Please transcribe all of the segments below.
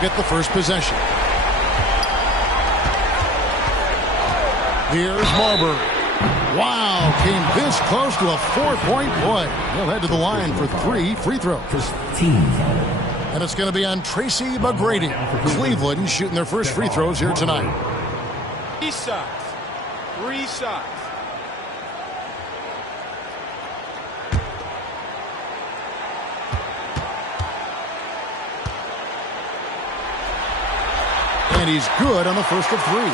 get the first possession. Here's Marbury. Wow, came this close to a 4-point play. He'll head to the line for 3 free throws. And it's going to be on Tracy McGrady. Cleveland shooting their first free throws here tonight. 3 shots. 3 shots. And he's good on the first of 3.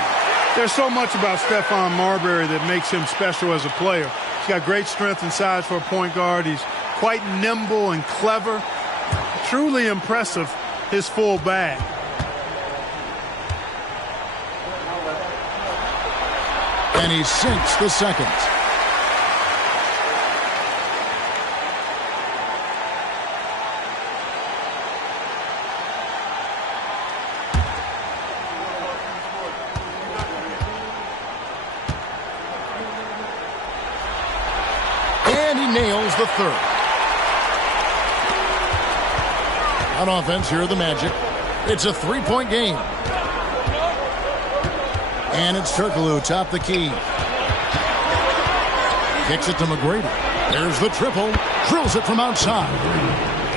There's so much about Stephon Marbury that makes him special as a player. He's got great strength and size for a point guard. He's quite nimble and clever. Truly impressive, his full bag. And he sinks the second. And he nails the third. On offense, here are the Magic. It's a 3-point game. And it's Turkoglu, top the key. Kicks it to McGrady. There's the triple. Drills it from outside.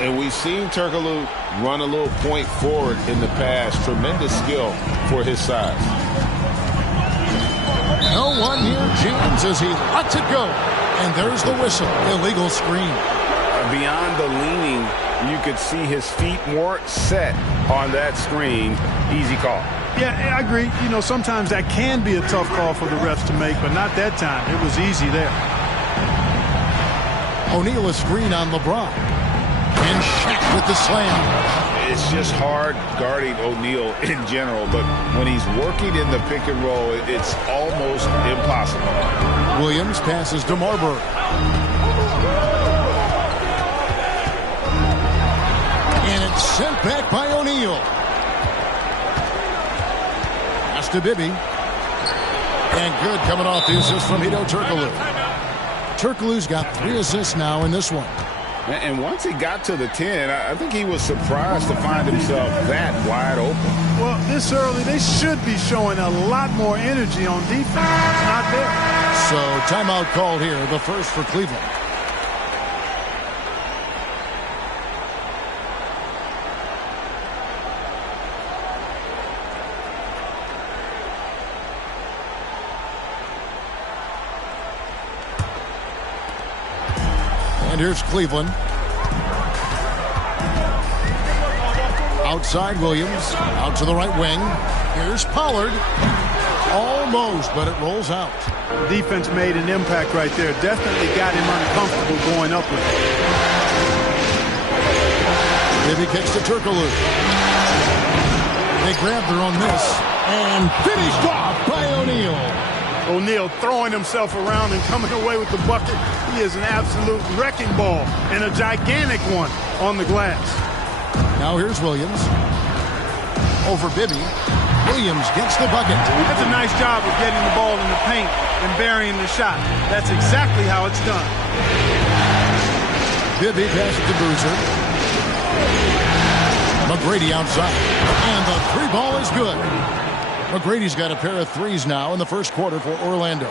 And we've seen Turkoglu run a little point forward in the past. Tremendous skill for his size. No one near James as he lets it go. And there's the whistle. Illegal screen. Beyond the leaning, you could see his feet more set on that screen. Easy call. Yeah, I agree. You know, sometimes that can be a tough call for the refs to make, but not that time. It was easy there. O'Neal a screen on LeBron. And Shaq with the slam. It's just hard guarding O'Neal in general, but when he's working in the pick and roll, it's almost impossible. Williams passes to Marbury. And it's sent back by O'Neal. Pass to Bibby. And good coming off the assist from Hedo Turkoglu. Turkoglu's got 3 assists now in this one. And once he got to the 10, I think he was surprised to find himself that wide open. Well, this early, they should be showing a lot more energy on defense. It's not there. So timeout called here, the first for Cleveland. And here's Cleveland. Outside Williams. Out to the right wing. Here's Pollard. Almost, but it rolls out. Defense made an impact right there. Definitely got him uncomfortable going up with it. Bibby kicks to Turkoglu. They grabbed her on this. And finished off by O'Neal. O'Neal throwing himself around and coming away with the bucket. He is an absolute wrecking ball and a gigantic one on the glass. Now here's Williams. Over Bibby. Williams gets the bucket. That's a nice job of getting the ball in the paint and burying the shot. That's exactly how it's done. Bibby passes to Boozer. McGrady outside. And the 3-ball is good. McGrady's got a pair of 3s now in the first quarter for Orlando.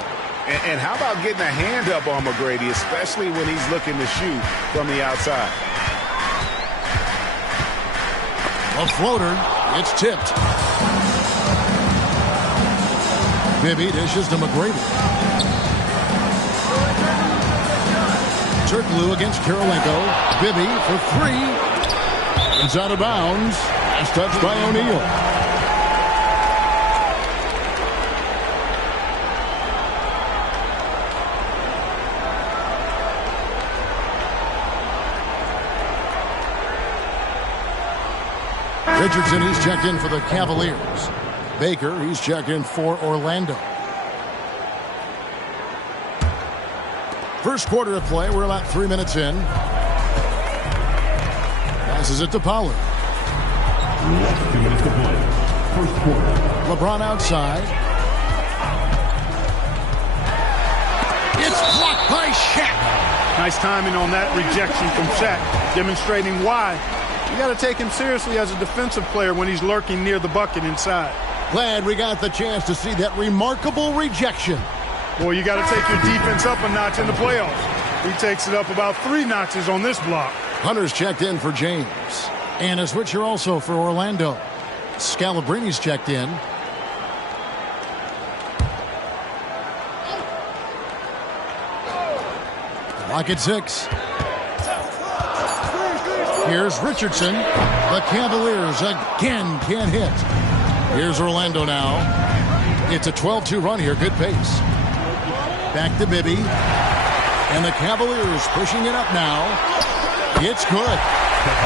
And how about getting a hand up on McGrady, especially when he's looking to shoot from the outside? A floater. It's tipped. Bibby dishes to McGrady. Turkoglu against Karolinko. Bibby for 3. It's out of bounds. Last touch by O'Neal. Richardson, he's checked in for the Cavaliers. Baker, he's checked in for Orlando. First quarter of play, we're about 3 minutes in. Passes it to Pollard. 2 minutes to play. First quarter. LeBron outside. It's blocked by Shaq. Nice timing on that rejection from Shaq, demonstrating why You got to take him seriously as a defensive player when he's lurking near the bucket inside. Glad we got the chance to see that remarkable rejection. Boy, you got to take your defense up a notch in the playoffs. He takes it up about 3 notches on this block. Hunter's checked in for James. And a switcher also for Orlando. Scalabrini's checked in. Lock at 6. Here's Richardson. The Cavaliers again can't hit. Here's Orlando now. It's a 12-2 run here. Good pace. Back to Bibby. And the Cavaliers pushing it up now. It's good.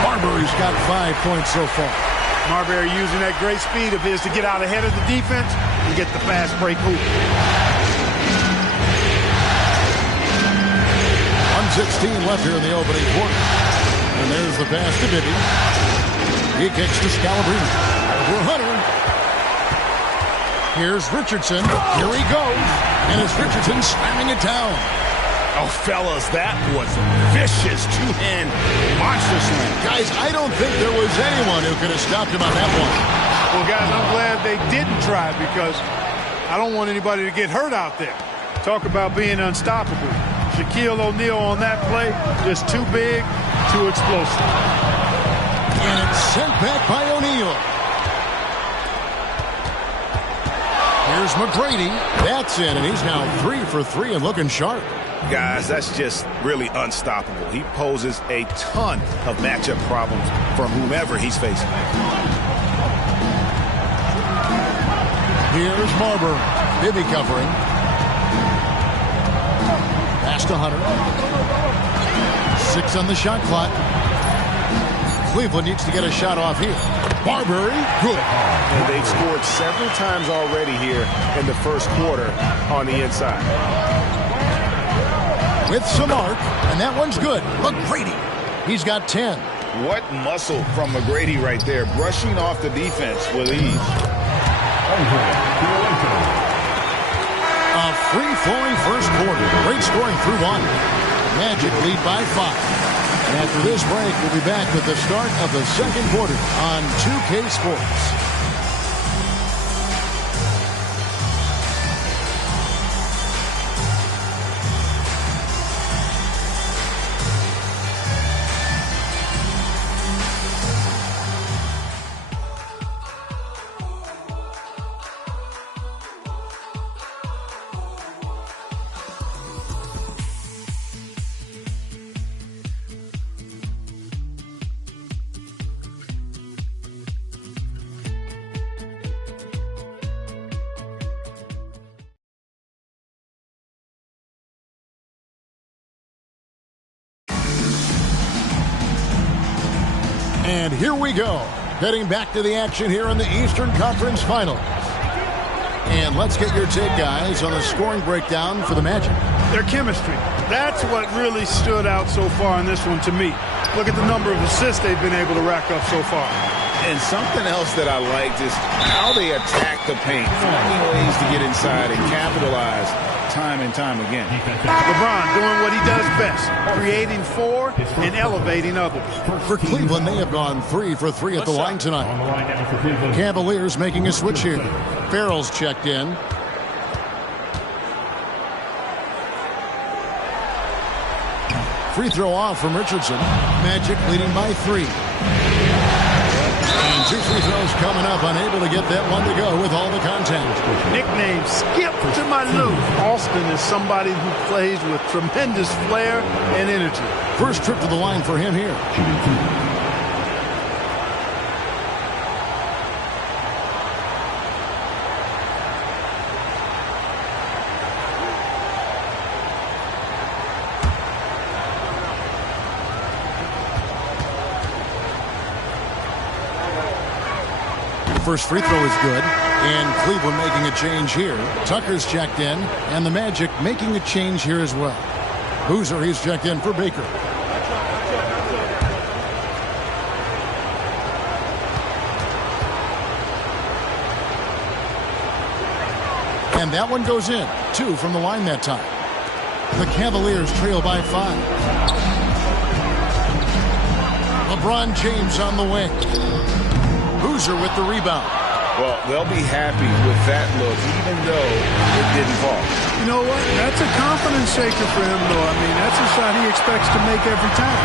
Marbury's got 5 points so far. Marbury using that great speed of his to get out ahead of the defense and get the fast break hoop. 1:16 left here in the opening quarter. And there's the pass to Bibby. He kicks to Scalabrine. For Hunter. Here's Richardson. Here he goes. And it's Richardson slamming it down. Oh, fellas, that was vicious two-hand monster slam. Guys, I don't think there was anyone who could have stopped him on that one. Well, guys, I'm glad they didn't try because I don't want anybody to get hurt out there. Talk about being unstoppable. Shaquille O'Neal on that play, just too big, too explosive. And it's sent back by O'Neal. Here's McGrady. That's it, and he's now 3 for 3 and looking sharp. Guys, that's just really unstoppable. He poses a ton of matchup problems from whomever he's facing. Here's Marbury. Bibby covering. Pass to Hunter. 6 on the shot clock. Cleveland needs to get a shot off here. Marbury, good. And they've scored several times already here in the first quarter on the inside. With some arc, and that one's good. McGrady, he's got 10. What muscle from McGrady right there, brushing off the defense with ease. A free-flowing first quarter. Great scoring through 1. Magic lead by 5. And after this break, we'll be back with the start of the second quarter on 2K Sports. And here we go, heading back to the action here in the Eastern Conference Finals. And let's get your take, guys, on the scoring breakdown for the Magic. Their chemistry. That's what really stood out so far in this one to me. Look at the number of assists they've been able to rack up so far. And something else that I liked is how they attack the paint, finding ways to get inside and capitalize time and time again. LeBron doing what he does best, creating for and elevating others. For Cleveland, they have gone 3 for 3 at the line tonight. Cavaliers making a switch here. Farrell's checked in. Free throw off from Richardson. Magic leading by 3. And 2 free throws coming up, unable to get that one to go with all the contact. Nickname Skip to my Lou. Austin is somebody who plays with tremendous flair and energy. First trip to the line for him here. First free throw is good, and Cleveland making a change here. Tucker's checked in, and the Magic making a change here as well. Boozer, he's checked in for Baker. And that one goes in. 2 from the line that time. The Cavaliers trail by 5. LeBron James on the wing. Boozer with the rebound. Well, they'll be happy with that look, even though it didn't fall. You know what? That's a confidence shaker for him, though. I mean, that's a shot he expects to make every time.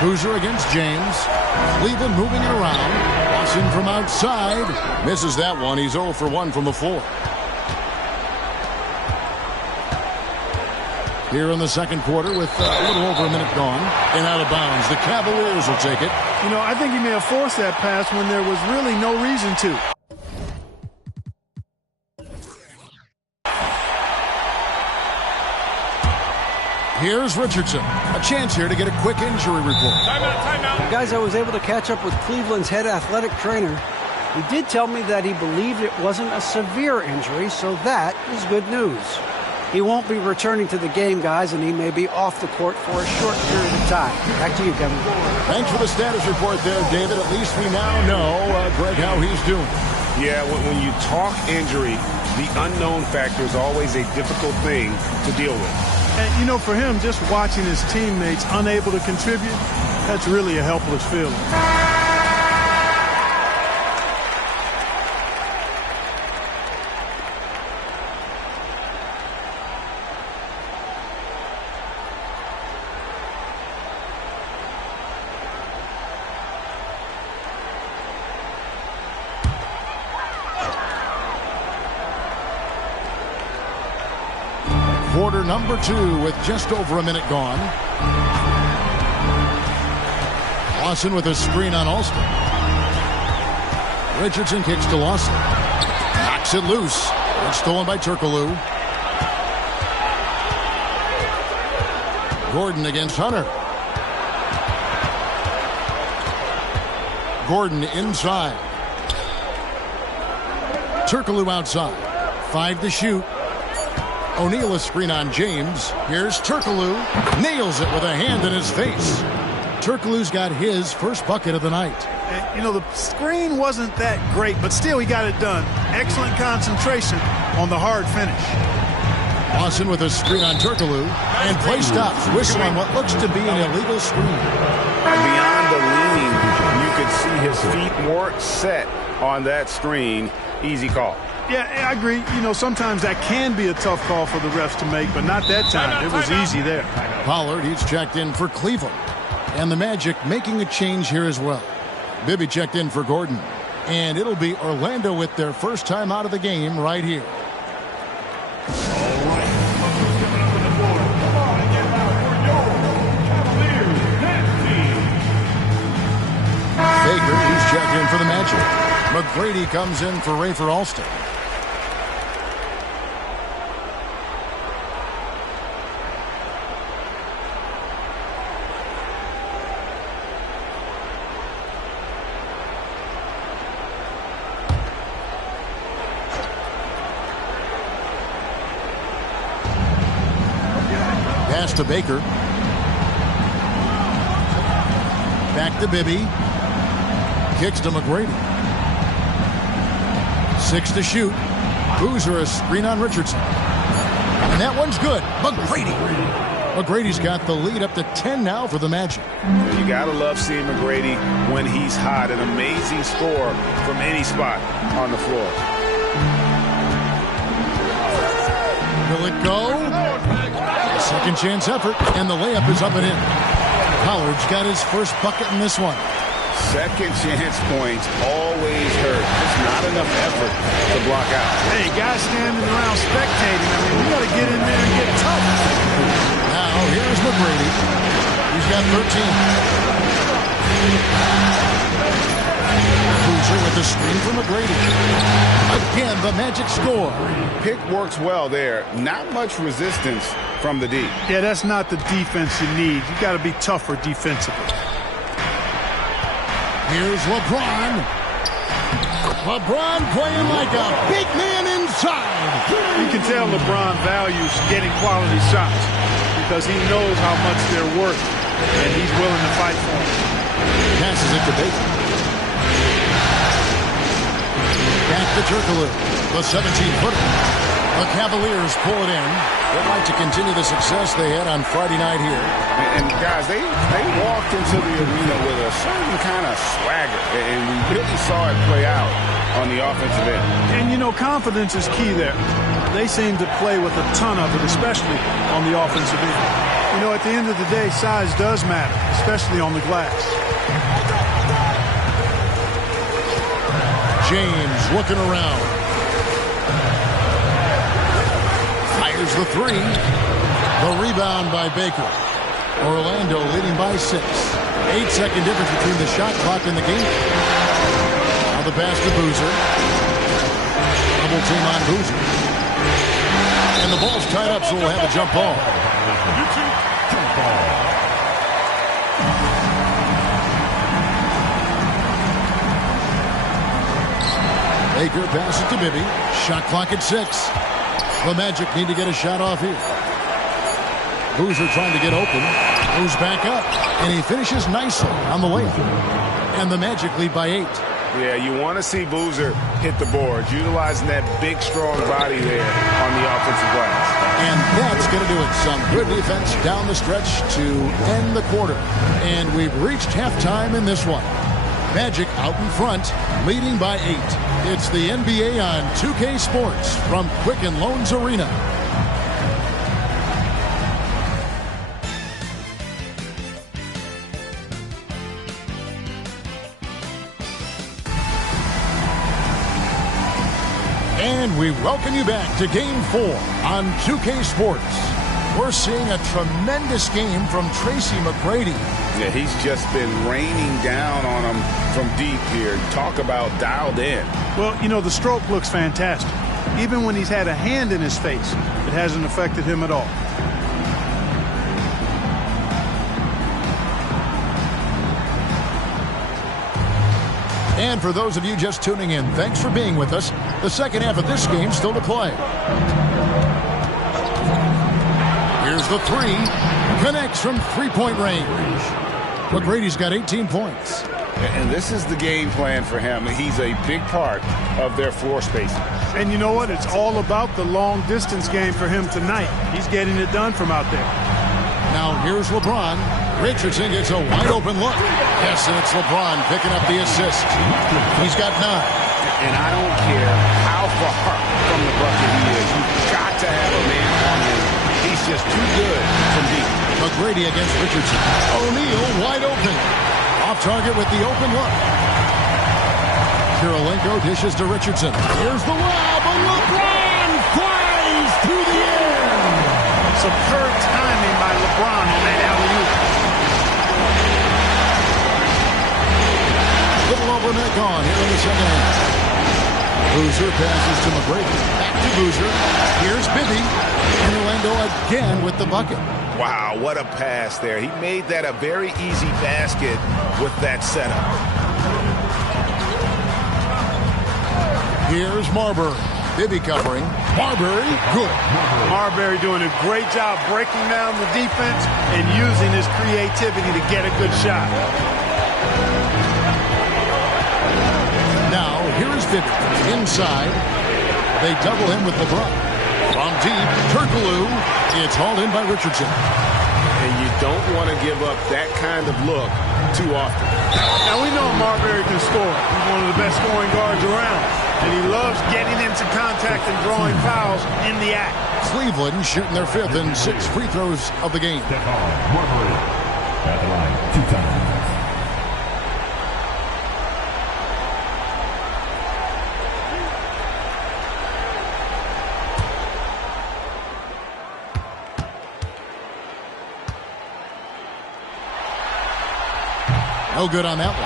Boozer against James. Cleveland moving it around. Lawson from outside. Misses that one. He's 0 for 1 from the floor. Here in the second quarter with a little over a minute gone. And out of bounds. The Cavaliers will take it. You know, I think he may have forced that pass when there was really no reason to. Here's Richardson. A chance here to get a quick injury report. Timeout. Guys, I was able to catch up with Cleveland's head athletic trainer. He did tell me that he believed it wasn't a severe injury, so that is good news. He won't be returning to the game, guys, and he may be off the court for a short period of time. Back to you, Kevin. Thanks for the status report there, David. At least we now know, Greg, how he's doing. Yeah, when you talk injury, the unknown factor is always a difficult thing to deal with. And, you know, for him, just watching his teammates unable to contribute, that's really a helpless feeling. Quarter number 2 with just over a minute gone. Lawson with a screen on Alston. Richardson kicks to Lawson. Knocks it loose. It's stolen by Turkoglu. Gordon against Hunter. Gordon inside. Turkoglu outside. 5 to shoot. O'Neal a screen on James. Here's Turkoglu. Nails it with a hand in his face. Turkoglu's got his first bucket of the night. And, you know, the screen wasn't that great, but still he got it done. Excellent concentration on the hard finish. Lawson with a screen on Turkoglu. And play stops. Whistle on what looks to be an illegal screen. Beyond the lean, you could see his feet more set on that screen. Easy call. Yeah, I agree. You know, sometimes that can be a tough call for the refs to make, but not that time. It was easy there. Pollard, he's checked in for Cleveland. And the Magic making a change here as well. Bibby checked in for Gordon. And it'll be Orlando with their first time out of the game right here. Baker, he's checked in for the Magic. McGrady comes in for Rafer Alston. Pass to Baker. Back to Bibby. Kicks to McGrady. 6 to shoot. Boozer a screen on Richardson. And that one's good. McGrady's got the lead up to 10 now for the Magic. You gotta love seeing McGrady when he's hot. An amazing score from any spot on the floor. Will it go? A second chance effort, and the layup is up and in. Pollard's got his first bucket in this one. Second chance points always hurt. It's not enough effort to block out. Hey, guys standing around spectating. I mean, we got to get in there and get tough. Now, here's McGrady. He's got 13. Boozer with the screen for McGrady. Again, the Magic score. Pick works well there. Not much resistance from the D. Yeah, that's not the defense you need. You got to be tougher defensively. Here's LeBron. LeBron playing like a big man inside. You can tell LeBron values getting quality shots because he knows how much they're worth, and he's willing to fight for them. Passes it to Baker. Back to Turkoglu. The 17-footer. The Cavaliers pull it in. They'd like to continue the success they had on Friday night here. And guys, they walked into the arena with a certain kind of swagger, and we really saw it play out on the offensive end. And, you know, confidence is key there. They seem to play with a ton of it, especially on the offensive end. You know, at the end of the day, size does matter, especially on the glass. James looking around. Fires the three. The rebound by Baker. Orlando leading by 6. 8-second difference between the shot clock and the game. Now the pass to Boozer. Double team on Boozer. And the ball's tied up, so we'll have a jump ball. Baker passes to Bibby. Shot clock at 6. The Magic need to get a shot off here. Boozer trying to get open. Moves back up. And he finishes nicely on the layup. And the Magic lead by 8. Yeah, you want to see Boozer hit the boards, utilizing that big, strong body there on the offensive glass. And that's going to do it. Some good defense down the stretch to end the quarter. And we've reached halftime in this one. Magic out in front, leading by 8. It's the NBA on 2K Sports from Quicken Loans Arena. And we welcome you back to Game 4 on 2K Sports. We're seeing a tremendous game from Tracy McGrady. Yeah, he's just been raining down on him from deep here. Talk about dialed in. Well, you know, the stroke looks fantastic. Even when he's had a hand in his face, it hasn't affected him at all. And for those of you just tuning in, thanks for being with us. The second half of this game still to play. Here's the three. Connects from three-point range. McGrady's got 18 points. And this is the game plan for him. He's a big part of their floor spacing. And you know what? It's all about the long-distance game for him tonight. He's getting it done from out there. Now here's LeBron. Richardson gets a wide-open look. Yes, and it's LeBron picking up the assist. He's got 9. And I don't care how far from the bucket he is. You've got to have a man on him. He's just too good from deep. McGrady against Richardson. O'Neal wide open. Off target with the open look. Kirilenko dishes to Richardson. Here's the lob. And LeBron flies through the air. Superb timing by LeBron on that alley-oop. Little over net gone here in the second half. Boozer passes to McGrady. Back to Boozer. Here's Bibby. And Orlando again with the bucket. Wow, what a pass there. He made that a very easy basket with that setup. Here's Marbury. Bibby covering. Marbury, good. Marbury doing a great job breaking down the defense and using his creativity to get a good shot. Now, here is Bibby. Inside. They double him with LeBron. From deep, Turkoglu. It's hauled in by Richardson. And you don't want to give up that kind of look too often. Now, we know Marbury can score. He's one of the best scoring guards around. And he loves getting into contact and drawing fouls in the act. Cleveland shooting their 5th and 6th free throws of the game. Marbury at the line 2 times. No good on that one.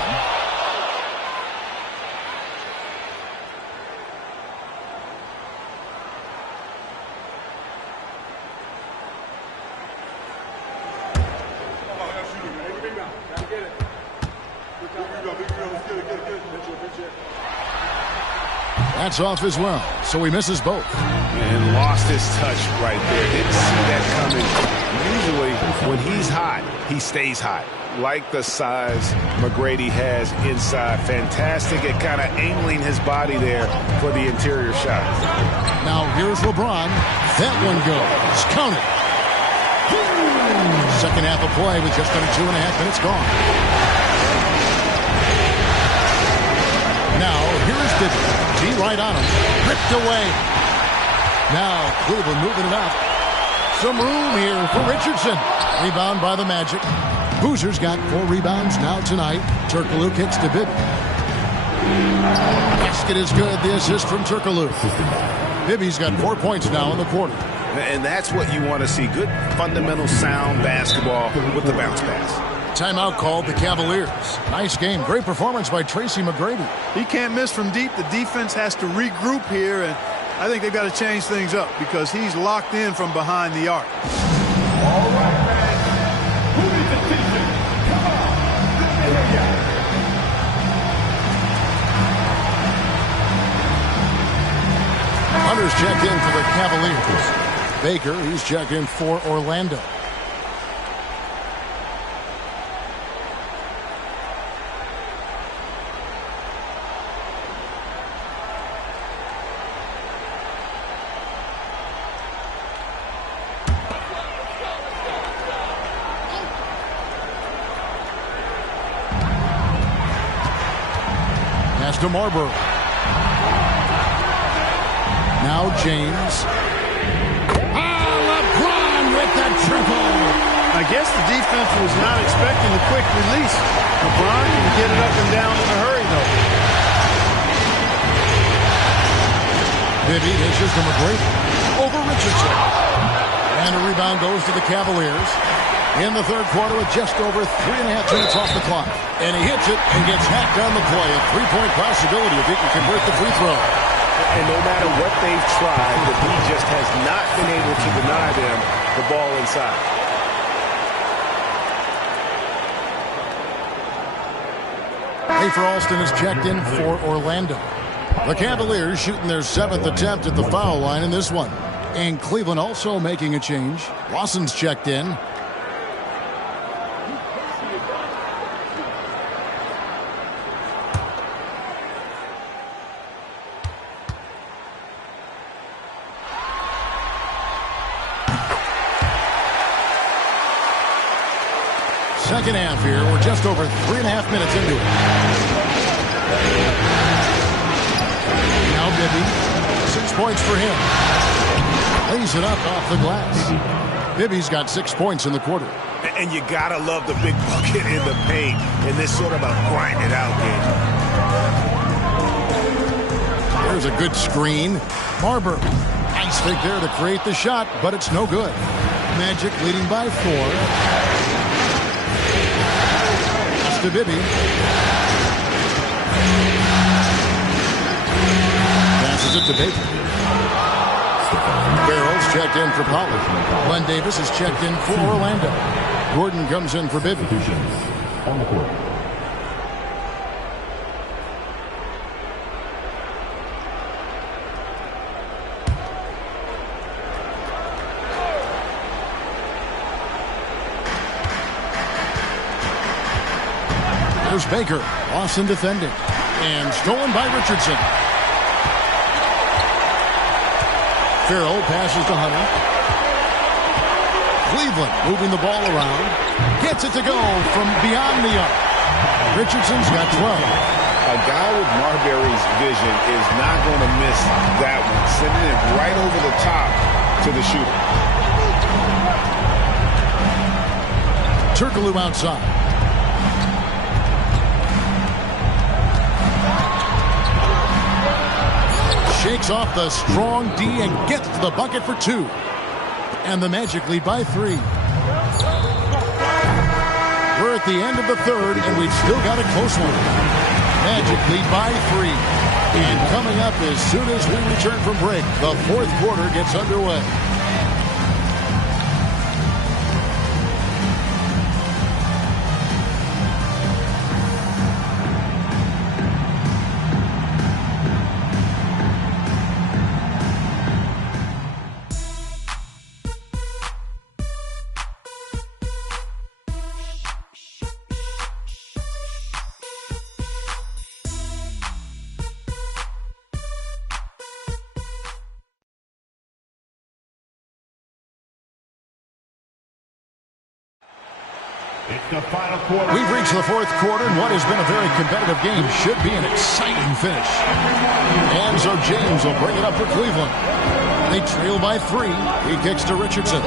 That's off as well, so he misses both. And lost his touch right there. Didn't see that coming. Usually, when he's hot, he stays hot. like the size McGrady has inside. Fantastic at kind of angling his body there for the interior shot. Now here's LeBron. That one goes. Count it. Second half of play with just under 2.5 minutes gone. Now here's Bibby. G right on him. Ripped away. Now Cleveland moving it up. Some room here for Richardson. Rebound by the Magic. Boozer's got 4 rebounds now tonight. Turkoglu kicks to Bibby. Basket is good. The assist from Turkoglu. Bibby's got 4 points now in the quarter. And that's what you want to see. Good, fundamental, sound basketball with the bounce pass. Timeout called the Cavaliers. Nice game. Great performance by Tracy McGrady. He can't miss from deep. The defense has to regroup here, and I think they've got to change things up because he's locked in from behind the arc. All right, man. Who needs attention? Come on. Let me hear ya. Hunter's checked in for the Cavaliers. Baker, he's checked in for Orlando. Pass to Marbury. Now James. LeBron with the triple. I guess the defense was not expecting the quick release. LeBron can get it up and down in a hurry, though. Bibby dishes to McGrady. Over Richardson. And a rebound goes to the Cavaliers. In the third quarter with just over 3.5 minutes off the clock. And he hits it and gets hacked on the play. A 3-point possibility if he can convert the free throw. And no matter what they've tried, the Heat just has not been able to deny them the ball inside. Rafer Alston is checked in for Orlando. The Cavaliers shooting their 7th attempt at the foul line in this one. And Cleveland also making a change. Lawson's checked in. Second half here. We're just over 3.5 minutes into it. Now Bibby. 6 points for him. Lays it up off the glass. Bibby's got 6 points in the quarter. And you gotta love the big bucket in the paint in this sort of a grind it out game. There's a good screen. Marbury. Nice fake there to create the shot, but it's no good. Magic leading by 4. To Bibby. Passes it to Baker. Barrels checked in for Pollard. Glenn Davis is checked in for Orlando. Gordon comes in for Bibby. On the court. There's Baker. Lawson defending. And stolen by Richardson. Farrell passes to Hunter. Cleveland moving the ball around. Gets it to go from beyond the arc. Richardson's got 12. A guy with Marbury's vision is not going to miss that one. Sending it right over the top to the shooter. Turkoglu outside. Shakes off the strong D and gets to the bucket for 2. And the Magic lead by 3. We're at the end of the third, and we've still got a close one. Magic lead by 3. And coming up as soon as we return from break, the fourth quarter gets underway. It's the final quarter. We've reached the fourth quarter, and what has been a very competitive game should be an exciting finish. And so James will bring it up for Cleveland. They trail by 3. He kicks to Richardson.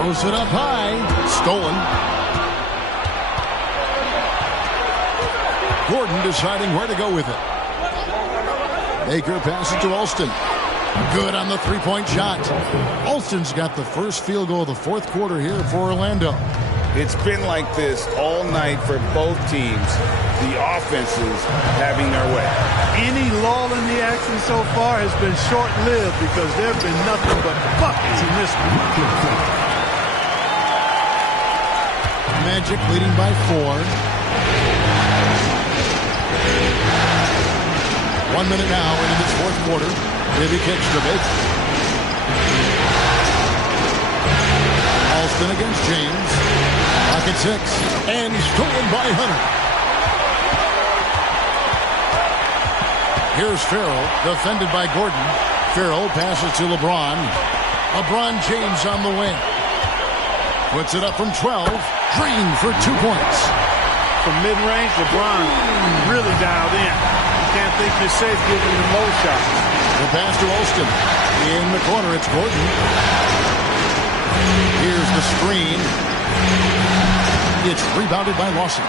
Throws it up high. Stolen. Gordon deciding where to go with it. Baker passes to Alston. Good on the three-point shot. Alston's got the first field goal of the fourth quarter here for Orlando. It's been like this all night for both teams. The offenses having their way. Any lull in the action so far has been short-lived because there have been nothing but buckets in this one. Magic leading by 4. 1 minute now into this fourth quarter. Bibby kicks to Baker. Alston against James. Pocket 6. And stolen by Hunter. Here's Farrell, defended by Gordon. Farrell passes to LeBron. LeBron James on the wing. Puts it up from 12. Green for 2 points. From mid-range, LeBron really dialed in. You can't think you're safe giving him low shots. The pass to Alston. In the corner, it's Gordon. Here's the screen. It's rebounded by Lawson.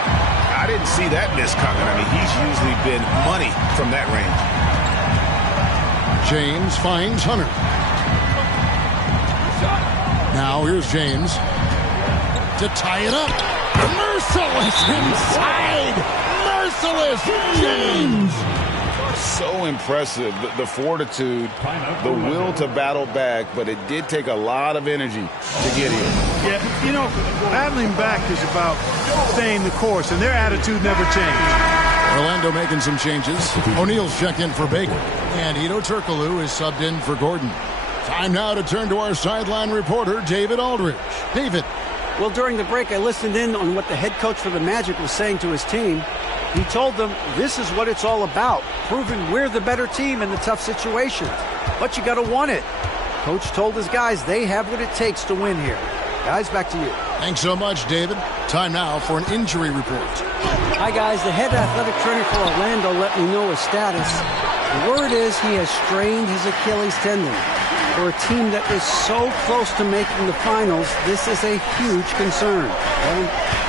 I didn't see that miss coming. I mean, he's usually been money from that range. James finds Hunter. Now here's James to tie it up. Merciless inside. Merciless James. So impressive, the fortitude, the will to battle back, but it did take a lot of energy to get here. Yeah, you know, battling back is about staying the course, and their attitude never changed. Orlando making some changes. O'Neal's checked in for Baker, and Hedo Turkoglu is subbed in for Gordon. Time now to turn to our sideline reporter, David Aldridge. David. Well, during the break, I listened in on what the head coach for the Magic was saying to his team. He told them this is what it's all about, proving we're the better team in the tough situations. But you got to want it. Coach told his guys they have what it takes to win here. Guys, back to you. Thanks so much, David. Time now for an injury report. Hi, guys. The head athletic trainer for Orlando let me know his status. The word is he has strained his Achilles tendon. For a team that is so close to making the finals, this is a huge concern.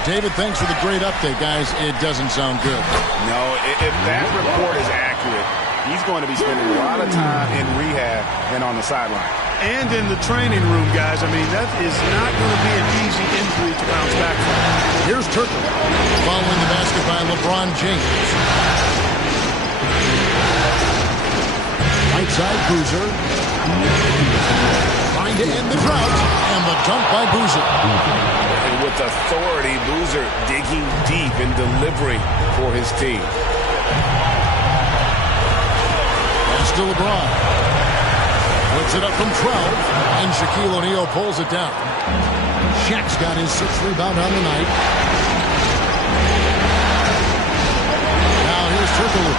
David, thanks for the great update, guys. It doesn't sound good. No, if that report is accurate, he's going to be spending a lot of time in rehab and on the sideline. And in the training room, guys. I mean, that is not going to be an easy injury to bounce back from. Here's Turkoglu following the basket by LeBron James. Right side, Boozer. Trying to end the drought, and the dunk by Boozer. And with authority, Boozer digging deep and delivering for his team. Pass to LeBron. Puts it up from 12, and Shaquille O'Neal pulls it down. Shaq's got his 6th rebound on the night. Now here's Turkoglu.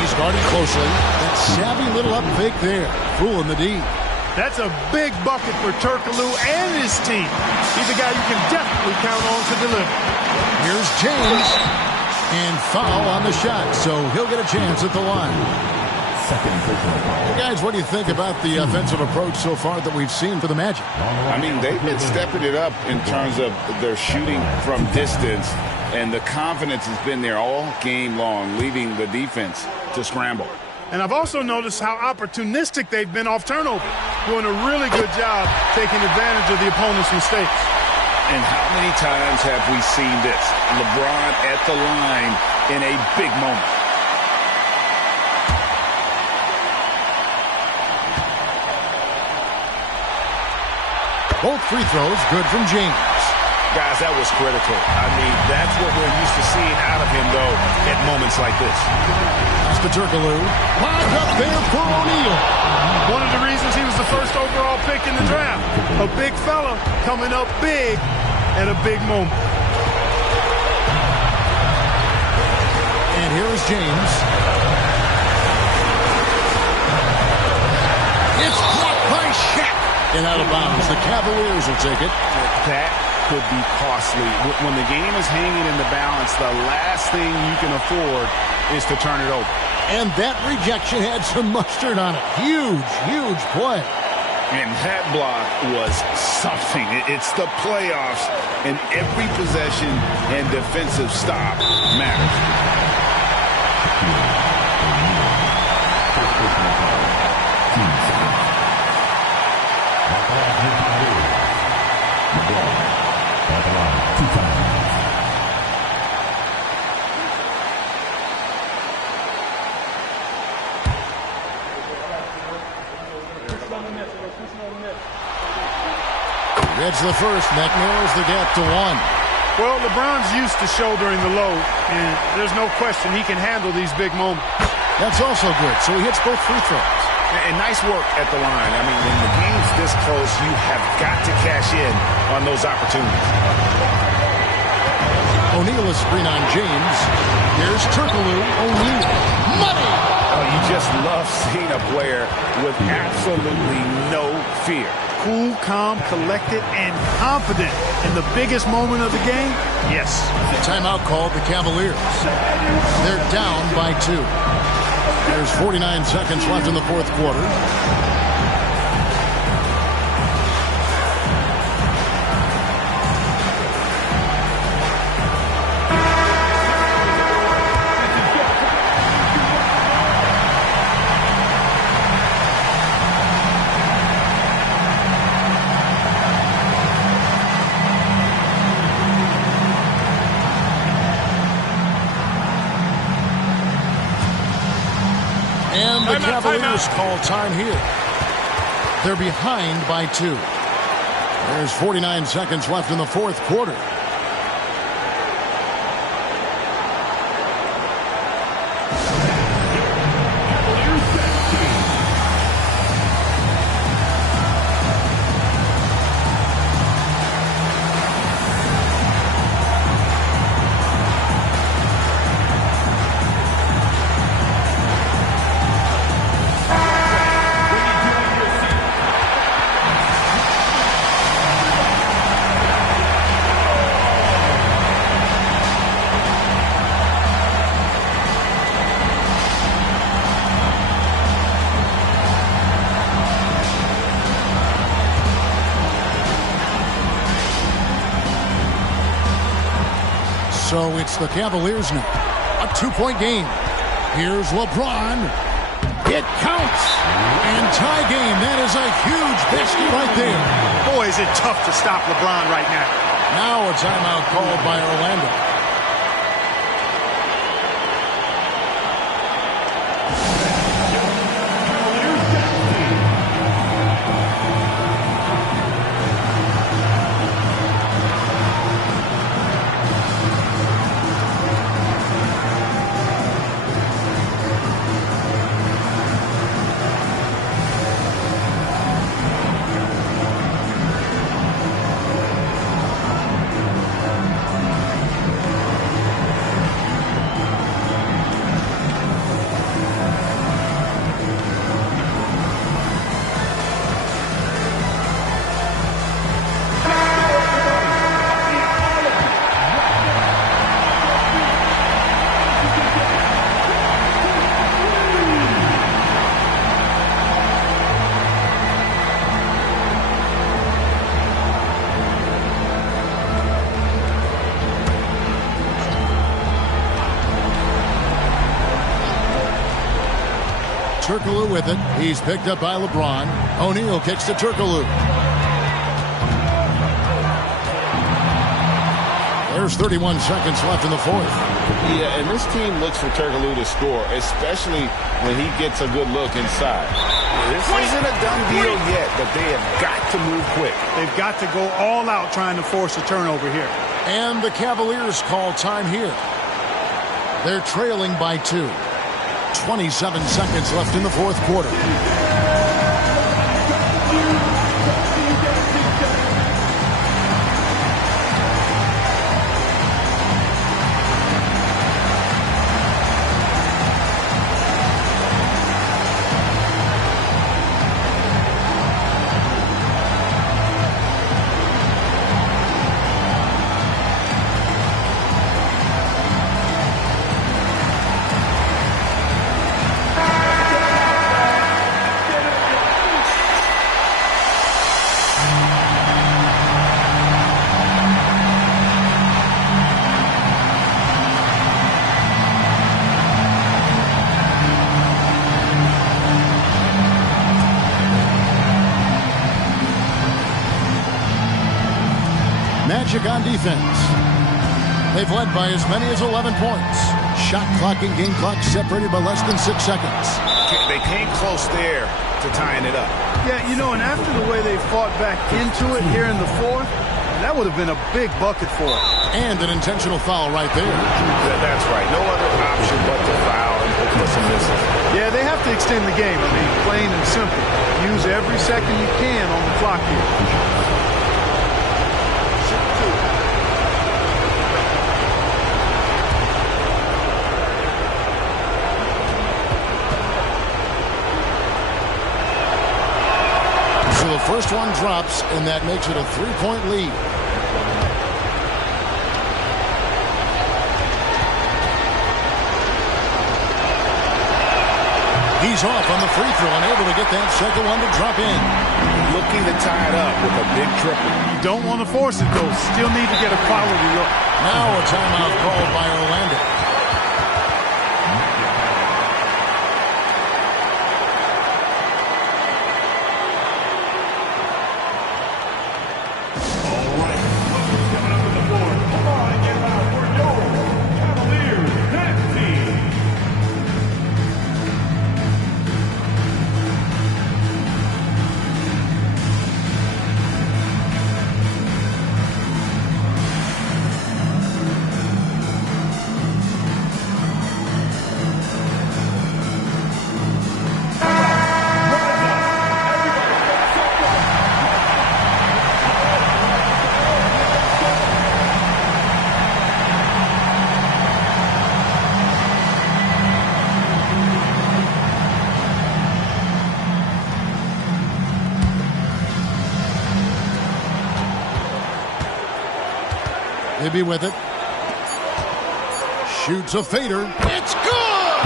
He's guarded closely. That savvy little up fake there, fooling the D. That's a big bucket for Turkoglu and his team. He's a guy you can definitely count on to deliver. Here's James. And foul on the shot, so he'll get a chance at the line. Guys, what do you think about the offensive approach so far that we've seen for the Magic? I mean, they've been stepping it up in terms of their shooting from distance, and the confidence has been there all game long, leaving the defense to scramble. And I've also noticed how opportunistic they've been off turnover, doing a really good job taking advantage of the opponent's mistakes. And how many times have we seen this? LeBron at the line in a big moment. Both free throws good from James. Guys, that was critical. I mean, that's what we're used to seeing out of him, though, at moments like this. Pass to Turkoglu. Locked up there for O'Neal. One of the reasons he was the first overall pick in the draft. A big fella coming up big at a big moment. And here is James. It's blocked by Shaq. And out of bounds. The Cavaliers will take it. That could be costly. When the game is hanging in the balance, the last thing you can afford is to turn it over. And that rejection had some mustard on it. Huge, huge play. And that block was something. It's the playoffs, and every possession and defensive stop matters. Reds the first. That narrows the gap to 1. Well, LeBron's used to shouldering the load, and there's no question he can handle these big moments. That's also good. So he hits both free throws. And nice work at the line. I mean, when the game's this close, you have got to cash in on those opportunities. O'Neal is screen on James. Here's Turkoglu. O'Neal. Money! Oh, you just love seeing a player with absolutely no fear. Cool, calm, collected, and confident in the biggest moment of the game? Yes. Timeout called the Cavaliers. They're down by 2. There's 49 seconds left in the fourth quarter. And the Cavaliers call time here. They're behind by 2. There's 49 seconds left in the fourth quarter. So it's the Cavaliers now. A 2-point game. Here's LeBron. It counts. And tie game. That is a huge basket right there. Boy, is it tough to stop LeBron right now. Now a timeout called by Orlando. Turkoglu with it. He's picked up by LeBron. O'Neal kicks to Turkoglu. There's 31 seconds left in the fourth. Yeah, and this team looks for Turkoglu to score, especially when he gets a good look inside. This isn't a done deal yet, but they have got to move quick. They've got to go all out trying to force a turnover here. And the Cavaliers call time here. They're trailing by 2. 27 seconds left in the fourth quarter. Magic on defense. They've led by as many as 11 points. Shot clock and game clock separated by less than 6 seconds. They came close there to tying it up. Yeah, you know, and after the way they fought back into it here in the fourth, that would have been a big bucket for them. And an intentional foul right there. That's right. No other option but to foul and hope for some misses. Yeah, they have to extend the game. I mean, plain and simple. Use every second you can on the clock here. So the first one drops, and that makes it a 3-point lead. He's off on the free throw and able to get that second one to drop in. Looking to tie it up with a big triple. You don't want to force it, though. Still need to get a quality look. Now a timeout called by Orlando. Be with it. Shoots a fader. It's good!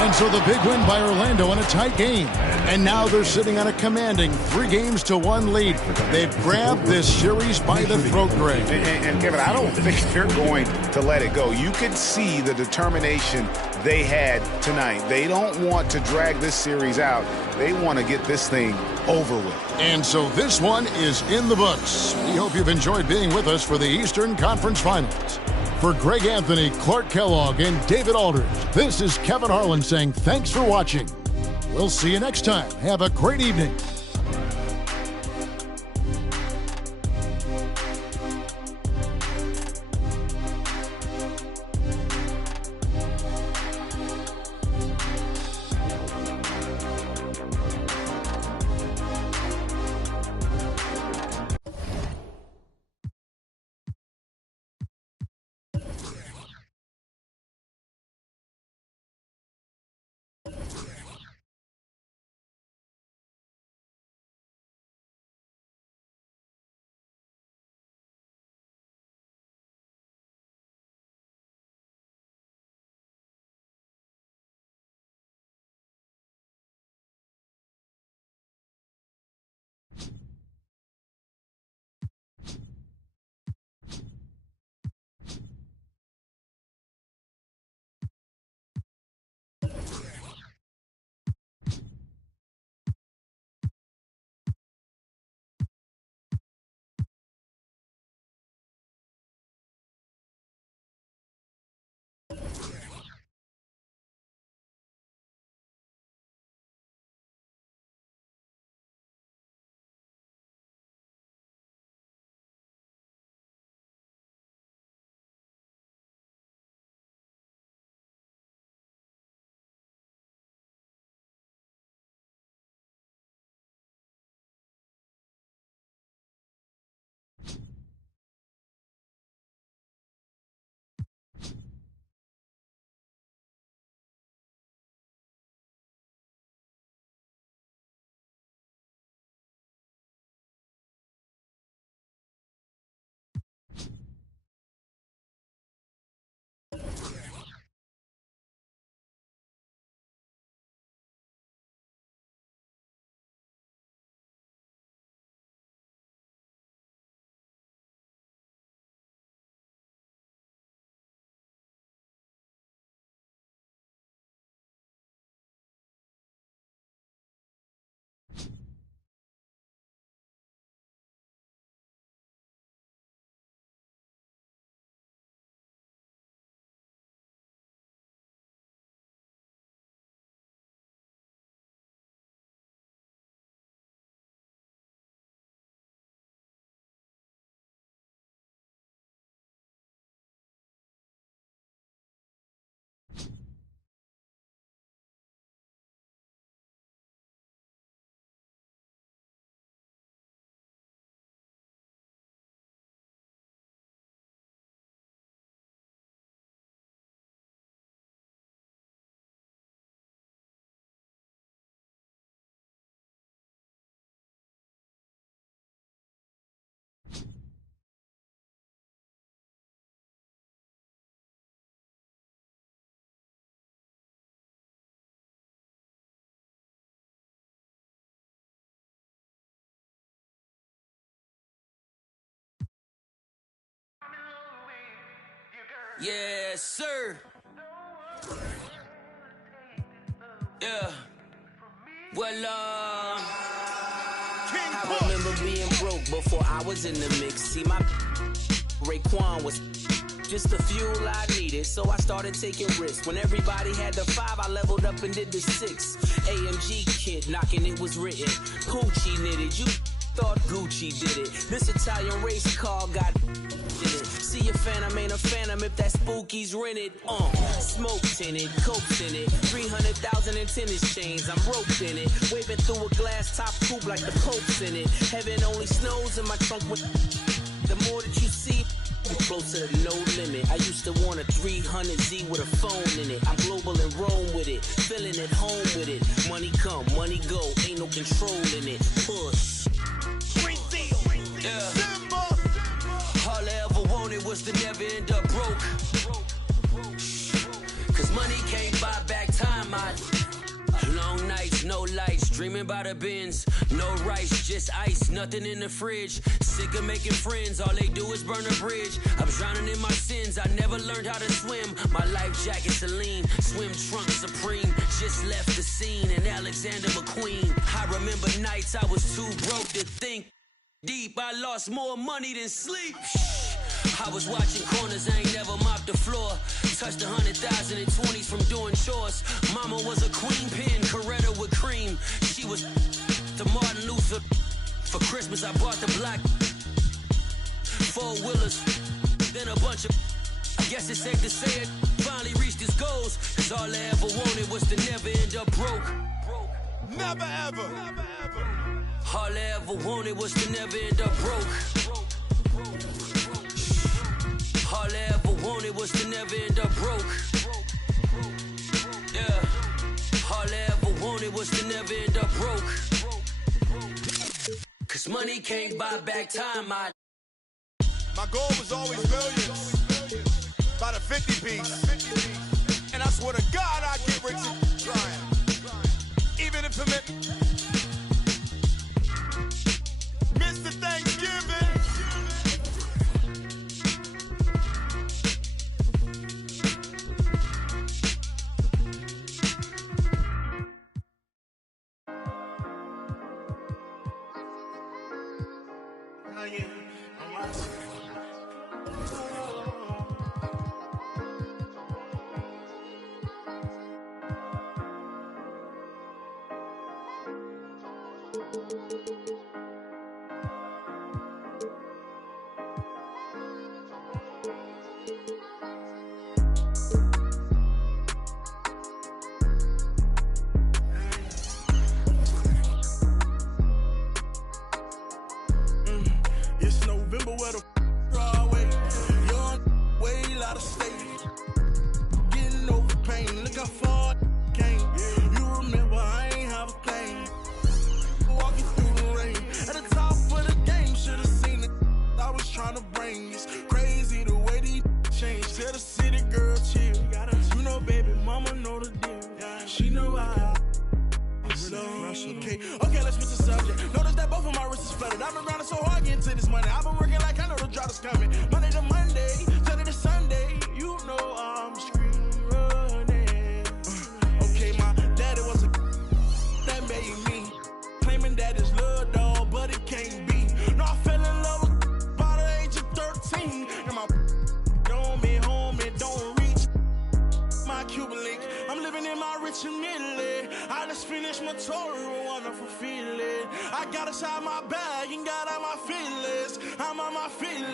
And so the big win by Orlando in a tight game. And now they're sitting on a commanding 3-1 lead. They've grabbed this series by the throat, Greg. And Kevin, I don't think they're going to let it go. You could see the determination they had tonight. They don't want to drag this series out. They want to get this thing over with. And so this one is in the books. We hope you've enjoyed being with us for the Eastern Conference Finals. For Greg Anthony, Clark Kellogg, and David Aldridge, this is Kevin Harlan saying thanks for watching. We'll see you next time. Have a great evening. Yes, sir. Yeah. Well, I remember being broke before I was in the mix. See, my Raekwon was just the fuel I needed, so I started taking risks. When everybody had the 5, I leveled up and did the 6. AMG kid knocking, it was written. Poochie knitted, you thought Gucci did it. This Italian race car got did it. See a phantom ain't a phantom if that spooky's rented. Smoked in it, cokes in it, 300,000 in tennis chains. I'm roped in it, waving through a glass top coupe like the Pope's in it. Heaven only snows in my trunk with. The more that you see, you're closer to no limit. I used to want a 300Z with a phone in it. I'm global and Rome with it, feeling at home with it. Money come, money go, ain't no control in it. Push. Yeah. All I ever wanted was to never end up broke. Cause money can't buy back time. Long nights, no lights, dreaming about the bins. No rice, just ice, nothing in the fridge. Sick of making friends, all they do is burn a bridge. I'm drowning in my sins, I never learned how to swim. My life jacket Celine, swim trunk Supreme. Just left the scene in Alexander McQueen. I remember nights I was too broke to think deep. I lost more money than sleep. I was watching corners, I ain't never mopped the floor. Touched 100,000 in 20s from doing chores. Mama was a queen pin, Coretta with cream. She was to Martin Luther. For Christmas I bought the black 4-wheelers. Then a bunch of, I guess it's safe to say it, finally reached his goals. Cause all I ever wanted was to never end up broke. Never ever. All I ever wanted was to never end up broke. All I ever wanted was to never end up broke. Yeah. All I ever wanted was to never end up broke. Cause money can't buy back time. My goal was always millions. By the 50 piece. And I swear to God I'd get rich and trying. Even if it meant Mr. Thanksgiving. Okay, let's switch the subject. Notice that both of my wrists is flooded. I've been grinding so hard getting to this money. I've been working like I know the drop is coming. Monday to Monday, Sunday to Sunday. You know I'm screaming running. Okay, my daddy was a that made me. Claiming that it's love, dog, but it can't be. No, I fell in love with by the age of 13. And my don't be home and don't reach my Cuban link. I'm living in my rich and Italy. I just finished my tour, a wonderful feeling. I got inside my bag and got out my feelings. I'm on my feelings.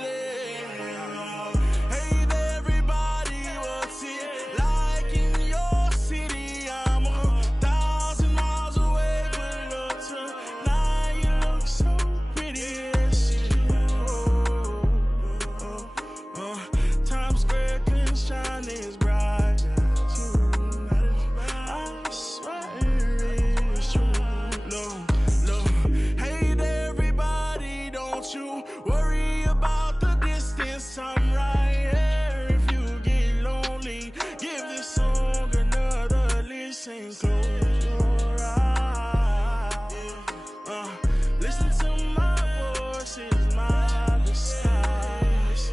Hey there, everybody, what's it like in your city? I'm 1,000 miles away, but look tonight, you look so pretty. Times Square can shine as bright as you. I swear it's true. Look. Hey there, everybody, don't you worry about the distance. I'm right here. If you get lonely, give this song another listen. Close your eyes. Listen to my voice, it's my disguise.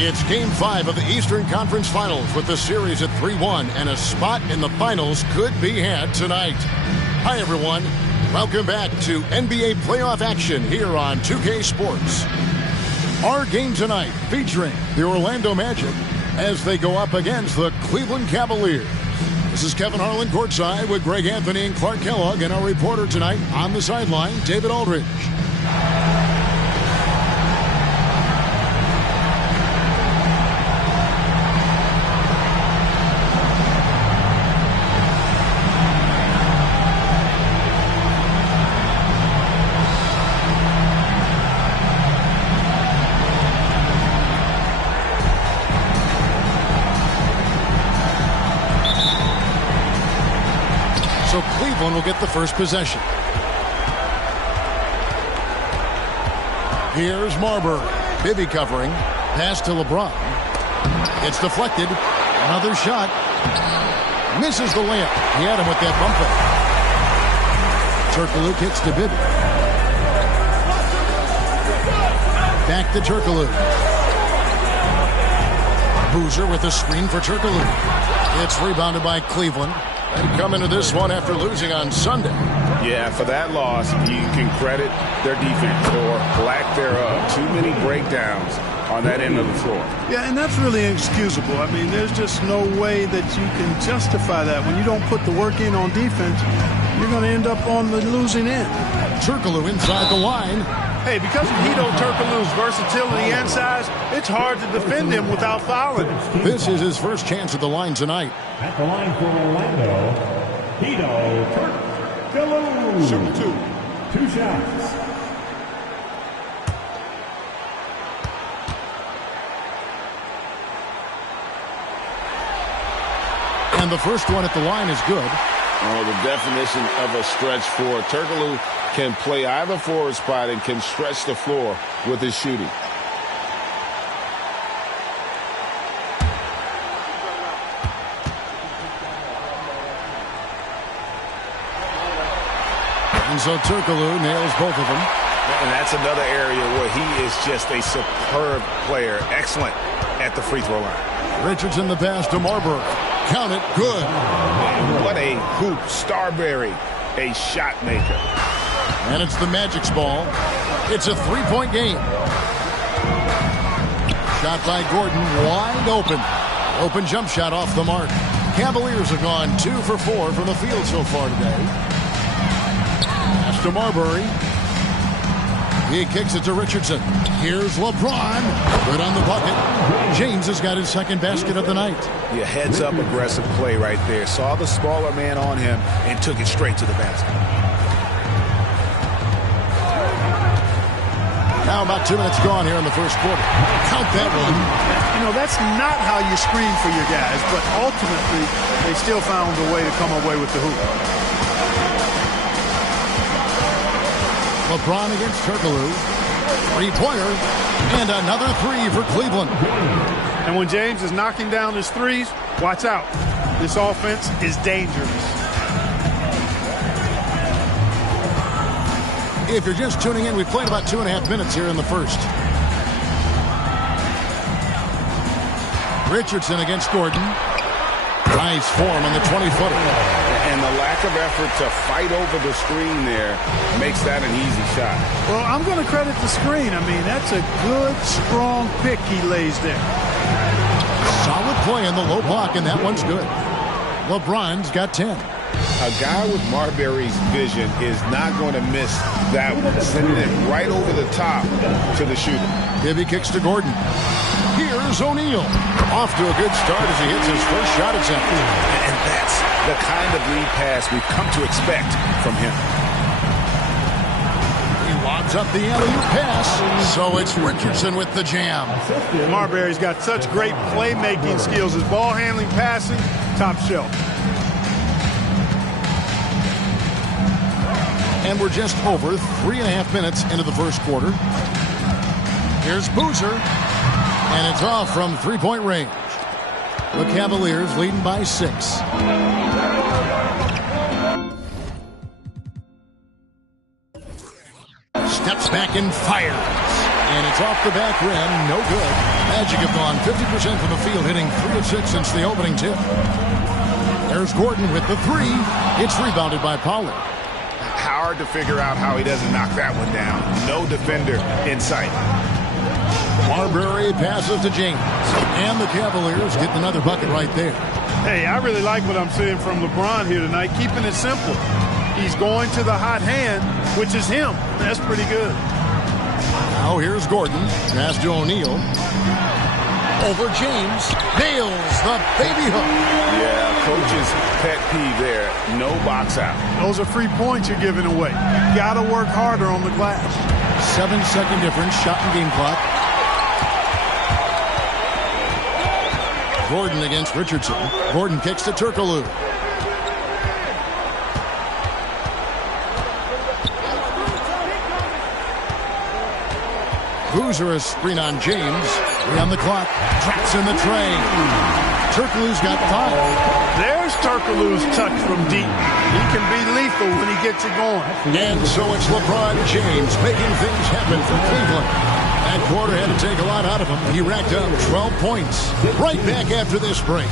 It's Game 5 of the Eastern Conference Finals with the series at 3-1, and a spot in the finals could be had tonight. Hi, everyone. Welcome back to NBA playoff action here on 2K Sports. Our game tonight featuring the Orlando Magic as they go up against the Cleveland Cavaliers. This is Kevin Harlan courtside with Greg Anthony and Clark Kellogg, and our reporter tonight on the sideline, David Aldridge. So Cleveland will get the first possession. Here's Marbury. Bibby covering. Pass to LeBron. It's deflected. Another shot. Misses the layup. He had him with that bump fake. Turkoglu kicks to Bibby. Back to Turkoglu. Boozer with a screen for Turkoglu. It's rebounded by Cleveland. They come into this one after losing on Sunday. Yeah, for that loss, you can credit their defense or lack thereof. Too many breakdowns on that end of the floor. Yeah, and that's really inexcusable. I mean, there's just no way that you can justify that. When you don't put the work in on defense, you're going to end up on the losing end. Turkoglu inside the line. Hey, because of Hedo Turkoglu's versatility and size, it's hard to defend him without fouling. This is his first chance at the line tonight. At the line for Orlando, Hedo Turkoglu. Shooting two. 2 shots. And the first one at the line is good. Oh, the definition of a stretch forward. Turkoglu can play either forward spot and can stretch the floor with his shooting. And so Turkoglu nails both of them. And that's another area where he is just a superb player. Excellent at the free throw line. Richardson the pass to Marbury. Count it. Good. And what a hoop. Starbury, a shot maker. And it's the Magic's ball. It's a three-point game. Shot by Gordon, wide open. Open jump shot off the mark. Cavaliers have gone 2 for 4 from the field so far today. Pass to Marbury. He kicks it to Richardson. Here's LeBron. Good on the bucket. James has got his second basket of the night. Yeah, heads-up aggressive play right there. Saw the smaller man on him and took it straight to the basket. Now about 2 minutes gone here in the first quarter. Count that one. You know, that's not how you screen for your guys, but ultimately they still found a way to come away with the hoop. LeBron against Turkoglu. Three-pointer. And another three for Cleveland. And when James is knocking down his threes, watch out. This offense is dangerous. If you're just tuning in, we've played about 2.5 minutes here in the first. Richardson against Gordon. Nice form on the 20-footer. And the lack of effort to fight over the screen there makes that an easy shot. Well, I'm going to credit the screen. I mean, that's a good, strong pick he lays there. Solid play in the low block, and that one's good. LeBron's got 10. A guy with Marbury's vision is not going to miss that one. Sending it right over the top to the shooter. Bibby kicks to Gordon. Here's O'Neal. Off to a good start as he hits his first shot attempt. And that's the kind of lead pass we've come to expect from him. He lobs up the alley-oop pass. So it's Richardson with the jam. Marbury's got such great playmaking skills. His ball handling, passing, top shelf. And we're just over 3.5 minutes into the first quarter. Here's Boozer. And it's off from three-point range. The Cavaliers leading by 6. Steps back and fires. And it's off the back rim. No good. Magic have gone 50% from the field, hitting 3 of 6 since the opening tip. There's Gordon with the 3. It's rebounded by Pollard. Hard to figure out how he doesn't knock that one down. No defender in sight. Marbury passes to James. And the Cavaliers get another bucket right there. Hey, I really like what I'm seeing from LeBron here tonight, keeping it simple. He's going to the hot hand, which is him. That's pretty good. Now here's Gordon. Pass to O'Neal. Over James. Nails the baby hook. Yeah, coach's pet peeve there. No box out. Those are free points you're giving away. Got to work harder on the glass. 7-second difference. Shot and game clock. Gordon against Richardson. Gordon kicks to Turkoglu. Boozer a screen on James. 3 on the clock. Drops in the tray. Turkoglu's got 5. There's Turkoglu's touch from deep. He can be lethal when he gets it going. And so it's LeBron James making things happen for Cleveland. That quarter had to take a lot out of him. He racked up 12 points. Right back after this break.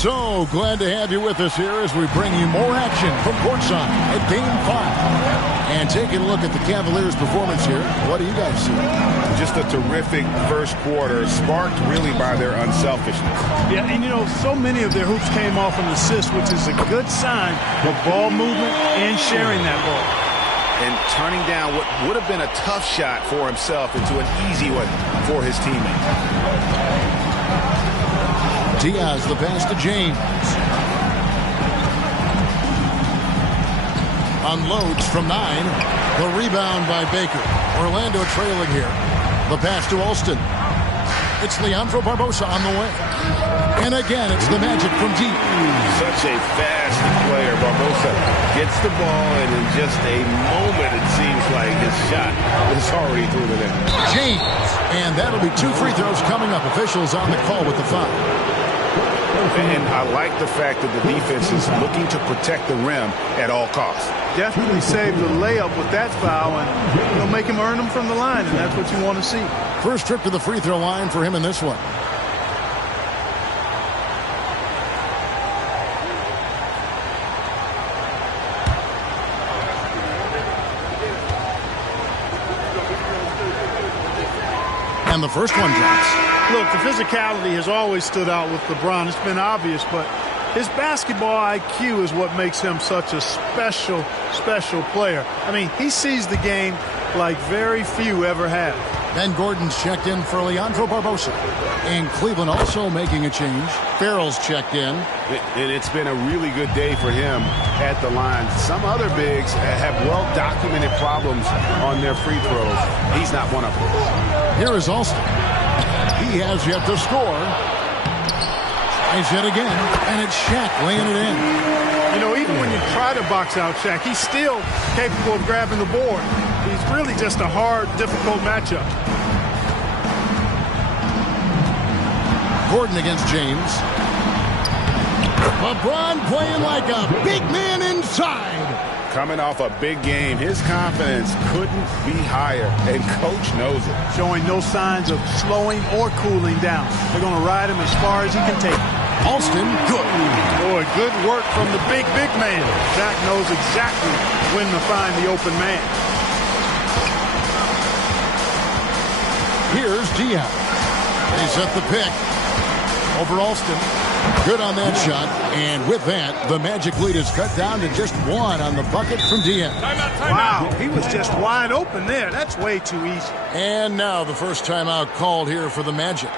So glad to have you with us here as we bring you more action from courtside at Game 5. And taking a look at the Cavaliers' performance here, what do you guys see? Just a terrific first quarter, sparked really by their unselfishness. Yeah, and you know, so many of their hoops came off an assist, which is a good sign of ball movement and sharing that ball. And turning down what would have been a tough shot for himself into an easy one for his teammates. Diaz the pass to James. Unloads from 9. The rebound by Baker. Orlando trailing here. The pass to Alston. It's Leandro Barbosa on the way. And again, it's the Magic from deep. Such a fast player. Barbosa gets the ball, and in just a moment, it seems like his shot is already through the net. James. And that'll be 2 free throws coming up. Officials on the call with the foul. And I like the fact that the defense is looking to protect the rim at all costs. Definitely saved the layup with that foul, and make him earn them from the line, and that's what you want to see. First trip to the free throw line for him in this one. And the first one drops. Look, the physicality has always stood out with LeBron. It's been obvious, but his basketball IQ is what makes him such a special, special player. I mean, he sees the game like very few ever have. Ben Gordon's checked in for Leandro Barbosa. And Cleveland also making a change. Farrell's checked in. And it's been a really good day for him at the line. Some other bigs have well-documented problems on their free throws. He's not one of them. Here is Alston. He has yet to score. Tries yet again, and it's Shaq laying it in. You know, even when you try to box out Shaq, he's still capable of grabbing the board. He's really just a hard, difficult matchup. Gordon against James. LeBron playing like a big man inside. Coming off a big game, his confidence couldn't be higher, and coach knows it. Showing no signs of slowing or cooling down. They're going to ride him as far as he can take. Alston, good. Boy, good work from the big man. Shaq knows exactly when to find the open man. Here's Diaz. They set the pick over Alston. Good on that shot. And with that, the Magic lead is cut down to just 1 on the bucket from Diaz. Wow, he was just wide open there. That's way too easy. And now the first timeout called here for the Magic.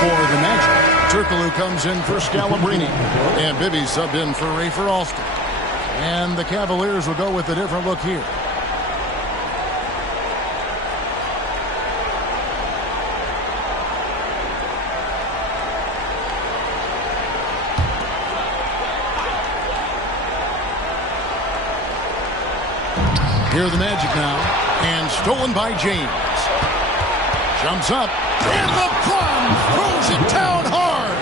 For the Magic, Turkoglu comes in for Scalabrine. And Bibby subbed in for Rafer Alston. And the Cavaliers will go with a different look here. Here are the Magic now. And stolen by James. Jumps up. And LeBron throws it down hard.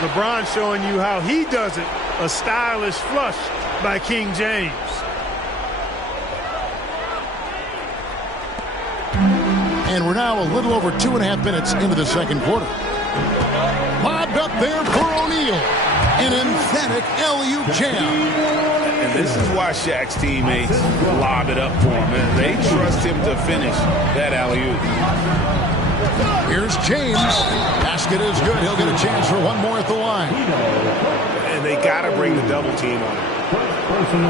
LeBron showing you how he does it. A stylish flush by King James. And we're now a little over 2.5 minutes into the second quarter. Lobbed up there for O'Neal. An emphatic alley-oop jam. And this is why Shaq's teammates lob it up for him. And they trust him to finish that alley-oop. Here's James. Basket is good. He'll get a chance for one more at the line. And they got to bring the double team on him.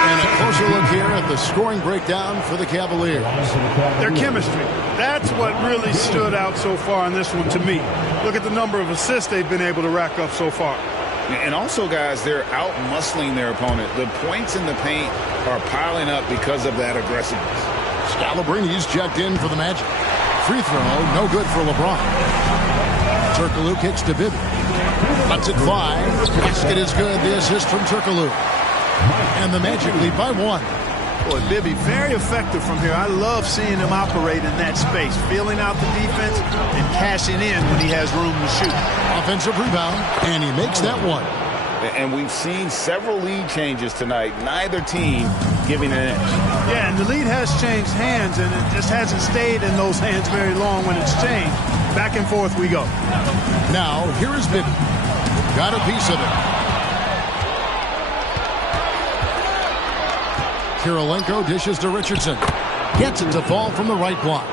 And a closer look here at the scoring breakdown for the Cavaliers. Their chemistry. That's what really stood out so far in this one to me. Look at the number of assists they've been able to rack up so far. And also, guys, they're out-muscling their opponent. The points in the paint are piling up because of that aggressiveness. Scalabrine's checked in for the Magic. Free throw, no good for LeBron. Turkoglu kicks to Bibby. Lets it fly. Basket is good. The assist from Turkoglu. And the Magic lead by 1. Boy, Bibby, very effective from here. I love seeing him operate in that space, feeling out the defense and cashing in when he has room to shoot. Offensive rebound, and he makes that one. And we've seen several lead changes tonight. Neither team giving an edge. Yeah, and the lead has changed hands, and it just hasn't stayed in those hands very long when it's changed. Back and forth we go. Now, here is Bibby. Got a piece of it. Kirilenko dishes to Richardson. Gets it to fall from the right block.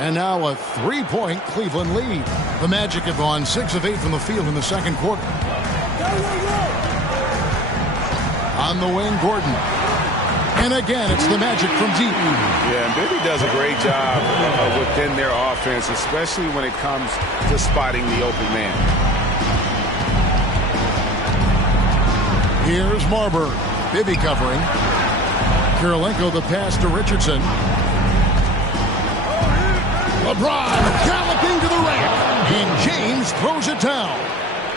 And now a 3-point Cleveland lead. The Magic have gone 6 of 8 from the field in the second quarter. On the wing, Gordon. And again, it's the Magic from deep. Yeah, and Bibby does a great job within their offense, especially when it comes to spotting the open man. Here's Marbury. Bibby covering. Kirilenko the pass to Richardson. LeBron galloping to the rack. And James throws it down.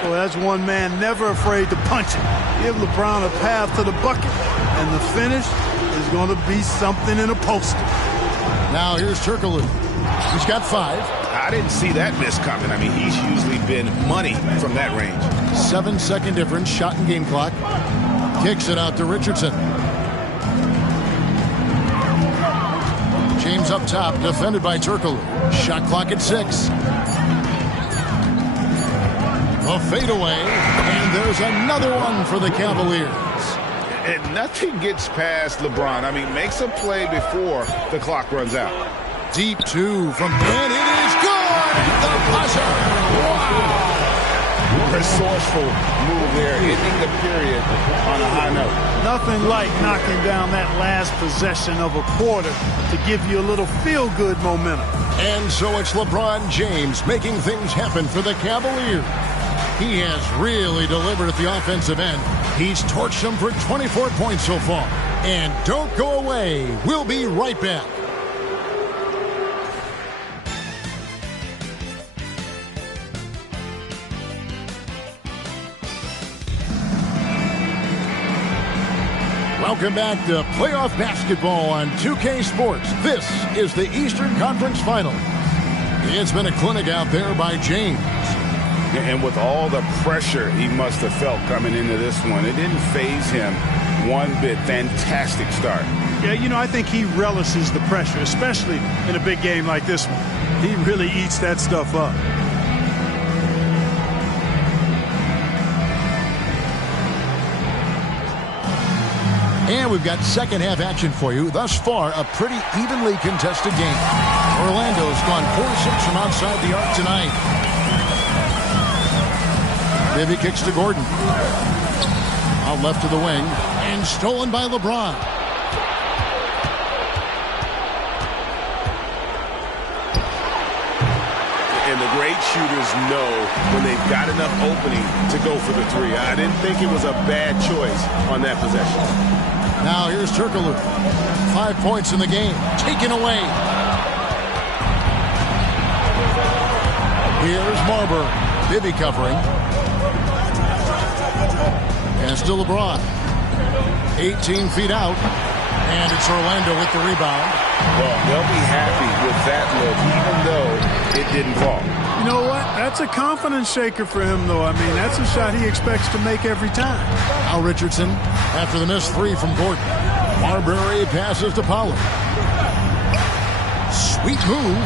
Well, that's one man never afraid to punch it. Give LeBron a path to the bucket. And the finish is going to be something in a poster. Now here's Turkoglu. He's got 5. I didn't see that miss coming. I mean, he's usually been money from that range. 7-second difference, shot and game clock. Kicks it out to Richardson. James up top, defended by Turkoglu. Shot clock at 6. A fadeaway, and there's another one for the Cavaliers. And nothing gets past LeBron. I mean, makes a play before the clock runs out. Deep 2 from Ben. It is good at the buzzer. Wow. Resourceful move there, ending the period on a high note. Nothing like knocking down that last possession of a quarter to give you a little feel-good momentum. And so it's LeBron James making things happen for the Cavaliers. He has really delivered at the offensive end. He's torched them for 24 points so far. And don't go away. We'll be right back. Welcome back to playoff basketball on 2K Sports. This is the Eastern Conference Finals. It's been a clinic out there by James. And with all the pressure he must have felt coming into this one, it didn't faze him one bit. Fantastic start. Yeah, you know, I think he relishes the pressure, especially in a big game like this one. He really eats that stuff up. And we've got second half action for you. Thus far, a pretty evenly contested game. Orlando's gone 4-6 from outside the arc tonight. Bibby kicks to Gordon. Out left to the wing. And stolen by LeBron. And the great shooters know when they've got enough opening to go for the 3. I didn't think it was a bad choice on that possession. Now here's Turkoglu. 5 points in the game. Taken away. Here's Marbury. Bibby covering. And still LeBron. 18 feet out. And it's Orlando with the rebound. Well, they'll be happy with that look, even though it didn't fall. You know what? That's a confidence shaker for him, though. I mean, that's a shot he expects to make every time. Now Richardson after the missed three from Gordon. Marbury passes to Pollard. Sweet move.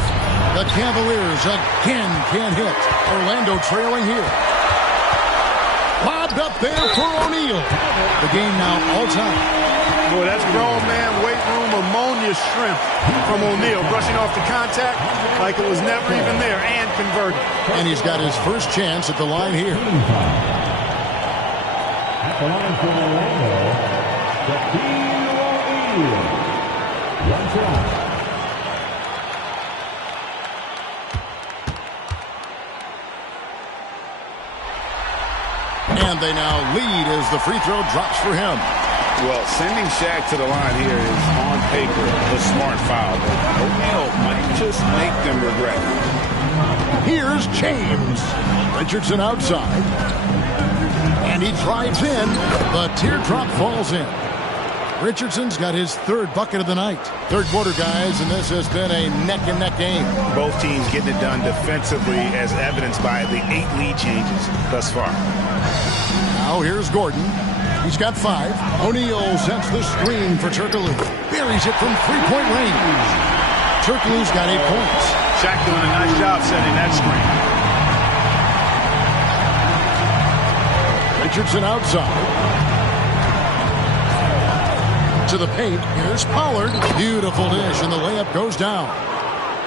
The Cavaliers again can't hit. Orlando trailing here. Lobbed up there for O'Neal. The game now all time. Boy, that's grown man weight room ammonia shrimp from O'Neal. Brushing off the contact like it was never even there and converted. And he's got his first chance at the line here. At the line for Orlando, Shaquille O'Neal. One try. And they now lead as the free throw drops for him. Well, sending Shaq to the line here is on paper a smart foul, but O'Neal might just make them regret it. Here's James. Richardson outside. And he drives in. The teardrop falls in. Richardson's got his third bucket of the night. Third quarter, guys, and this has been a neck-and-neck game. Both teams getting it done defensively, as evidenced by the 8 lead changes thus far. Now here's Gordon. He's got 5. O'Neal sets the screen for Turkoglu. Buries it from three-point range. Turkoglu's got 8 points. Shaq doing a nice job setting that screen. Richardson outside. To the paint. Here's Pollard. Beautiful dish, and the layup goes down.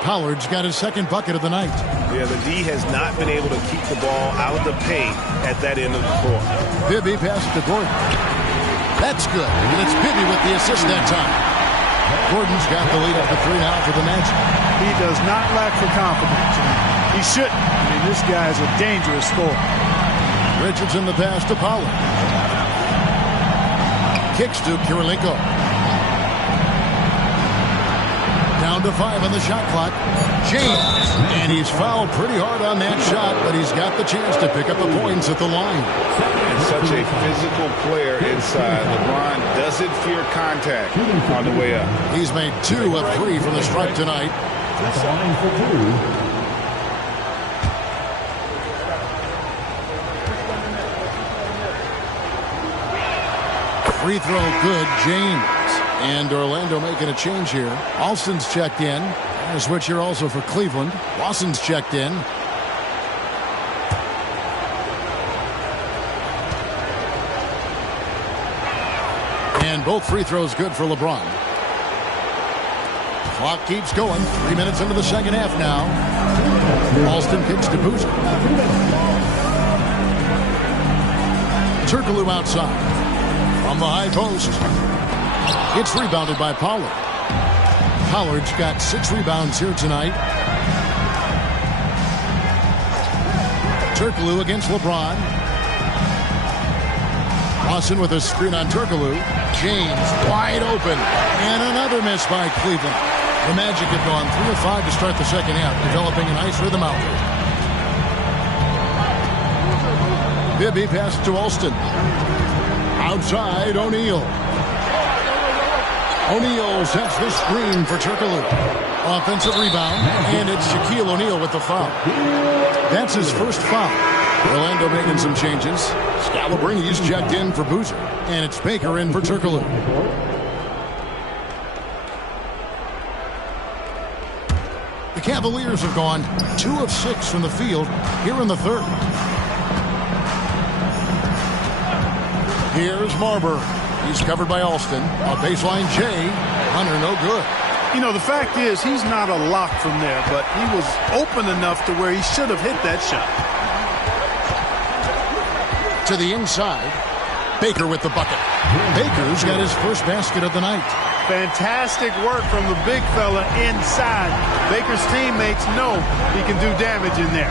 Pollard's got his second bucket of the night. Yeah, the D has not been able to keep the ball out of the paint at that end of the floor. Bibby passes to Gordon. That's good. And it's Bibby with the assist that time. Gordon's got the lead up to 3 now for the Magic. He does not lack for confidence. He shouldn't. I mean, this guy is a dangerous scorer. Richardson the pass to Pollard. Kicks to Kirilenko. Down to 5 on the shot clock. James. And he's fouled pretty hard on that shot, but he's got the chance to pick up the points at the line. And such a physical player inside. LeBron doesn't fear contact on the way up. He's made 2 of 3 from the stripe tonight. That's the line for 2. Free throw good, James. And Orlando making a change here. Alston's checked in. And a switch here also for Cleveland. Lawson's checked in. And both free throws good for LeBron. Clock keeps going. 3 minutes into the second half now. Alston kicks to Boozer. Turkoglu outside. From the high post. It's rebounded by Pollard. Pollard's got 6 rebounds here tonight. Turkoglu against LeBron. Lawson with a screen on Turkoglu. James wide open. And another miss by Cleveland. The Magic have gone 3 of 5 to start the second half, developing a nice rhythm out there. Bibby passes to Alston. Outside, O'Neal. O'Neal sets the screen for Turkoglu. Offensive rebound, and it's Shaquille O'Neal with the foul. That's his first foul. Orlando making some changes. Scalabrini's checked in for Boozer, and it's Baker in for Turkoglu. The Cavaliers have gone 2 of 6 from the field here in the third. Here's Marbury. He's covered by Alston. A baseline J. Hunter, no good. You know, the fact is, he's not a lock from there, but he was open enough to where he should have hit that shot. To the inside. Baker with the bucket. Baker's got his first basket of the night. Fantastic work from the big fella inside. Baker's teammates know he can do damage in there.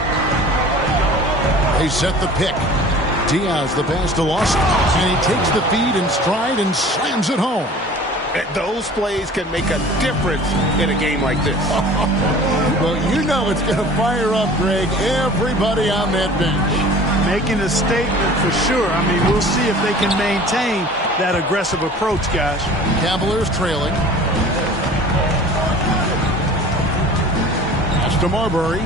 They set the pick. Diaz the pass to Lawson, and he takes the feed in stride and slams it home. Those plays can make a difference in a game like this. Well, you know it's going to fire up, Greg, everybody on that bench. Making a statement for sure. I mean, we'll see if they can maintain that aggressive approach, guys. Cavaliers trailing. Pass to Marbury.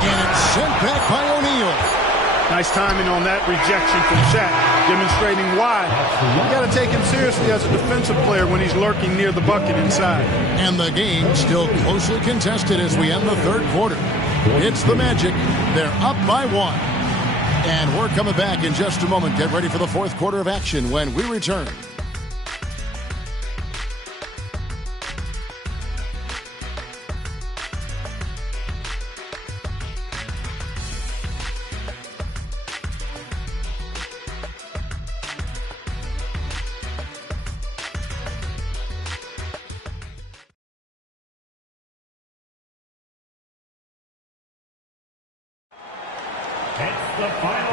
And it's sent back by O'Neal. Nice timing on that rejection from Shaq, demonstrating why you got to take him seriously as a defensive player when he's lurking near the bucket inside. And the game still closely contested as we end the third quarter. It's the Magic. They're up by 1. And we're coming back in just a moment. Get ready for the fourth quarter of action when we return.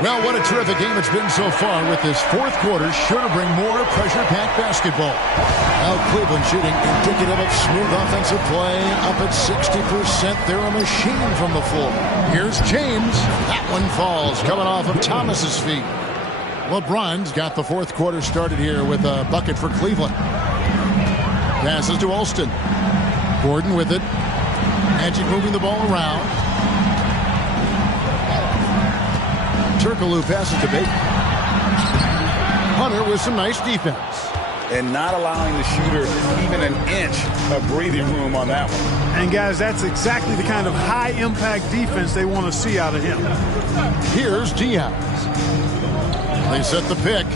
Well, what a terrific game it's been so far, with this fourth quarter sure to bring more pressure-packed basketball. Now Cleveland shooting indicative of smooth offensive play, up at 60%. They're a machine from the floor. Here's James. That one falls, coming off of Thomas's feet. LeBron's got the fourth quarter started here with a bucket for Cleveland. Passes to Alston. Gordon with it. Magic moving the ball around. Turkoglu passes to Baker. Hunter with some nice defense. And not allowing the shooter even an inch of breathing room on that one. And, guys, that's exactly the kind of high-impact defense they want to see out of him. Here's Diaz. They set the pick.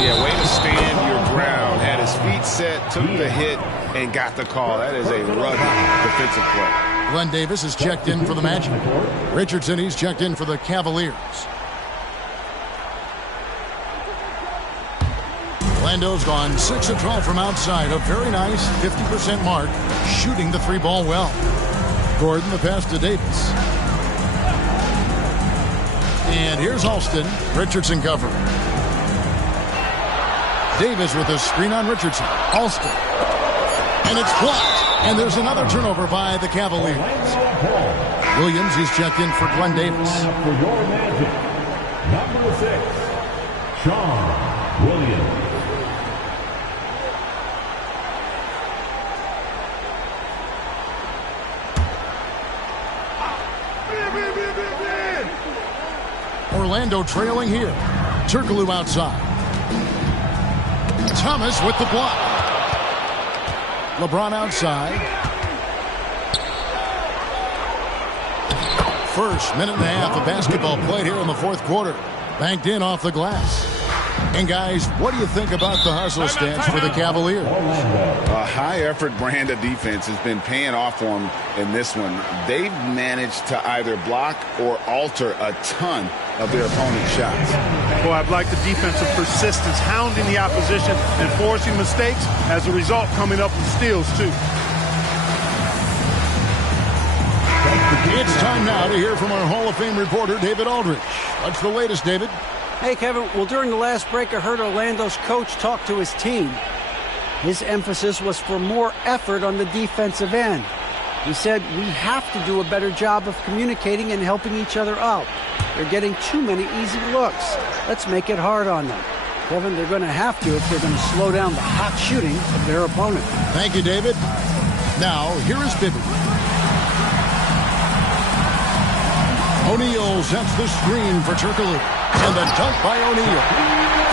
Yeah, way to stand your ground. Had his feet set, took the hit, and got the call. That is a rugged defensive play. Glenn Davis is checked in for the Magic. Richardson, he's checked in for the Cavaliers. Orlando's gone 6 of 12 from outside. A very nice 50% mark, shooting the 3-ball well. Gordon, the pass to Davis. And here's Alston. Richardson covering. Davis with a screen on Richardson. Alston. And it's blocked. And there's another turnover by the Cavaliers. Williams, he's checked in for Glenn Davis. For your Magic, number 6, Sean Williams. Orlando trailing here. Turkoglu outside. Thomas with the block. LeBron outside. First minute and a half of basketball played here in the fourth quarter. Banked in off the glass. And, guys, what do you think about the hustle stance for the Cavaliers? A high-effort brand of defense has been paying off for them in this one. They've managed to either block or alter a ton of their opponent's shots. Boy, I'd like the defensive persistence, hounding the opposition and forcing mistakes. As a result, coming up with steals, too. It's time now to hear from our Hall of Fame reporter, David Aldridge. What's the latest, David? Hey, Kevin. Well, during the last break, I heard Orlando's coach talk to his team. His emphasis was for more effort on the defensive end. He said, we have to do a better job of communicating and helping each other out. They're getting too many easy looks. Let's make it hard on them. Kevin, they're going to have to if they're going to slow down the hot shooting of their opponent. Thank you, David. Now, here is Bibby. O'Neal sets the screen for Turkoglu. And the dunk by O'Neal.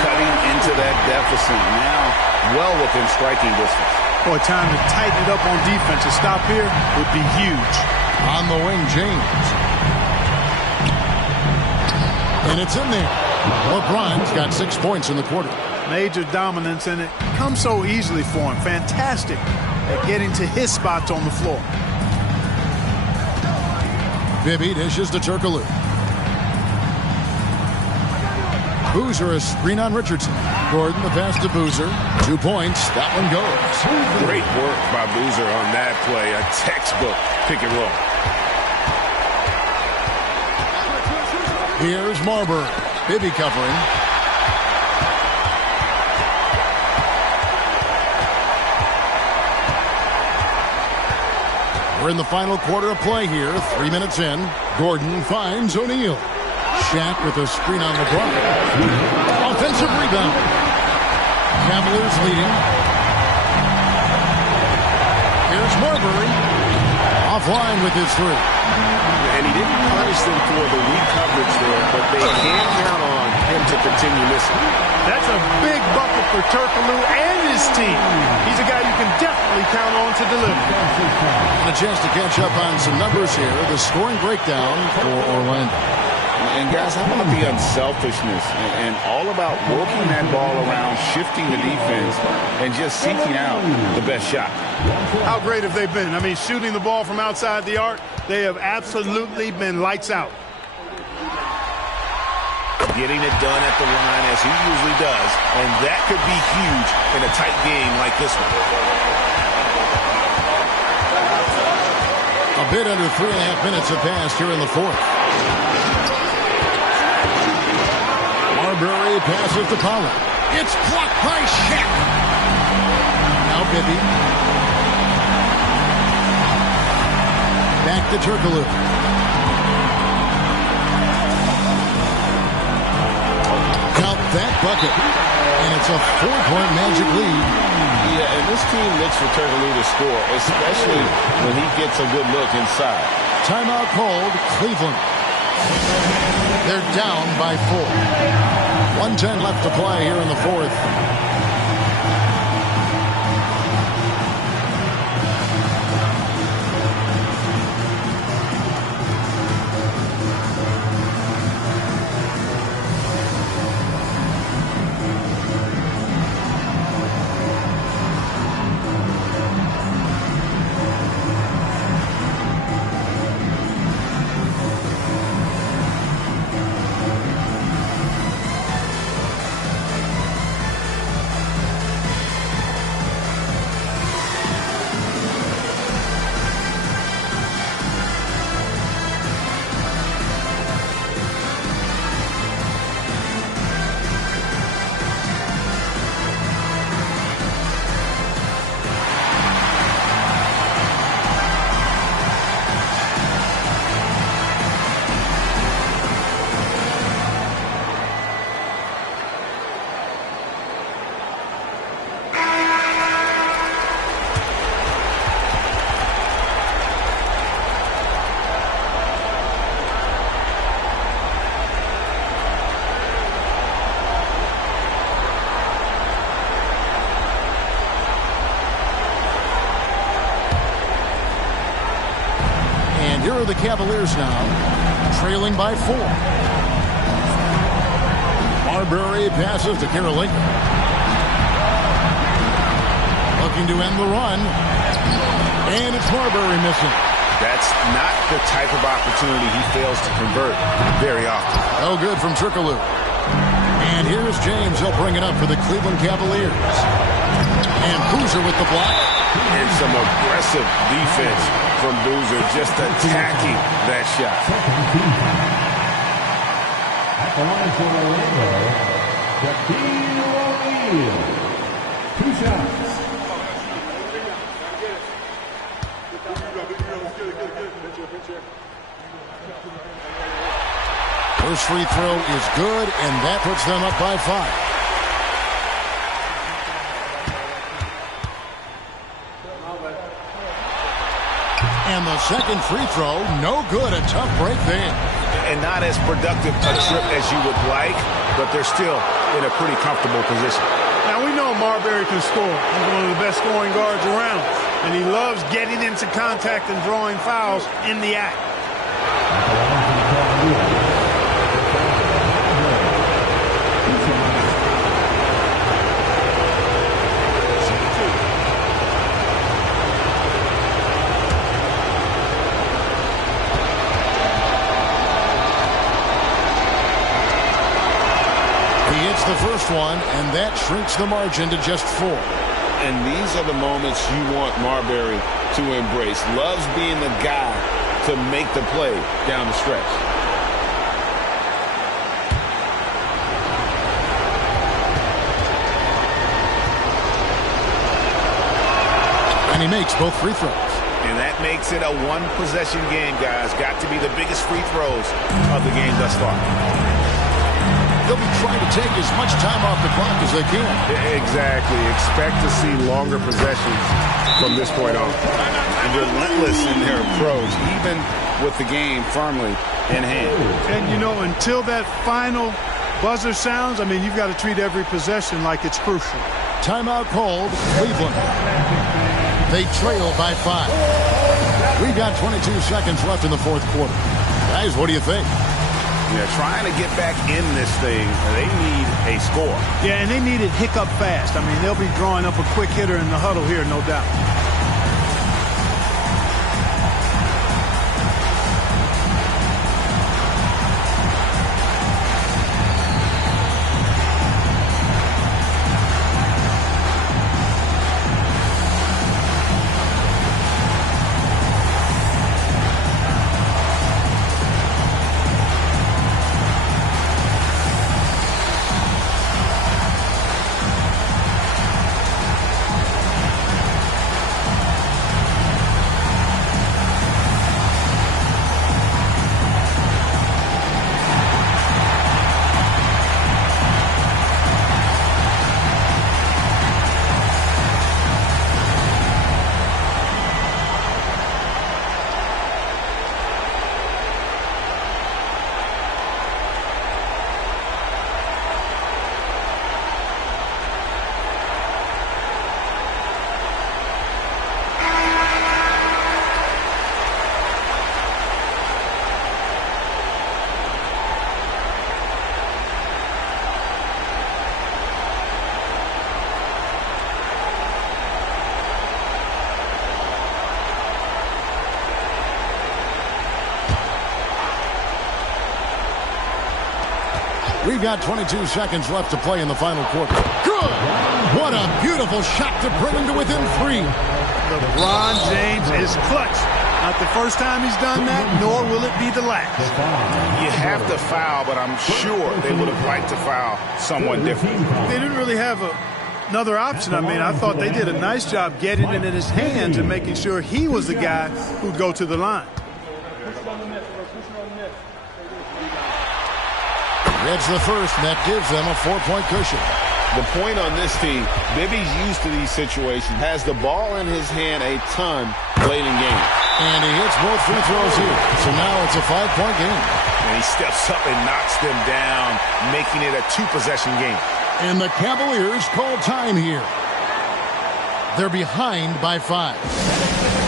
Cutting into that deficit now, well within striking distance. Boy, time to tighten it up on defense. A stop here would be huge. On the wing, James. And it's in there. LeBron's got 6 points in the quarter. Major dominance, and it comes so easily for him. Fantastic at getting to his spots on the floor. Bibby dishes to Turkoglu. Boozer a screen on Richardson. Gordon the pass to Boozer. 2 points. That one goes. Great work by Boozer on that play. A textbook pick and roll. Here's Marbury. Bibby covering. We're in the final quarter of play here. 3 minutes in. Gordon finds O'Neal. Shaq with a screen on LeBron. Offensive rebound. Cavaliers leading. Here's Marbury. Offline with his three. And he didn't punish them for the weak coverage there, but they can't count on him to continue missing. That's a big bucket for Turkoglu and his team. He's a guy you can definitely count on to deliver. And a chance to catch up on some numbers here. The scoring breakdown for Orlando. And guys, how about the unselfishness and all about working that ball around, shifting the defense, and just seeking out the best shot. How great have they been? I mean, shooting the ball from outside the arc, they have absolutely been lights out. Getting it done at the line as he usually does, and that could be huge in a tight game like this one. A bit under 3.5 minutes have passed here in the fourth. Marbury passes to Pollard. It's blocked by Shaq. Now Bibby. Back to Turkoglu. Count that bucket. And it's a 4-point Magic lead. Yeah, and this team looks for Turkoglu to score, especially when he gets a good look inside. Timeout called. Cleveland. They're down by 4. 1:10 left to play here in the fourth. Here are the Cavaliers now, trailing by 4. Marbury passes to Karolinka. Looking to end the run. And it's Marbury missing. That's not the type of opportunity he fails to convert very often. No good from Turkoglu. And here's James. He'll bring it up for the Cleveland Cavaliers. And Boozer with the block. And some aggressive defense from Boozer, just attacking that shot. At the line for Orlando, Shaquille O'Neal. 2 shots. First free throw is good, and that puts them up by 5. And the second free throw, no good. A tough break there. And not as productive a trip as you would like, but they're still in a pretty comfortable position. Now, we know Marbury can score. He's one of the best scoring guards around. And he loves getting into contact and drawing fouls in the act. The first one, and that shrinks the margin to just 4. And these are the moments you want Marbury to embrace. Loves being the guy to make the play down the stretch. And he makes both free throws. And that makes it a one-possession game, guys. Got to be the biggest free throws of the game thus far. They'll be trying to take as much time off the clock as they can. Exactly. Expect to see longer possessions from this point on. And relentless in their approach, even with the game firmly in hand. And, you know, until that final buzzer sounds, I mean, you've got to treat every possession like it's crucial. Timeout called, Cleveland. They trail by 5. We've got 22 seconds left in the fourth quarter. Guys, what do you think? Yeah, trying to get back in this thing, they need a score. Yeah, and they need it hiccup fast. I mean, they'll be drawing up a quick hitter in the huddle here, no doubt. We've got 22 seconds left to play in the final quarter. Good! What a beautiful shot to bring him to within 3. LeBron James is clutch. Not the first time he's done that, nor will it be the last. You have to foul, but I'm sure they would have liked to foul someone different. They didn't really have another option. I mean, I thought they did a nice job getting it in his hands and making sure he was the guy who'd go to the line. It's the first, and that gives them a 4-point cushion. The point on this team, Bibby's used to these situations, has the ball in his hand a ton late in games. And he hits both free throws here. So now it's a 5-point game. And he steps up and knocks them down, making it a 2-possession game. And the Cavaliers call time here. They're behind by 5.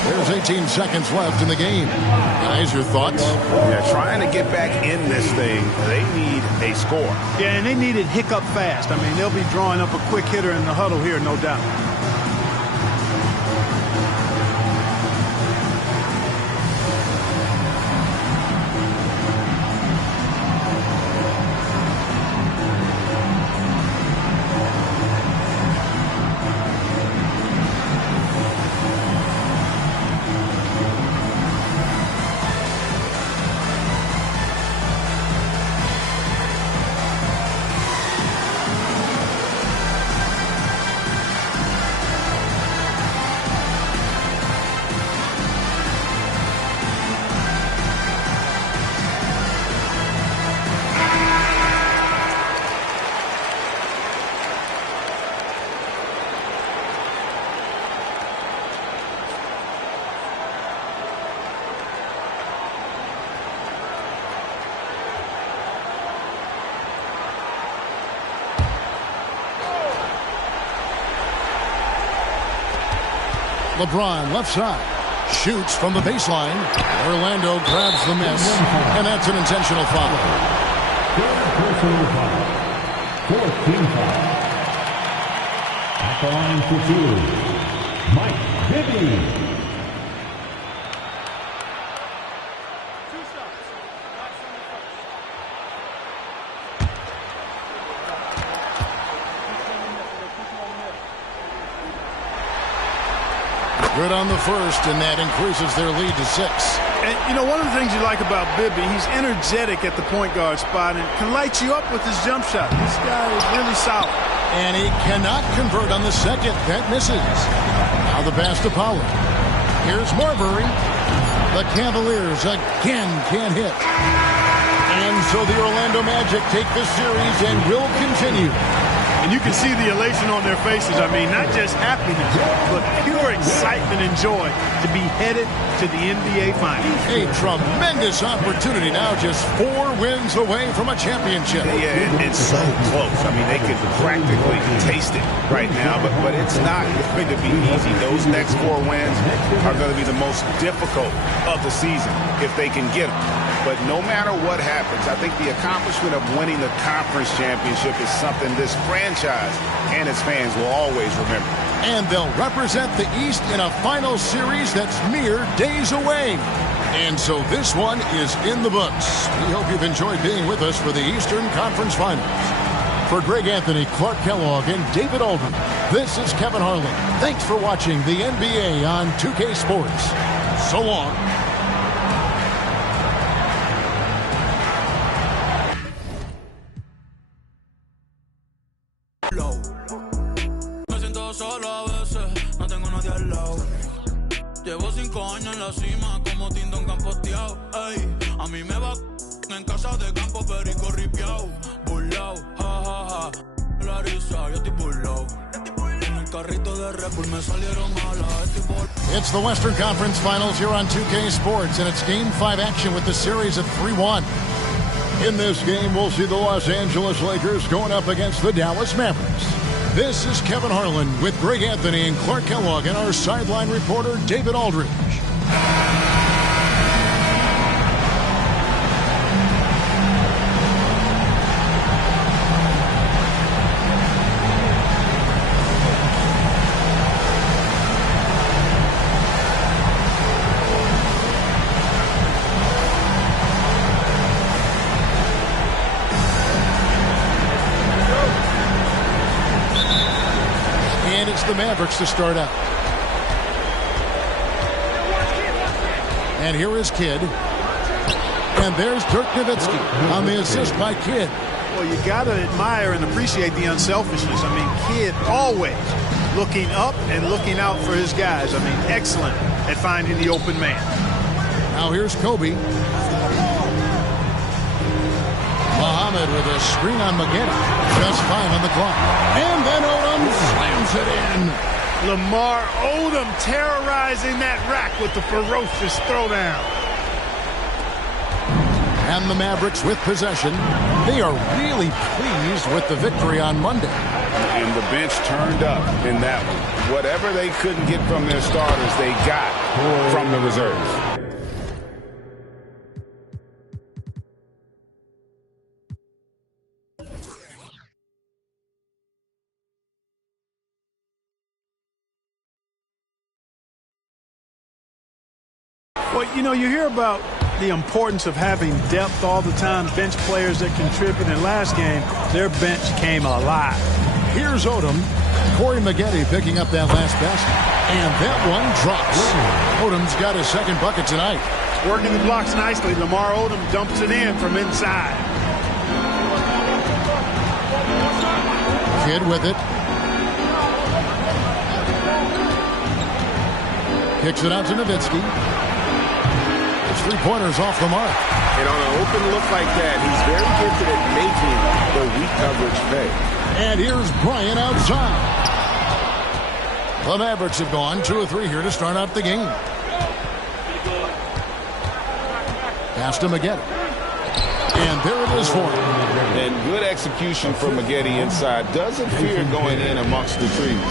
There's 18 seconds left in the game. Guys, your thoughts? Yeah, trying to get back in this thing, they need a score. Yeah, and they need it hiccup fast. I mean, they'll be drawing up a quick hitter in the huddle here, no doubt. LeBron left side. Shoots from the baseline. Orlando grabs the miss. And that's an intentional foul. Personal foul. 14 foul. At the line for 2, Mike Bibby. Good on the first, and that increases their lead to 6. And, you know, one of the things you like about Bibby, he's energetic at the point guard spot and can light you up with his jump shot. This guy is really solid. And he cannot convert on the second. That misses. Now the pass to Powell. Here's Marbury. The Cavaliers again can't hit. And so the Orlando Magic take this series and will continue. And you can see the elation on their faces. I mean, not just happiness, but pure excitement and joy to be headed to the NBA Finals. A tremendous opportunity now, just 4 wins away from a championship. Yeah, it's so close. I mean, they could practically taste it right now, but it's not going to be easy. Those next 4 wins are going to be the most difficult of the season if they can get them. But no matter what happens, I think the accomplishment of winning the conference championship is something this franchise and its fans will always remember. And they'll represent the East in a final series that's mere days away. And so this one is in the books. We hope you've enjoyed being with us for the Eastern Conference Finals. For Greg Anthony, Clark Kellogg, and David Aldridge, this is Kevin Harlan. Thanks for watching the NBA on 2K Sports. So long. Me siento solo a veces, no tengo nadie al lado. Llevo 5 años en la cima como Tindon campoteado. Ey, a mí me va en casa de campo perico ripiao. Burlao, ja ja ja. Larissa, yo estoy burlao. En el carrito de Red Bull me salieron alas. It's the Western Conference Finals here on 2K Sports, and it's Game 5 action with the series at 3-1. In this game, we'll see the Los Angeles Lakers going up against the Dallas Mavericks. This is Kevin Harlan with Greg Anthony and Clark Kellogg and our sideline reporter, David Aldridge. The Mavericks to start out. And here is Kidd. And there's Dirk Nowitzki on the assist by Kidd. Well, you got to admire and appreciate the unselfishness. I mean, Kidd always looking up and looking out for his guys. I mean, excellent at finding the open man. Now here's Kobe. Muhammad with a screen on Maggette. Just 5 on the clock. And then Odom slams it in. Lamar Odom terrorizing that rack with the ferocious throwdown. And the Mavericks with possession. They are really pleased with the victory on Monday. And the bench turned up in that one. Whatever they couldn't get from their starters, they got from the reserves. Well, you know, you hear about the importance of having depth all the time, bench players that contribute. In last game, their bench came alive. Here's Odom. Corey Maggette picking up that last basket. And that one drops. Odom's got his second bucket tonight. Working the blocks nicely. Lamar Odom dumps it in from inside. Kidd with it. Kicks it out to Nowitzki. 3-pointers off the mark. And on an open look like that, he's very gifted at making the weak coverage pay. And here's Bryant outside. The Mavericks have gone 2 of 3 here to start out the game. Pass to Maggette. And there it is for him. And good execution from Maggette inside. Doesn't fear going in amongst the trees.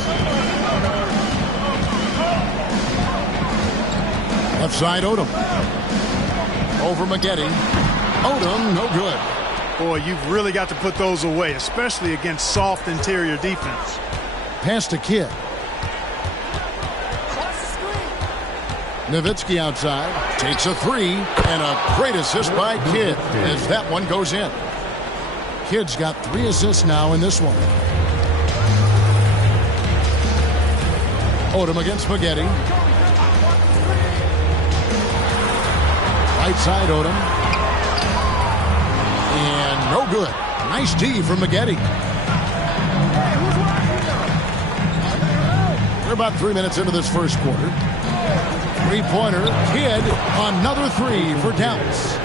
Left side, Odom. Over Maggette. Odom, no good. Boy, you've really got to put those away, especially against soft interior defense. Pass to Kidd. Nowitzki outside. Takes a 3. And a great assist by Kidd as that one goes in. Kidd's got 3 assists now in this one. Odom against Maggette. Right side, Odom. And no good. Nice D from Maggette. We're about 3 minutes into this first quarter. Three-pointer, Kidd, another three for Dallas.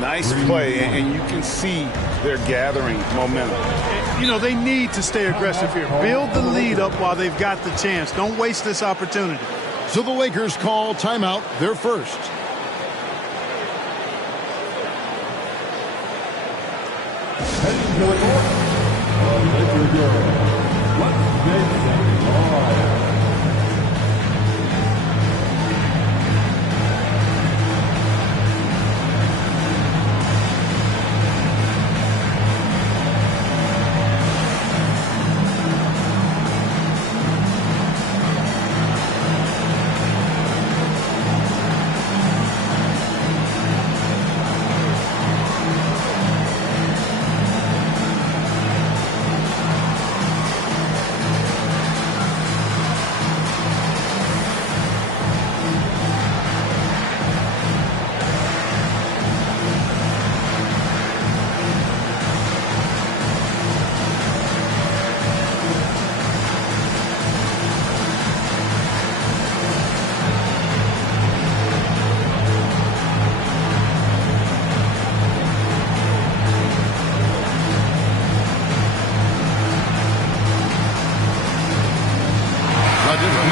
Nice play, and you can see they're gathering momentum. You know, they need to stay aggressive here. Build the lead up while they've got the chance. Don't waste this opportunity. So the Lakers call timeout, their first. Heading to the court, Laker girl, West Jason.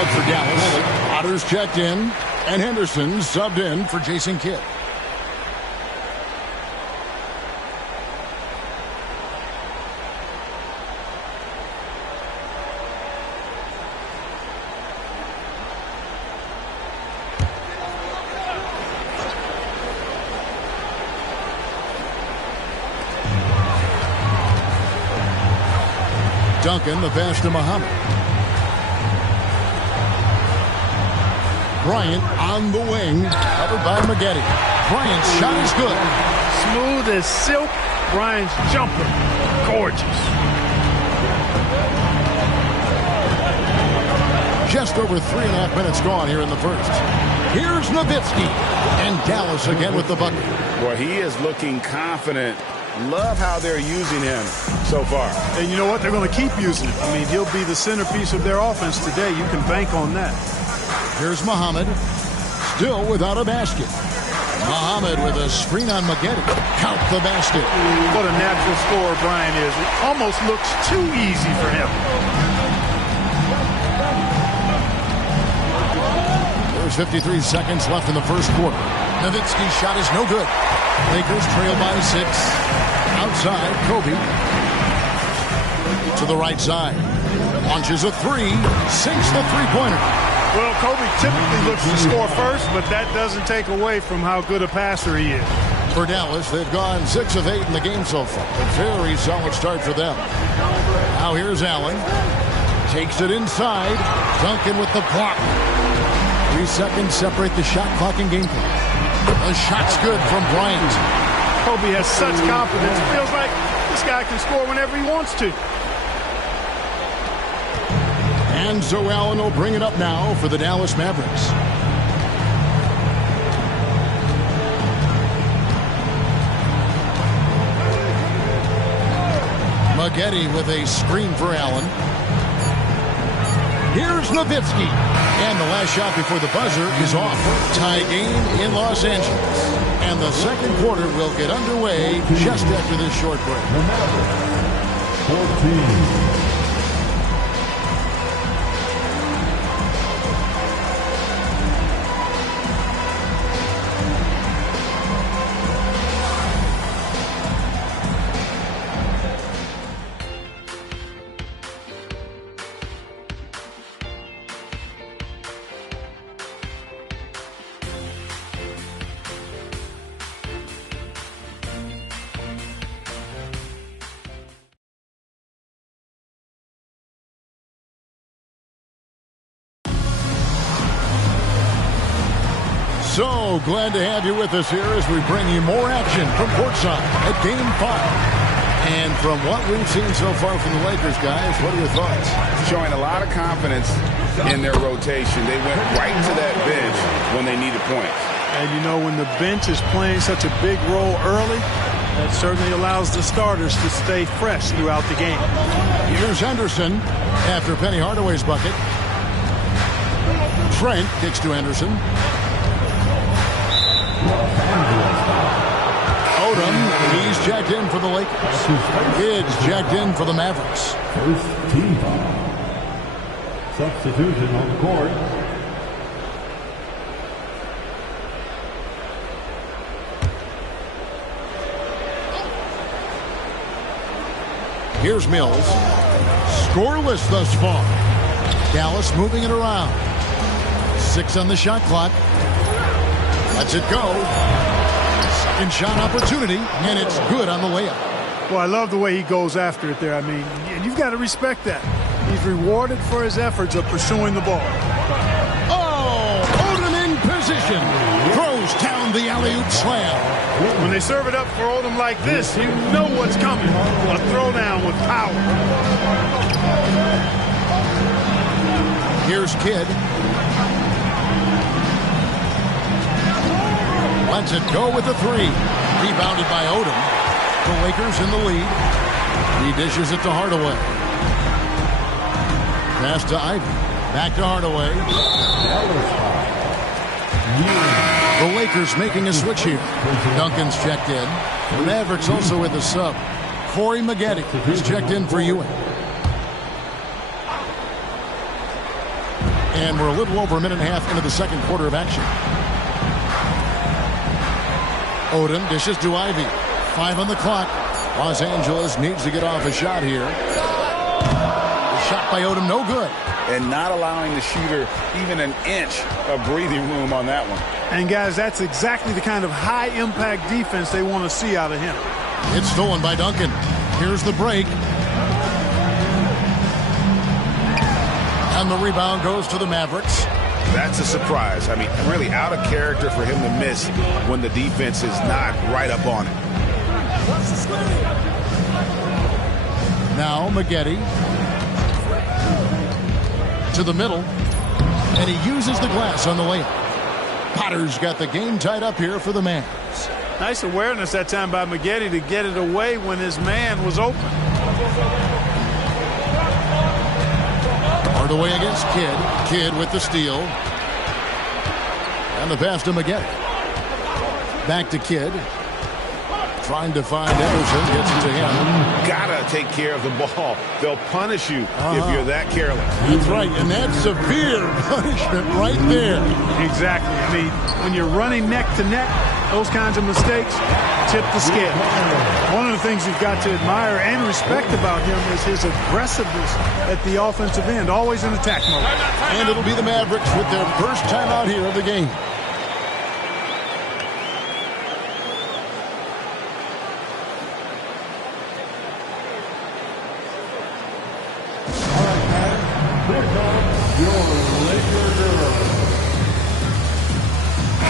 For Dallas, Otter's checked in, and Henderson subbed in for Jason Kidd. Duncan, the pass to Muhammad. Bryant on the wing, covered by Maggette. Bryant's shot is good. Smooth as silk. Bryant's jumper, gorgeous. Just over 3.5 minutes gone here in the first. Here's Nowitzki, and Dallas again with the bucket. Boy, he is looking confident. Love how they're using him so far. And you know what? They're going to keep using him. I mean, he'll be the centerpiece of their offense today. You can bank on that. Here's Muhammad, still without a basket. Muhammad with a screen on Maggette. Count the basket. What a natural scorer Bryant is. It almost looks too easy for him. There's 53 seconds left in the first quarter. Nowitzki's shot is no good. Lakers trail by 6. Outside, Kobe. To the right side. Launches a three. Sinks the three-pointer. Well, Kobe typically looks to score first, but that doesn't take away from how good a passer he is. For Dallas, they've gone 6 of 8 in the game so far. A very solid start for them. Now here's Allen. Takes it inside. Duncan with the block. 3 seconds separate the shot clock and game clock. The shot's good from Bryant. Kobe has such confidence. It feels like this guy can score whenever he wants to. And so Allen will bring it up now for the Dallas Mavericks. Maggette with a screen for Allen. Here's Nowitzki. And the last shot before the buzzer is off. Tie game in Los Angeles. And the second quarter will get underway just after this short break. The Mavericks, 14. So glad to have you with us here as we bring you more action from courtside at Game 5. And from what we've seen so far from the Lakers, guys, what are your thoughts? Showing a lot of confidence in their rotation. They went right to that bench when they needed points. And you know, when the bench is playing such a big role early, that certainly allows the starters to stay fresh throughout the game. Here's Henderson after Penny Hardaway's bucket. Trent kicks to Henderson. Odom, he's checked in for the Lakers. Kidd's checked in for the Mavericks. First team foul. Substitution on the court. Here's Mills. Scoreless thus far. Dallas moving it around. 6 on the shot clock. Lets it go. Second shot opportunity, and it's good on the layup. Well, I love the way he goes after it there. I mean, and you've got to respect that. He's rewarded for his efforts of pursuing the ball. Oh, Odom in position. Throws down the alley-oop slam. When they serve it up for Odom like this, you know what's coming. A throwdown with power. Here's Kidd. Lets it go with the 3. Rebounded by Odom. The Lakers in the lead. He dishes it to Hardaway. Pass to Ivy. Back to Hardaway. The Lakers making a switch here. Duncan's checked in. The Mavericks also with a sub. Corey Maggette is checked in for Ewing. And we're a little over a minute and a half into the second quarter of action. Odom dishes to Ivy. 5 on the clock. Los Angeles needs to get off a shot here. The shot by Odom, no good. And not allowing the shooter even an inch of breathing room on that one. And, guys, that's exactly the kind of high-impact defense they want to see out of him. It's stolen by Duncan. Here's the break. And the rebound goes to the Mavericks. That's a surprise. I mean, really out of character for him to miss when the defense is not right up on it. Now Maggette to the middle, and he uses the glass on the layup. Potter's got the game tied up here for the Mavs. Nice awareness that time by Maggette to get it away when his man was open. Hardaway against Kidd. Kidd with the steal. And the pass to Maggette. Back to Kidd. Trying to find Henderson. Gets it to him. Gotta take care of the ball. They'll punish you if you're that careless. That's right, and that's severe punishment right there. Exactly. I mean, when you're running neck to neck, those kinds of mistakes tip the scale. One of the things you've got to admire and respect about him is his aggressiveness at the offensive end, always in attack mode. And it'll be the Mavericks with their first time out here of the game.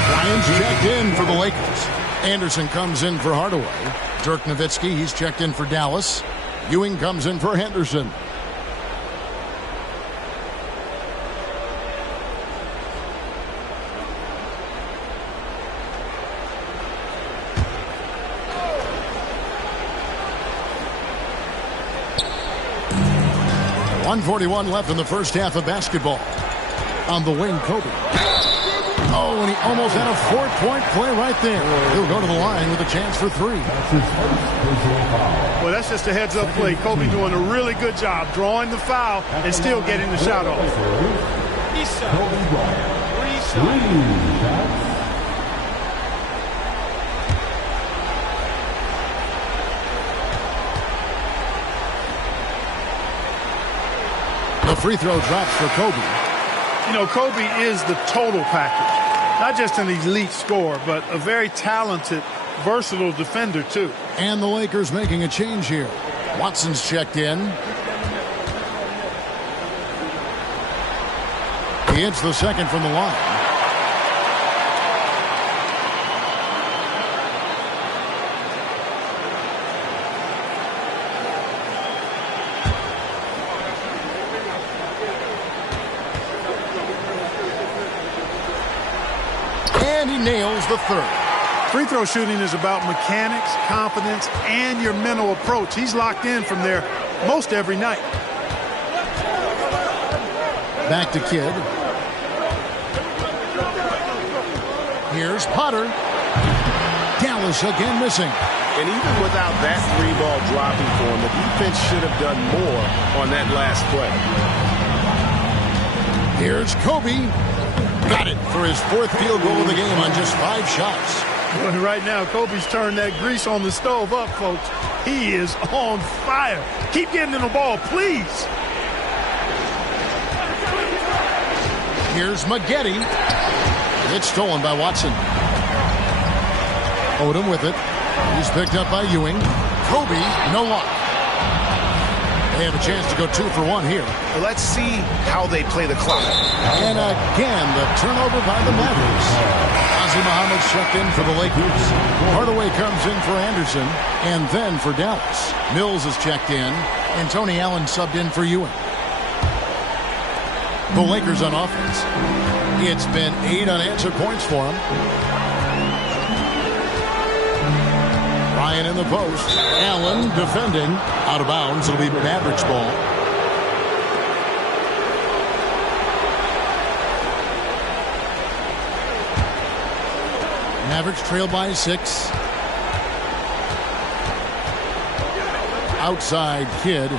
Ryan's checked in for the Lakers. Anderson comes in for Hardaway. Dirk Nowitzki, he's checked in for Dallas. Ewing comes in for Henderson. .141 left in the first half of basketball. On the wing, Kobe. Oh, and he almost had a 4-point play right there. He'll go to the line with a chance for 3. Well, that's just a heads-up play. Kobe doing a really good job drawing the foul and still getting the shot off. The free throw drops for Kobe. You know, Kobe is the total package. Not just an elite scorer, but a very talented, versatile defender, too. And the Lakers making a change here. Watson's checked in. He hits the second from the line. And he nails the third. Free throw shooting is about mechanics, confidence, and your mental approach. He's locked in from there most every night. Back to Kidd. Here's Potter. Dallas again missing. And even without that 3-ball dropping for him, the defense should have done more on that last play. Here's Kobe. Got it for his 4th field goal of the game on just 5 shots. Well, right now, Kobe's turned that grease on the stove up, folks. He is on fire. Keep getting him the ball, please. Here's Maggette. It's stolen by Watson. Odom with it. He's picked up by Ewing. Kobe, no luck. They have a chance to go 2 for 1 here. Well, let's see how they play the clock. And again, the turnover by the Mavericks. Ozzy Muhammad's checked in for the Lakers. Hardaway comes in for Anderson, and then for Dallas. Mills is checked in, and Tony Allen subbed in for Ewing. The Lakers on offense. It's been 8 unanswered points for them. Ryan in the post. Allen defending. Out of bounds. It'll be Mavericks ball. Mavericks trail by 6. Outside Kidd.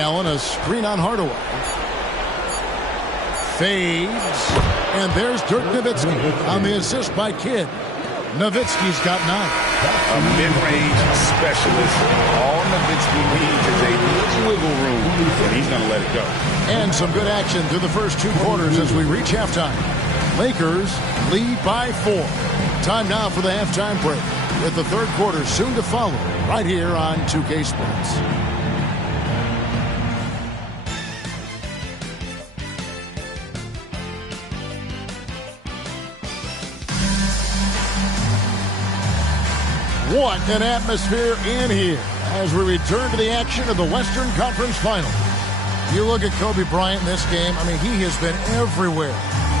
Allen, a screen on Hardaway. Fades. And there's Dirk Nowitzki on the assist by Kidd. Nowitzki's got 9. A mid-range specialist. All Nowitzki needs is a little wiggle room, and he's going to let it go. And some good action through the first 2 quarters as we reach halftime. Lakers lead by 4. Time now for the halftime break, with the 3rd quarter soon to follow right here on 2K Sports. What an atmosphere in here as we return to the action of the Western Conference Finals. You look at Kobe Bryant in this game, I mean, he has been everywhere.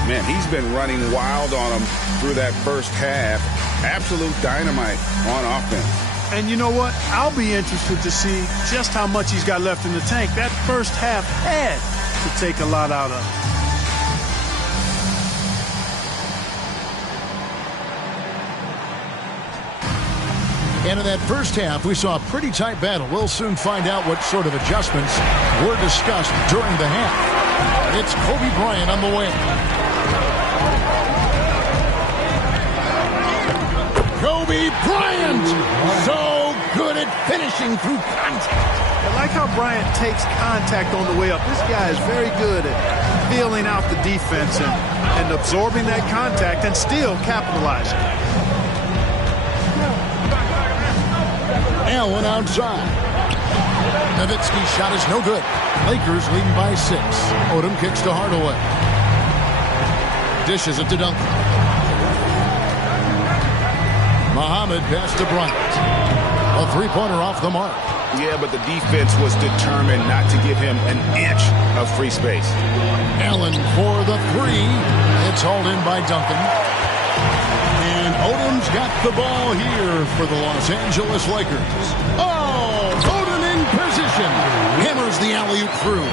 Man, he's been running wild on them through that first half. Absolute dynamite on offense. And you know what? I'll be interested to see just how much he's got left in the tank. That first half had to take a lot out of him. And in that first half, we saw a pretty tight battle. We'll soon find out what sort of adjustments were discussed during the half. It's Kobe Bryant on the wing. Kobe Bryant! So good at finishing through contact. I like how Bryant takes contact on the way up. This guy is very good at feeling out the defense and absorbing that contact and still capitalizing. Allen outside. Nowitzki's shot is no good. Lakers leading by 6. Odom kicks to Hardaway. Dishes it to Duncan. Muhammad pass to Bryant. A 3-pointer off the mark. Yeah, but the defense was determined not to give him an inch of free space. Allen for the 3. It's hauled in by Duncan. And Odom's got the ball here for the Los Angeles Lakers. Oh, Odom in position. Hammers the alley-oop through.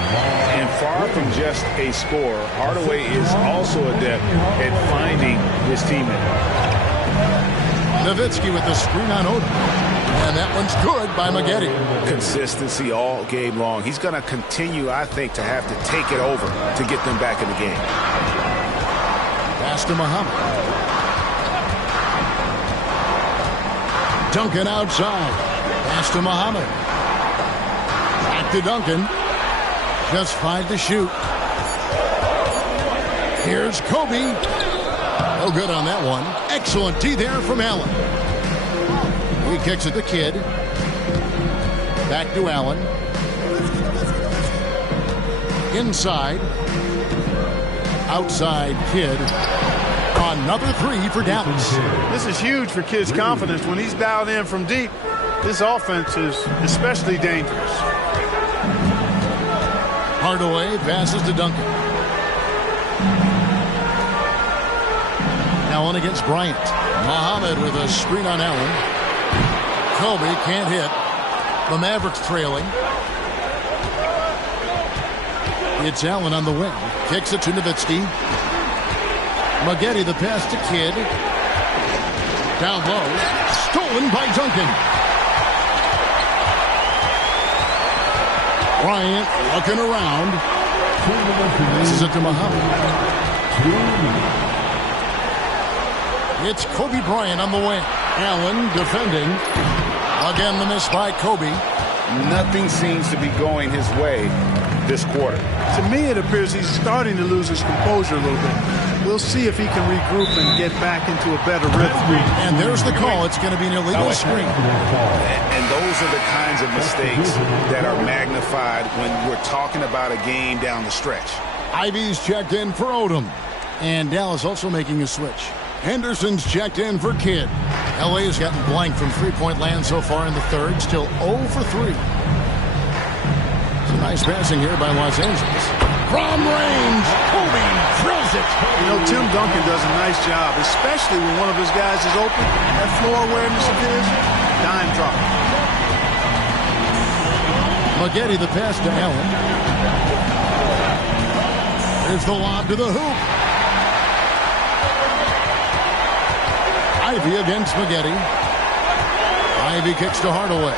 And far from just a scorer, Hardaway is also adept at finding his teammate. Nowitzki with the screen on Odom. And that one's good by Maggette. Consistency all game long. He's going to continue, I think, to have to take it over to get them back in the game. Pass to Muhammad. Duncan outside. Pass to Muhammad. Back to Duncan. Just 5 to shoot. Here's Kobe. No good on that one. Excellent D there from Allen. He kicks it to Kidd. Back to Allen. Inside. Outside Kidd. Another 3 for Dallas. This is huge for Kidd's confidence. When he's dialed in from deep, this offense is especially dangerous. Hardaway passes to Duncan. Allen against Bryant. Muhammad with a screen on Allen. Kobe can't hit. The Mavericks trailing. It's Allen on the wing. Kicks it to Nowitzki. Maggette the pass to Kidd. Down low. Stolen by Duncan. Bryant looking around. This is it to Muhammad. It's Kobe Bryant on the wing. Allen defending. Again, the miss by Kobe. Nothing seems to be going his way this quarter. To me, it appears he's starting to lose his composure a little bit. We'll see if he can regroup and get back into a better rhythm. And there's the call. It's going to be an illegal screen. And those are the kinds of mistakes that are magnified when we're talking about a game down the stretch. Ivy's checked in for Odom. And Dallas also making a switch. Henderson's checked in for Kidd. LA has gotten blank from three-point land so far in the third. Still 0 for 3. Some nice passing here by Los Angeles. From range, Kobe drills it. You know, Tim Duncan does a nice job, especially when one of his guys is open. That floor awareness of his, dime drop. Maggette the pass to Allen. There's the lob to the hoop. Ivy against Maggette. Ivy kicks to Hardaway.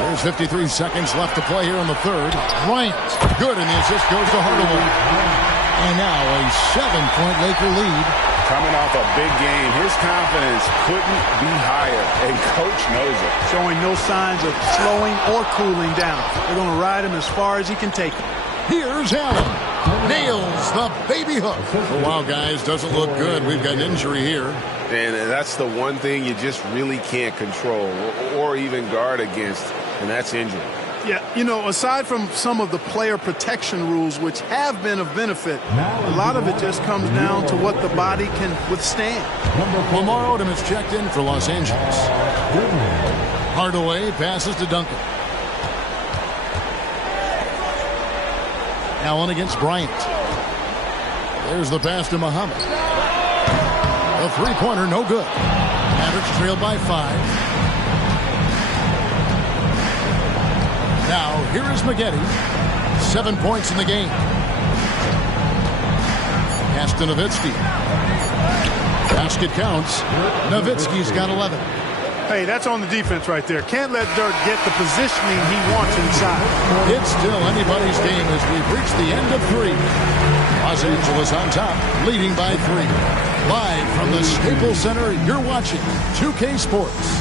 There's 53 seconds left to play here in the third. Bryant, good, and the assist goes to Hardaway. And now a 7-point Laker lead. Coming off a big game, his confidence couldn't be higher, and Coach knows it. Showing no signs of slowing or cooling down. They're going to ride him as far as he can take him. Here's Allen. Nails the baby hook. Oh, wow, guys, doesn't look good. We've got an injury here. And that's the one thing you just really can't control or even guard against, and that's injury. Yeah, you know, aside from some of the player protection rules, which have been of benefit, a lot of it just comes down to what the body can withstand. Lamar Odom is checked in for Los Angeles. Hardaway passes to Duncan. Allen against Bryant. There's the pass to Muhammad. The three-pointer, no good. Mavericks trailed by 5. Now, here is Maggette. 7 points in the game. Pass to Nowitzki. Basket counts. Nowitzki's got 11. Hey, that's on the defense right there. Can't let Dirk get the positioning he wants inside. It's still anybody's game as we've reached the end of 3. Los Angeles on top, leading by 3. Live from the Staples Center, you're watching 2K Sports.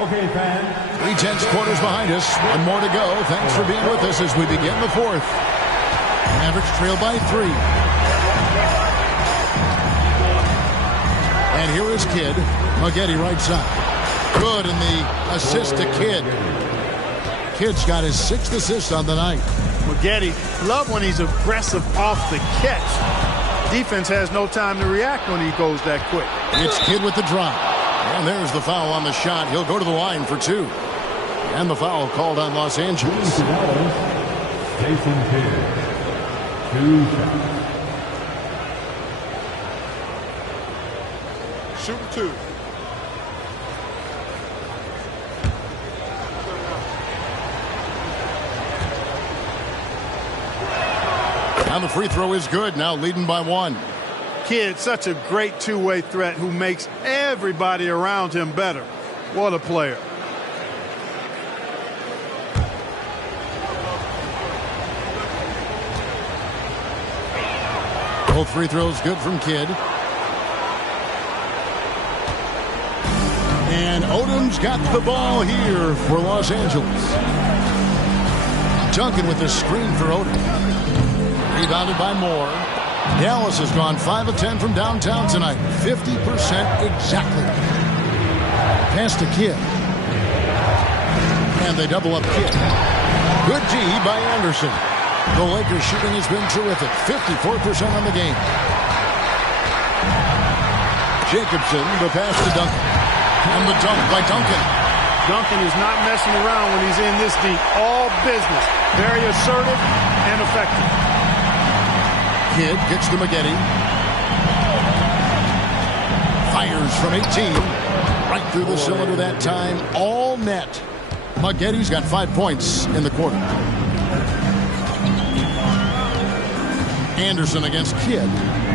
Okay, fans. 3/10 quarters behind us. One more to go. Thanks for being with us as we begin the fourth. Mavericks trail by 3. And here is Kidd. Maggette right side. Good, and the assist to Kidd. Kidd's got his 6th assist on the night. Maggette, love when he's aggressive off the catch. Defense has no time to react when he goes that quick. It's Kidd with the drop. And there's the foul on the shot. He'll go to the line for 2. And the foul called on Los Angeles. Jason Kidd. 2 shots. Shooting 2. And the free throw is good. Now leading by 1. Kidd, such a great two-way threat who makes everybody around him better. What a player. Both free throws good from Kidd. And Odom's got the ball here for Los Angeles. Duncan with the screen for Odom. Rebounded by Moore. Dallas has gone 5 of 10 from downtown tonight. 50% exactly. Pass to Kidd. And they double up Kidd. Good D by Anderson. The Lakers shooting has been terrific. 54% on the game. Jacobson, the pass to Duncan. And the dunk by Duncan. Duncan is not messing around when he's in this deep. All business. Very assertive and effective. Kidd gets to Maggette. Fires from 18. Right through the cylinder that time. All net. Maggette's got 5 points in the quarter. Anderson against Kidd.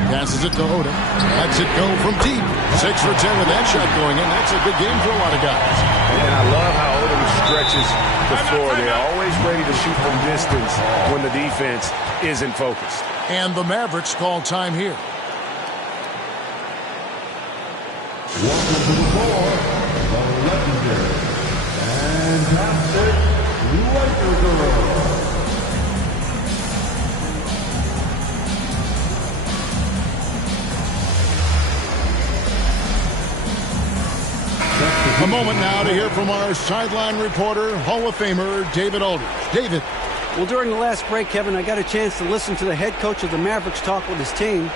Passes it to Odom. Lets it go from deep. 6 for 10 with that shot going in. That's a good game for a lot of guys. And I love how Odom stretches the floor. They're always ready to shoot from distance when the defense isn't focused. And the Mavericks call time here. Welcome to the floor, the legendary, fantastic Lakers girl. A moment now to hear from our sideline reporter, Hall of Famer David Aldridge. David. Well, during the last break, Kevin, I got a chance to listen to the head coach of the Mavericks talk with his team.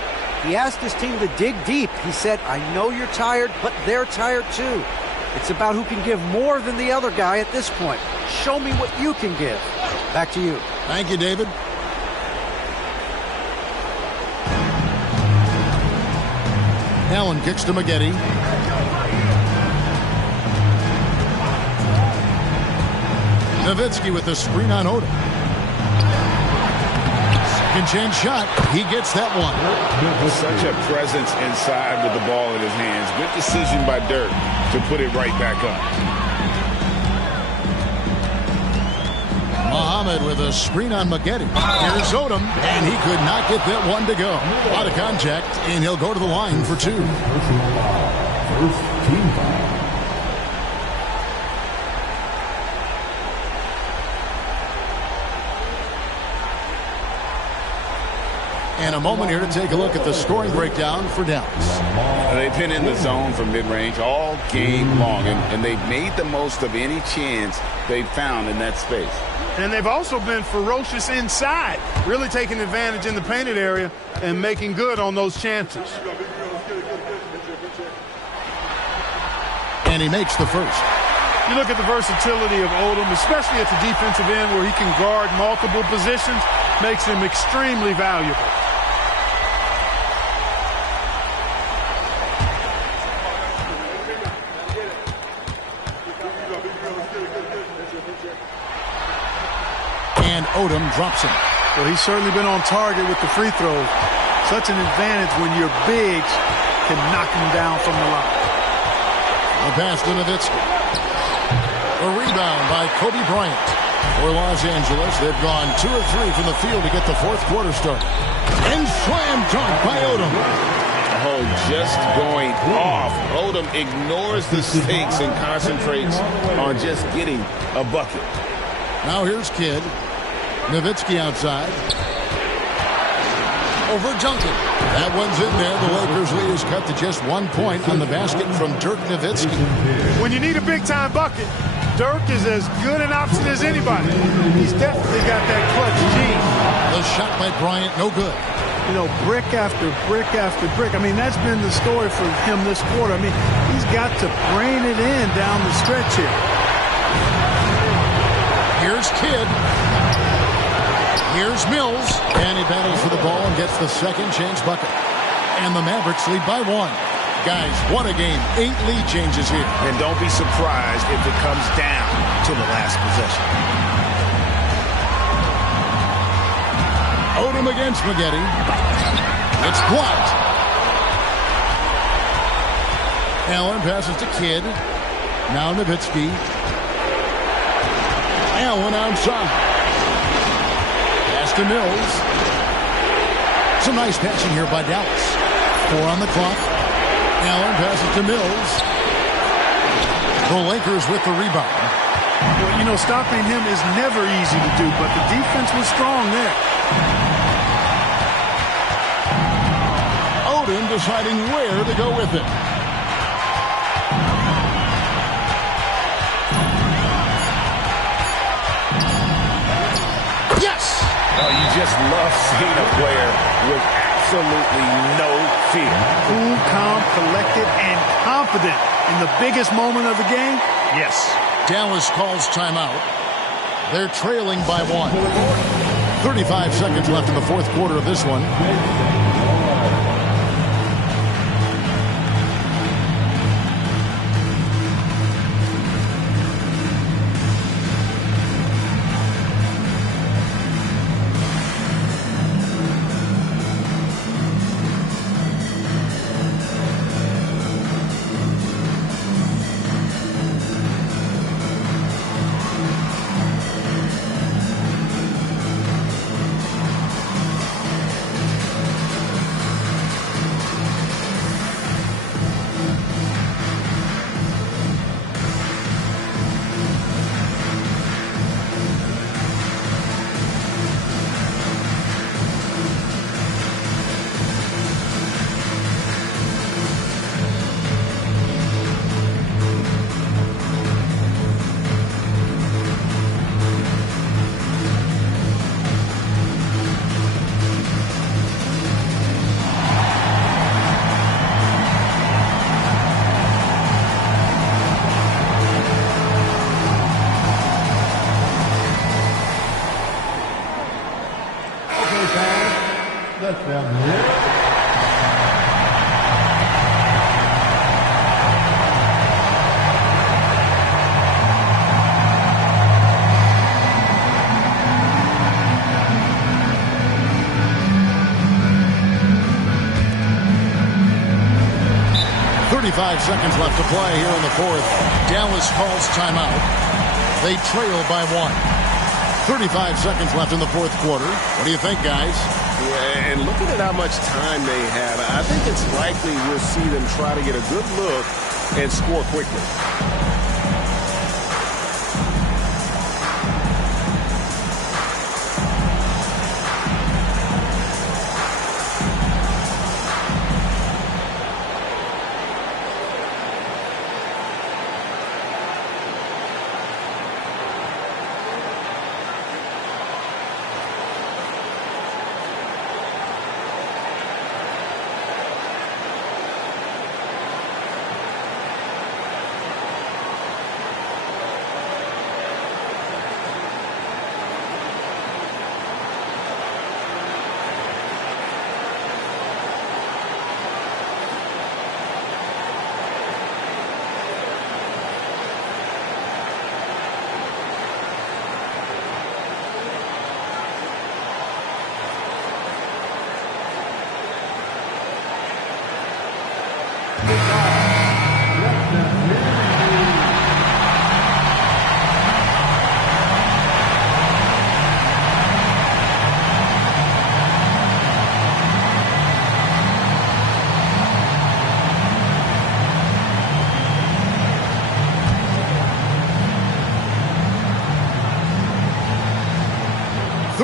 He asked his team to dig deep. He said, I know you're tired, but they're tired too. It's about who can give more than the other guy at this point. Show me what you can give. Back to you. Thank you, David. Allen kicks to Maggette. Nowitzki with the screen on Odom. Second chance shot. He gets that one. Such a presence inside with the ball in his hands. Good decision by Dirk to put it right back up. Muhammad with a screen on Maggette. Here's Odom, and he could not get that one to go. A lot of contact, and he'll go to the line for 2. First team foul. And a moment here to take a look at the scoring breakdown for Dallas. They've been in the zone from mid-range all game long, and they've made the most of any chance they've found in that space. And they've also been ferocious inside, really taking advantage in the painted area and making good on those chances. And he makes the first. You look at the versatility of Odom, especially at the defensive end where he can guard multiple positions, makes him extremely valuable. And Odom drops him. Well, he's certainly been on target with the free throw. Such an advantage when your bigs can knock him down from the line. The pass to Nowitzki. A rebound by Kobe Bryant. For Los Angeles, they've gone 2 of 3 from the field to get the fourth quarter started. And slam dunk by Odom. Oh, just going off. Odom ignores the stakes and concentrates on just getting a bucket. Now here's Kidd. Nowitzki outside. Over Duncan. That one's in there. The Lakers lead is cut to just 1 point on the basket from Dirk Nowitzki. When you need a big-time bucket, Dirk is as good an option as anybody. He's definitely got that clutch gene. The shot by Bryant, no good. You know, brick after brick after brick. I mean, that's been the story for him this quarter. I mean, he's got to brain it in down the stretch here. Here's Kidd. Here's Mills. And he battles for the ball and gets the second chance bucket. And the Mavericks lead by 1. Guys, what a game. 8 lead changes here. And don't be surprised if it comes down to the last possession. Odom against Maggette. It's blocked. Allen passes to Kidd. Now Nowitzki. Allen outside. Pass to Mills. Some nice passing here by Dallas. 4 on the clock. Allen passes to Mills. The Lakers with the rebound. Well, you know, stopping him is never easy to do, but the defense was strong there. Odom deciding where to go with it. just love seeing a player with absolutely no fear. Cool, calm, collected, and confident in the biggest moment of the game. Yes. Dallas calls timeout. They're trailing by 1. 35 seconds left in the fourth quarter of this one. Seconds left to play here in the fourth. Dallas calls timeout. They trail by 1. 35 seconds left in the fourth quarter. What do you think, guys? Yeah, and looking at how much time they have, I think it's likely we'll see them try to get a good look and score quickly.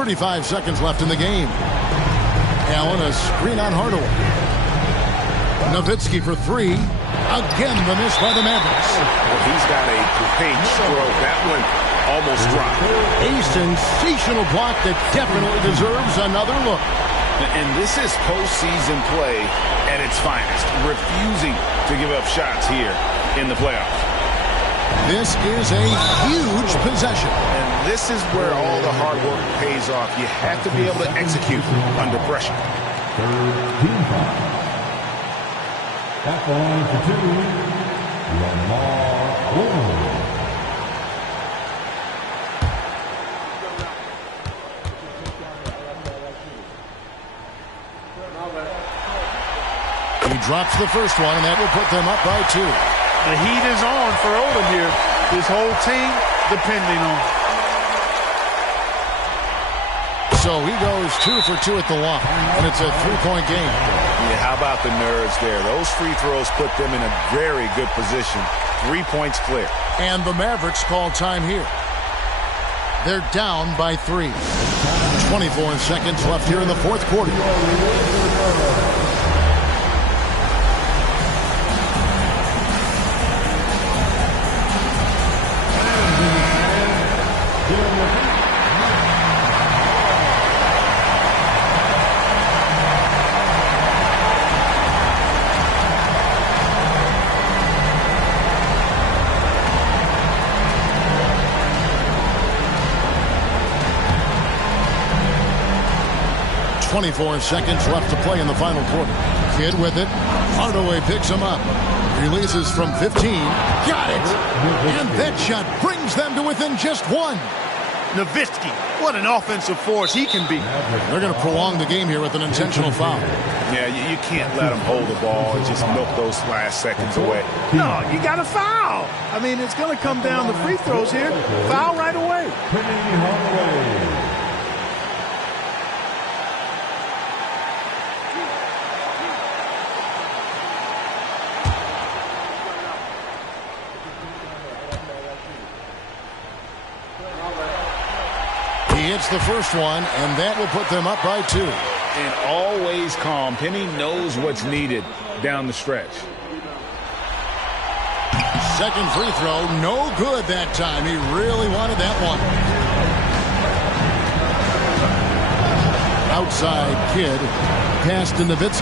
.35 seconds left in the game. Allen, a screen on Hardaway. Nowitzki for 3. Again, the miss by the Mavericks. Well, he's got a great stroke. That one almost dropped. A sensational block that definitely deserves another look. And this is postseason play at its finest. Refusing to give up shots here in the playoffs. This is a huge possession. And this is where all the hard work pays off. You have to be able to execute under pressure. At the line for 2, Lamar Odom. He drops the first one, and that will put them up by 2. The heat is on for Odom here. His whole team depending on him. So he goes 2 for 2 at the line, and it's a 3-point game. Yeah, how about the nerves there? Those free throws put them in a very good position. 3 points clear. And the Mavericks call time here. They're down by 3. 24 seconds left here in the fourth quarter. 24 seconds left to play in the final quarter. Kidd with it. Hardaway picks him up. Releases from 15. Got it! And that shot brings them to within just one. Nowitzki, what an offensive force he can be. They're going to prolong the game here with an intentional foul. Yeah, you can't let them hold the ball and just milk those last seconds away. No, you got to foul. I mean, it's going to come down to free throws here. Foul right away. He hits the first one, and that will put them up by 2. And always calm. Penny knows what's needed down the stretch. Second free throw, no good that time. He really wanted that one. Outside Kidd, pass to Nowitzki.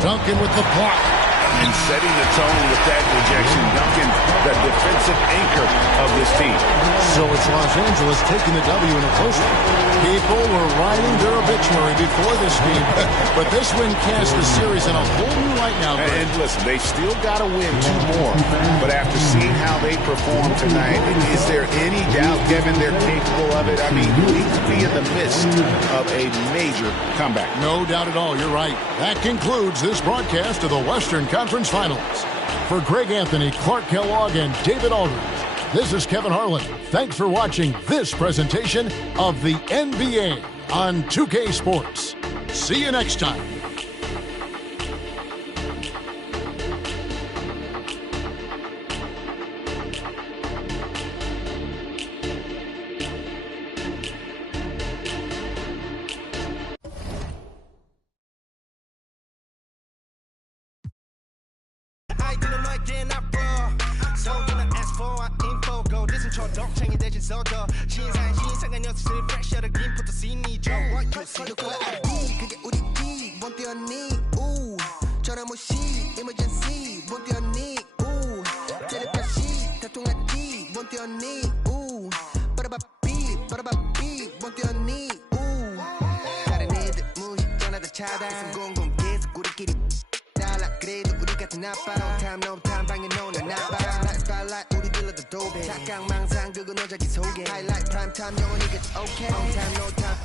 Duncan with the block. And setting the tone with that rejection, Duncan, the defensive anchor of this team. So it's Los Angeles taking the W in a close one. People were writing their obituary before this game, but this win casts the series in a whole new light now. And listen, they still got to win 2 more. But after seeing how they performed tonight, is there any doubt, Kevin, they're capable of it? I mean, we could be in the midst of a major comeback. No doubt at all. You're right. That concludes this broadcast of the Western Conference Finals. For Greg Anthony, Clark Kellogg, and David Aldridge, this is Kevin Harlan. Thanks for watching this presentation of the NBA on 2K Sports. See you next time.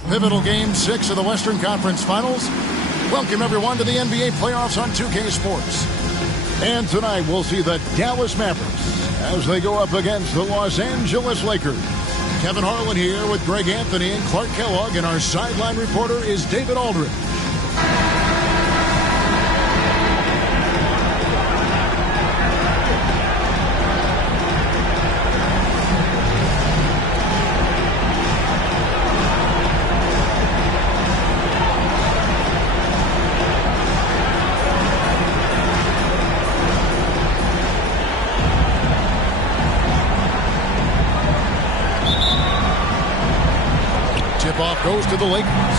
Pivotal Game 6 of the Western Conference Finals. Welcome, everyone, to the NBA playoffs on 2K Sports. And tonight we'll see the Dallas Mavericks as they go up against the Los Angeles Lakers. Kevin Harlan here with Greg Anthony and Clark Kellogg, and our sideline reporter is David Aldridge. Tip-off goes to the Lakers.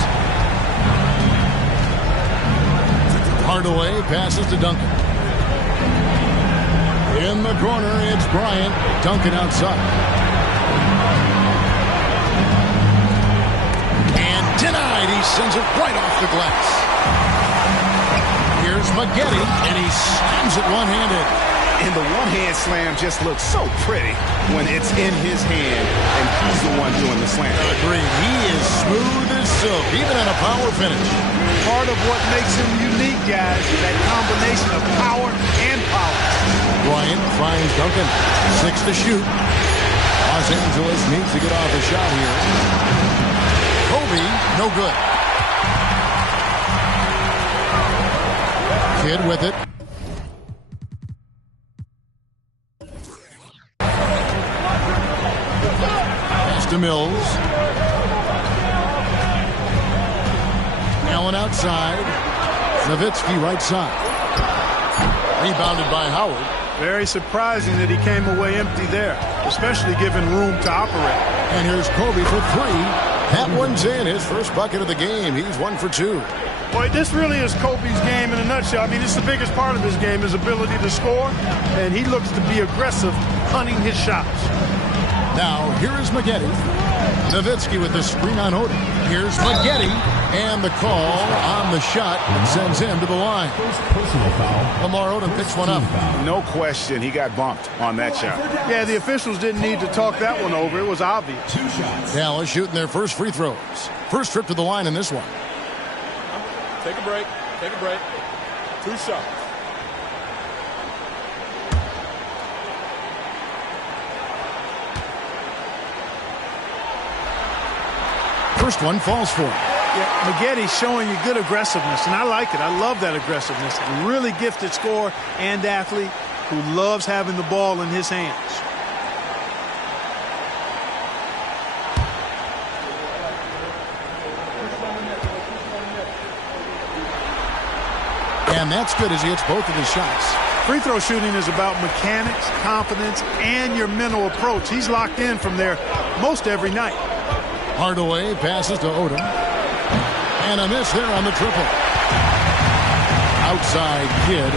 Hardaway passes to Duncan. In the corner, it's Bryant. Duncan outside. And denied. He sends it right off the glass. Here's Maggette, and he slams it one-handed. And the one-hand slam just looks so pretty when it's in his hand and he's the one doing the slam. Agreed. He is smooth as silk, even in a power finish. Part of what makes him unique, guys, that combination of power and power. Bryant finds Duncan. 6 to shoot. Los Angeles needs to get off a shot here. Kobe, no good. Kidd with it. To Mills. Allen outside. Nowitzki right side. Rebounded by Howard. Very surprising that he came away empty there, especially given room to operate. And here's Kobe for 3. That one's in. His first bucket of the game. He's 1 for 2. Boy, this really is Kobe's game in a nutshell. I mean, it's the biggest part of his game, his ability to score, and he looks to be aggressive, hunting his shots. Now, here is Maggette. Nowitzki with the screen on Odom. Here's Maggette, and the call on the shot sends him to the line. Lamar Odom picks one up. No question, he got bumped on that shot. Yeah, the officials didn't need to talk that one over. It was obvious. Dallas shooting their first free throws. First trip to the line in this one. Take a break. Take a break. 2 shots. First one falls for him. Yeah, Maggette's showing you good aggressiveness, and I like it. I love that aggressiveness. A really gifted scorer and athlete who loves having the ball in his hands. And that's good as he hits both of his shots. Free throw shooting is about mechanics, confidence, and your mental approach. He's locked in from there most every night. Hardaway passes to Odom. And a miss there on the triple. Outside Kidd.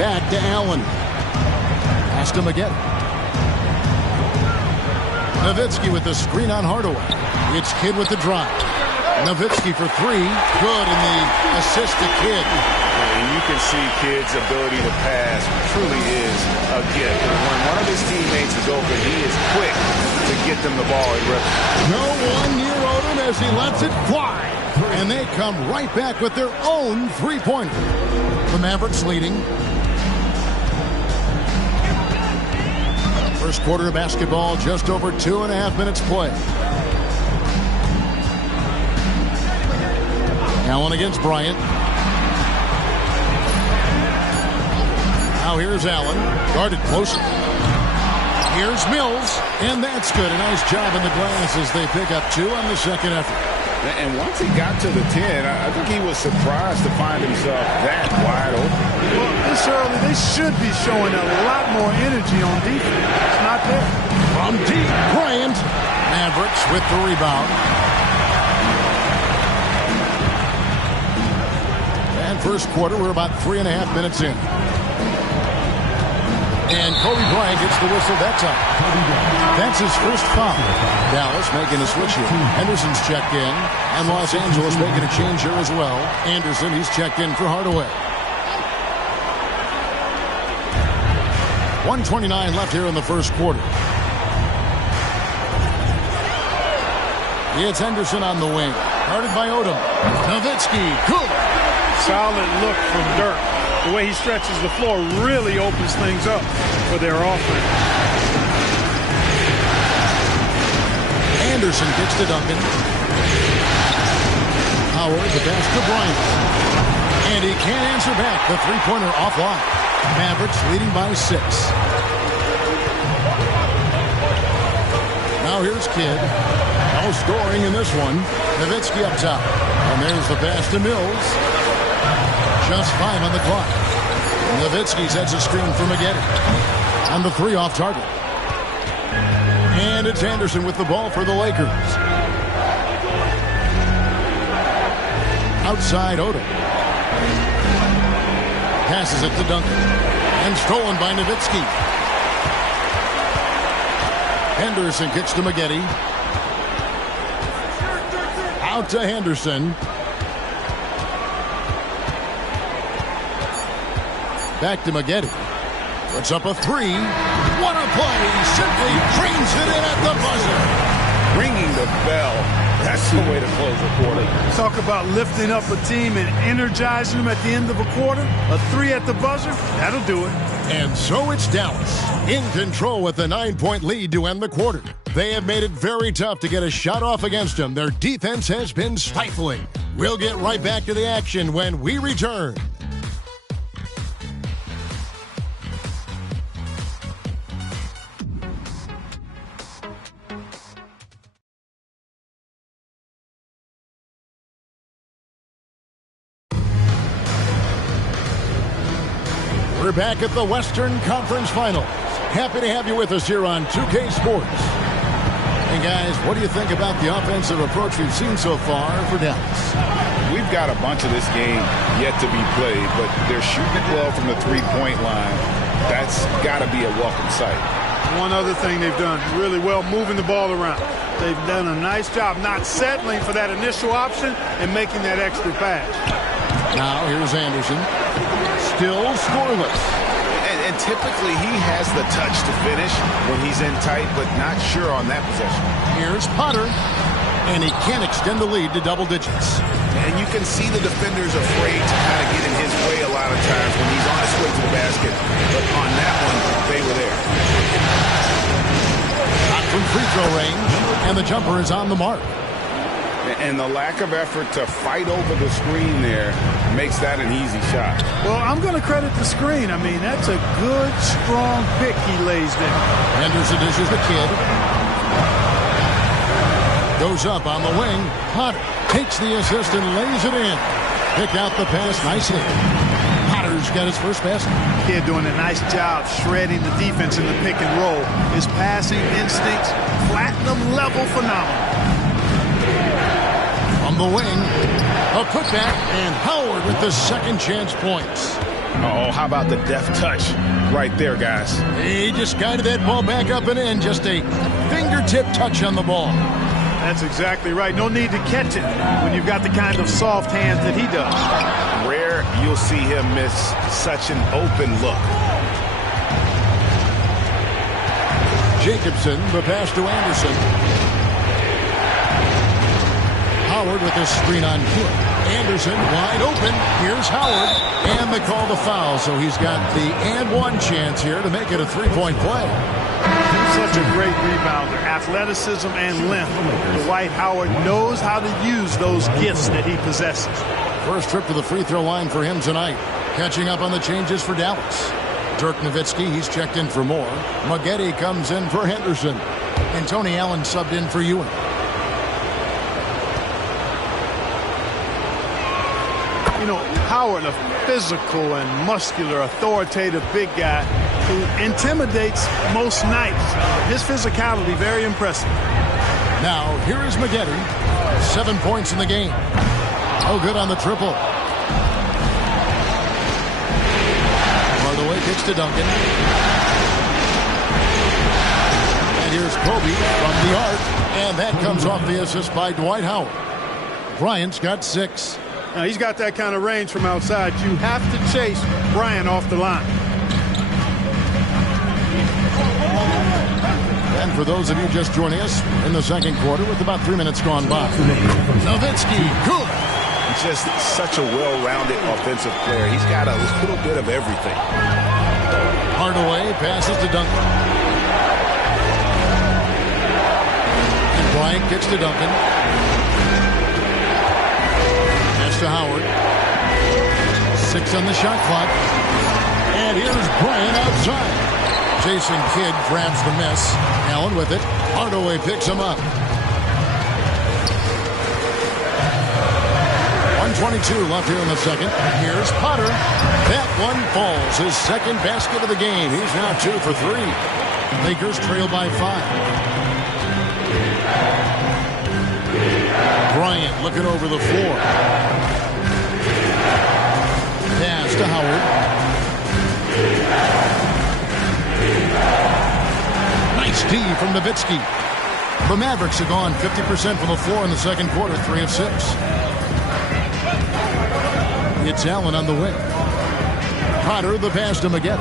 Back to Allen. Pass to Maggette. Nowitzki with the screen on Hardaway. It's Kidd with the drive. Nowitzki for 3. Good, and the assist to Kidd. And you can see Kidd's ability to pass truly is a gift. When one of his teammates is open, he is quick to get them the ball in rhythm. No one near Odom as he lets it fly. And they come right back with their own three-pointer. The Mavericks leading. First quarter of basketball, just over 2.5 minutes play. Allen against Bryant. Now here's Allen, guarded closely. Here's Mills, and that's good. A nice job in the glass as they pick up 2 on the second effort. And once he got to the 10, I think he was surprised to find himself that wide open. Well, this early, they should be showing a lot more energy on defense. It's not there. From deep, Bryant. Mavericks with the rebound. And first quarter, we're about 3.5 minutes in. And Kobe Bryant gets the whistle that time. That's his first foul. Dallas making a switch here. Henderson's checked in. And Los Angeles making a change here as well. Anderson, he's checked in for Hardaway. 1:29 left here in the first quarter. It's Henderson on the wing. Guarded by Odom. Nowitzki, good. Solid look from Dirk. The way he stretches the floor really opens things up for their offense. Anderson gets to Duncan. Howard, the pass to Bryant. And he can't answer back. The three-pointer offline. Mavericks leading by 6. Now here's Kidd. No scoring in this one. Nowitzki up top. And there's the pass to Mills. Just 5 on the clock. Nowitzki sets a screen for Maggette. On the 3 off target. And it's Anderson with the ball for the Lakers. Outside Odom. Passes it to Duncan. And stolen by Nowitzki. Henderson gets to Maggette. Out to Henderson. Back to Maggette. Puts up a 3. What a play. He simply trains it in at the buzzer. Ringing the bell. That's the way to close a quarter. Talk about lifting up a team and energizing them at the end of a quarter. A 3 at the buzzer, that'll do it. And so it's Dallas in control with a 9-point lead to end the quarter. They have made it very tough to get a shot off against them. Their defense has been stifling. We'll get right back to the action when we return. We're back at the Western Conference Finals. Happy to have you with us here on 2K Sports. And guys, what do you think about the offensive approach we've seen so far for Dallas? We've got a bunch of this game yet to be played, but they're shooting it well from the three-point line. That's got to be a welcome sight. One other thing they've done really well, moving the ball around. They've done a nice job not settling for that initial option and making that extra pass. Now here's Anderson. Still scoreless. And typically he has the touch to finish when he's in tight, but not sure on that possession. Here's Potter. And he can't extend the lead to double digits. And you can see the defenders afraid to kind of get in his way a lot of times when he's on his way to the basket. But on that one, they were there. Not from free throw range, and the jumper is on the mark. And the lack of effort to fight over the screen there makes that an easy shot. Well, I'm going to credit the screen. I mean, that's a good, strong pick he lays there. Henderson dishes the kid. Goes up on the wing. Potter takes the assist and lays it in. Pick out the pass nicely. Potter's got his first basket. Kid doing a nice job shredding the defense in the pick and roll. His passing instincts, platinum level phenomenal. From the wing, a putback, and Howard with the second chance points. Oh, how about the deft touch right there, guys? He just guided that ball back up and in. Just a fingertip touch on the ball. That's exactly right. No need to catch it when you've got the kind of soft hands that he does. Rare you'll see him miss such an open look. Jacobson, the pass to Anderson. Howard with his screen on Kidd. Anderson wide open. Here's Howard. And the call to foul. So he's got the and one chance here to make it a three-point play. Such a great rebounder. Athleticism and length. Dwight Howard knows how to use those gifts that he possesses. First trip to the free throw line for him tonight. Catching up on the changes for Dallas. Dirk Nowitzki, he's checked in for Moore. Maggette comes in for Henderson. And Tony Allen subbed in for Ewing. You know, Howard, a physical and muscular, authoritative big guy who intimidates most nights. His physicality, very impressive. Now, here is Maggette. 7 points in the game. Oh, good on the triple. Hardaway kicks to Duncan. And here's Kobe from the arc. And that comes off the assist by Dwight Howard. Bryant's got 6. Now, he's got that kind of range from outside. You have to chase Bryant off the line. And for those of you just joining us in the second quarter with about 3 minutes gone by. Nowitzki, good. He's just such a well-rounded offensive player. He's got a little bit of everything. Hardaway passes to Duncan. And Bryant gets to Duncan. Pass to Howard. 6 on the shot clock. And here's Bryant outside. Jason Kidd grabs the miss. Allen with it. Hardaway picks him up. 1:22 left here in the second. Here's Potter. That one falls. His second basket of the game. He's now 2 for 3. Lakers trail by 5. Bryant looking over the floor. Pass to Howard. Nice D from Nowitzki. The Mavericks have gone 50% from the floor in the second quarter, 3 of 6. It's Allen on the wing. Potter, the pass to Maggette.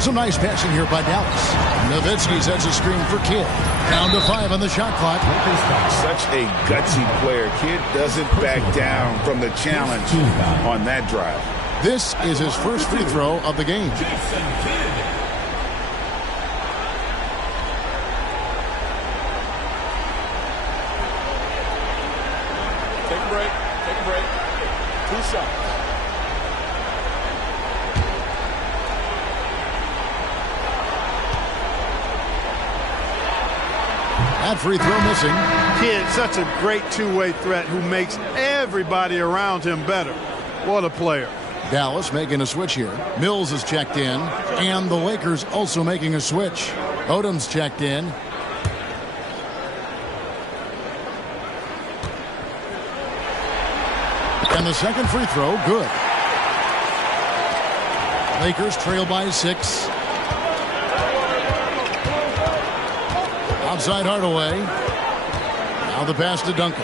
Some nice passing here by Dallas. Nowitzki sets a screen for Kidd. Down to 5 on the shot clock. Such a gutsy player. Kidd doesn't back down from the challenge on that drive. This is his first free throw of the game. Take a break. Take a break. 2 shots. That free throw missing. Kidd, such a great two-way threat who makes everybody around him better. What a player. Dallas making a switch here. Mills is checked in, and the Lakers also making a switch. Odom's checked in. And the second free throw, good. Lakers trail by 6. outside Hardaway. Now the pass to Duncan.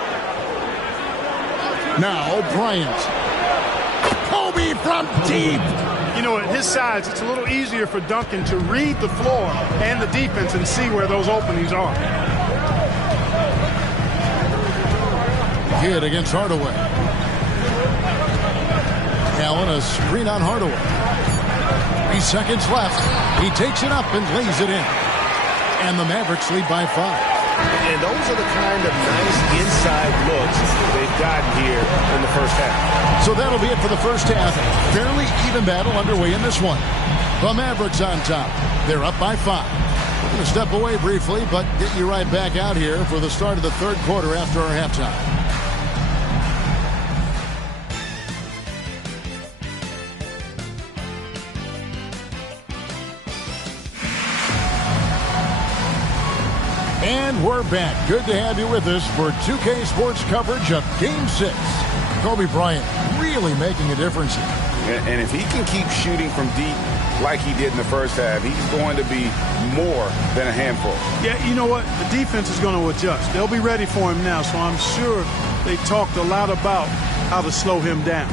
Now Bryant. Kobe from deep. You know, at his size, it's a little easier for Duncan to read the floor and the defense and see where those openings are. Kidd against Hardaway. Allen, a screen on Hardaway. 3 seconds left. He takes it up and lays it in. And the Mavericks lead by 5. And those are the kind of nice inside looks they've gotten here in the first half. So that'll be it for the first half. Fairly even battle underway in this one. The Mavericks on top. They're up by 5. We're going to step away briefly, but get you right back out here for the start of the third quarter after our halftime. And we're back. Good to have you with us for 2K Sports coverage of Game 6. Kobe Bryant really making a difference here. And if he can keep shooting from deep like he did in the first half, he's going to be more than a handful. Yeah, you know what? The defense is going to adjust. They'll be ready for him now, so I'm sure they talked a lot about how to slow him down.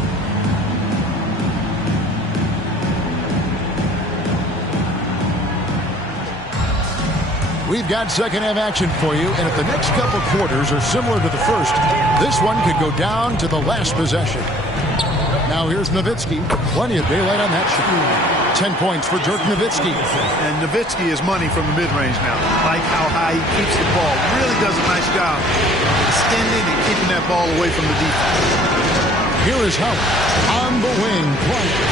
We've got second half action for you, and if the next couple quarters are similar to the first, this one could go down to the last possession. Now here's Nowitzki. Plenty of daylight on that shot. 10 points for Dirk Nowitzki. And Nowitzki is money from the mid-range now. Like how high he keeps the ball. Really does a nice job extending and keeping that ball away from the defense. Here is Howard on the wing playing.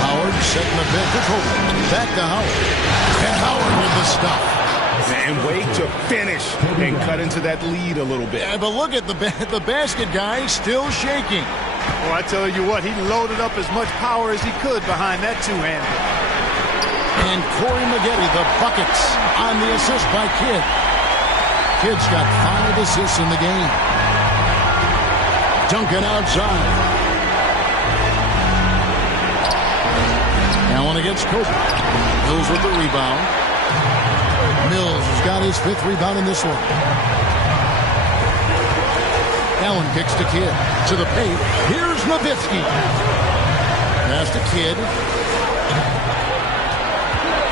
Howard setting the bit for Kobe. Back to Howard. And Howard with the stop. And wait to finish and cut into that lead a little bit. Yeah, but look at the basket guy still shaking. Well, I tell you what, he loaded up as much power as he could behind that two-hander. And Corey Maggette, the buckets on the assist by Kidd. Kidd's got 5 assists in the game. Duncan outside. Allen against Kobe. Mills with the rebound. Mills has got his 5th rebound in this one. Allen kicks to Kidd. To the paint. Here's Nowitzki. Pass to Kidd.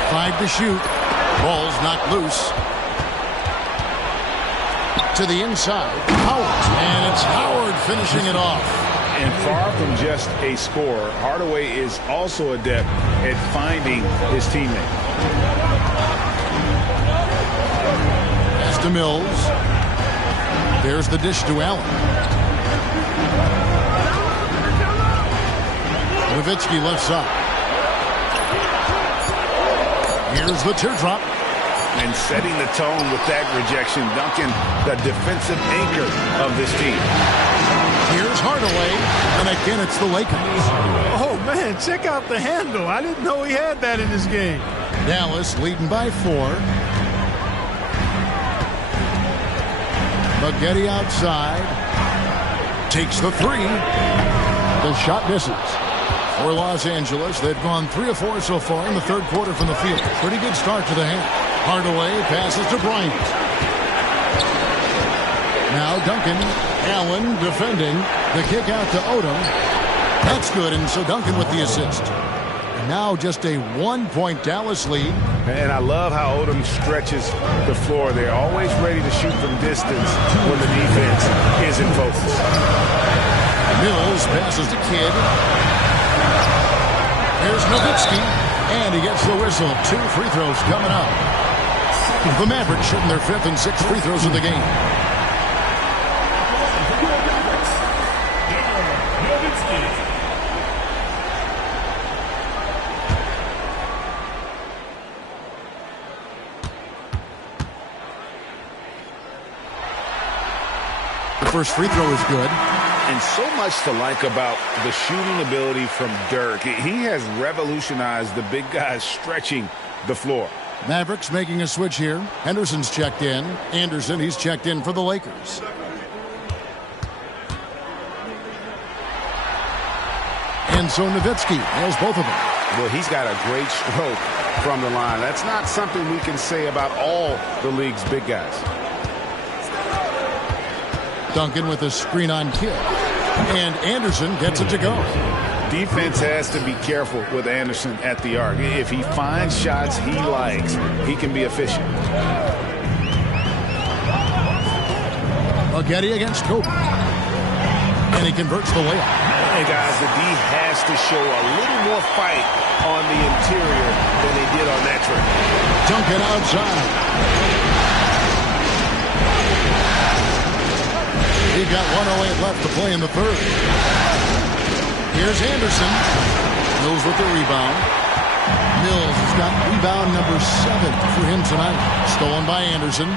5 to shoot. Ball's knocked loose. To the inside. Howard. And it's Howard finishing it off. And far from just a scorer, Hardaway is also adept at finding his teammate. Pass to Mills. There's the dish to Allen. Nowitzki left side. Here's the teardrop. And setting the tone with that rejection, Duncan, the defensive anchor of this team. Here's Hardaway, and again it's the Lakers. Oh, man, check out the handle. I didn't know he had that in his game. Dallas leading by 4. Maggette outside. Takes the 3. The shot misses. For Los Angeles, they've gone 3 of 4 so far in the third quarter from the field. Pretty good start to the half. Hardaway passes to Bryant. Now Duncan. Allen defending. The kick out to Odom. That's good, and so Duncan with the assist. And now just a 1-point Dallas lead. And I love how Odom stretches the floor. They're always ready to shoot from distance when the defense is in focus. Mills passes to Kidd. Here's Nowitzki, and he gets the whistle. 2 free throws coming up. The Mavericks shooting their 5th and 6th free throws of the game. The first free throw is good. And so much to like about the shooting ability from Dirk. He has revolutionized the big guys stretching the floor. Mavericks making a switch here. Henderson's checked in. Anderson, he's checked in for the Lakers. And so Nowitzki has both of them. Well, he's got a great stroke from the line. That's not something we can say about all the league's big guys. Duncan with a screen on Kidd. And Anderson gets it to go. Defense has to be careful with Anderson at the arc. If he finds shots he likes, he can be efficient. Maggette against Kobe. And he converts the layup. Hey, guys, the D has to show a little more fight on the interior than they did on that trip. Duncan outside. He got 1:08 left to play in the third. Here's Anderson. Mills with the rebound. Mills has got rebound number 7 for him tonight. Stolen by Anderson.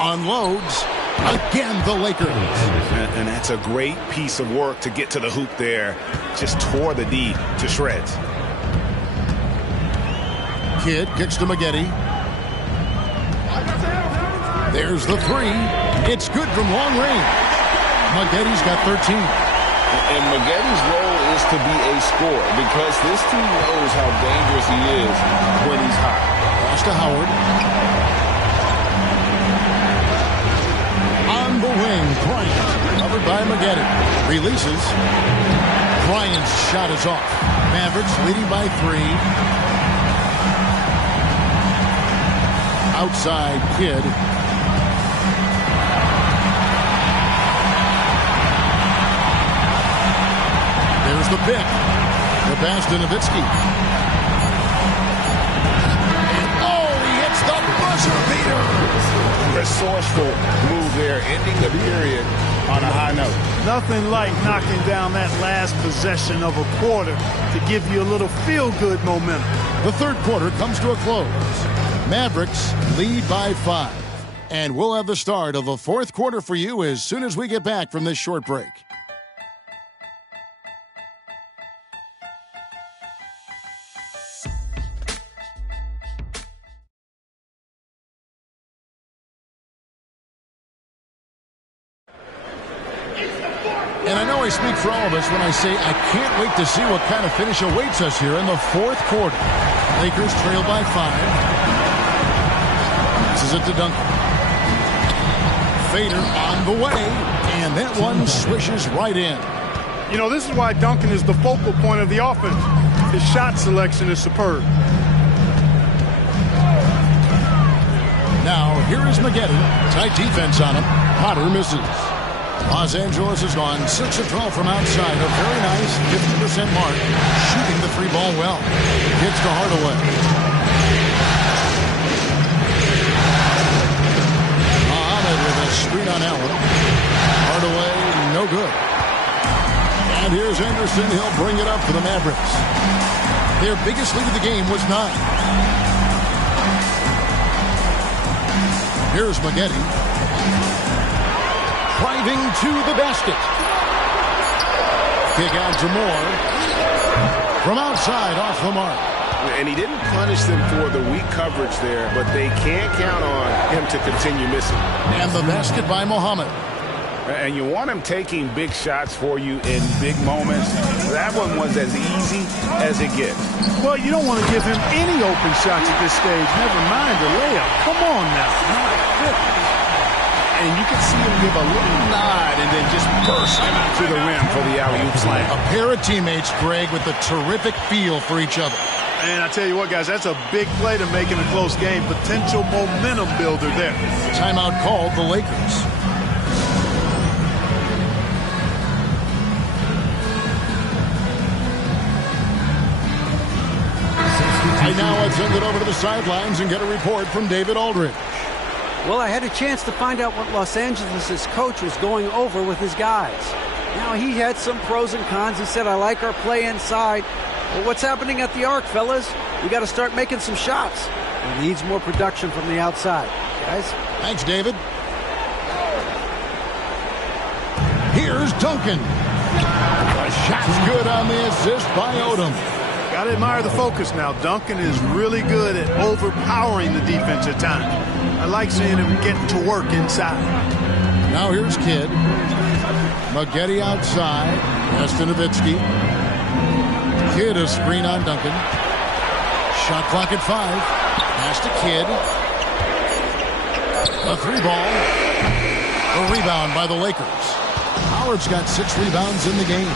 Unloads. Again, the Lakers. And that's a great piece of work to get to the hoop there. Just tore the D to shreds. Kidd kicks to Maggette. There's the three. It's good from long range. Maggette's got 13. And Magetti's role is to be a scorer because this team knows how dangerous he is when he's hot. Pass to Howard. On the wing, Bryant. Covered by Maggette. Releases. Bryant's shot is off. Mavericks leading by 3. Outside Kidd. There's the pick. The pass to Nowitzki. Oh, he hits the buzzer beater. Resourceful move there, ending the period on a high note. Nothing like knocking down that last possession of a quarter to give you a little feel-good momentum. The third quarter comes to a close. Mavericks lead by 5. And we'll have the start of the fourth quarter for you as soon as we get back from this short break. And I know I speak for all of us when I say I can't wait to see what kind of finish awaits us here in the fourth quarter. Lakers trail by 5. This is it to Duncan. Fader on the way, and that one swishes right in. You know, this is why Duncan is the focal point of the offense. His shot selection is superb. Now, here is Maggette. Tight defense on him. Potter misses. Los Angeles has gone 6 of 12 from outside. A very nice 50% mark. Shooting the free ball well. Gets to Hardaway. Muhammad with a screen on Allen. Hardaway, no good. And here's Anderson. He'll bring it up for the Mavericks. Their biggest lead of the game was 9. Here's Maggette. Driving to the basket. Kick out to Moore. From outside, off the mark. And he didn't punish them for the weak coverage there, but they can't count on him to continue missing. And the basket by Muhammad. And you want him taking big shots for you in big moments. That one was as easy as it gets. Well, you don't want to give him any open shots at this stage. Never mind the layup. Come on now. My goodness. And you can see him give a little nod and then just burst to the rim for the alley-oop slam. A pair of teammates, Greg, with a terrific feel for each other. And I tell you what, guys, that's a big play to make in a close game. Potential momentum builder there. Timeout called the Lakers. Right now, let's send it over to the sidelines and get a report from David Aldridge. Well, I had a chance to find out what Los Angeles' coach was going over with his guys. Now, he had some pros and cons. He said, I like our play inside. Well, what's happening at the arc, fellas? We got to start making some shots. He needs more production from the outside. Guys? Thanks, David. Here's Duncan. The shot's good on the assist by Odom. Got to admire the focus now. Duncan is really good at overpowering the defense at times. I like seeing him getting to work inside. Now here's Kidd. Maggette outside. Pass to Nowitzki. Kidd a screen on Duncan. Shot clock at 5. Pass to Kidd. A 3-ball. A rebound by the Lakers. Howard's got 6 rebounds in the game.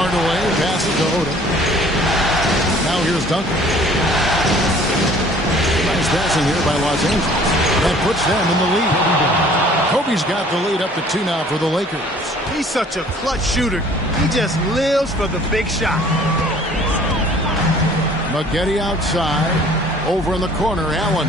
Hardaway passes to Odom. Now here's Duncan. Nice passing here by Los Angeles. That puts them in the lead. Kobe's got the lead up to 2 now for the Lakers. He's such a clutch shooter. He just lives for the big shot. Maggette outside. Over in the corner, Allen.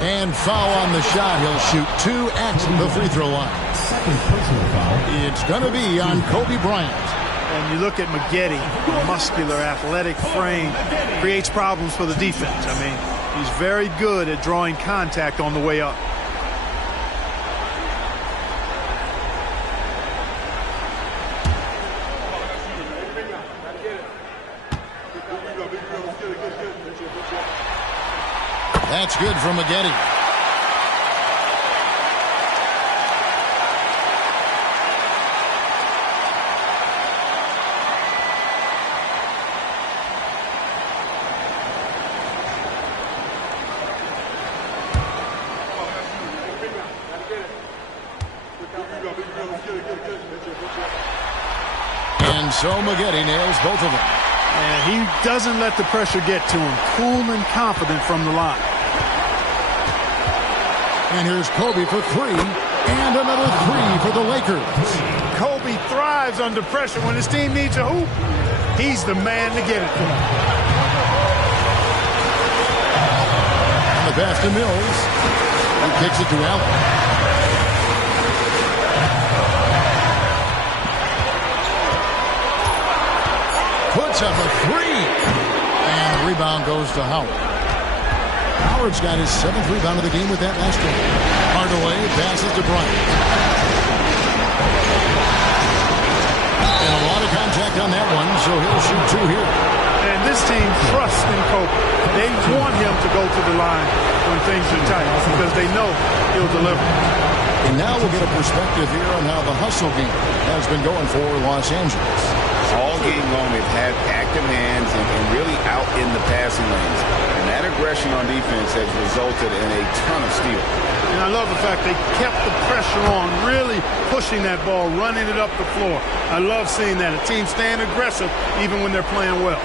And foul on the shot. He'll shoot 2 at the free throw line. Second personal foul. It's going to be on Kobe Bryant. And you look at Maggette, muscular, athletic frame, creates problems for the defense. I mean, he's very good at drawing contact on the way up. That's good from Maggette. And so Maggette nails both of them. And he doesn't let the pressure get to him. Cool and confident from the line. And here's Kobe for 3. And another 3 for the Lakers. Kobe thrives under pressure. When his team needs a hoop, he's the man to get it to him. On the pass to Mills. He kicks it to Allen. Puts up a 3. And the rebound goes to Howard. Howard's got his 7th rebound of the game with that last one. Hardaway passes to Bryant. And a lot of contact on that one, so he'll shoot 2 here. And this team trusts in Kobe. They want him to go to the line when things are tight because they know he'll deliver. And now we'll get a perspective here on how the hustle game has been going for Los Angeles. All game long, they've had active hands and really out in the passing lanes. And that aggression on defense has resulted in a ton of steals. And I love the fact they kept the pressure on, really pushing that ball, running it up the floor. I love seeing that. A team staying aggressive even when they're playing well.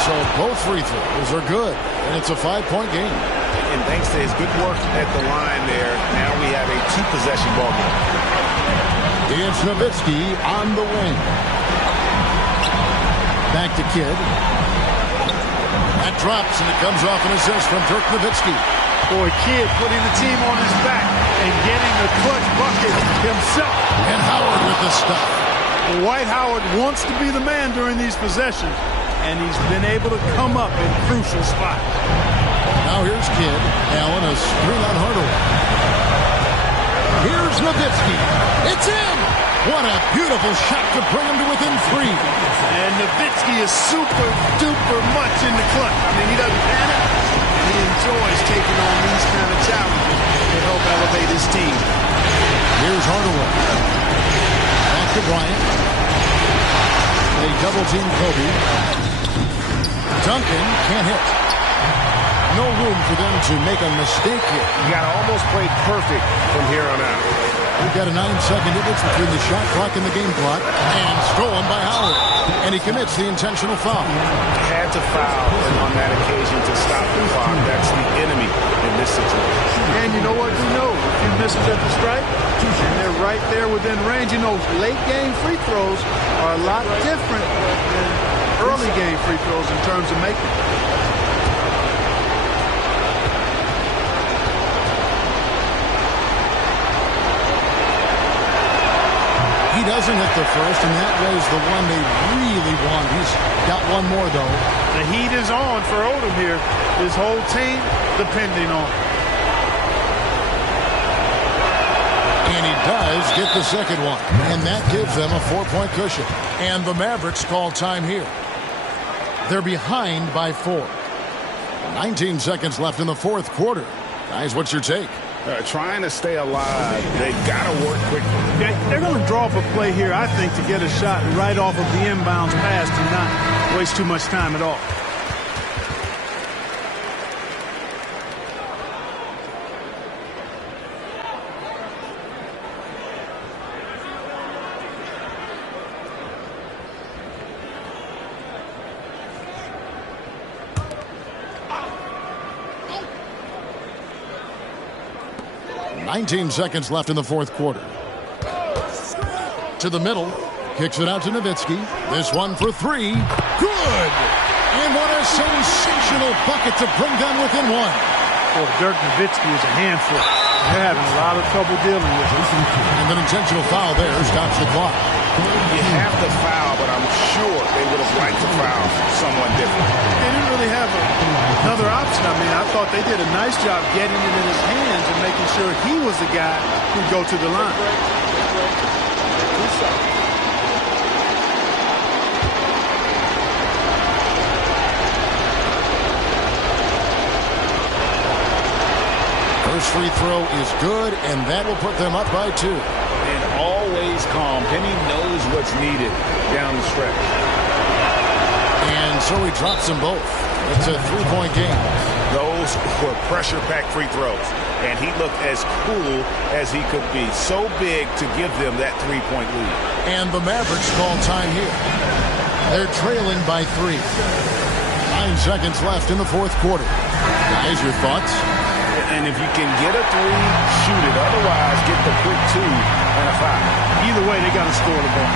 So both free throws are good, and it's a 5-point game. And thanks to his good work at the line there, now we have a 2-possession ball game. It's Nowitzki on the wing. Back to Kidd. That drops, and it comes off an assist from Dirk Nowitzki. Boy, Kidd putting the team on his back and getting the clutch bucket himself. And Howard with the stuff. Dwight Howard wants to be the man during these possessions. And he's been able to come up in crucial spots. Now here's Kidd. Allen a screen on Hardaway. Here's Nowitzki. It's in! What a beautiful shot to bring him to within 3. And Nowitzki is super duper much in the clutch. I mean, he doesn't panic. He enjoys taking on these kind of challenges to help elevate his team. Here's Hardaway. Back to Bryant. They double team Kobe. Duncan can't hit. No room for them to make a mistake here. You got to almost play perfect from here on out. We've got a 9-second difference between the shot clock and the game clock. And stolen by Howard. And he commits the intentional foul. Had to foul on that occasion to stop the clock. That's the enemy in this situation. And you know what we know? A few misses at the stripe, and they're right there within range. You know, late game free throws are a lot different than early game free throws in terms of making. He doesn't hit the first, and that was the one they really want. He's got one more, though. The heat is on for Odom here. His whole team depending on it. And he does get the second one. And that gives them a 4-point cushion. And the Mavericks call time here. They're behind by 4. 19 seconds left in the fourth quarter. Guys, what's your take? Trying to stay alive. They've got to work quickly. They're going to draw up a play here, I think, to get a shot right off of the inbounds pass and not waste too much time at all. Nineteen seconds left in the fourth quarter. To the middle. Kicks it out to Nowitzki. This one for 3. Good! And what a sensational bucket to bring them within 1. Well, Dirk Nowitzki is a handful. They're having a lot of trouble dealing with it. And an intentional foul there stops the clock. You have to foul, but I'm sure they would have liked to foul someone different. They didn't really have another option. I mean, I thought they did a nice job getting it in his hands and making sure he was the guy who'd go to the line. First free throw is good, and that will put them up by 2. And always calm. Penny knows what's needed down the stretch. And so he drops them both. It's a 3-point game. Those were pressure-packed free throws, and he looked as cool as he could be. So big to give them that 3-point lead. And the Mavericks call time here. They're trailing by 3. 9 seconds left in the fourth quarter. Guys, your thoughts? And if you can get a 3, shoot it. Otherwise, get the quick 2 and a foul. Either way, they got to score the ball.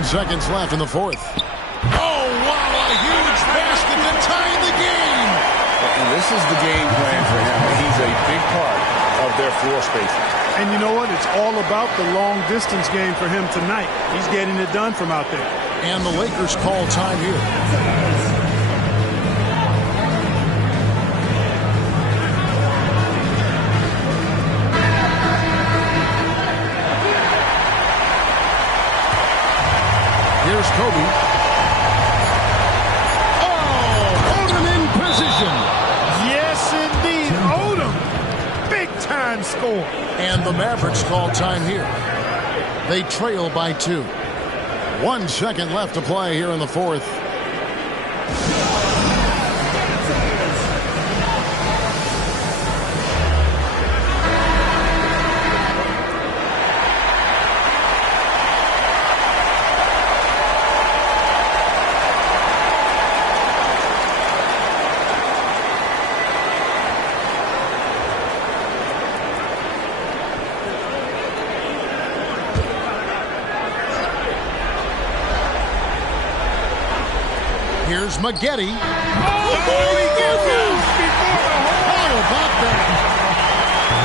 Seconds left in the fourth. Oh, wow, a huge basket to tie the game. And this is the game plan for him. He's a big part of their floor spacing. And you know what? It's all about the long-distance game for him tonight. He's getting it done from out there. And the Lakers call time here. Here's Kobe. Oh, Odom in position. Yes, indeed. Odom. Big-time score. And the Mavericks call time here. They trail by 2. 1 second left to play here in the fourth. Here's Maggette. Oh, boy, he gets it! How about that?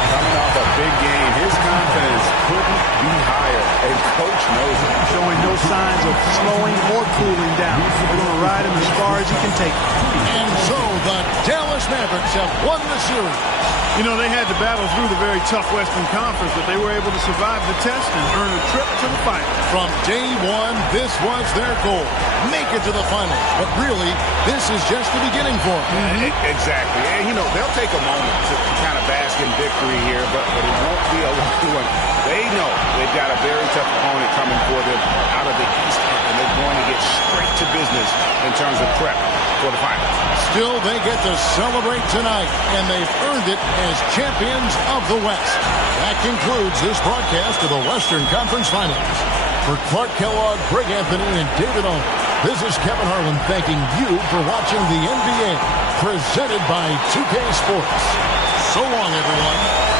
Coming off a big game, his confidence couldn't be higher, and Coach knows it. Showing no signs of slowing or cooling down. They're going to ride him as far as he can take it. And so the Dallas Mavericks have won the series. You know, they had to battle through the very tough Western Conference, but they were able to survive the test and earn a trip to the finals. From day one, this was their goal. Make it to the finals. But really, this is just the beginning for them. Exactly. And, you know, they'll take a moment to kind of bask in victory here, but it won't be a long one. They know they've got a very tough opponent coming for them out of the East, and they're going to get straight to business in terms of prep for the finals. Still, they get to celebrate tonight, and they've earned it as champions of the West. That concludes this broadcast of the Western Conference Finals. For Clark Kellogg, Greg Anthony, and David Owen, this is Kevin Harlan thanking you for watching the NBA, presented by 2K Sports. So long, everyone.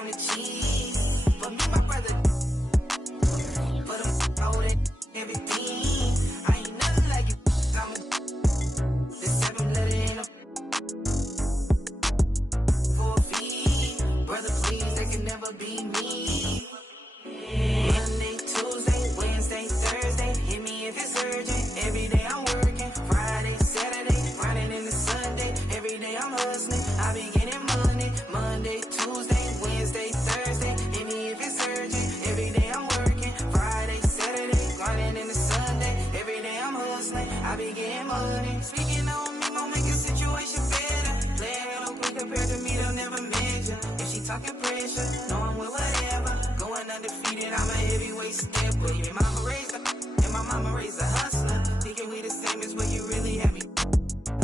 on the cheese. For me, my brother. Put him on it, everything. I ain't nothing like you. I'm the 7 letter in a 4 feet. Brother, please, they can never be me. Monday, Tuesday, Wednesday, Thursday. Hit me if it's urgent. Every day I'm working. Friday, Saturday, running into Sunday. Every day I'm hustling. I be getting money. Monday, Tuesday, Wednesday, Thursday. Hit me if it's urgent. Every day I'm working. Friday, Saturday, running into Sunday. Every day I'm hustling. I be getting money. Speaking on me, gon' make a situation better. Playing no quick compared to me, they'll never measure. If she talking pressure, know I'm with whatever. Going undefeated, I'm a heavyweight stepper. Your mama raised a, and my mama raised a hustler. Thinking we the same is where you really have me.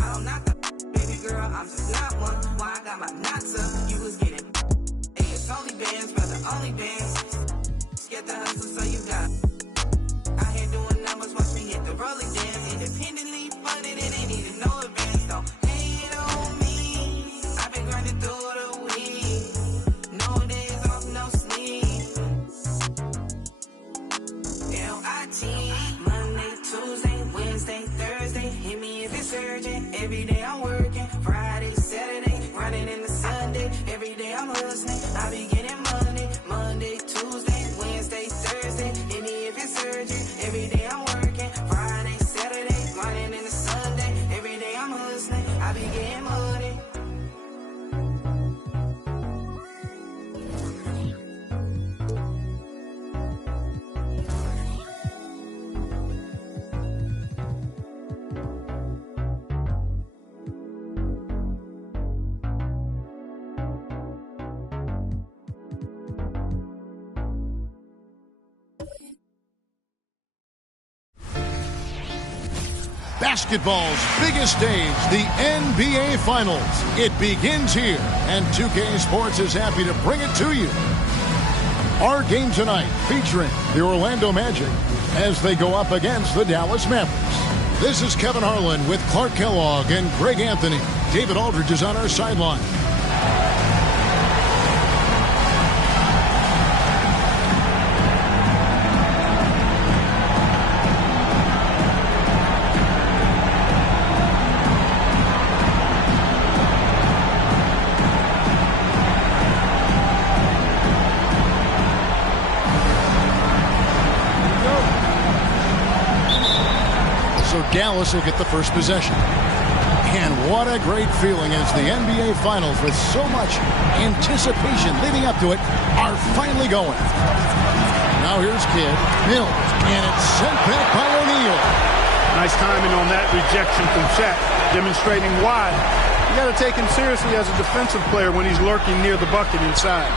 I don't knock the baby girl, I'm just not one. Why I got my knots up, you was getting. Hey, it's only bands, brother, only bands. Scared the hustle, so you got. Out here doing numbers, watch me hit the rolling dance. Independently funded, it ain't even no advance. Don't hate on me. I've been grinding through the week. No days off, no sleep. L-I-T. Monday, Tuesday, Wednesday, Thursday. Hit me if it's urgent. Every day I'm working. Friday, Saturday, running into Sunday. Every day I'm hustling. I be getting money. Monday, Tuesday, Wednesday, Thursday. Hit me if it's urgent. Every day I'm working. Friday, Saturday, running into Sunday. Every day I'm hustling. I be getting money. Basketball's biggest stage, the NBA Finals. It begins here, and 2K Sports is happy to bring it to you. Our game tonight featuring the Orlando Magic as they go up against the Dallas Mavericks. This is Kevin Harlan with Clark Kellogg and Greg Anthony. David Aldridge is on our sideline. Dallas will get the first possession. And what a great feeling as the NBA Finals, with so much anticipation leading up to it, are finally going. Now here's Kidd, Mills, and it's sent back by O'Neal. Nice timing on that rejection from Shaq, demonstrating why. You got to take him seriously as a defensive player when he's lurking near the bucket inside.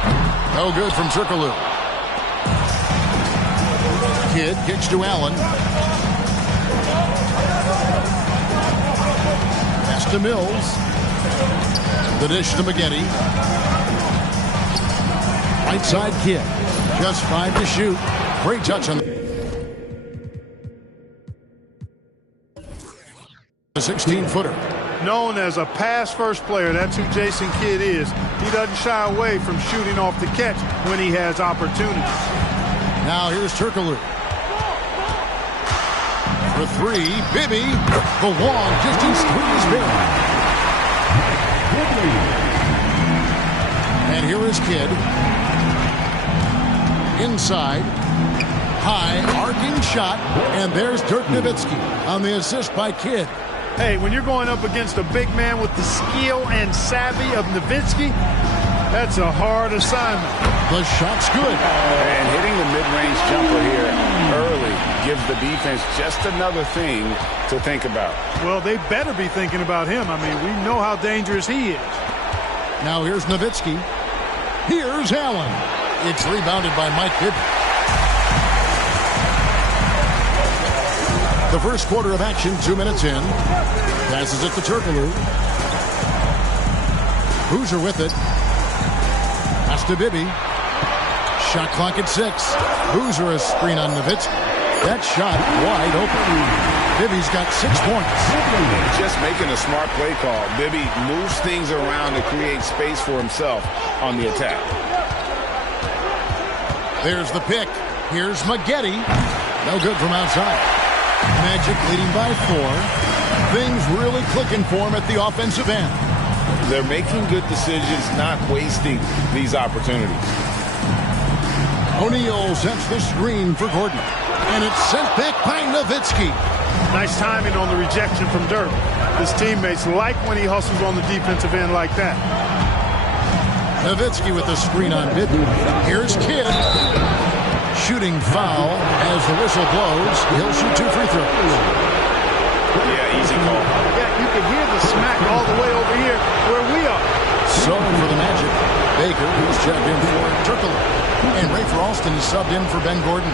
No good from Turkoglu. Kidd kicks to Allen. To Mills. The dish to McGinty. Right side Kidd. Just 5 to shoot. Great touch on the 16-footer. Known as a pass-first player, that's who Jason Kidd is. He doesn't shy away from shooting off the catch when he has opportunities. Now here's Turkoglu. For 3, Bibby, the long distance 3 is good. And here is Kidd. Inside, high, arcing shot, and there's Dirk Nowitzki on the assist by Kidd. Hey, when you're going up against a big man with the skill and savvy of Nowitzki, that's a hard assignment. The shot's good. And hitting the mid-range jumper here early gives the defense just another thing to think about. Well, they better be thinking about him. I mean, we know how dangerous he is. Now here's Nowitzki. Here's Allen. It's rebounded by Mike Bibby. The first quarter of action, 2 minutes in. Passes it to Turkoglu. Hoosier with it. Pass to Bibby. Shot clock at 6. Hoosier a screen on Nowitzki. That shot wide open. Bibby's got 6 points. Just making a smart play call. Bibby moves things around to create space for himself on the attack. There's the pick. Here's Maggette. No good from outside. Magic leading by 4. Things really clicking for him at the offensive end. They're making good decisions, not wasting these opportunities. O'Neal sets the screen for Gordon. And it's sent back by Nowitzki. Nice timing on the rejection from Dirk. His teammates like when he hustles on the defensive end like that. Nowitzki with the screen on Bidden. Here's Kidd. Shooting foul as the whistle blows. He'll shoot 2 free throws. Yeah, easy call. Yeah, you can hear the smack all the way over here where we are. So for the Magic, Baker, who's checked in for Turkoglu. And Rafer Alston is subbed in for Ben Gordon.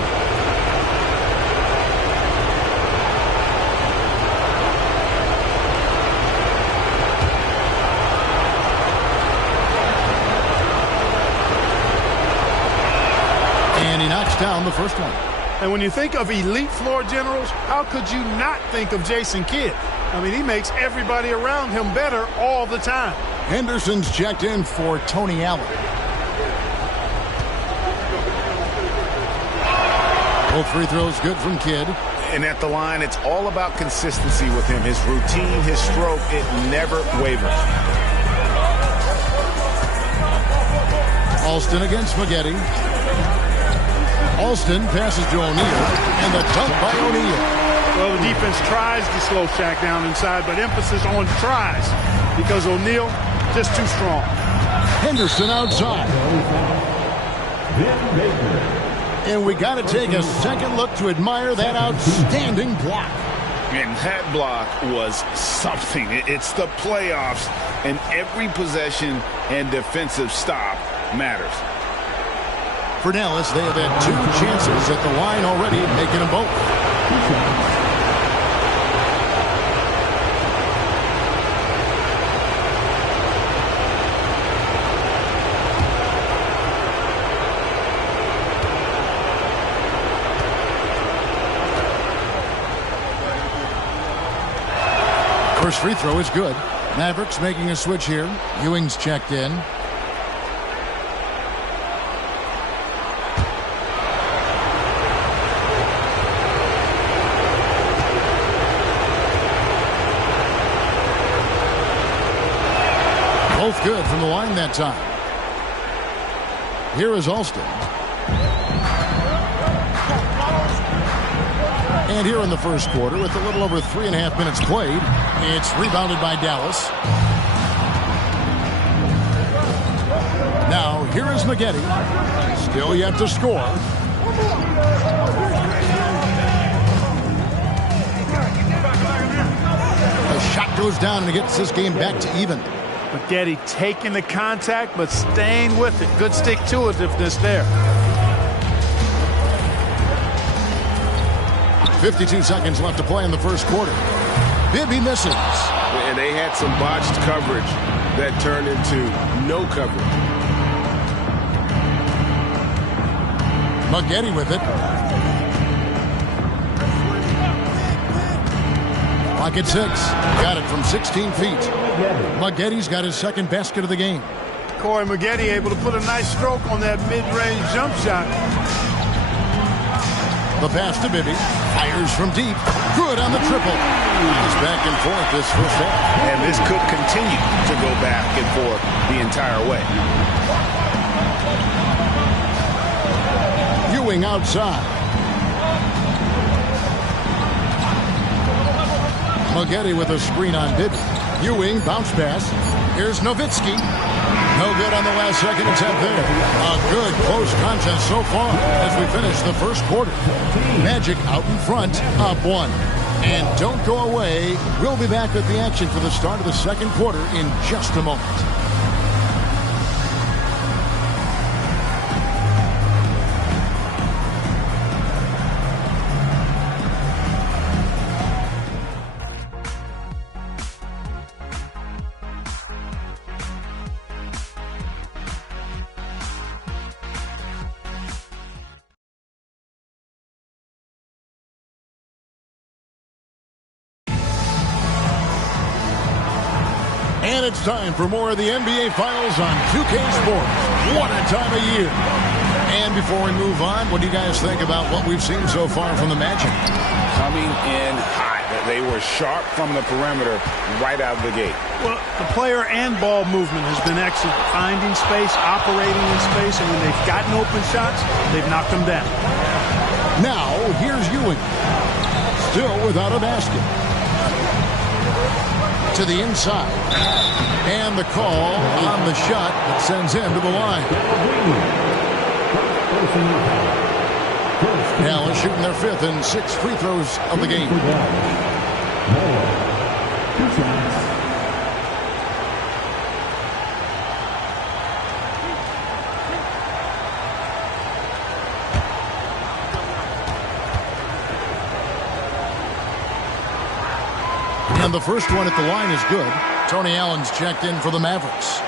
And he knocks down the first one. And when you think of elite floor generals, how could you not think of Jason Kidd? I mean, he makes everybody around him better all the time. Henderson's checked in for Tony Allen. Both free throws good from Kidd. And at the line, it's all about consistency with him. His routine, his stroke, it never wavers. Alston against Maggette. Alston passes to O'Neal, and the dunk by O'Neal. Well, the defense tries to slow Shaq down inside, but emphasis on tries because O'Neal just too strong. Henderson outside. And we got to take a second look to admire that outstanding block. And that block was something. It's the playoffs, and every possession and defensive stop matters. For Dallas, they have had 2 chances at the line already, making them both. First free throw is good. Mavericks making a switch here. Ewing's checked in. Both good from the line that time. Here is Alston. And here in the first quarter, with a little over 3.5 minutes played, it's rebounded by Dallas. Now, here is Maggette. Still yet to score. The shot goes down and it gets this game back to even. Maggette taking the contact, but staying with it. Good stick-to-itiveness there. 52 seconds left to play in the first quarter. Bibby misses. And they had some botched coverage that turned into no coverage. Maggette with it. Clock at 6. Got it from 16 feet. Maggette's got his second basket of the game. Corey Maggette able to put a nice stroke on that mid-range jump shot. The pass to Bibby. Fires from deep. Good on the triple. It's back and forth this first half. And this could continue to go back and forth the entire way. Ewing outside. Maggette with a screen on Bibby. Ewing bounce pass. Here's Nowitzki. No good on the last second attempt there. A good close contest so far as we finish the first quarter. Magic out in front, up 1. And don't go away. We'll be back with the action for the start of the second quarter in just a moment. And it's time for more of the NBA Finals on 2K Sports. What a time of year. And before we move on, what do you guys think about what we've seen so far from the Magic? Coming in hot. They were sharp from the perimeter right out of the gate. Well, the player and ball movement has been excellent. Finding space, operating in space, and when they've gotten open shots, they've knocked them down. Now, here's Ewing. Still without a basket. To the inside. And the call on the shot that sends him to the line. Dallas shooting their 5th and 6th free throws of the game. And the first one at the line is good. Tony Allen's checked in for the Mavericks.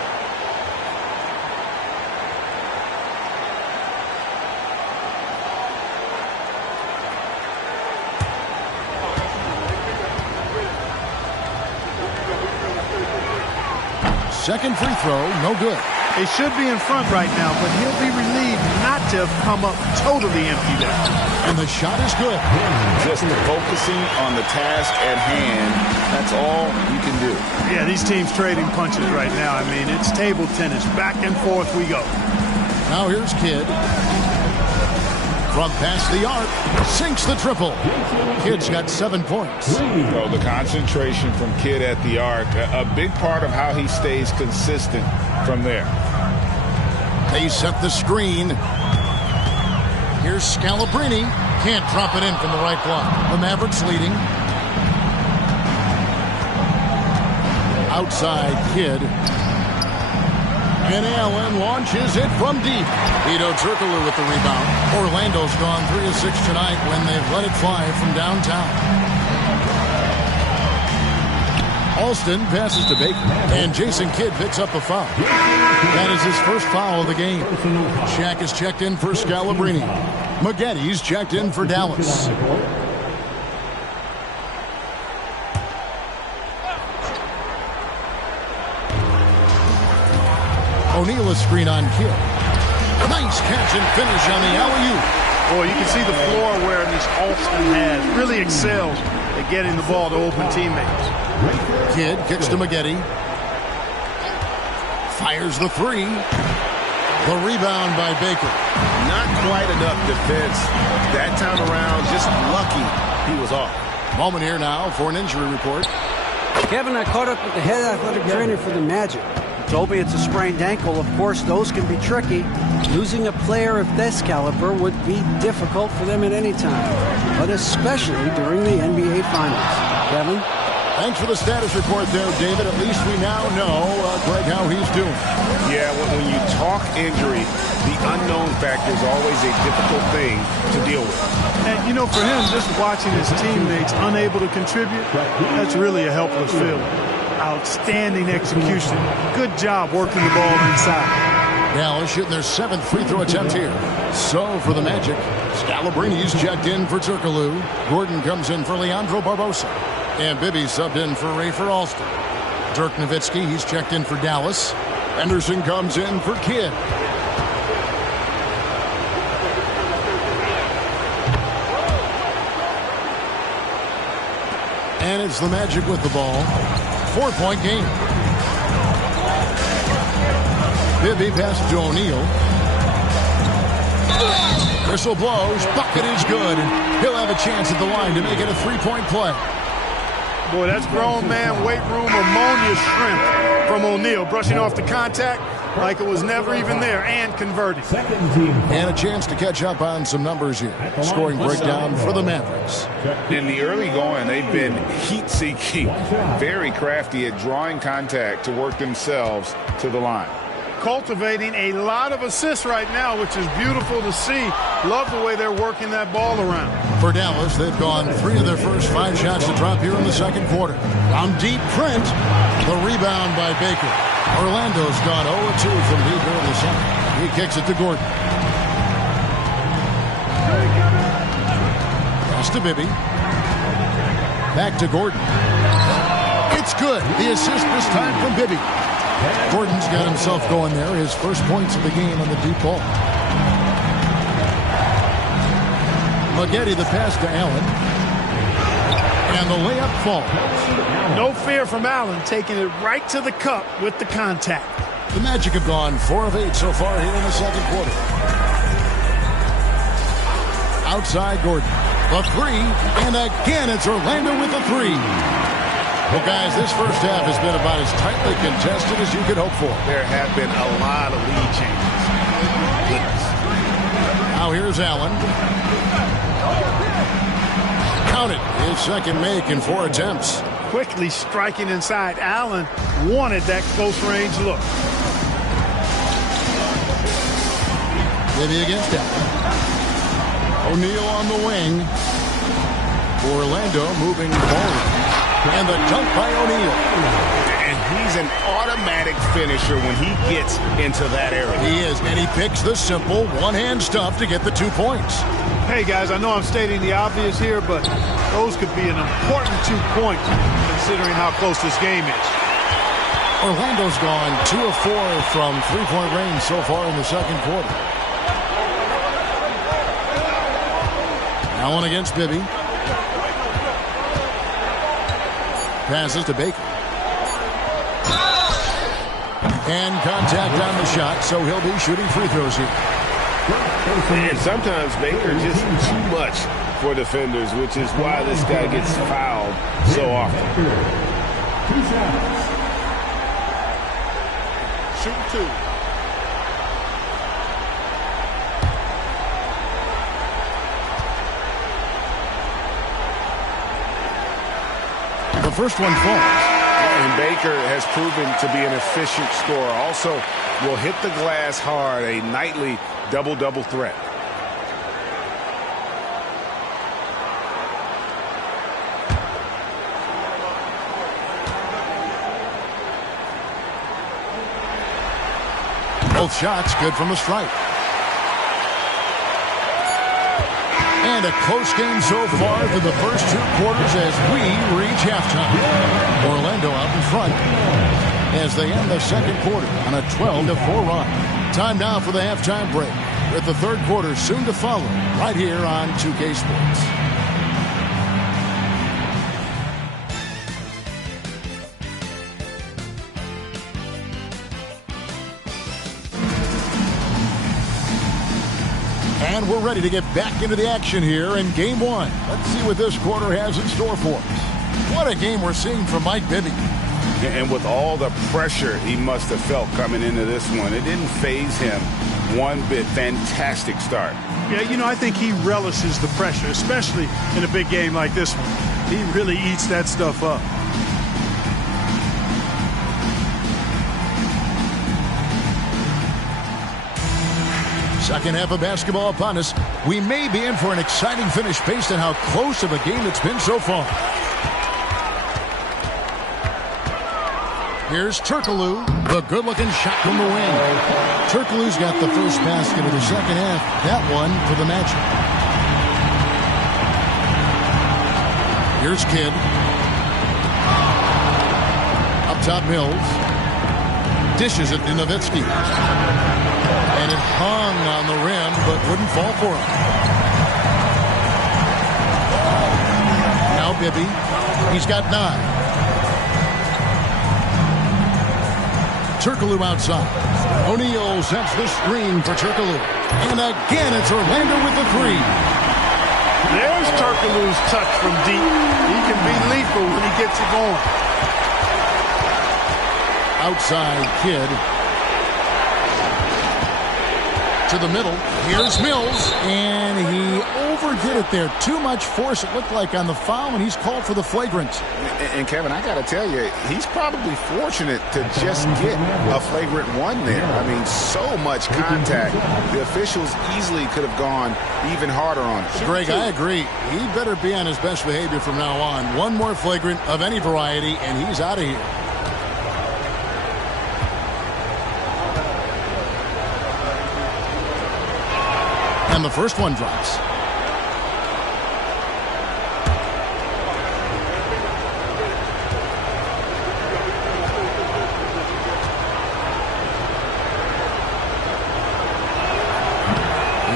Second free throw, no good. They should be in front right now, but he'll be relieved not to have come up totally empty there. And the shot is good. Just focusing on the task at hand, that's all you can do. Yeah, these teams trading punches right now. I mean, it's table tennis. Back and forth we go. Now here's Kidd. From past the arc, sinks the triple. Kidd's got 7 points. Oh, the concentration from Kidd at the arc, a big part of how he stays consistent from there. They set the screen. Here's Scalabrine. Can't drop it in from the right block. The Mavericks leading. Outside Kidd. And Allen launches it from deep. Hedo Turkoglu with the rebound. Orlando's gone 3 of 6 tonight when they've let it fly from downtown. Alston passes to Baker. And Jason Kidd picks up a foul. That is his first foul of the game. Shaq is checked in for Scalabrine. Maggetti's checked in for Dallas. O'Neal a screen on Kidd. Nice catch and finish on the alley-oop. Boy, you can see the floor awareness Alston has. Really excels at getting the ball to open teammates. Kidd kicks to Maggetti. Fires the 3. The rebound by Baker. Not quite enough defense that time around. Just lucky he was off. Moment here now for an injury report. Kevin, I caught up with the head athletic trainer for the Magic. He told me it's a sprained ankle. Of course, those can be tricky. Losing a player of this caliber would be difficult for them at any time, but especially during the NBA Finals. Kevin? Thanks for the status report there, David. At least we now know, Greg, how he's doing. Yeah, when you talk injury, the unknown factor is always a difficult thing to deal with. And, you know, for him, just watching his teammates unable to contribute, that's really a helpless feeling. Outstanding execution. Good job working the ball inside. Dallas shooting their 7th free throw attempt here. So for the Magic, Scalabrine's checked in for Turkoglu. Gordon comes in for Leandro Barbosa. And Bibby subbed in for Rafer Alston. Dirk Nowitzki, he's checked in for Dallas. Henderson comes in for Kidd. And it's the Magic with the ball. 4-point game. Bibby passes to O'Neal. Whistle blows. Bucket is good. He'll have a chance at the line to make it a 3-point play. Boy, that's grown man weight room ammonia shrimp from O'Neal. Brushing off the contact like it was never even there and converting. And a chance to catch up on some numbers here. Scoring breakdown for the Mavericks. In the early going, they've been heat-seeking, very crafty at drawing contact to work themselves to the line. Cultivating a lot of assists right now, which is beautiful to see. Love the way they're working that ball around. For Dallas, they've gone 3 of their first 5 shots to drop here in the second quarter. On deep print, the rebound by Baker. Orlando's gone 0-2 from deep here in the second. He kicks it to Gordon. Pass to Bibby. Back to Gordon. It's good. The assist this time from Bibby. Gordon's got himself going there. His first points of the game on the deep ball. Maggette the pass to Allen. And the layup falls. No fear from Allen, taking it right to the cup with the contact. The Magic have gone 4 of 8 so far here in the second quarter. Outside Gordon. The three, and again it's Orlando with the three. Well, guys, this first half has been about as tightly contested as you could hope for. There have been a lot of lead changes. Goodness. Now here's Allen. Counted. His second make in 4 attempts. Quickly striking inside. Allen wanted that close range look. Maybe against Allen. O'Neal on the wing. Orlando moving forward. And the dunk by O'Neal. And he's an automatic finisher when he gets into that area. He is, and he picks the simple one-hand stuff to get the 2 points. Hey, guys, I know I'm stating the obvious here, but those could be an important 2 points considering how close this game is. Orlando's gone 2 of 4 from three-point range so far in the second quarter. Allen against Bibby. Passes to Baker. And contact on the shot, so he'll be shooting free throws here. And sometimes Baker just too much for defenders, which is why this guy gets fouled so often. Shooting 2. The first one falls. And Baker has proven to be an efficient scorer. Also will hit the glass hard, a nightly double-double threat. Both shots good from the stripe. And a close game so far through the first 2 quarters as we reach halftime. Orlando out in front as they end the second quarter on a 12-4 run. Time now for the halftime break, with the third quarter soon to follow right here on 2K Sports. And we're ready to get back into the action here in Game 1. Let's see what this quarter has in store for us. What a game we're seeing from Mike Bibby. And with all the pressure he must have felt coming into this one, it didn't faze him one bit. Fantastic start. Yeah, you know, I think he relishes the pressure, especially in a big game like this one. He really eats that stuff up. Second half of basketball upon us. We may be in for an exciting finish based on how close of a game it's been so far. Here's Turkoglu, the good-looking shot from the wing. Turkoglu's got the first basket of the second half. That one for the Magic. Here's Kidd. Up top, Mills. Dishes it to Nowitzki. And it hung on the rim, but wouldn't fall for him. Now Bibby. He's got 9. Turkoglu outside. O'Neal sets the screen for Turkoglu. And again, it's Orlando with the 3. There's Turkoglu's touch from deep. He can be lethal when he gets it going. Outside Kidd. To the middle. Here's Mills. And he overdid it there. Too much force, it looked like, on the foul, and he's called for the flagrant. And Kevin, I got to tell you, he's probably fortunate to just get a flagrant 1 there. I mean, so much contact. The officials easily could have gone even harder on it. Greg, I agree. He better be on his best behavior from now on. One more flagrant of any variety, and he's out of here. And the first one drops.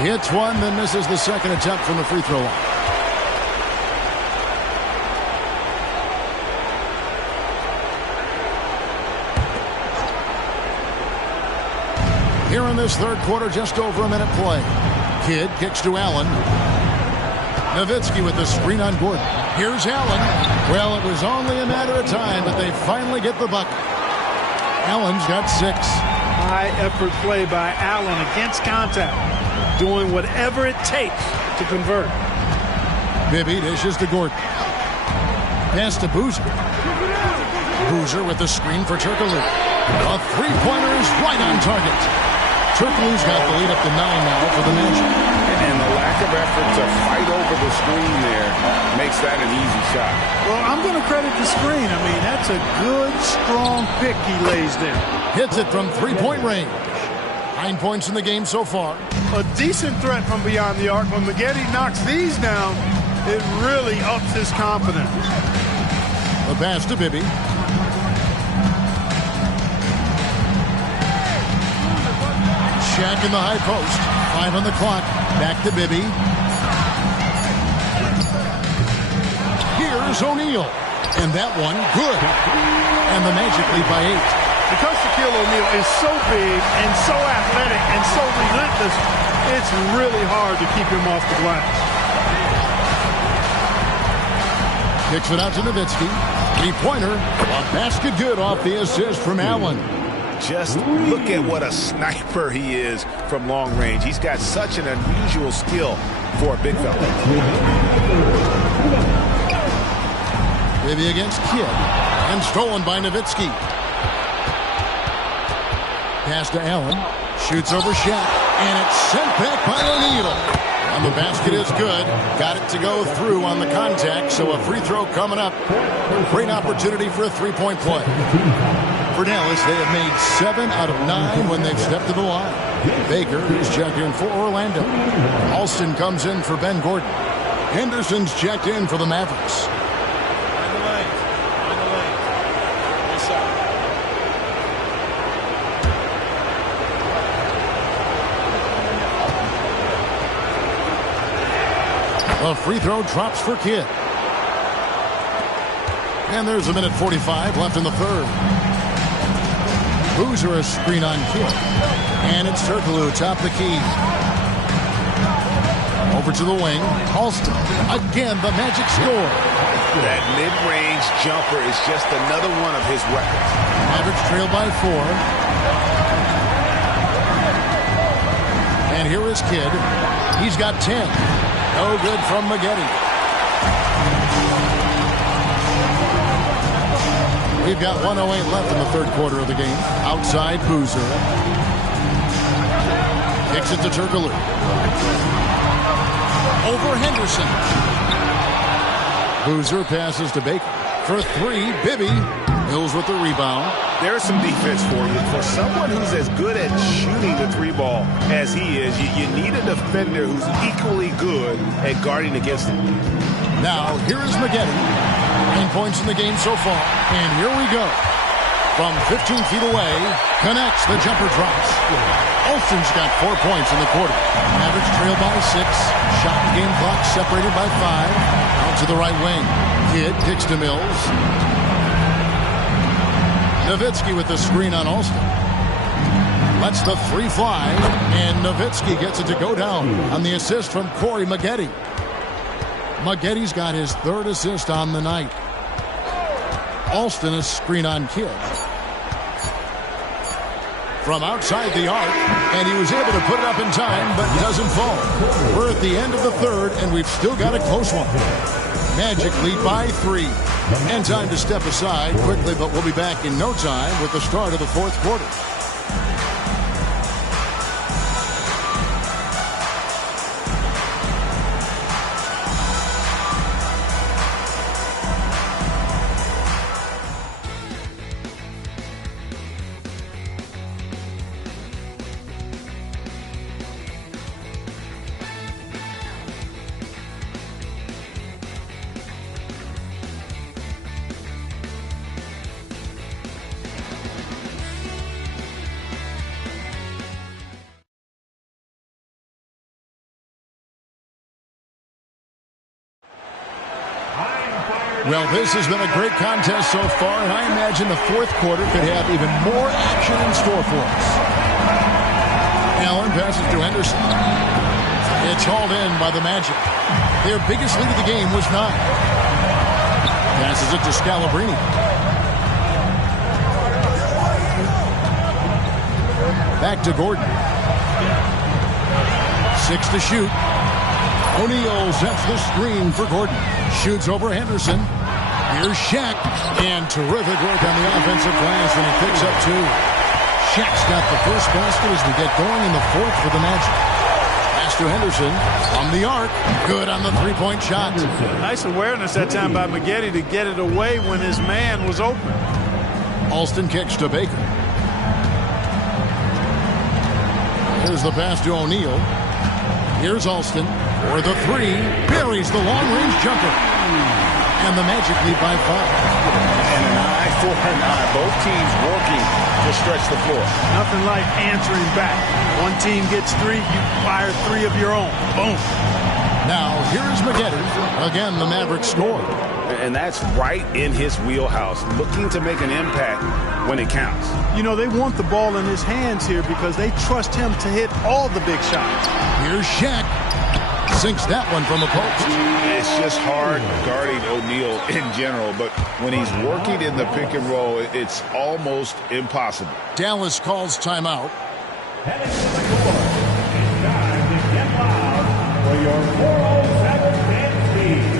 He Hits one, then misses the second attempt from the free throw line. Here in this third quarter, just over a minute play. Kidd kicks to Allen. Nowitzki with the screen on Gordon. Here's Allen. Well, it was only a matter of time, but they finally get the bucket. Allen's got 6. High effort play by Allen against contact. Doing whatever it takes to convert. Bibby dishes to Gordon. Pass to Boozer. Boozer with the screen for Turkoglu. A three-pointer is right on target. Turkoglu's got the lead up to 9 now for the Magic. And the lack of effort to fight over the screen there makes that an easy shot. Well, I'm going to credit the screen. I mean, that's a good, strong pick he lays there. Hits it from three-point range. 9 points in the game so far. A decent threat from beyond the arc. When Maggette knocks these down, it really ups his confidence. The pass to Bibby. Shaq in the high post. 5 on the clock. Back to Bibby. Here's O'Neal. And that one, good. And the Magic lead by 8. Because Shaquille O'Neal is so big and so athletic and so relentless, it's really hard to keep him off the glass. Kicks it out to Nowitzki. Three-pointer. A basket good off the assist from Allen. Just look at what a sniper he is from long range. He's got such an unusual skill for a big fella. Bibby against Kidd. And stolen by Nowitzki. Pass to Allen. Shoots over Shaq. And it's sent back by O'Neal. And the basket is good. Got it to go through on the contact. So a free throw coming up. Great opportunity for a three-point play. For Dallas, they have made 7 out of 9 when they've stepped to the line. Baker is checked in for Orlando. Alston comes in for Ben Gordon. Henderson's checked in for the Mavericks. A free throw drops for Kidd. And there's a minute 45 left in the third. Boozer a screen on Kidd. And it's Turkoglu top the key. Over to the wing. Alston. Again, the Magic score. That mid-range jumper is just another one of his weapons. Mavericks trail by 4. And here is Kidd. He's got 10. No good from Maggette. We've got 1:08 left in the third quarter of the game. Outside Boozer. Kicks it to Turkoglu. Over Henderson. Boozer passes to Baker. For 3, Bibby. Mills with the rebound. There's some defense for you. For someone who's as good at shooting the three ball as he is, you need a defender who's equally good at guarding against him. Now, here is Maggette. 9 points in the game so far. And here we go. From 15 feet away, connects. The jumper drops. Alston's got 4 points in the quarter. Mavericks trail by 6. Shot game clock separated by 5. Out to the right wing. Kidd kicks to Mills. Nowitzki with the screen on Alston. Lets the 3 fly. And Nowitzki gets it to go down on the assist from Corey Maggette. Maggette's got his 3rd assist on the night. Alston a screen on Kidd. From outside the arc, and he was able to put it up in time, but doesn't fall. We're at the end of the third, and we've still got a close one. Magic lead by 3. And time to step aside quickly, but we'll be back in no time with the start of the fourth quarter. Well, this has been a great contest so far, and I imagine the fourth quarter could have even more action in store for us. Allen passes to Henderson. It's hauled in by the Magic. Their biggest lead of the game was 9. Passes it to Scalabrine. Back to Gordon. 6 to shoot. O'Neal sets the screen for Gordon. Shoots over Henderson. Here's Shaq. And terrific work on the offensive glass, and he picks up 2. Shaq's got the first basket as we get going in the fourth for the Magic. Pass to Henderson from the arc. Good on the three-point shot. Nice awareness that time by Maggette to get it away when his man was open. Alston kicks to Baker. Here's the pass to O'Neal. Here's Alston for the 3. Buries the long-range jumper. And the Magic lead by 5. And an eye for an eye. Both teams working to stretch the floor. Nothing like answering back. One team gets 3, you fire 3 of your own. Boom. Now, here's Maggette. Again, the Mavericks score. And that's right in his wheelhouse, looking to make an impact when it counts. You know, they want the ball in his hands here because they trust him to hit all the big shots. Here's Shaq. Sinks that one from a post. It's just hard guarding O'Neal in general, but when he's working in the pick and roll, it's almost impossible. Dallas calls timeout. Heading to the court, it's time to get loud for your 407 dance team.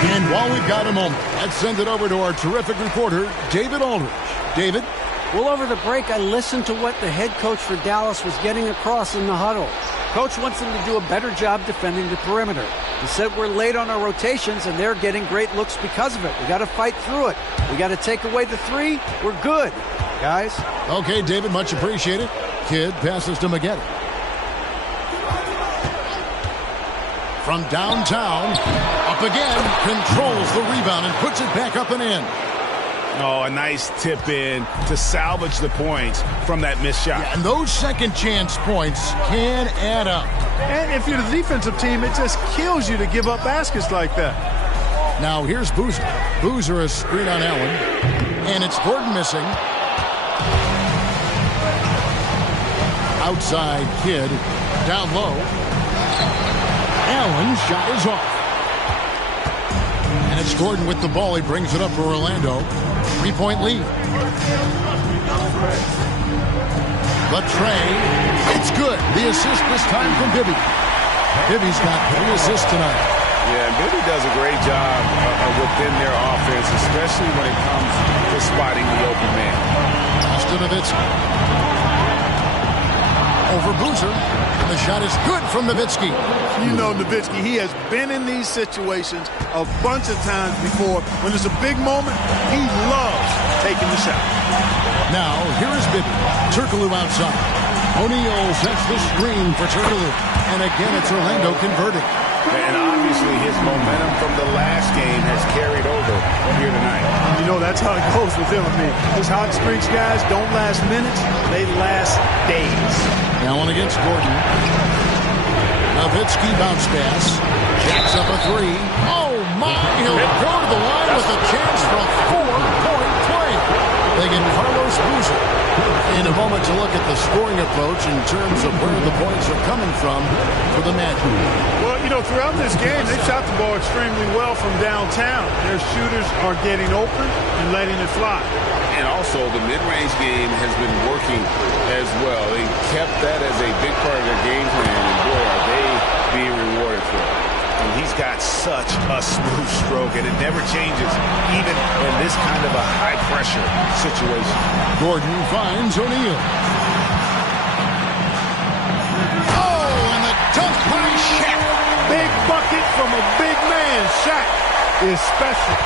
And while we've got a moment, let's send it over to our terrific reporter, David Aldridge. David? Well, over the break, I listened to what the head coach for Dallas was getting across in the huddle. Coach wants them to do a better job defending the perimeter. He said we're late on our rotations, and they're getting great looks because of it. We got to fight through it. We got to take away the 3. We're good, guys. Okay, David, much appreciated. Kidd passes to Maggette. From downtown, up again, controls the rebound and puts it back up and in. Oh, a nice tip in to salvage the points from that missed shot. Yeah, and those second chance points can add up. And if you're the defensive team, it just kills you to give up baskets like that. Now here's Boozer. Boozer a screen on Allen. And it's Gordon missing. Outside Kidd. Down low. Allen's shot is off. And it's Gordon with the ball. He brings it up for Orlando. 3-point lead. The tray. It's good. The assist this time from Bibby. Bibby's got 3 assists tonight. Yeah, and Bibby does a great job within their offense, especially when it comes to spotting the open man. Austin Nowitzki. Over Boozer. And the shot is good from Nowitzki. You know Nowitzki, he has been in these situations a bunch of times before. When it's a big moment, he loves taking the shot. Now, here is Bibby. Turkoglu outside. O'Neal sets the screen for Turkoglu. And again, it's Orlando converting. And obviously his momentum from the last game has carried over here tonight. You know, that's how it goes with him. I mean, those hot streaks, guys, don't last minutes. They last days. Allen against Gordon. Nowitzki bounce pass. Jacks up a 3. Oh, my. He'll go to the line with a chance for a 4-point play. They get Carlos Boozer. In a moment to look at the scoring approach in terms of where the points are coming from for the Magic. Well, you know, throughout this game, they shot the ball extremely well from downtown. Their shooters are getting open and letting it fly. And also, the mid-range game has been working as well. They kept that as a big part of their game plan, and boy, are they being rewarded for it. And he's got such a smooth stroke, and it never changes, even in this kind of a high-pressure situation. Gordon finds O'Neal. Dunk by Shaq. Big bucket from a big man. Shaq is special.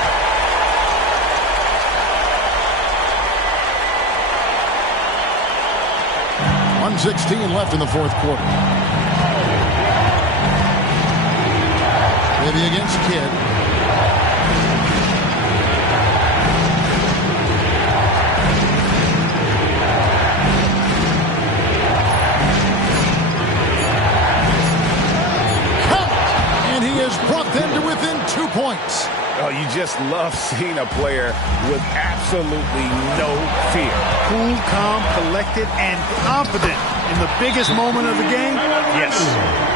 .116 left in the fourth quarter. Maybe against Kidd. And he has brought them to within 2 points. Oh, you just love seeing a player with absolutely no fear. Cool, calm, collected, and confident in the biggest moment of the game. Yes.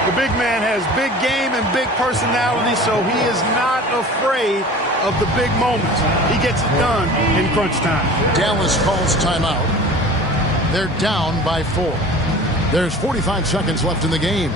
The big man has big game and big personality, so he is not afraid of the big moments. He gets it done in crunch time. Dallas calls timeout. They're down by 4. There's 45 seconds left in the game.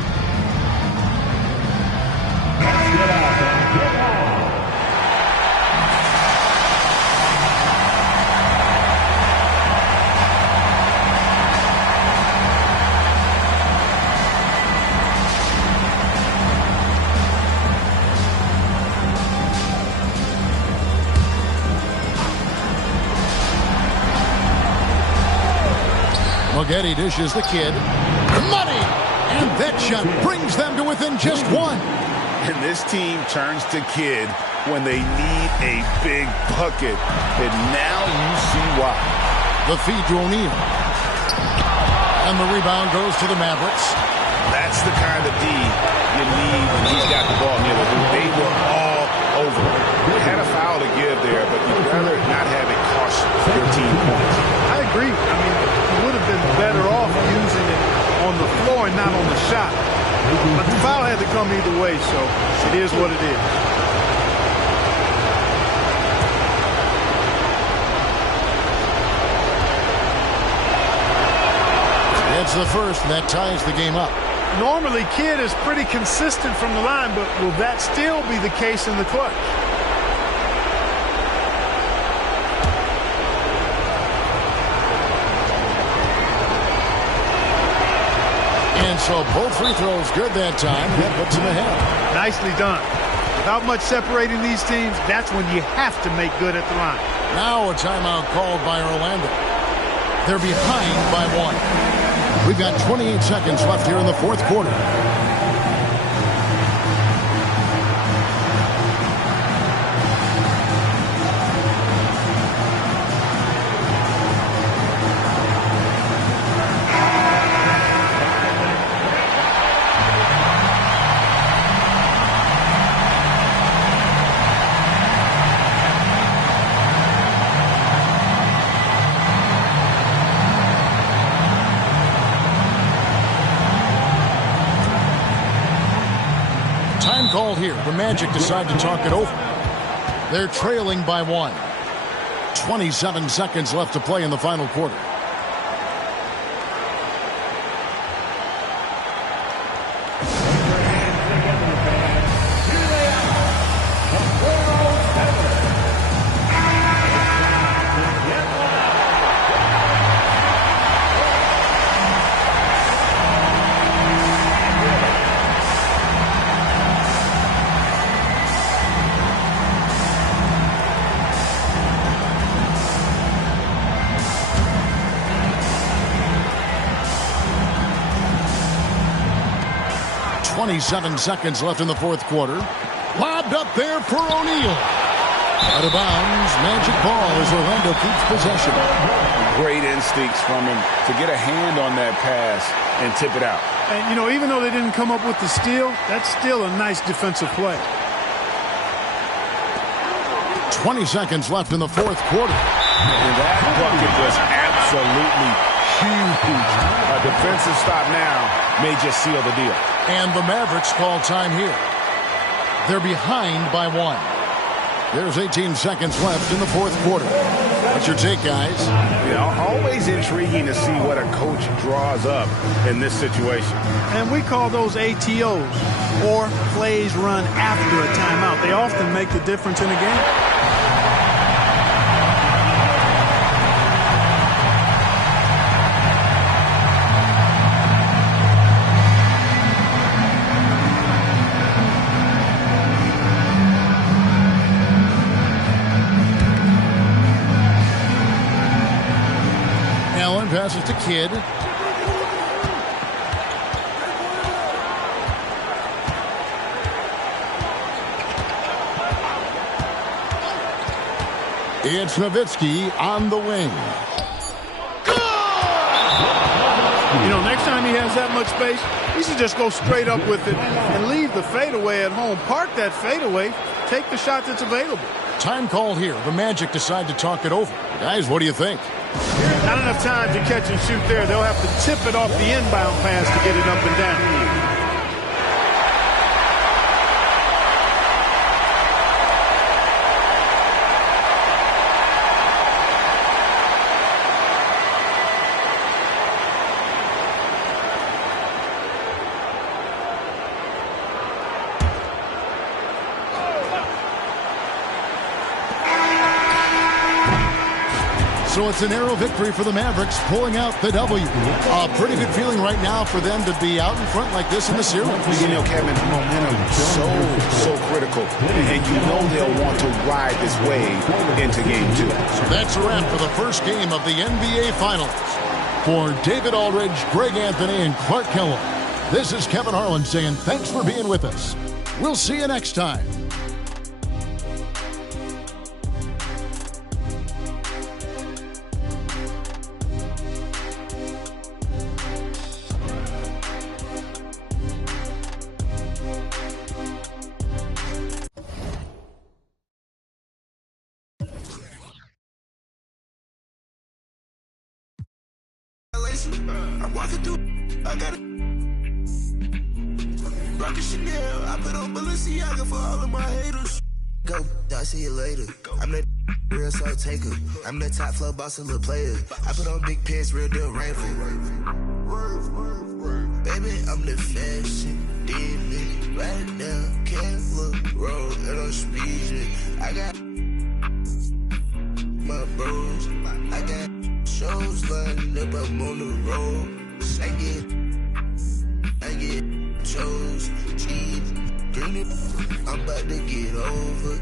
Moghetti dishes the Kidd. Money! And that shot brings them to within just 1. And this team turns to Kidd when they need a big bucket. And now you see why. The feed to O'Neal. And the rebound goes to the Mavericks. That's the kind of D you need when he's got the ball near the hoop. They were all over it. They had a foul to give there, but you'd rather not have it cost your team points. I agree. I mean, you would have been better off using it on the floor and not on the shot. But the foul had to come either way, so it is what it is. It's the first, and that ties the game up. Normally, Kidd is pretty consistent from the line, but will that still be the case in the clutch? And so both free throws good that time. That puts them ahead. Nicely done. Without much separating these teams, that's when you have to make good at the line. Now a timeout called by Orlando. They're behind by 1. We've got 28 seconds left here in the fourth quarter. Called here. The Magic decide to talk it over. They're trailing by 1. 27 seconds left to play in the final quarter. .27 seconds left in the fourth quarter. Lobbed up there for O'Neal. Out of bounds. Magic ball as Orlando keeps possession. Great instincts from him to get a hand on that pass and tip it out. And, you know, even though they didn't come up with the steal, that's still a nice defensive play. 20 seconds left in the fourth quarter. And that bucket was absolutely huge. A defensive stop now may just seal the deal. And the Mavericks call time here. They're behind by 1. There's 18 seconds left in the fourth quarter. What's your take, guys? You know, always intriguing to see what a coach draws up in this situation. And we call those ATOs, or plays run after a timeout. They often make the difference in a game. Allen passes to Kidd. It's Nowitzki on the wing. You know, next time he has that much space, he should just go straight up with it and leave the fadeaway at home. Park that fadeaway, take the shot that's available. Time called here. The Magic decide to talk it over. Guys, what do you think? Not enough time to catch and shoot there. They'll have to tip it off the inbound pass to get it up and down. So it's a narrow victory for the Mavericks, pulling out the W. A pretty good feeling right now for them to be out in front like this in the series. You know, Kevin, momentum so critical. And you know they'll want to ride this wave into game 2. So that's a wrap for the first game of the NBA Finals. For David Aldridge, Greg Anthony, and Clark Kellogg, this is Kevin Harlan saying thanks for being with us. We'll see you next time. I'm walking through, I got it. Rockin' Chanel, I put on Balenciaga for all of my haters. Go, I'll see you later. I'm that real soul taker. I'm the top flow boss and little player. I put on big pants, real deal rainful. Baby, I'm the fashion demon. Right now, can't look road and I'm speeding. I got my bros. I got shows lined up, I'm on the road. I get chose, cheese, green it. I'm about to get over.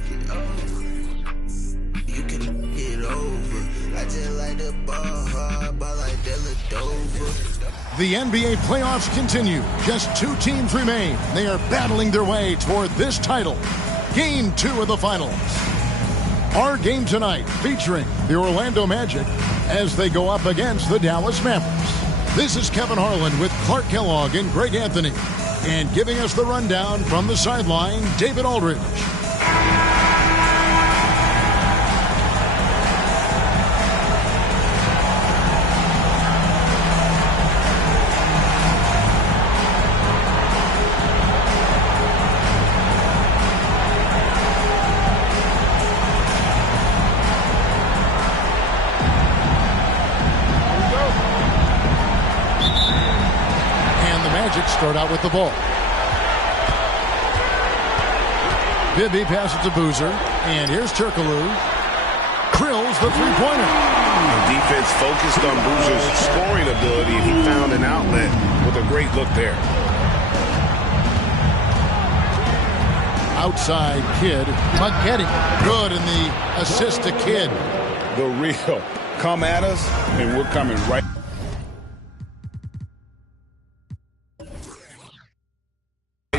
You can get over. I just like the ball hard, ball like Deladova. The NBA playoffs continue. Just 2 teams remain. They are battling their way toward this title. Game 2 of the finals. Our game tonight featuring the Orlando Magic as they go up against the Dallas Mavericks. This is Kevin Harlan with Clark Kellogg and Greg Anthony. And giving us the rundown from the sideline, David Aldridge. Start out with the ball. Bibby passes to Boozer, and here's Turkoglu. Drills the three-pointer. The defense focused on Boozer's scoring ability, and he found an outlet with a great look there. Outside Kidd. Maggette. Good in the assist to Kidd. The real. Come at us, and we're coming right.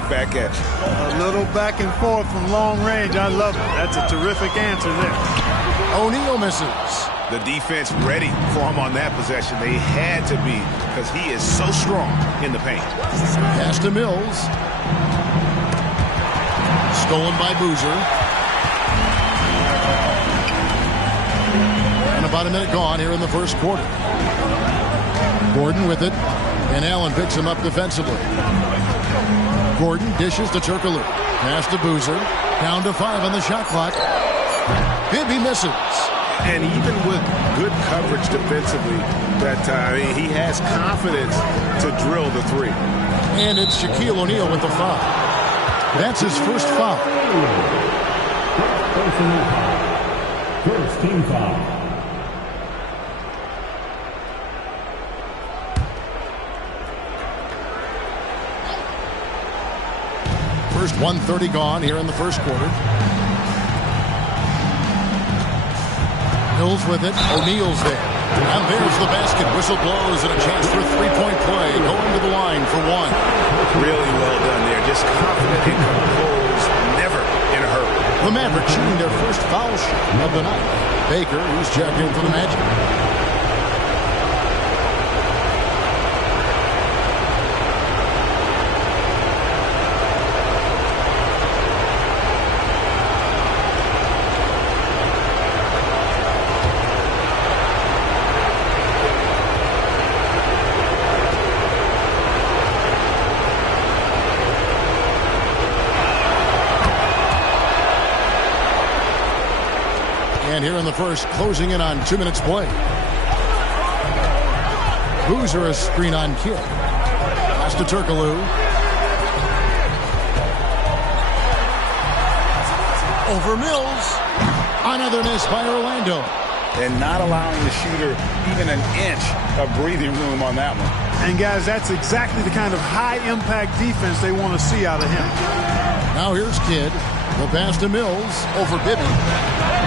Back at you. A little back and forth from long range. I love it. That's a terrific answer there. O'Neal misses. The defense ready for him on that possession. They had to be because he is so strong in the paint. Pass to Mills. Stolen by Boozer. And about a minute gone here in the first quarter. Gordon with it. And Allen picks him up defensively. Gordon dishes to Turkoglu. Pass to Boozer. Down to 5 on the shot clock. Bibby misses. And even with good coverage defensively that time, he has confidence to drill the three. And it's Shaquille O'Neal with the foul. That's his first foul. First team foul. First 1:30 gone here in the first quarter. Mills with it. O'Neal's there. And there's the basket. Whistle blows and a chance for a three-point play. Going to the line for one. Really well done there. Just confident and composed. Never in a hurry. The Mavericks shooting their first foul shot of the night. Baker, who's checked in for the Magic. And here in the first, closing in on 2 minutes play. Boozer a screen on Kidd. Pass to Turkoglu. Over Mills. Another miss by Orlando. And not allowing the shooter even an inch of breathing room on that one. And guys, that's exactly the kind of high-impact defense they want to see out of him. Now here's Kidd. The pass to Mills over Bibby.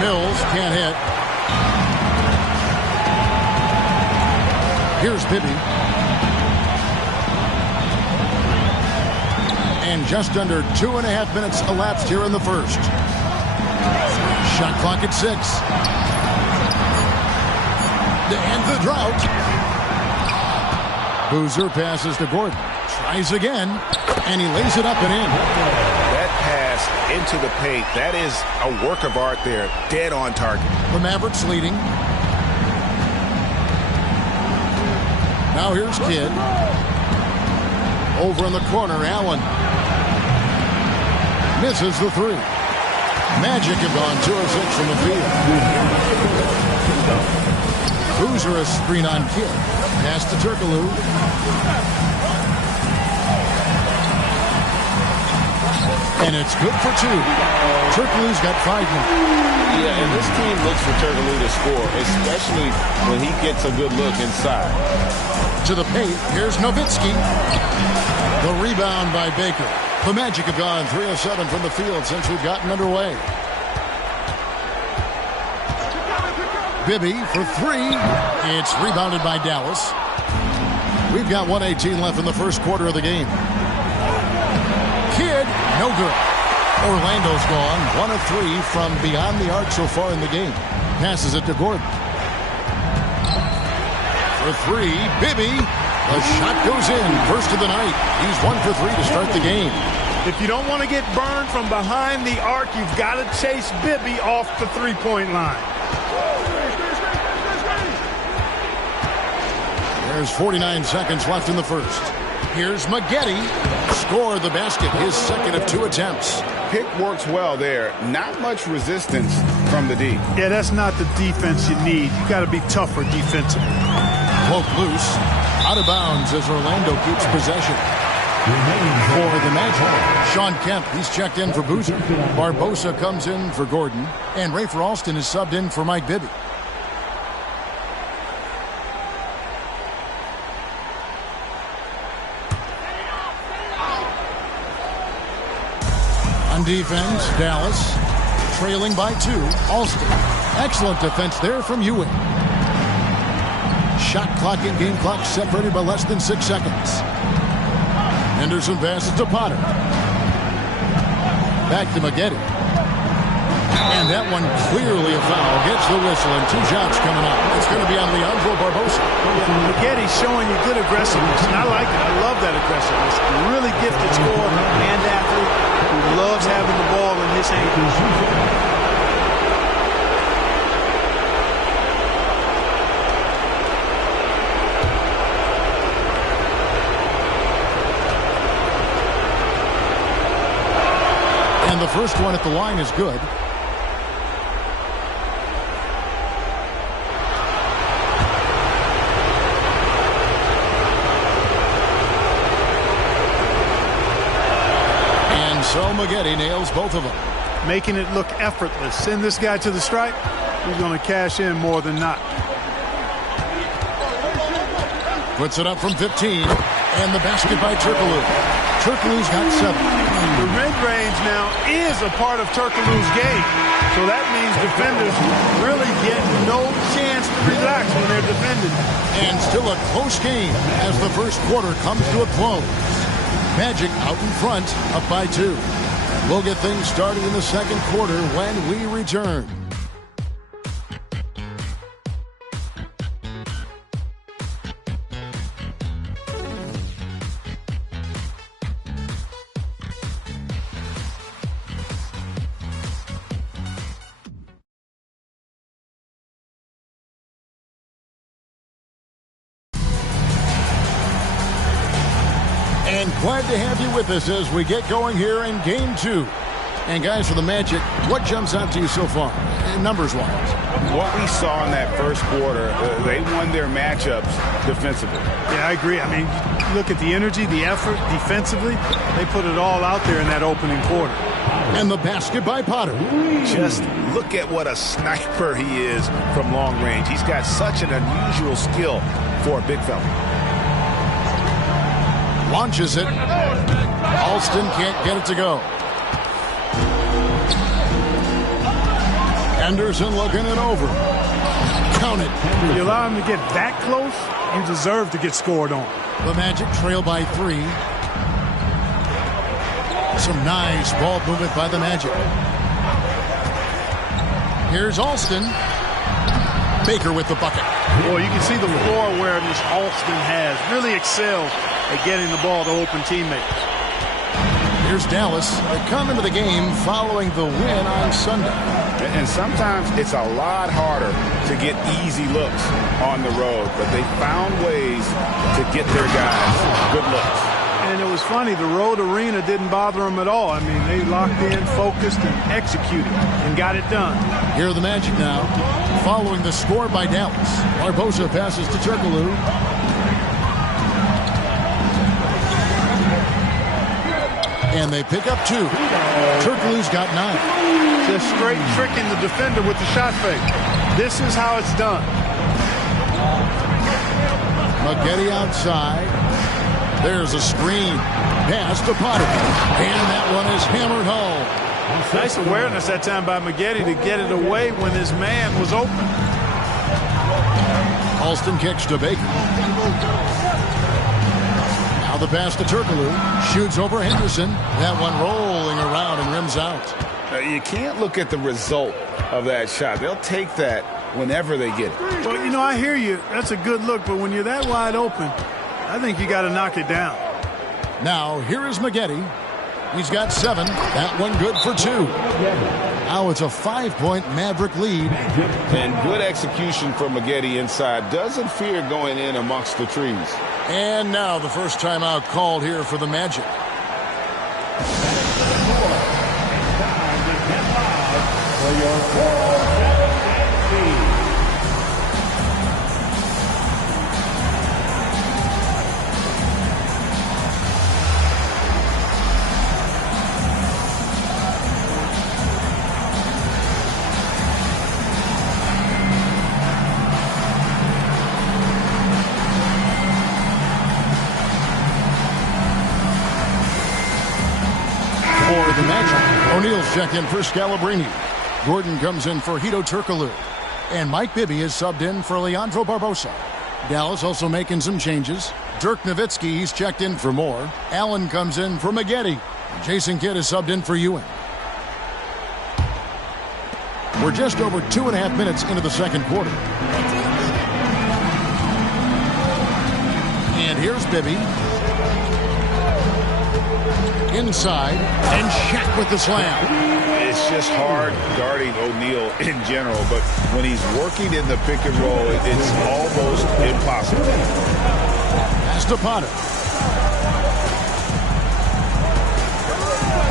Mills can't hit. Here's Bibby. And just under 2.5 minutes elapsed here in the first. Shot clock at 6. To end the drought. Boozer passes to Gordon. Tries again. And he lays it up and in. Into the paint. That is a work of art there. Dead on target. The Mavericks leading. Now here's Kidd. Over in the corner, Allen. Misses the three. Magic have gone 2 of 6 from the field. Boozer a screen on Kidd. Pass to Turkoglu. And it's good for 2. Turkoglu's got 5 now. Yeah, and this team looks for Turkoglu to score, especially when he gets a good look inside. To the paint, here's Nowitzki. The rebound by Baker. The Magic have gone 3 of 7 from the field since we've gotten underway. Bibby for 3. It's rebounded by Dallas. We've got 1:18 left in the first quarter of the game. Kidd, no good. Orlando's gone 1 of 3 from beyond the arc so far in the game. Passes it to Gordon. For 3, Bibby. The shot goes in. First of the night. He's 1 for 3 to start the game. If you don't want to get burned from behind the arc, you've got to chase Bibby off the three-point line. There's 49 seconds left in the first. Here's Maggette. Score the basket, his second of 2 attempts. Pick works well there. Not much resistance from the D. Yeah, that's not the defense you need. You got to be tougher defensively. Poke loose. Out of bounds as Orlando keeps possession. For the Magic, Sean Kemp, he's checked in for Boozer. Barbosa comes in for Gordon. And Rafer Alston is subbed in for Mike Bibby. On defense, Dallas trailing by 2. Alston. Excellent defense there from Ewing. Shot clock and game clock separated by less than 6 seconds. Henderson passes to Potter. Back to Maggette. And that one clearly a foul. Gets the whistle and 2 shots coming up. It's going to be on Leandro Barbosa. Maggette's showing you good aggressiveness, and I like it. I love that aggressiveness. Really gifted scorer and athlete who loves having the ball in his hands. And the first one at the line is good. And so Maggette nails both of them. Making it look effortless. Send this guy to the stripe. He's going to cash in more than not. Puts it up from 15. And the basket by Turkoglu. Turkoglu's got 7. The mid-range now is a part of Turkoglu's game. So that means defenders really get no chance to relax when they're And still a close game as the first quarter comes to a close. Magic out in front, up by 2. We'll get things started in the second quarter when we return. And glad to have you with us as we get going here in Game 2. And guys, for the Magic, what jumps out to you so far, numbers-wise? What we saw in that first quarter, they won their matchups defensively. Yeah, I agree. I mean, look at the energy, the effort defensively. They put it all out there in that opening quarter. And the basket by Potter. Just look at what a sniper he is from long range. He's got such an unusual skill for a big fella. Launches it. Alston can't get it to go. Henderson looking it over. Count it. If you allow him to get that close, you deserve to get scored on. The Magic trail by 3. Some nice ball movement by the Magic. Here's Alston. Baker with the bucket. Boy, you can see the floor awareness Alston has. Really excels at getting the ball to open teammates. Here's Dallas. They come into the game following the win on Sunday. And sometimes it's a lot harder to get easy looks on the road, but they found ways to get their guys good looks. And it was funny, the road arena didn't bother them at all. I mean, they locked in, focused, and executed, and got it done. Here are the Magic now, following the score by Dallas. Barbosa passes to Turkoglu. And they pick up 2. Turkoglu's got 9. Just straight tricking the defender with the shot fake. This is how it's done. Maggette outside. There's a screen. Pass to Potter. And that one is hammered home. Nice awareness that time by Maggette to get it away when his man was open. Alston kicks to Baker. Now the pass to Turkoglu. Shoots over Henderson. That one rolling around and rims out. You can't look at the result of that shot. They'll take that whenever they get it. Well, you know, I hear you. That's a good look, but when you're that wide open, I think you got to knock it down. Now, here is Maggette. He's got 7. That one good for 2. Now it's a 5-point Maverick lead. And good execution from Maggette inside. Doesn't fear going in amongst the trees. And now the first timeout called here for the Magic. For your 407 team. For the Magic, O'Neal's checked in for Scalabrine. Gordon comes in for Hedo Turkoglu. And Mike Bibby is subbed in for Leandro Barbosa. Dallas also making some changes. Dirk Nowitzki, he's checked in for Moore. Allen comes in for Maggette. Jason Kidd is subbed in for Ewing. We're just over 2.5 minutes into the second quarter. And here's Bibby. Inside, and Shaq with the slam. It's just hard guarding O'Neal in general, but when he's working in the pick and roll, it's almost impossible. Pass to Potter.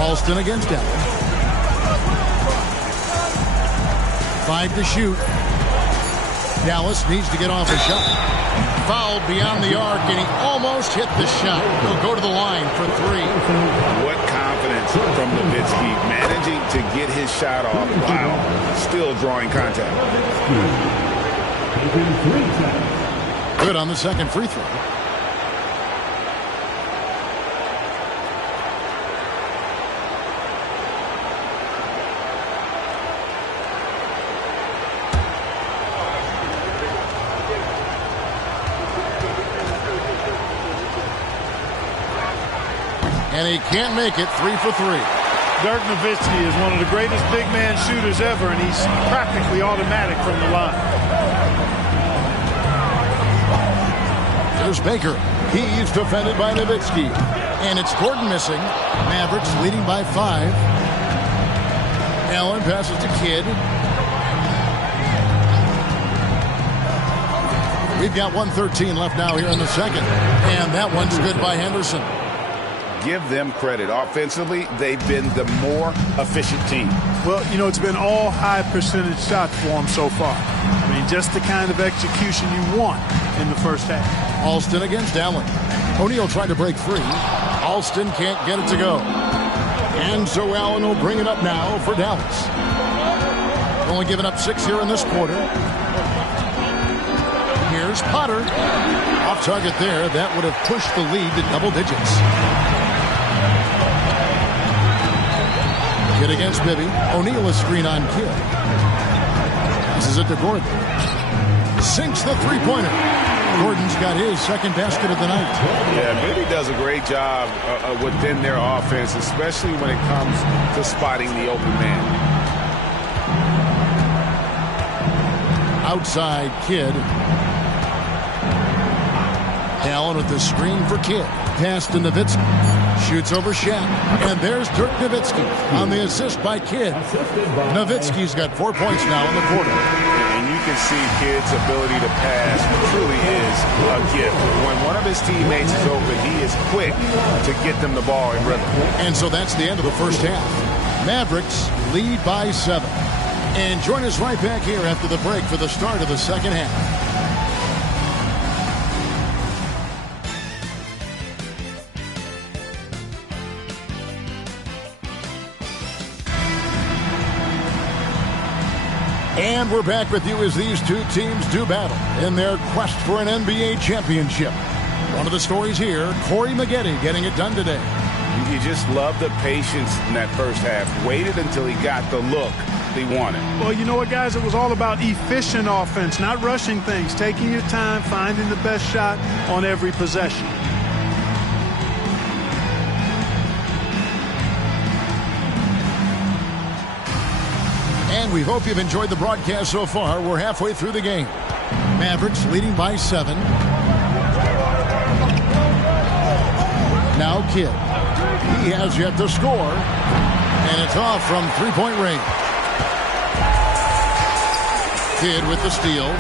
Alston against Allen. 5 to shoot. Dallas needs to get off a shot. Fouled beyond the arc, and he almost hit the shot. He'll go to the line for 3. What confidence from Nowitzki, managing to get his shot off while still drawing contact. Good on the second free throw. And he can't make it. 3 for 3. Dirk Nowitzki is one of the greatest big man shooters ever, and he's practically automatic from the line. There's Baker. He's defended by Nowitzki. And it's Gordon missing. Mavericks leading by 5. Allen passes to Kidd. We've got 1:13 left now here in the second. And that one's good by Henderson. Give them credit. Offensively, they've been the more efficient team. Well, you know, it's been all high percentage shots for them so far. I mean, just the kind of execution you want in the first half. Alston against Allen. O'Neal tried to break free. Alston can't get it to go. And so Allen will bring it up now for Dallas. Only given up 6 here in this quarter. Here's Potter. Off target there. That would have pushed the lead to double digits. Kidd against Bibby. O'Neal a screen on Kidd. This is it to Gordon. Sinks the three-pointer. Gordon's got his second basket of the night. Yeah, Bibby does a great job within their offense, especially when it comes to spotting the open man. Outside Kidd. Allen with the screen for Kidd. Pass to Nowitzki. Shoots over Shaq. And there's Dirk Nowitzki on the assist by Kidd. Nowitzki's got 4 points now in the quarter. And you can see Kidd's ability to pass truly is a gift. When one of his teammates is open, he is quick to get them the ball in rhythm. And so that's the end of the first half. Mavericks lead by 7. And join us right back here after the break for the start of the second half. And we're back with you as these two teams do battle in their quest for an NBA championship. One of the stories here, Corey Maggette getting it done today. You just love the patience in that first half. Waited until he got the look he wanted. Well, you know what, guys? It was all about efficient offense, not rushing things, taking your time, finding the best shot on every possession. And we hope you've enjoyed the broadcast so far. We're halfway through the game. Mavericks leading by 7. Now Kidd. He has yet to score. And it's off from three-point range. Kidd with the steal.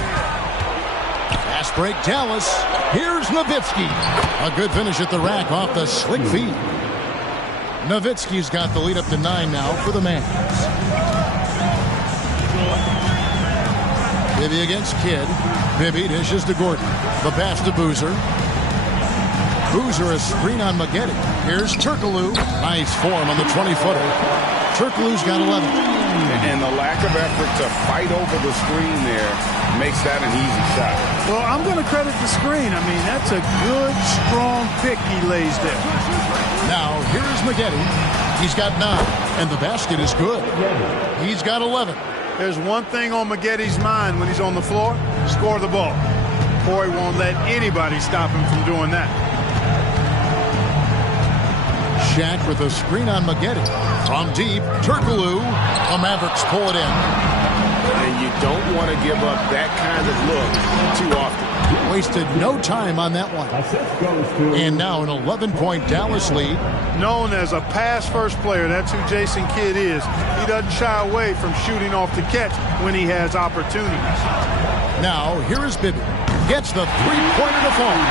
Fast break Dallas. Here's Nowitzki. A good finish at the rack off the slick feed. Nowitzki's got the lead up to 9 now for the Mavs. Bibby against Kidd. Bibby dishes to Gordon. The pass to Boozer. Boozer a screen on Maggette. Here's Turkoglu. Nice form on the 20-footer. Turkoglu's got 11. And the lack of effort to fight over the screen there makes that an easy shot. Well, I'm going to credit the screen. I mean, that's a good, strong pick he lays there. Now, here is Maggette. He's got 9, and the basket is good. He's got 11. There's one thing on Magetti's mind when he's on the floor: score the ball. Corey won't let anybody stop him from doing that. Shaq with a screen on Maggette. From deep, Turkoglu. The Mavericks pull it in. And you don't want to give up that kind of look too often. Wasted no time on that one. And now an 11-point Dallas lead. Known as a pass-first player, that's who Jason Kidd is. He doesn't shy away from shooting off the catch when he has opportunities. Now, here is Bibby. Gets the three-pointer to fall.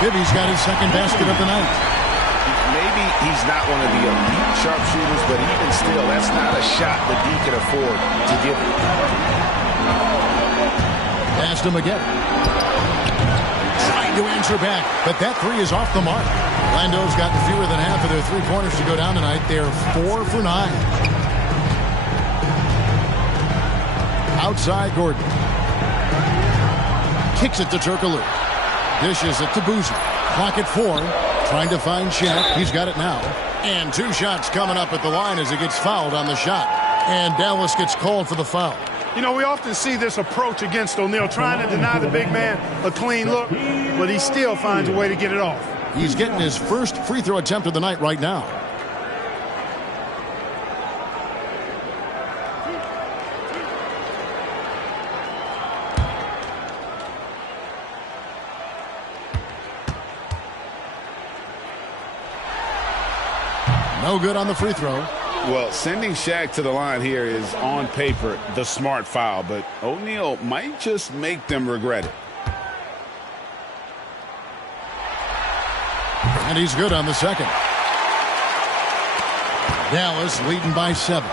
Bibby's got his second basket of the night. Maybe he's not one of the elite sharpshooters, but even still, that's not a shot that he can afford to give him. Pass to Maggette. Trying to answer back, but that three is off the mark. Orlando's gotten fewer than half of their three-pointers to go down tonight. They're 4 for 9. Outside Gordon. Kicks it to Turkoglu. Dishes it to Boozer. Clock at 4. Trying to find Shaq. He's got it now. And 2 shots coming up at the line as he gets fouled on the shot. And Dallas gets called for the foul. You know, we often see this approach against O'Neal, trying to deny the big man a clean look, but he still finds a way to get it off. He's getting his first free throw attempt of the night right now. No good on the free throw. Well, sending Shaq to the line here is on paper the smart foul, but O'Neal might just make them regret it. And he's good on the second. Dallas leading by 7.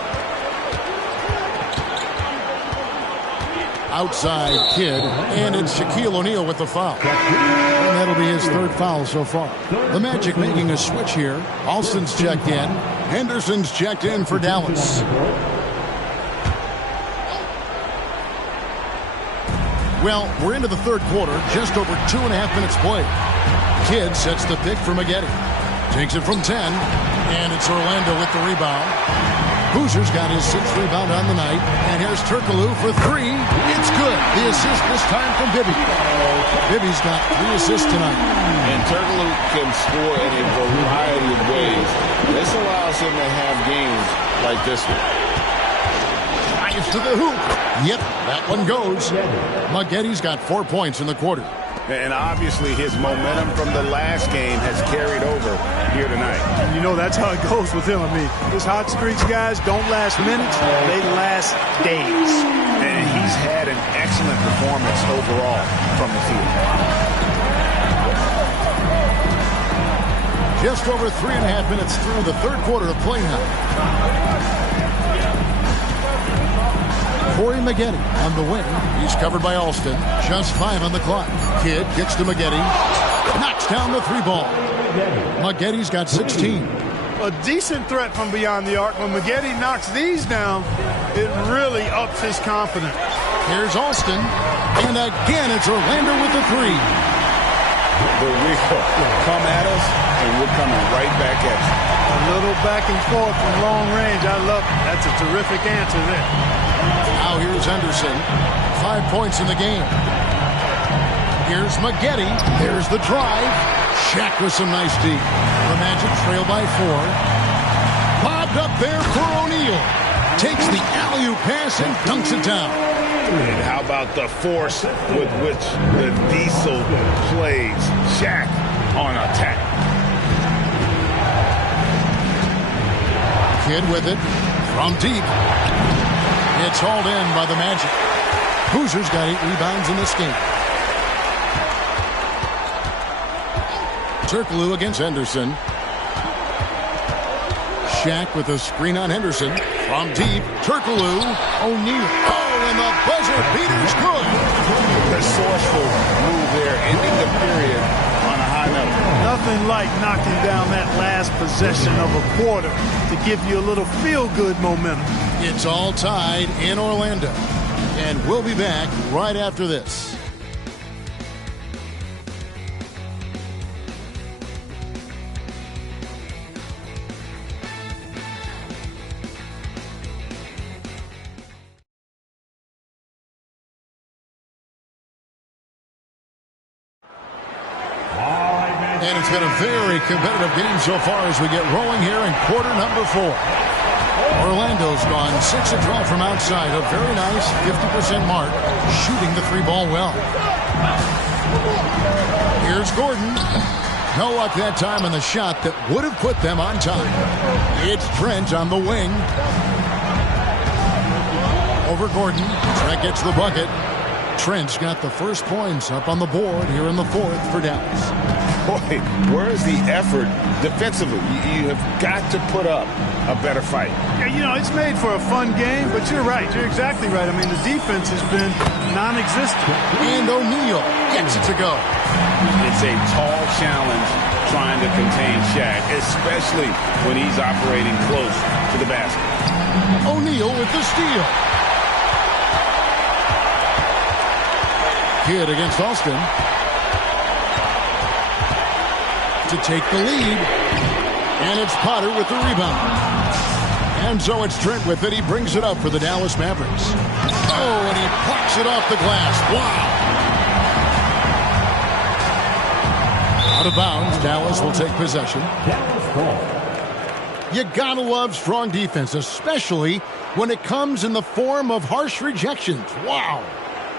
Outside Kidd, and it's Shaquille O'Neal with the foul. And that'll be his third foul so far. The Magic making a switch here. Alston's checked in. Henderson's checked in for Dallas. Well, we're into the third quarter, just over 2.5 minutes played. Kidd sets the pick for Maggette. Takes it from 10, and it's Orlando with the rebound. Hoosier's got his 6th rebound on the night, and here's Turkoglu for 3. It's good. The assist this time from Bibby. Bibby's got 3 assists tonight. And Turkoglu can score in a variety of ways. This allows him to have games like this one. Drives to the hoop. Yep, that one goes. Maggette's got 4 points in the quarter. And obviously his momentum from the last game has carried over here tonight. And you know that's how it goes with him. I mean, his hot streaks guys don't last minutes, they last days. And he's had an excellent performance overall from the field. Just over 3.5 minutes through the third quarter of play now. Corey Maggette on the wing. He's covered by Alston. Just 5 on the clock. Kidd gets to Maggette. Knocks down the 3 ball. Maggette's got 16. A decent threat from beyond the arc. When Maggette knocks these down, it really ups his confidence. Here's Alston. And again, it's Orlando with the 3. But we come at us, and we're coming right back at you. A little back and forth from long range. I love it. That's a terrific answer there. Now here's Henderson. 5 points in the game. Here's Maggette. There's the drive. Shaq with some nice D. The Magic trail by 4. Bobbed up there for O'Neal. Takes the alley-oop pass and dunks it down. And how about the force with which the Diesel plays Shaq on attack? Kidd with it from deep. It's hauled in by the Magic. Hoosier's got 8 rebounds in this game. Turkoglu against Henderson. Shaq with a screen on Henderson. From deep, Turkoglu. O'Neal. Oh, and the buzzer beater's good. Resourceful move there, ending the period on a high note. Nothing like knocking down that last possession of a quarter to give you a little feel-good momentum. It's all tied in Orlando. And we'll be back right after this. And it's been a very competitive game so far as we get rolling here in quarter number 4. Orlando's gone 6 of 12 from outside. A very nice 50% mark, shooting the 3 ball well. Here's Gordon. No luck that time on the shot that would have put them on top. It's Trent on the wing. Over Gordon. Trent gets the bucket. Trent's got the first points up on the board here in the 4th for Dallas. Boy, where's the effort defensively? You have got to put up a better fight. Yeah, you know, it's made for a fun game, but you're right. You're exactly right. I mean, the defense has been non-existent. And O'Neal gets it to go. It's a tall challenge trying to contain Shaq, especially when he's operating close to the basket. O'Neal with the steal. Kidd against Alston to take the lead, and it's Potter with the rebound. And so it's Trent with it. He brings it up for the Dallas Mavericks. Oh, and he plucks it off the glass. Wow. Out of bounds, Dallas will take possession. You gotta love strong defense, especially when it comes in the form of harsh rejections. Wow.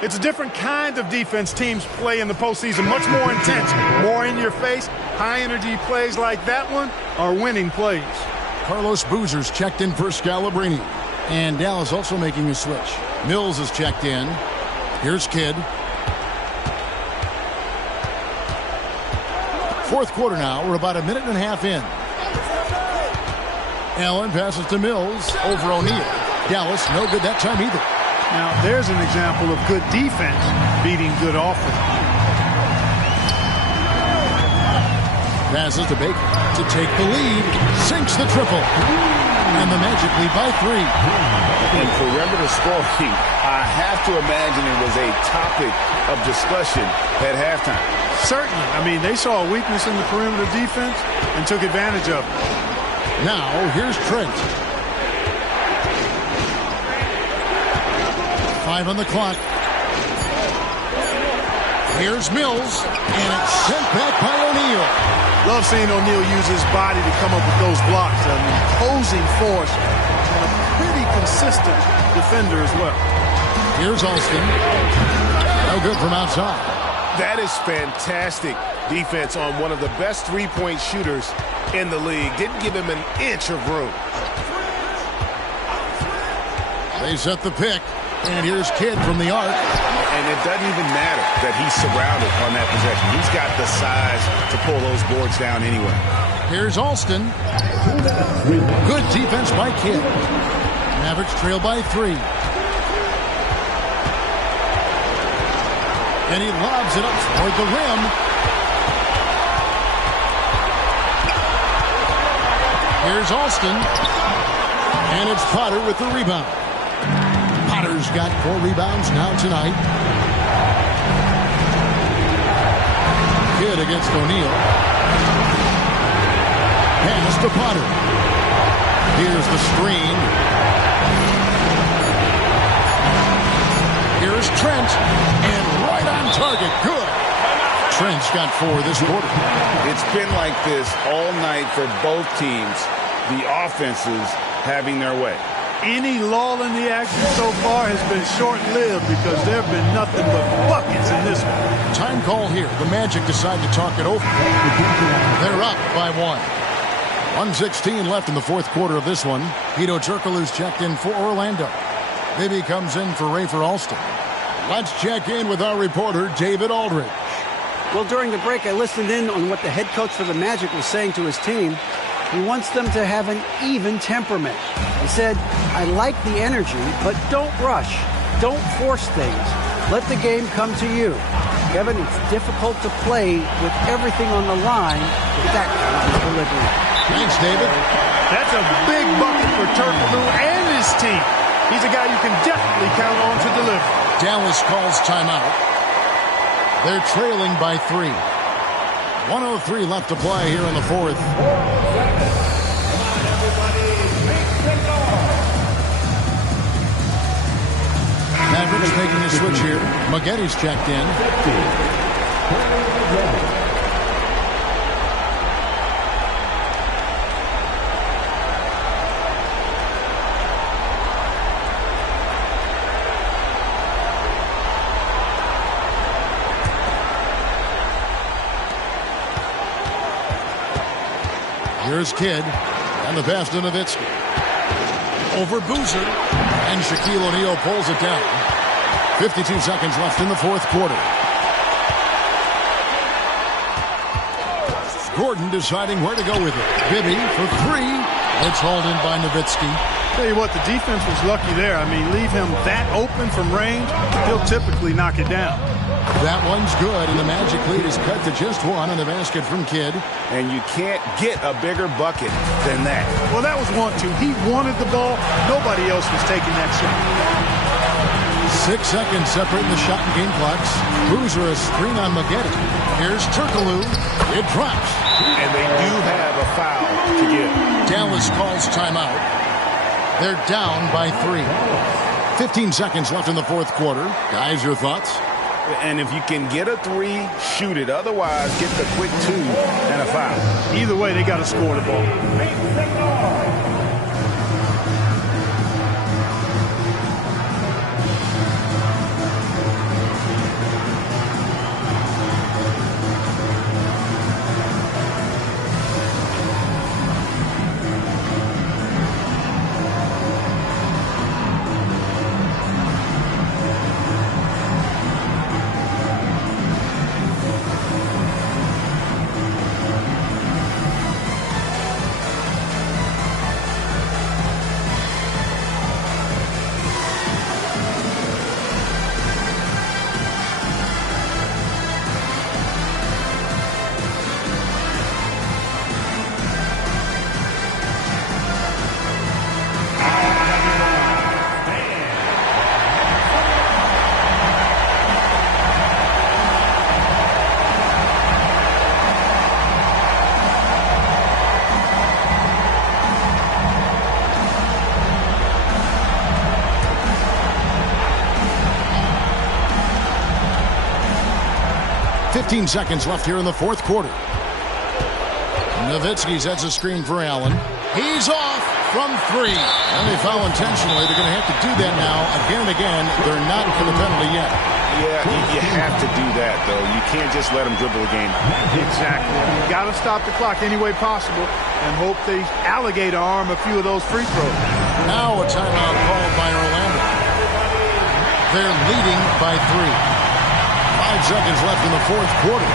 It's a different kind of defense teams play in the postseason, much more intense, more in your face. High-energy plays like that one are winning plays. Carlos Boozer's checked in for Scalabrine. And Dallas also making a switch. Mills is checked in. Here's Kidd. Fourth quarter now. We're about a minute and a half in. Allen passes to Mills over O'Neal. Dallas no good that time either. Now, there's an example of good defense beating good offense. Passes to Baker to take the lead. Sinks the triple. And the Magic lead by 3. And perimeter scoring, I have to imagine it was a topic of discussion at halftime. Certainly. I mean, they saw a weakness in the perimeter defense and took advantage of it. Now, here's Trent. 5 on the clock. Here's Mills, and it's sent back by O'Neal. Love seeing O'Neal use his body to come up with those blocks. An imposing force and a pretty consistent defender as well. Here's Alston. No good from outside. That is fantastic defense on one of the best three-point shooters in the league. Didn't give him an inch of room. They set the pick. And here's Kidd from the arc. And it doesn't even matter that he's surrounded on that possession. He's got the size to pull those boards down anyway. Here's Alston. Good defense by Kidd. Mavericks trail by 3. And he lobs it up toward the rim. Here's Alston. And it's Potter with the rebound. Potter's got 4 rebounds now tonight. Kidd against O'Neal. Pass to Potter. Here's the screen. Here's Trent. And right on target. Good. Trent's got 4 this quarter. It's been like this all night for both teams. The offenses having their way. Any lull in the action so far has been short-lived because there have been nothing but buckets in this one. Time call here. The Magic decide to talk it over. They're up by 1. 1:16 left in the fourth quarter of this one. Hedo Turkoglu's checked in for Orlando. Bibby comes in for Rafer Alston. Let's check in with our reporter, David Aldridge. Well, during the break, I listened in on what the head coach for the Magic was saying to his team. He wants them to have an even temperament. He said, I like the energy, but don't rush. Don't force things. Let the game come to you. Kevin, it's difficult to play with everything on the line with that kind of delivery. Thanks, David. That's a big bucket for Turkoglu and his team. He's a guy you can definitely count on to deliver. Dallas calls timeout. They're trailing by 3. 1:03 left to play here in the fourth. Mavericks making a switch here. Maggotti's checked in. Here's Kidd, and the pass to Nowitzki. Over Boozer, and Shaquille O'Neal pulls it down. 52 seconds left in the fourth quarter. Gordon deciding where to go with it. Bibby for 3. It's hauled in by Nowitzki. Tell you what, the defense was lucky there. I mean, leave him that open from range, he'll typically knock it down. That one's good, and the Magic lead is cut to just 1 on the basket from Kidd. And you can't get a bigger bucket than that. Well, that was 1-2. He wanted the ball. Nobody else was taking that shot. 6 seconds separating the shot and game clocks. Boozer a screen on Maggotti. Here's Turkoglu. It drops. And they do have a foul to give. Dallas calls timeout. They're down by 3. 15 seconds left in the fourth quarter. Guys, your thoughts? And if you can get a 3, shoot it. Otherwise, get the quick 2 and a foul. Either way, they got to score the ball. Seconds left here in the fourth quarter. Nowitzki sets a screen for Allen. He's off from 3. And they foul intentionally. They're going to have to do that now again and again. They're not for the penalty yet. Yeah, you have to do that, though. You can't just let them dribble the game out. Exactly. You got to stop the clock any way possible and hope they alligator arm a few of those free throws. Now a timeout called by Orlando. They're leading by 3. 5 seconds left in the fourth quarter.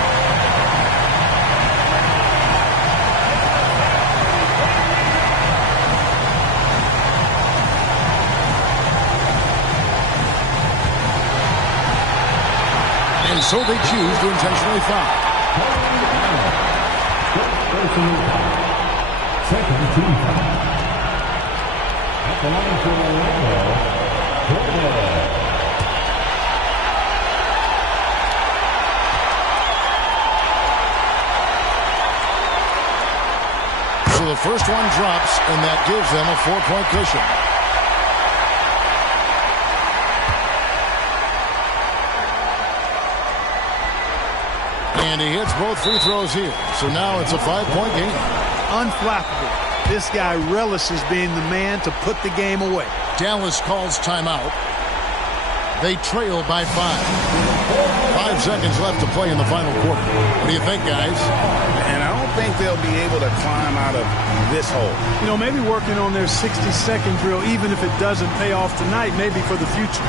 And so they choose to intentionally foul. Second team foul. At the line for Orlando. So the first one drops, and that gives them a 4-point cushion. And he hits both free throws here. So now it's a 5-point game. Unflappable. This guy relishes being the man to put the game away. Dallas calls timeout. They trail by 5. 5 seconds left to play in the final quarter. What do you think, guys? And I don't think they'll be able to climb out of this hole. You know, maybe working on their 60-second drill, even if it doesn't pay off tonight, maybe for the future.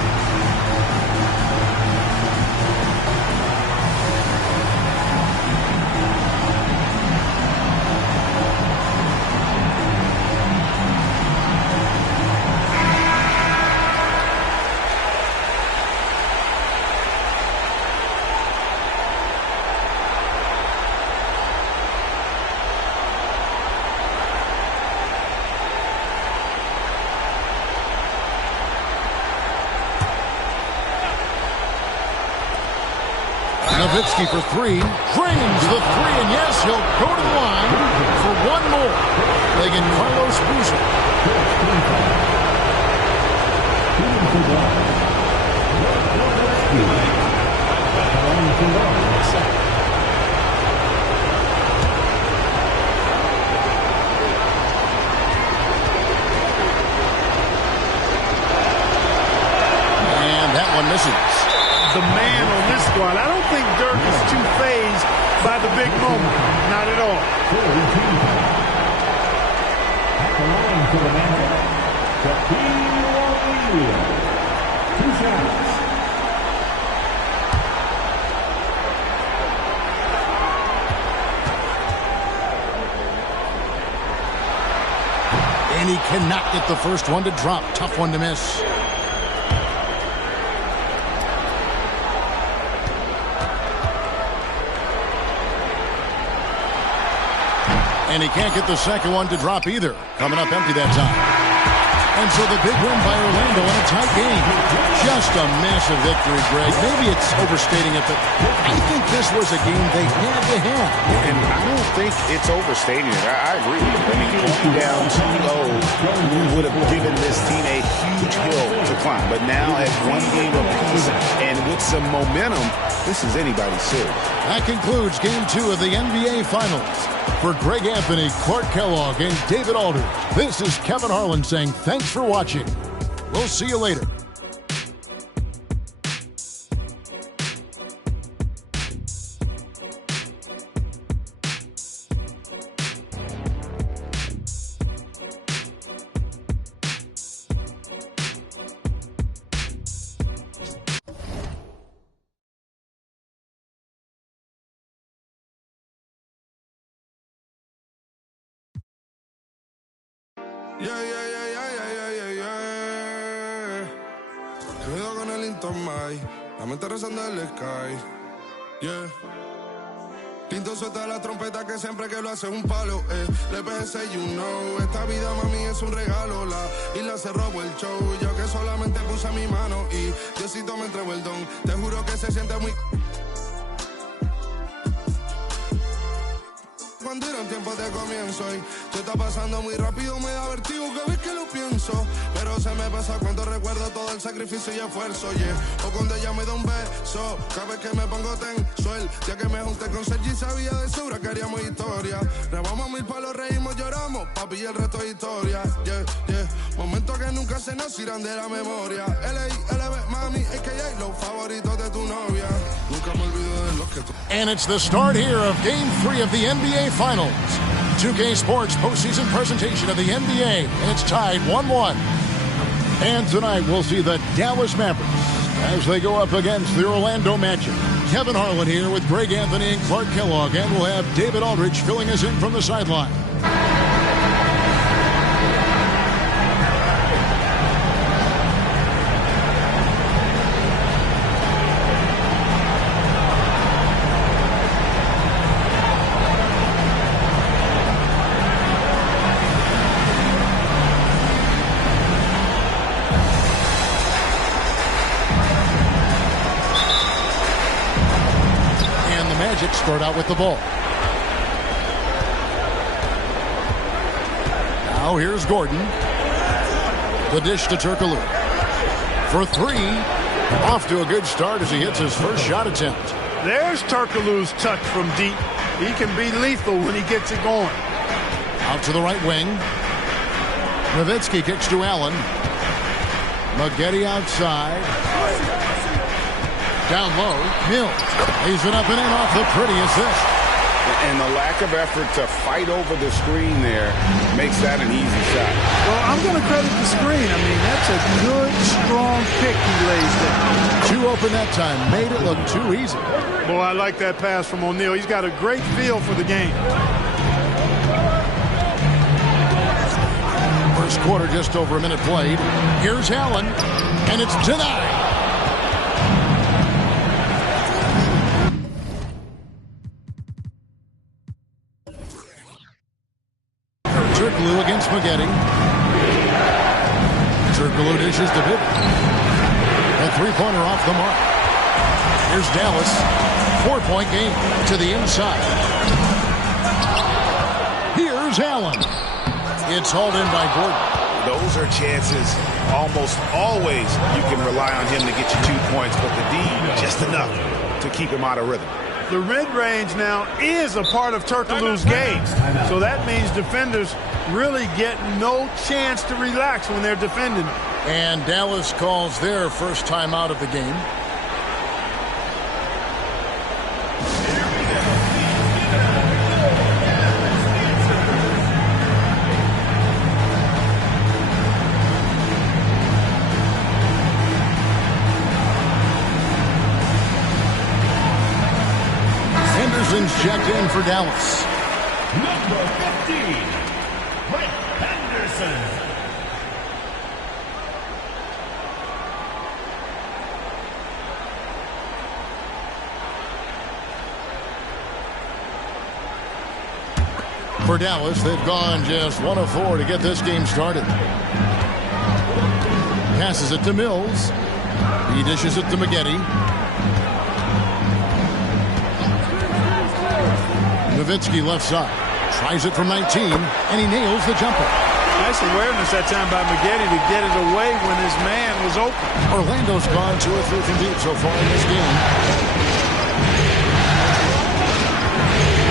Nowitzki for 3, drains the 3, and yes, he'll go to the line for one more. They get Carlos Boozer. And that one misses. The man on this squad. I don't think Dirk is too fazed by the big moment. Not at all. At the line for the man, Shaquille O'Neal. 2 shots. And he cannot get the first one to drop. Tough one to miss. And he can't get the second one to drop either. Coming up empty that time. And so the big win by Orlando in a tight game. Just a massive victory, Greg. Maybe it's overstating it, but I think this was a game they had to have. And I don't think it's overstating it. I agree with you. I mean, going down 2-0 would have given this team a huge hill to climb. But now at one game apiece and with some momentum, this is anybody's series. That concludes Game 2 of the NBA Finals. For Greg Anthony, Clark Kellogg, and David Aldridge, this is Kevin Harlan saying thanks for watching. We'll see you later. Cuidado con el Intomai, la mente rezando el sky. Yeah. Tinto suelta la trompeta que siempre que lo hace un palo. Le pensé, you know, esta vida mami es un regalo. La isla se robó el show, yo que solamente puse mi mano y Diosito me entregó el don. Te juro que se siente muy... Cuando eran tiempos de comienzo y se está pasando muy rápido, me da vertigo cada vez que lo pienso. Pero se me pasa cuando recuerdo todo el sacrificio y esfuerzo, yeah. O cuando ella me da un beso, cada vez que me pongo tenso. El día que me junté con Sergi sabía de sobra que haríamos historia. Grabamos 1000 palos, reímos, lloramos, papi, y el resto es historia, yeah, yeah. Momentos que nunca se nos irán de la memoria. L.A., mami, a.k.a. los favoritos de tu novia. Nunca me olvido de los que tú... And it's the start here of Game 3 of the NBA Finals. 2K Sports postseason presentation of the NBA, and it's tied 1-1. And tonight we'll see the Dallas Mavericks as they go up against the Orlando Magic. Kevin Harlan here with Greg Anthony and Clark Kellogg, and we'll have David Aldridge filling us in from the sideline. Start out with the ball. Now here's Gordon. The dish to Turkoglu. For three. Off to a good start as he hits his first shot attempt. There's Turkoglu's touch from deep. He can be lethal when he gets it going. Out to the right wing. Nowitzki kicks to Allen. Maggette outside. Down low, Mills lays it up and in off the pretty assist. And the lack of effort to fight over the screen there makes that an easy shot. Well, I'm going to credit the screen. I mean, that's a good, strong pick he lays there. Too open that time. Made it look too easy. Boy, I like that pass from O'Neal. He's got a great feel for the game. First quarter, just over a minute played. Here's Allen, and it's denied. Turkoglu against Maggette. Turkoglu dishes to Bibby. A three-pointer off the mark. Here's Dallas. 4-point game to the inside. Here's Allen. It's hauled in by Gordon. Those are chances almost always you can rely on him to get you 2 points, but the D just enough to keep him out of rhythm. The mid-range now is a part of Turkoglu's game. So that means defenders really get no chance to relax when they're defending. And Dallas calls their first time out of the game. Checked in for Dallas. Number 15, Brett Henderson. For Dallas, they've gone just 1 of 4 to get this game started. Passes it to Mills. He dishes it to Maggette. Nowitzki left side. Tries it from 19, and he nails the jumper. Nice awareness that time by Maggette to get it away when his man was open. Orlando's gone 2 or 3 from deep so far in this game.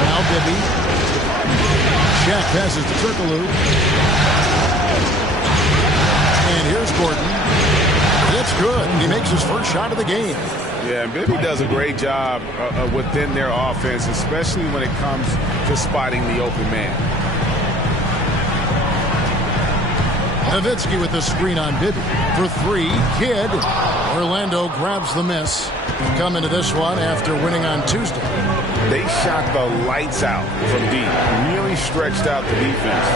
Now Bibby. Shaq passes to Turkoglu. And here's Gordon. It's good. He makes his first shot of the game. Yeah, and Bibby does a great job within their offense, especially when it comes to spotting the open man. Nowitzki with the screen on Bibby. For 3, Kidd. Orlando grabs the miss. Come into this one after winning on Tuesday. They shot the lights out from deep. Really stretched out the defense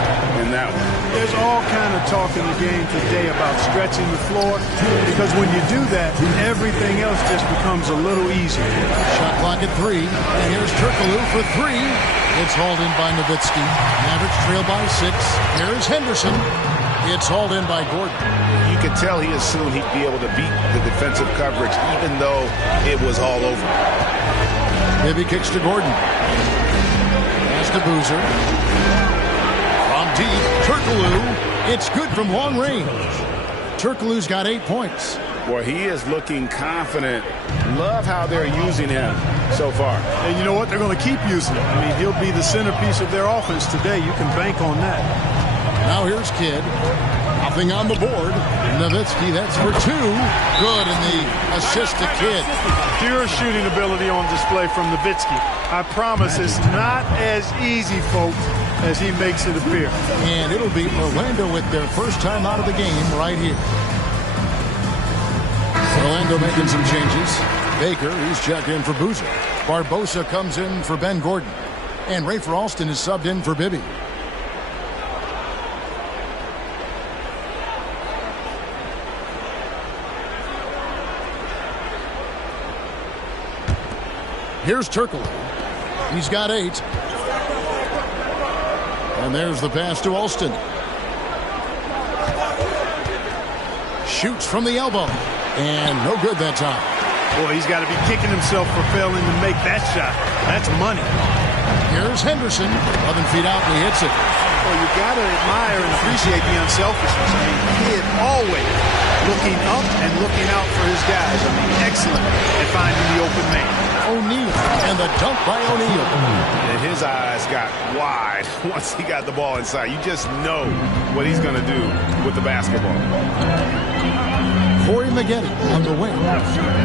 in that one. There's all kind of talk in the game today about stretching the floor, because when you do that, everything else just becomes a little easier. Shot clock at 3, and here's Turkoglu for 3. It's hauled in by Nowitzki. Mavericks trail by 6. Here's Henderson. It's hauled in by Gordon. You could tell he assumed he'd be able to beat the defensive coverage, even though it was all over. Bibby kicks to Gordon. Pass to Boozer. From deep, Turkoglu. It's good from long range. Turkoglu's got 8 points. Boy, he is looking confident. Love how they're using him so far. And you know what? They're going to keep using him. I mean, he'll be the centerpiece of their offense today. You can bank on that. Now here's Kidd. Nothing on the board. Nowitzki, that's for 2. Good, and the assist to Kidd. Pure shooting ability on display from Nowitzki. I promise it's not as easy, folks, as he makes it appear. And it'll be Orlando with their first time out of the game right here. Orlando making some changes. Baker, he's checked in for Boozer. Barbosa comes in for Ben Gordon. And Rafer Alston is subbed in for Bibby. Here's Turkoglu. He's got 8. And there's the pass to Alston. Shoots from the elbow. And no good that time. Boy, he's got to be kicking himself for failing to make that shot. That's money. Here's Henderson. 11 feet out, and he hits it. Well, you got to admire and appreciate the unselfishness. I mean, Kidd always looking up and looking out for his guys. I mean, excellent at finding the open man. O'Neal, and the dunk by O'Neal. And his eyes got wide once he got the ball inside. You just know what he's going to do with the basketball. Corey Maggette on the wing.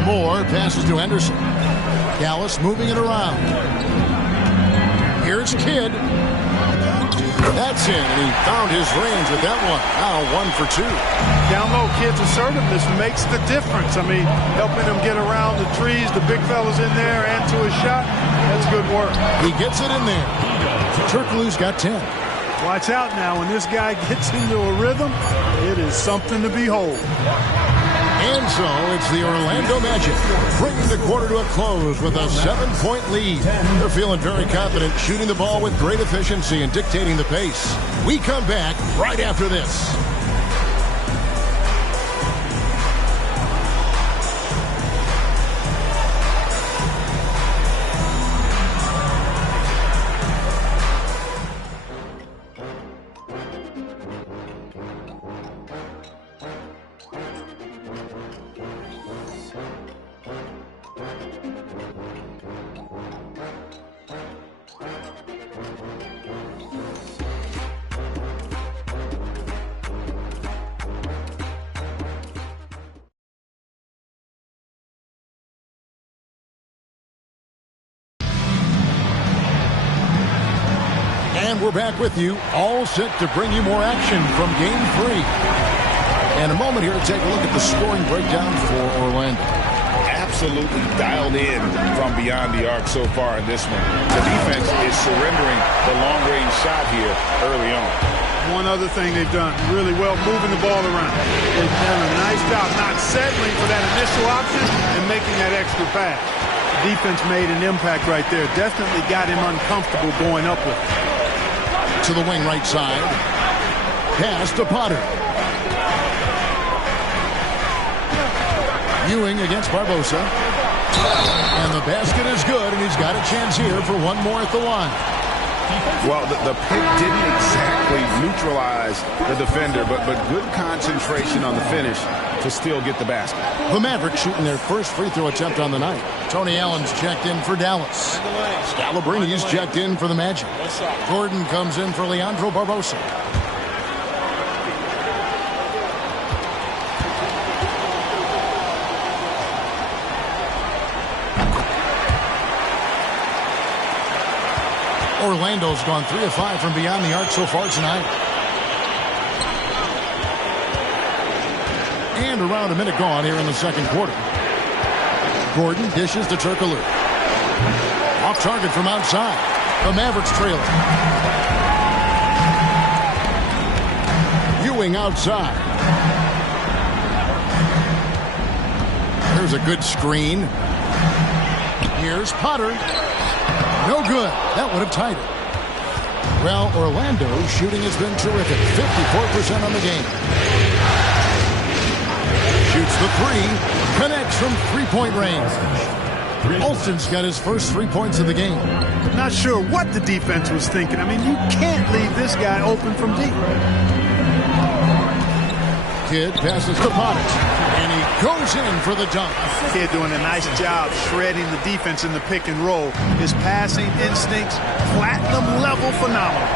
Moore passes to Henderson. Dallas moving it around. Here's Kidd. That's in, and he found his range with that one. Now 1 for 2. Down low, Kidd's assertiveness makes the difference. I mean, helping him get around the trees, the big fellas in there, and to his shot. That's good work. He gets it in there. Turkoglu's got 10. Watch out now. When this guy gets into a rhythm, it is something to behold. And so it's the Orlando Magic bringing the quarter to a close with a 7-point lead. They're feeling very confident, shooting the ball with great efficiency and dictating the pace. We come back right after this. And we're back with you, all set to bring you more action from Game 3. And a moment here to take a look at the scoring breakdown for Orlando. Absolutely dialed in from beyond the arc so far in this one. The defense is surrendering the long-range shot here early on. One other thing they've done really well, moving the ball around. They've done a nice job not settling for that initial option and making that extra pass. The defense made an impact right there. Definitely got him uncomfortable going up with it. To the wing right side. Pass to Potter. Ewing against Barbosa. And the basket is good, and he's got a chance here for one more at the line. Well, the pick didn't exactly neutralize the defender, but good concentration on the finish to still get the basket. The Mavericks shooting their first free throw attempt on the night. Tony Allen's checked in for Dallas. Scalabrini's checked in for the Magic. Gordon comes in for Leandro Barbosa. Orlando's gone 3 of 5 from beyond the arc so far tonight. And around a minute gone here in the second quarter. Gordon dishes to Turkoglu. Off target from outside. The Mavericks trailing. Ewing outside. There's a good screen. Here's Potter. No good. That would have tied it. Well, Orlando's shooting has been terrific. 54% on the game. Shoots the three. Connects from three-point range. Alston's got his first 3 points of the game. Not sure what the defense was thinking. I mean, you can't leave this guy open from deep. Kidd passes to Potter. And he goes in for the dunk. Kidd doing a nice job shredding the defense in the pick and roll. His passing instincts, platinum level phenomenal.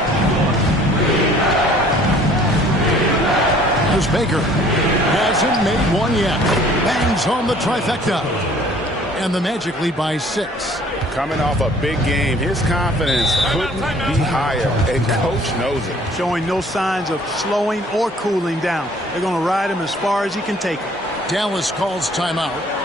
Here's Baker. Hasn't made one yet. Bangs home the trifecta. And the Magic lead by 6. Coming off a big game, his confidence couldn't be higher, and Coach knows it. Showing no signs of slowing or cooling down. They're going to ride him as far as he can take him. Dallas calls timeout.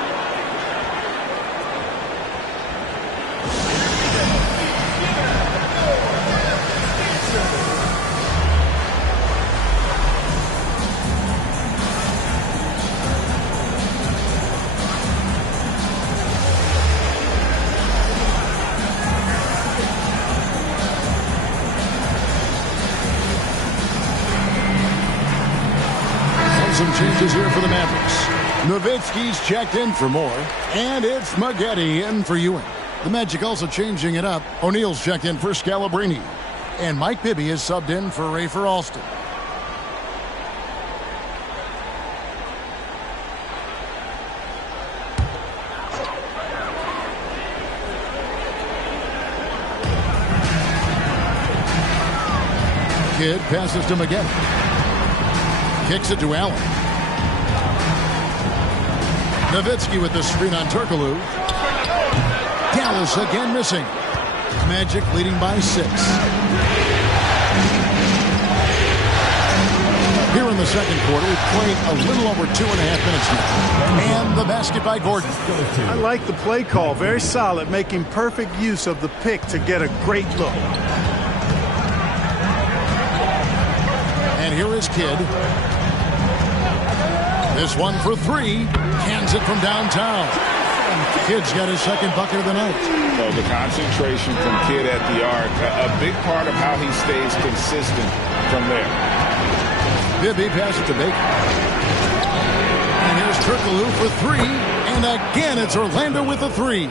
Some changes here for the Mavericks. Nowitzki's checked in for Moore, and it's Maggette in for Ewing. The Magic also changing it up. O'Neal's checked in for Scalabrini, and Mike Bibby is subbed in for Rafer Alston. Kidd passes to Maggette. Kicks it to Allen. Nowitzki with the screen on Turkoglu. Dallas again missing. Magic leading by 6. Here in the second quarter, we've played a little over 2.5 minutes now. And the basket by Gordon. I like the play call. Very solid, making perfect use of the pick to get a great look. And here is Kidd. This one for 3. Hands it from downtown. Kidd's got his second bucket of the night. So the concentration from Kidd at the arc, a big part of how he stays consistent from there. Bibby passes to Baker. And here's Turkoglu for 3. And again, it's Orlando with the 3.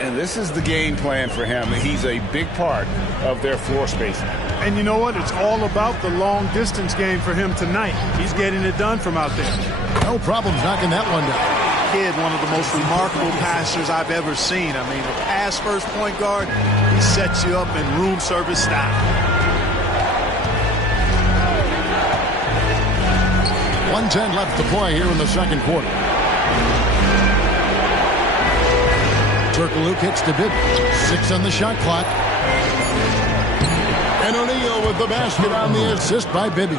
And this is the game plan for him. He's a big part of their floor spacing. And you know what? It's all about the long-distance game for him tonight. He's getting it done from out there. No problems knocking that one down. Kidd, one of the most remarkable passers I've ever seen. I mean, a pass-first point guard, he sets you up in room service style. 1:10 left to play here in the second quarter. Turkoglu kicks to Bibby. 6 on the shot clock. And O'Neal with the basket on the assist by Bibby.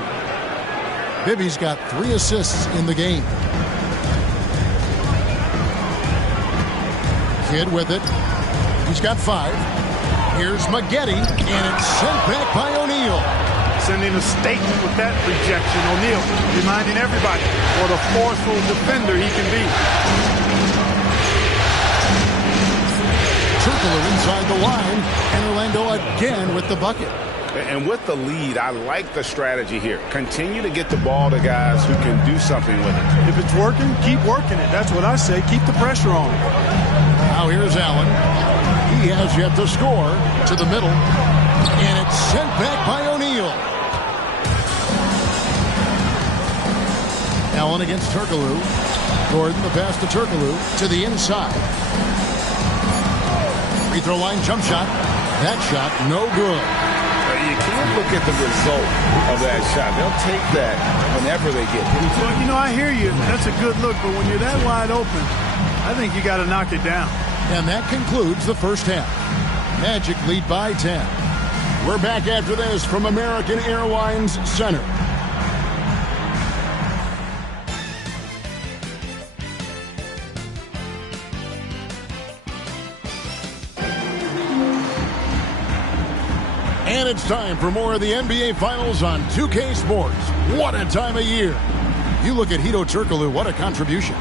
Bibby's got 3 assists in the game. Kidd with it. He's got 5. Here's Maggette, and it's sent back by O'Neal. Sending a statement with that rejection. O'Neal reminding everybody what a forceful defender he can be. Turkoglu inside the line, and Orlando again with the bucket. And with the lead, I like the strategy here. Continue to get the ball to guys who can do something with it. If it's working, keep working it. That's what I say. Keep the pressure on. Now here's Allen. He has yet to score. To the middle. And it's sent back by O'Neal. Allen against Turkoglu. Gordon, the pass to Turkoglu. To the inside. Free throw line jump shot. That shot, no good. You can't look at the result of that shot. They'll take that whenever they get it. Well, you know, I hear you. That's a good look. But when you're that wide open, I think you got to knock it down. And that concludes the first half. Magic lead by 10. We're back after this from American Airlines Center. And it's time for more of the NBA Finals on 2K Sports. What a time of year. You look at Hedo Turkoglu, what a contribution.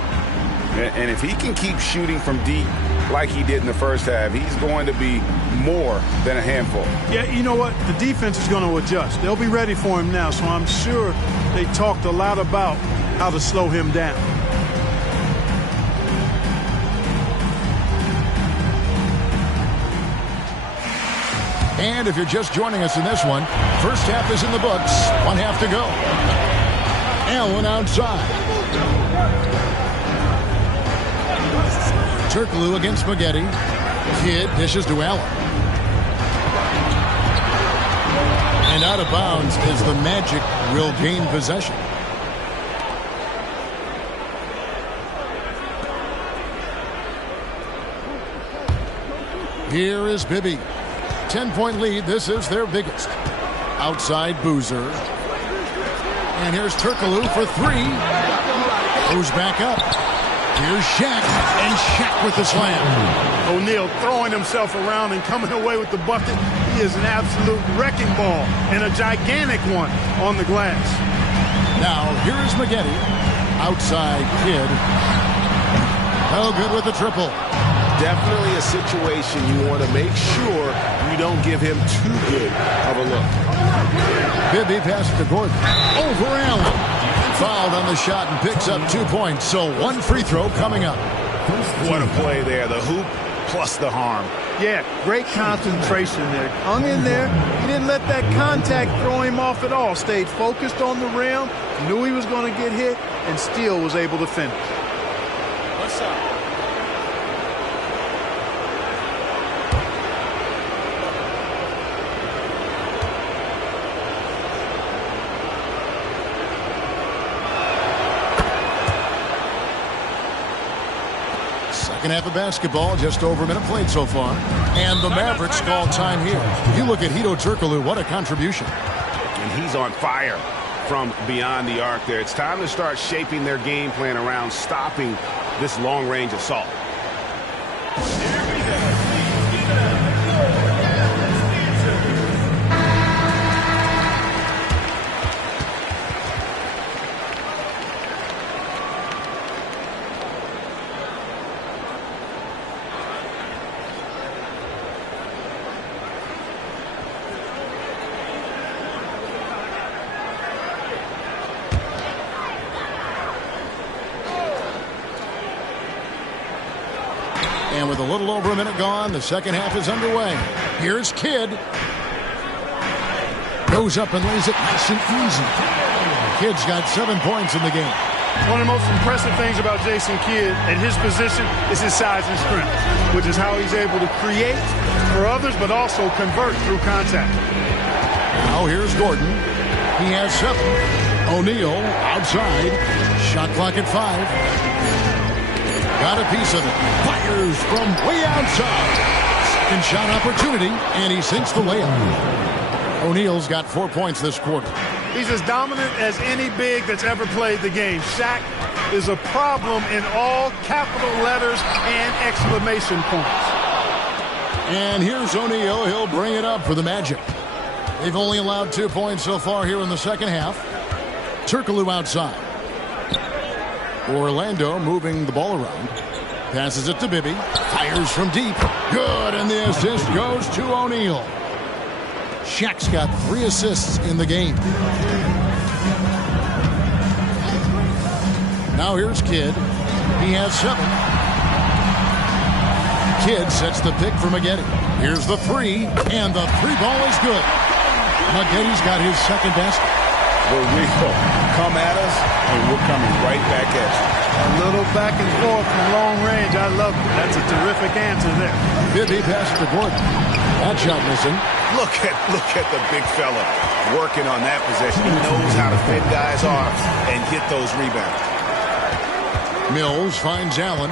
And if he can keep shooting from deep like he did in the first half, he's going to be more than a handful. Yeah, you know what? The defense is going to adjust. They'll be ready for him now, so I'm sure they talked a lot about how to slow him down. And if you're just joining us in this one, first half is in the books. One half to go. Allen outside. Turkoglu against Maggette. Kidd dishes to Allen. And out of bounds as the Magic will gain possession. Here is Bibby. 10-point lead. This is their biggest. Outside Boozer. And here's Turkoglu for three. Goes back up. Here's Shaq. And Shaq with the slam. O'Neal throwing himself around and coming away with the bucket. He is an absolute wrecking ball and a gigantic one on the glass. Now here is Maggette. Outside Kidd. Oh, good with the triple. Definitely a situation you want to make sure you don't give him too good of a look. Bibby passes to Gordon. Over Allen. Fouled on the shot and picks up 2 points. So one free throw coming up. What a play there. The hoop plus the harm. Yeah, great concentration there. Hung in there. He didn't let that contact throw him off at all. Stayed focused on the rim. Knew he was going to get hit and still was able to finish. What's up? Second half of basketball, just over a minute played so far. And the Mavericks call time here. You look at Hedo Turkoglu, what a contribution. And he's on fire from beyond the arc there. It's time to start shaping their game plan around stopping this long-range assault. And with a little over a minute gone, the second half is underway. Here's Kidd. Goes up and lays it nice and easy. Kidd's got 7 points in the game. One of the most impressive things about Jason Kidd at his position is his size and strength, which is how he's able to create for others, but also convert through contact. Now here's Gordon. He has 7. O'Neal outside. Shot clock at 5. Got a piece of it. Fires from way outside. Second shot opportunity, and he sinks the layup. O'Neal's got 4 points this quarter. He's as dominant as any big that's ever played the game. Shaq is a problem in all capital letters and exclamation points. And here's O'Neal. He'll bring it up for the Magic. They've only allowed 2 points so far here in the second half. Turkoglu outside. Orlando moving the ball around. Passes it to Bibby. Fires from deep. Good, and the assist goes to O'Neal. Shaq's got 3 assists in the game. Now here's Kidd. He has 7. Kidd sets the pick for Maggette. Here's the 3, and the 3 ball is good. Maggette's got his second basket. Well, we come at us, and we're coming right back at you. A little back and forth from long range. I love it. That's a terrific answer there. Bibby passes to Gordon. That shot missing. Look at the big fella working on that possession. He knows how to fit guys off and get those rebounds. Mills finds Allen.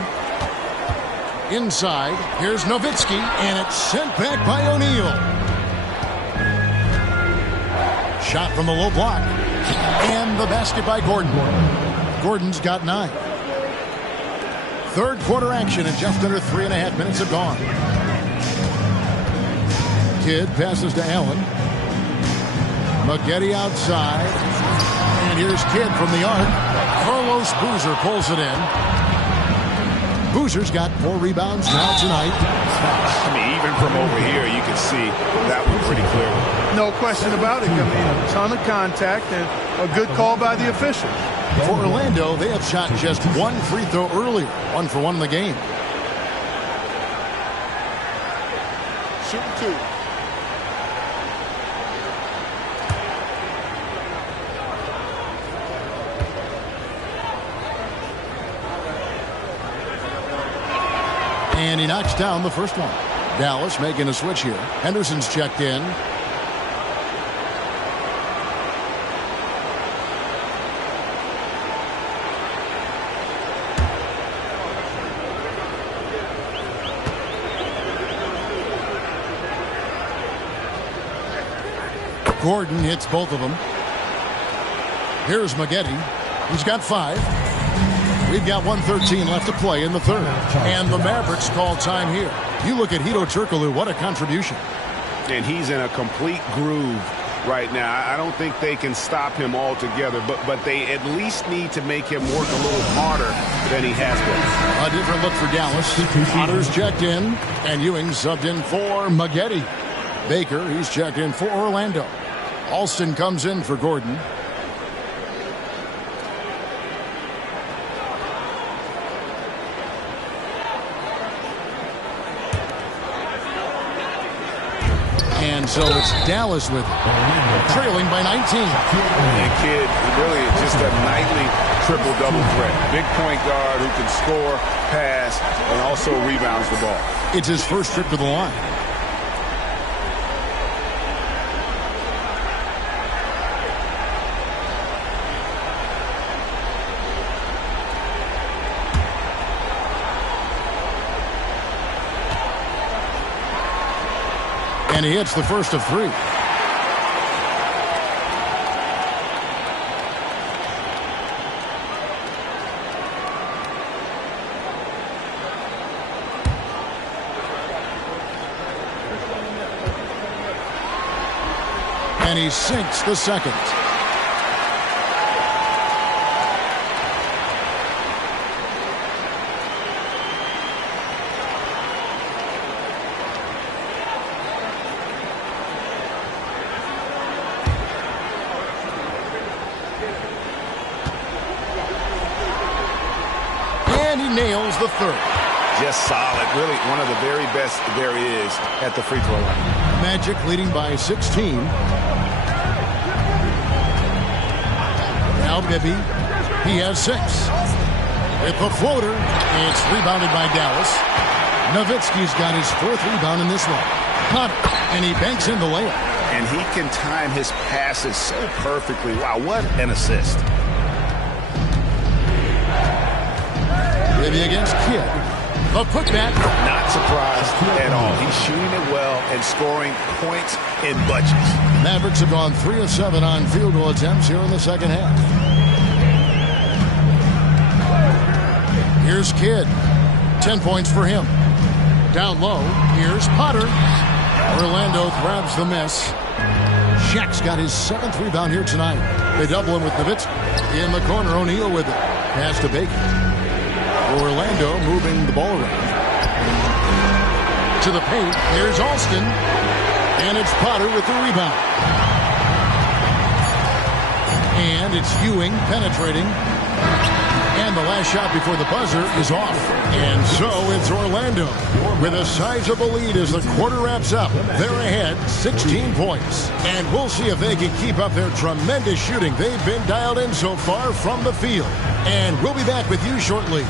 Inside, here's Nowitzki, and it's sent back by O'Neal. Shot from the low block. And the basket by Gordon. Gordon's got 9. Third quarter action, and just under 3.5 minutes have gone. Kidd passes to Allen. Maggette outside. And here's Kidd from the arc. Carlos Boozer pulls it in. Boozer's got 4 rebounds now tonight. I mean, even from over here, you can see that one pretty clearly. No question about it. I mean, a ton of contact and a good call by the official. For Orlando, they have shot just 1 free throw earlier. 1 for 1 in the game. Shooting 2. And he knocks down the first one. Dallas making a switch here. Henderson's checked in. Gordon hits both of them. Here's Maggette. He's got 5. We've got 1:13 left to play in the third. And the Mavericks call time here. You look at Hedo Turkoglu, what a contribution. And he's in a complete groove right now. I don't think they can stop him altogether, but they at least need to make him work a little harder than he has been. A different look for Dallas. Potter's checked in, and Ewing subbed in for Maggette. Baker, he's checked in for Orlando. Alston comes in for Gordon. And so it's Dallas with it, trailing by 19. And Kidd really is just a nightly triple-double threat. Big point guard who can score, pass, and also rebounds the ball. It's his first trip to the line. And he hits the first of 3. And he sinks the second. Nails the third. Just solid. Really one of the very best there is at the free throw line. Magic leading by 16. Now Bibby. He has 6. With the floater, it's rebounded by Dallas. Nowitzki's got his 4th rebound in this one. Potter, and he banks in the layup. And he can time his passes so perfectly. Wow, what an assist. Bibby against Kidd. The putback. Not surprised at all. He's shooting it well and scoring points in bunches. Mavericks have gone 3 of 7 on field goal attempts here in the second half. Here's Kidd. 10 points for him. Down low. Here's Potter. Orlando grabs the miss. Shaq's got his 7th rebound here tonight. They double him with Nowitzki. In the corner, O'Neal with it. Pass to Baker. Orlando moving the ball around. To the paint, here's Alston. And And it's Potter with the rebound. And it's Ewing penetrating. And the last shot before the buzzer is off. And so it's Orlando with a sizable lead as the quarter wraps up. They're ahead 16 points. And we'll see if they can keep up their tremendous shooting they've been dialed in so far from the field. And we'll be back with you shortly.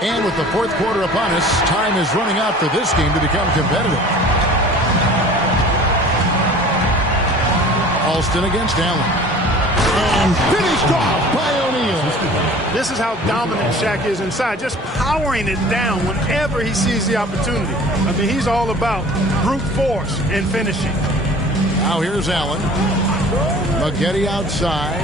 And with the fourth quarter upon us, time is running out for this game to become competitive. Alston against Allen. And finished off by O'Neal. This is how dominant Shaq is inside, just powering it down whenever he sees the opportunity. I mean, he's all about brute force and finishing. Now here's Allen. Maggette outside.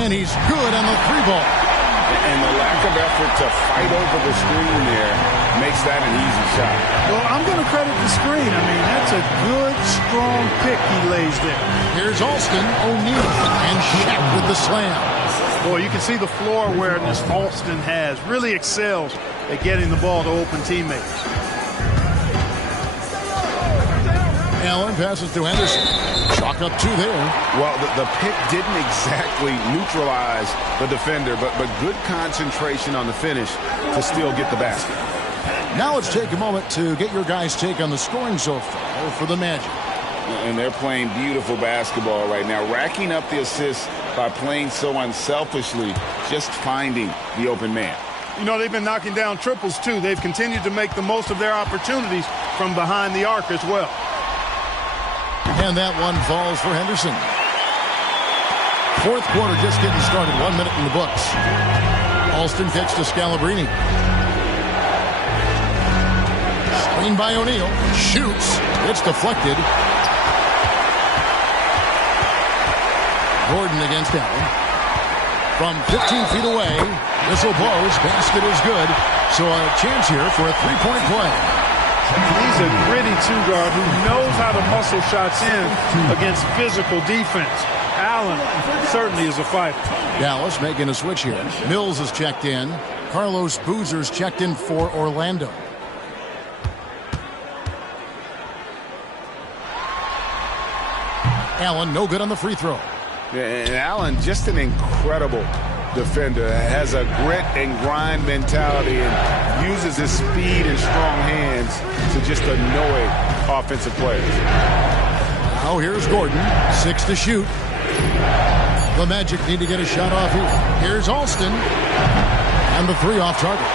And he's good on the three ball. And the lack of effort to fight over the screen there makes that an easy shot. Well, I'm going to credit the screen. I mean, that's a good, strong pick he lays there. Here's Alston, O'Neal, and Shaq with the slam. Boy, you can see the floor awareness Alston has. Really excels at getting the ball to open teammates. Allen passes to Henderson. Chalk up two there. Well, the pick didn't exactly neutralize the defender, but good concentration on the finish to still get the basket. Now let's take a moment to get your guys' take on the scoring so far for the Magic. And they're playing beautiful basketball right now, racking up the assists by playing so unselfishly, just finding the open man. You know, they've been knocking down triples, too. They've continued to make the most of their opportunities from behind the arc as well. And that one falls for Henderson. Fourth quarter just getting started. 1 minute in the books. Alston kicks to Scalabrine. Screen by O'Neal. Shoots. It's deflected. Gordon against Allen. From 15 feet away. Whistle blows. Basket is good. So a chance here for a three-point play. He's a gritty two-guard who knows how to muscle shots in against physical defense. Allen certainly is a fighter. Dallas making a switch here. Mills is checked in. Carlos Boozer's checked in for Orlando. Allen no good on the free throw. And Allen, just an incredible defender, has a grit and grind mentality and uses his speed and strong hands to just annoy offensive players. Now here's Gordon, 6 to shoot. The Magic need to get a shot off here. Here's Alston, and the three off target.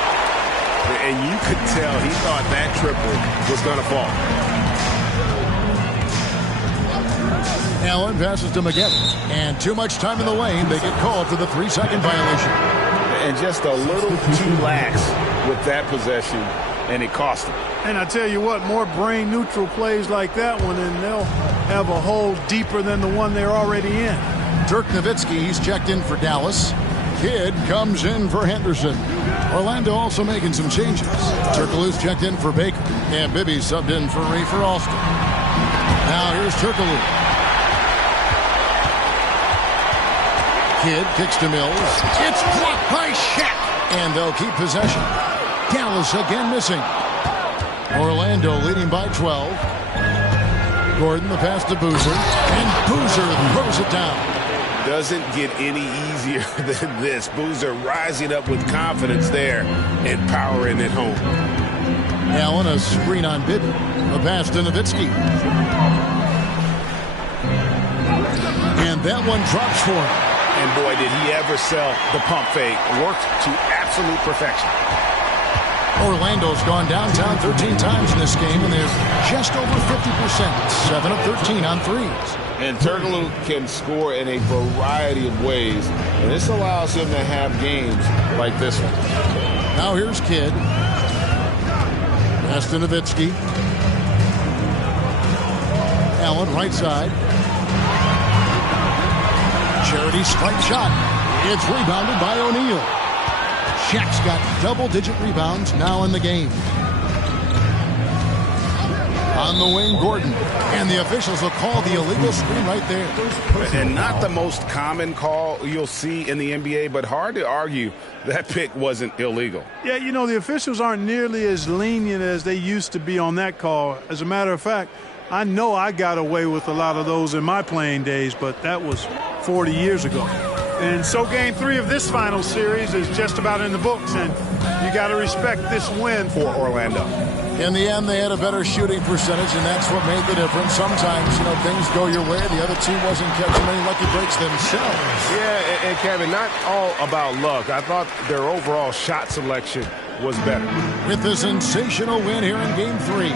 And you could tell he thought that triple was going to fall. Allen passes to Maggette, and too much time in the lane. They get called for the 3-second violation. And just a little too lax with that possession, and it cost them. And I tell you what, more brain-neutral plays like that one, and they'll have a hole deeper than the one they're already in. Dirk Nowitzki, he's checked in for Dallas. Kidd comes in for Henderson. Orlando also making some changes. Turkoglu's checked in for Baker, and Bibby subbed in for Rafer Alston. Now here's Turkoglu. Kidd kicks to Mills. It's blocked by Shaq. And they'll keep possession. Dallas again missing. Orlando leading by 12. Gordon the pass to Boozer. And Boozer throws it down. Doesn't get any easier than this. Boozer rising up with confidence there and powering it home. Allen a screen on Bibby. The pass to Nowitzki. And that one drops for him. And boy, did he ever sell the pump fake. Worked to absolute perfection. Orlando's gone downtown 13 times in this game, and they're just over 50%. 7 of 13 on threes. And Turkoglu can score in a variety of ways, and this allows him to have games like this one. Now here's Kidd. Pass to Nowitzki. Allen, right side. Charity strike shot. It's rebounded by O'Neal. Shaq's got double-digit rebounds now in the game. On the wing, Gordon. And the officials will call the illegal screen right there. And not the most common call you'll see in the NBA, but hard to argue that pick wasn't illegal. Yeah, you know, the officials aren't nearly as lenient as they used to be on that call. As a matter of fact, I know I got away with a lot of those in my playing days, but that was 40 years ago. And so Game 3 of this final series is just about in the books, and you got to respect this win for Orlando. In the end, they had a better shooting percentage, and that's what made the difference. Sometimes, you know, things go your way. The other team wasn't catching many lucky breaks themselves. Yeah, and Kevin, not all about luck. I thought their overall shot selection was better. With the sensational win here in Game 3,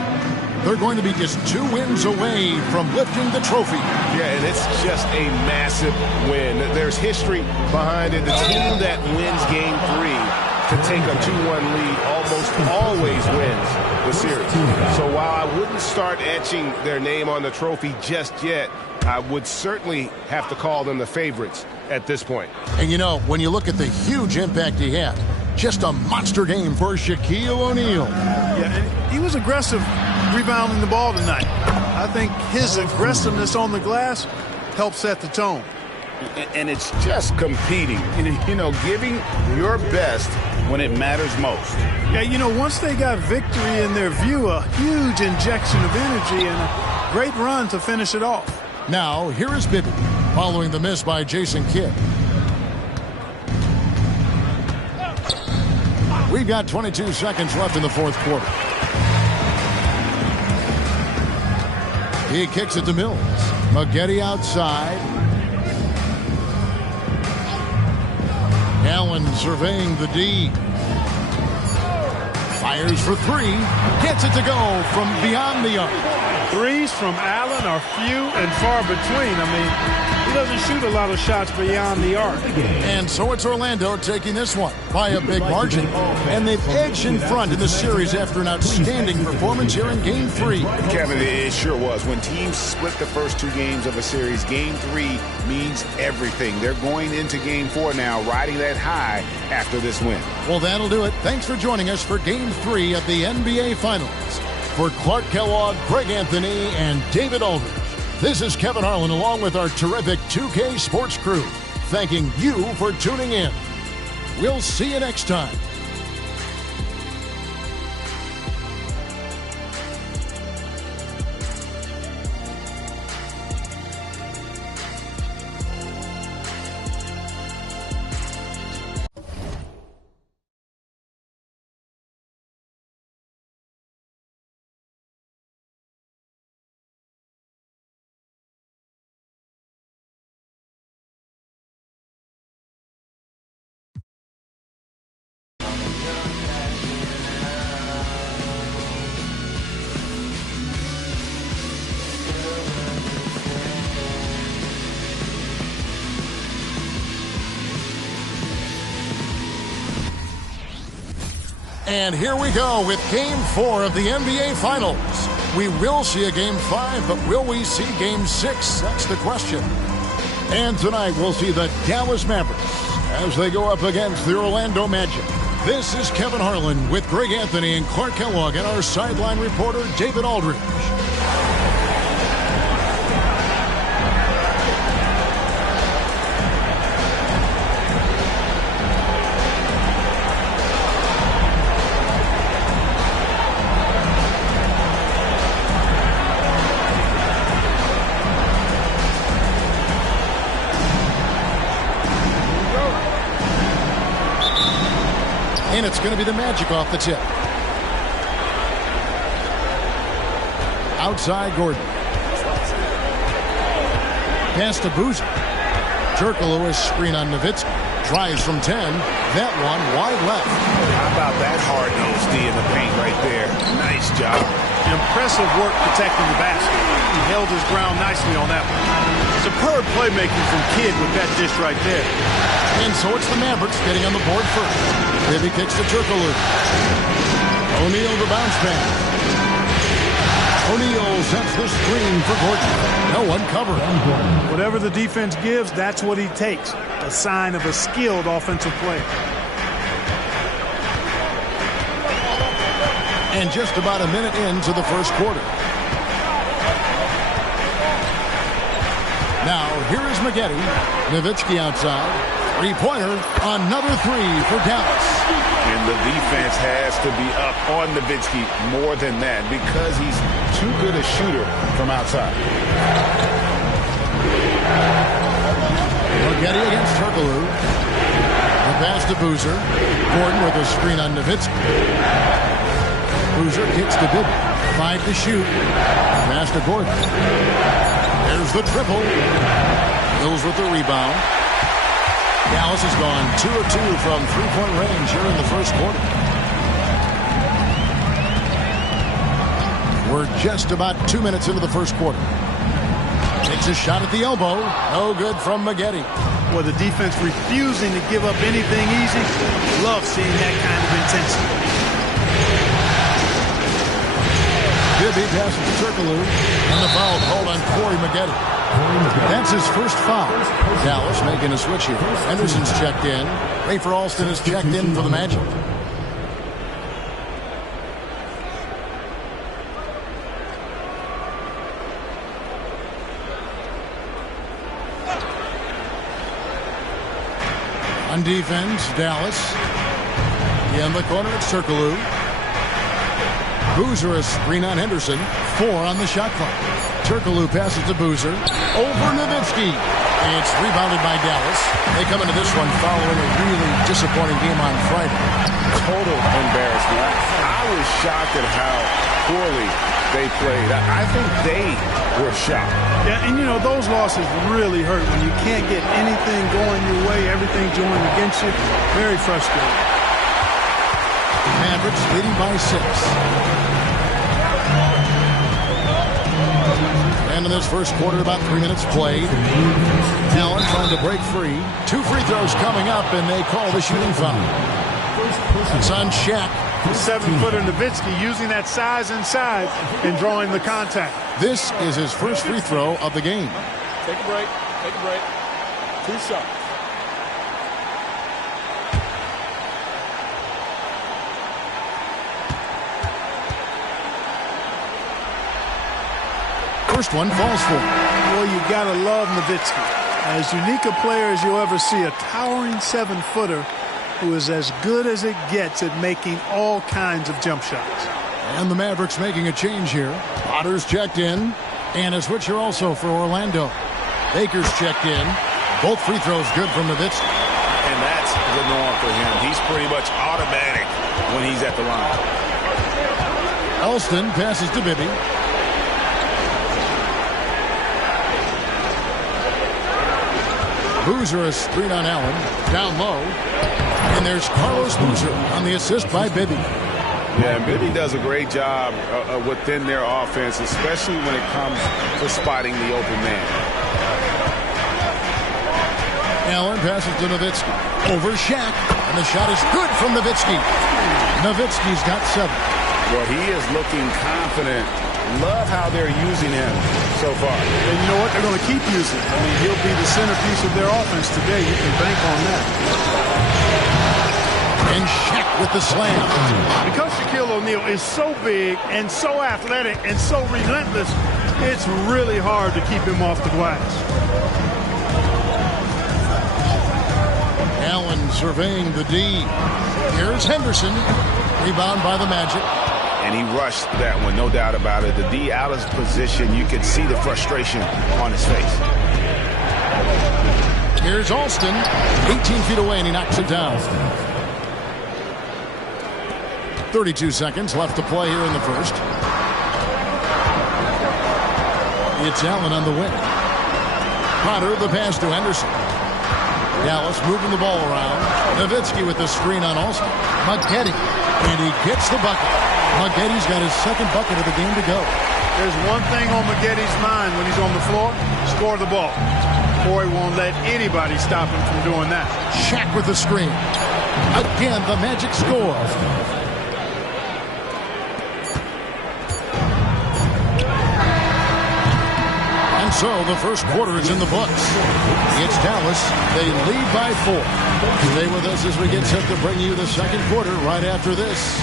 they're going to be just 2 wins away from lifting the trophy. Yeah, and it's just a massive win. There's history behind it. The team that wins Game 3 to take a 2-1 lead almost always wins the series. So while I wouldn't start etching their name on the trophy just yet, I would certainly have to call them the favorites at this point. And you know, when you look at the huge impact he had, just a monster game for Shaquille O'Neal. Yeah, and he was aggressive rebounding the ball tonight. I think his aggressiveness on the glass helped set the tone. And it's just competing, you know, giving your best when it matters most. Yeah, you know, once they got victory in their view, a huge injection of energy and a great run to finish it off. Now, here is Bibby, following the miss by Jason Kidd. We've got 22 seconds left in the fourth quarter. He kicks it to Mills. Maggette outside. Allen surveying the D. Fires for 3. Gets it to go from beyond the arc. Threes from Allen are few and far between. I mean, he doesn't shoot a lot of shots beyond the arc. And so it's Orlando taking this one by a big margin. And they've edged in front in the series after an outstanding performance here in Game 3. Kevin, it sure was. When teams split the first 2 games of a series, Game 3 means everything. They're going into Game 4 now, riding that high after this win. Well, that'll do it. Thanks for joining us for Game 3 of the NBA Finals. For Clark Kellogg, Greg Anthony, and David Aldridge, this is Kevin Harlan along with our terrific 2K Sports crew, thanking you for tuning in. We'll see you next time. And here we go with Game 4 of the NBA Finals. We will see a Game 5, but will we see Game 6? That's the question. And tonight we'll see the Dallas Mavericks as they go up against the Orlando Magic. This is Kevin Harlan with Greg Anthony and Clark Kellogg and our sideline reporter, David Aldridge. And it's going to be the Magic off the tip. Outside Gordon. Pass to Boozer. Turkoglu screen on Nowitzki. Drives from 10. That one wide left. How about that hard-nosed D in the paint right there? Nice job. Impressive work protecting the basket. He held his ground nicely on that one. Superb playmaking from Kidd with that dish right there. And so it's the Mavericks getting on the board first. Bibby kicks to Turkoglu. O'Neal the bounce pass. O'Neal sets the screen for Gordon. No one covered. Whatever the defense gives, that's what he takes. A sign of a skilled offensive player. And just about a minute into the first quarter. Now, here is Maggette. Nowitzki outside. Three-pointer. Another three for Dallas. And the defense has to be up on Nowitzki more than that because he's too good a shooter from outside. Maggette against Turkoglu. The pass to Boozer. Gordon with a screen on Nowitzki. Boozer kicks to Bibby. 5 to shoot. Pass to Gordon. There's the triple. Mills with the rebound. Dallas has gone 2 of 2 from three-point range here in the first quarter. We're just about 2 minutes into the first quarter. Takes a shot at the elbow. No good from Maggette. Well, the defense refusing to give up anything easy. Love seeing that kind of intensity. Bibby passes to Turkoglu. And the foul called on Corey Maggette. That's his first foul. Dallas making a switch here. Henderson's checked in. Rafer Alston is checked in for the Magic. On defense, Dallas. In the corner, it's Turkoglu. Boozer a screen on Henderson. 4 on the shot clock. Turkoglu passes to Boozer. Over Nowitzki. It's rebounded by Dallas. They come into this one following a really disappointing game on Friday. Total embarrassment. I was shocked at how poorly they played. I think they were shocked. Yeah, and you know, those losses really hurt when you can't get anything going your way, everything's going against you. Very frustrating. Mavericks leading by 6. And in this first quarter, about 3 minutes played. Allen trying to break free. 2 free throws coming up, and they call the shooting foul. It's on Shaq. The 7-footer Nowitzki using that size inside and drawing the contact. This is his first free throw of the game. Take a break. Take a break. 2 shots. First one falls for him. Boy, you gotta love Nowitzki. As unique a player as you'll ever see, a towering 7-footer who is as good as it gets at making all kinds of jump shots. And the Mavericks making a change here. Potter's checked in. And a switch here also for Orlando. Baker's checked in. Both free throws good from Nowitzki. And that's the norm for him. He's pretty much automatic when he's at the line. Alston passes to Bibby. Boozer a screen on Allen. Down low. And there's Carlos Boozer on the assist by Bibby. Yeah, and Bibby does a great job within their offense, especially when it comes to spotting the open man. Allen passes to Nowitzki. Over Shaq. And the shot is good from Nowitzki. Nowitzki's got 7. Well, he is looking confident. Love how they're using him so far. And you know what? They're going to keep using him. I mean, he'll be the centerpiece of their offense today. You can bank on that. And Shaq with the slam. Because Shaquille O'Neal is so big and so athletic and so relentless, it's really hard to keep him off the glass. Allen surveying the D. Here's Henderson. Rebound by the Magic. And he rushed that one, no doubt about it. The D out of position. You could see the frustration on his face. Here's Alston. 18 feet away, and he knocks it down. 32 seconds left to play here in the first. It's Allen on the wing. Potter, the pass to Henderson. Dallas moving the ball around. Nowitzki with the screen on Alston. Maggette. And he gets the bucket. Maggette's got his second bucket of the game to go. There's one thing on Maggette's mind when he's on the floor: score the ball. Corey won't let anybody stop him from doing that. Shaq with the screen. Again, the Magic scores. So the first quarter is in the books. It's Dallas. They lead by 4. Stay with us as we get set to bring you the second quarter right after this.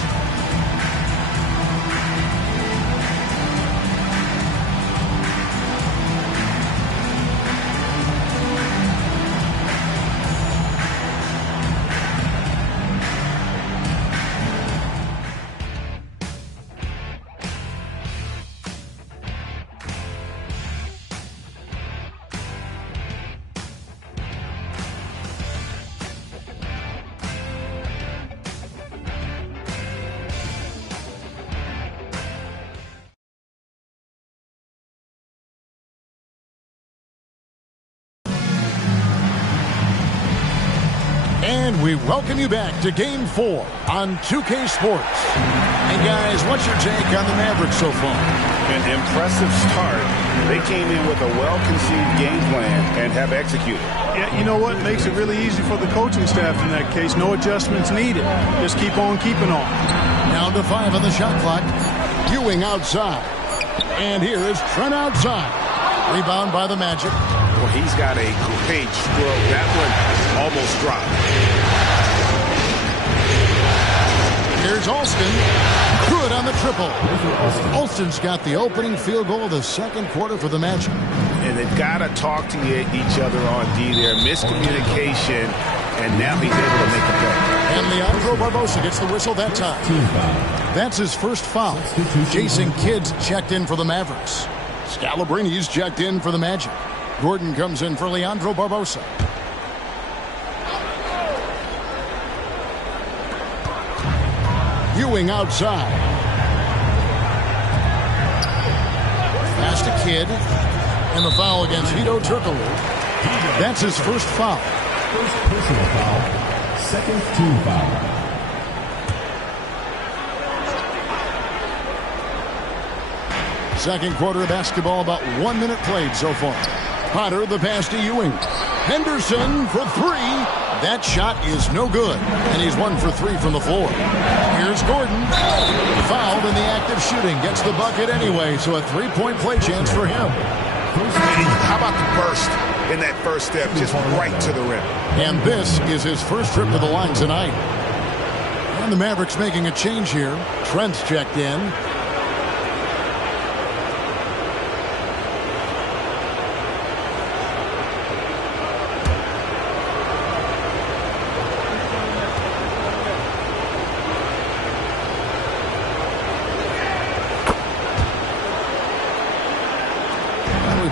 And we welcome you back to Game 4 on 2K Sports. And guys, what's your take on the Mavericks so far? An impressive start. They came in with a well-conceived game plan and have executed. Yeah, you know what? Makes it really easy for the coaching staff in that case. No adjustments needed. Just keep on keeping on. Down to 5 on the shot clock. Ewing outside. And here is Trent outside. Rebound by the Magic. Well, he's got a great stroke. That one almost dropped. Here's Alston. Good on the triple. Alston's got the opening field goal of the second quarter for the Magic. And they've got to talk to each other on D there. Miscommunication, and now he's able to make a play. And Leandro Barbosa gets the whistle that time. That's his first foul. Jason Kidd's checked in for the Mavericks. Scalabrini's checked in for the Magic. Gordon comes in for Leandro Barbosa. Ewing outside. Pass to Kidd. And the foul against Hedo Turkoglu. That's his first foul. First personal foul. Second team foul. Second quarter of basketball, about 1 minute played so far. Potter, the pass to Ewing. Henderson for 3. That shot is no good, and he's 1 for 3 from the floor. Here's Gordon. Fouled in the act of shooting. Gets the bucket anyway, so a 3-point play chance for him. How about the burst in that first step, just right to the rim. And this is his first trip to the line tonight. And the Mavericks making a change here. Trent's checked in.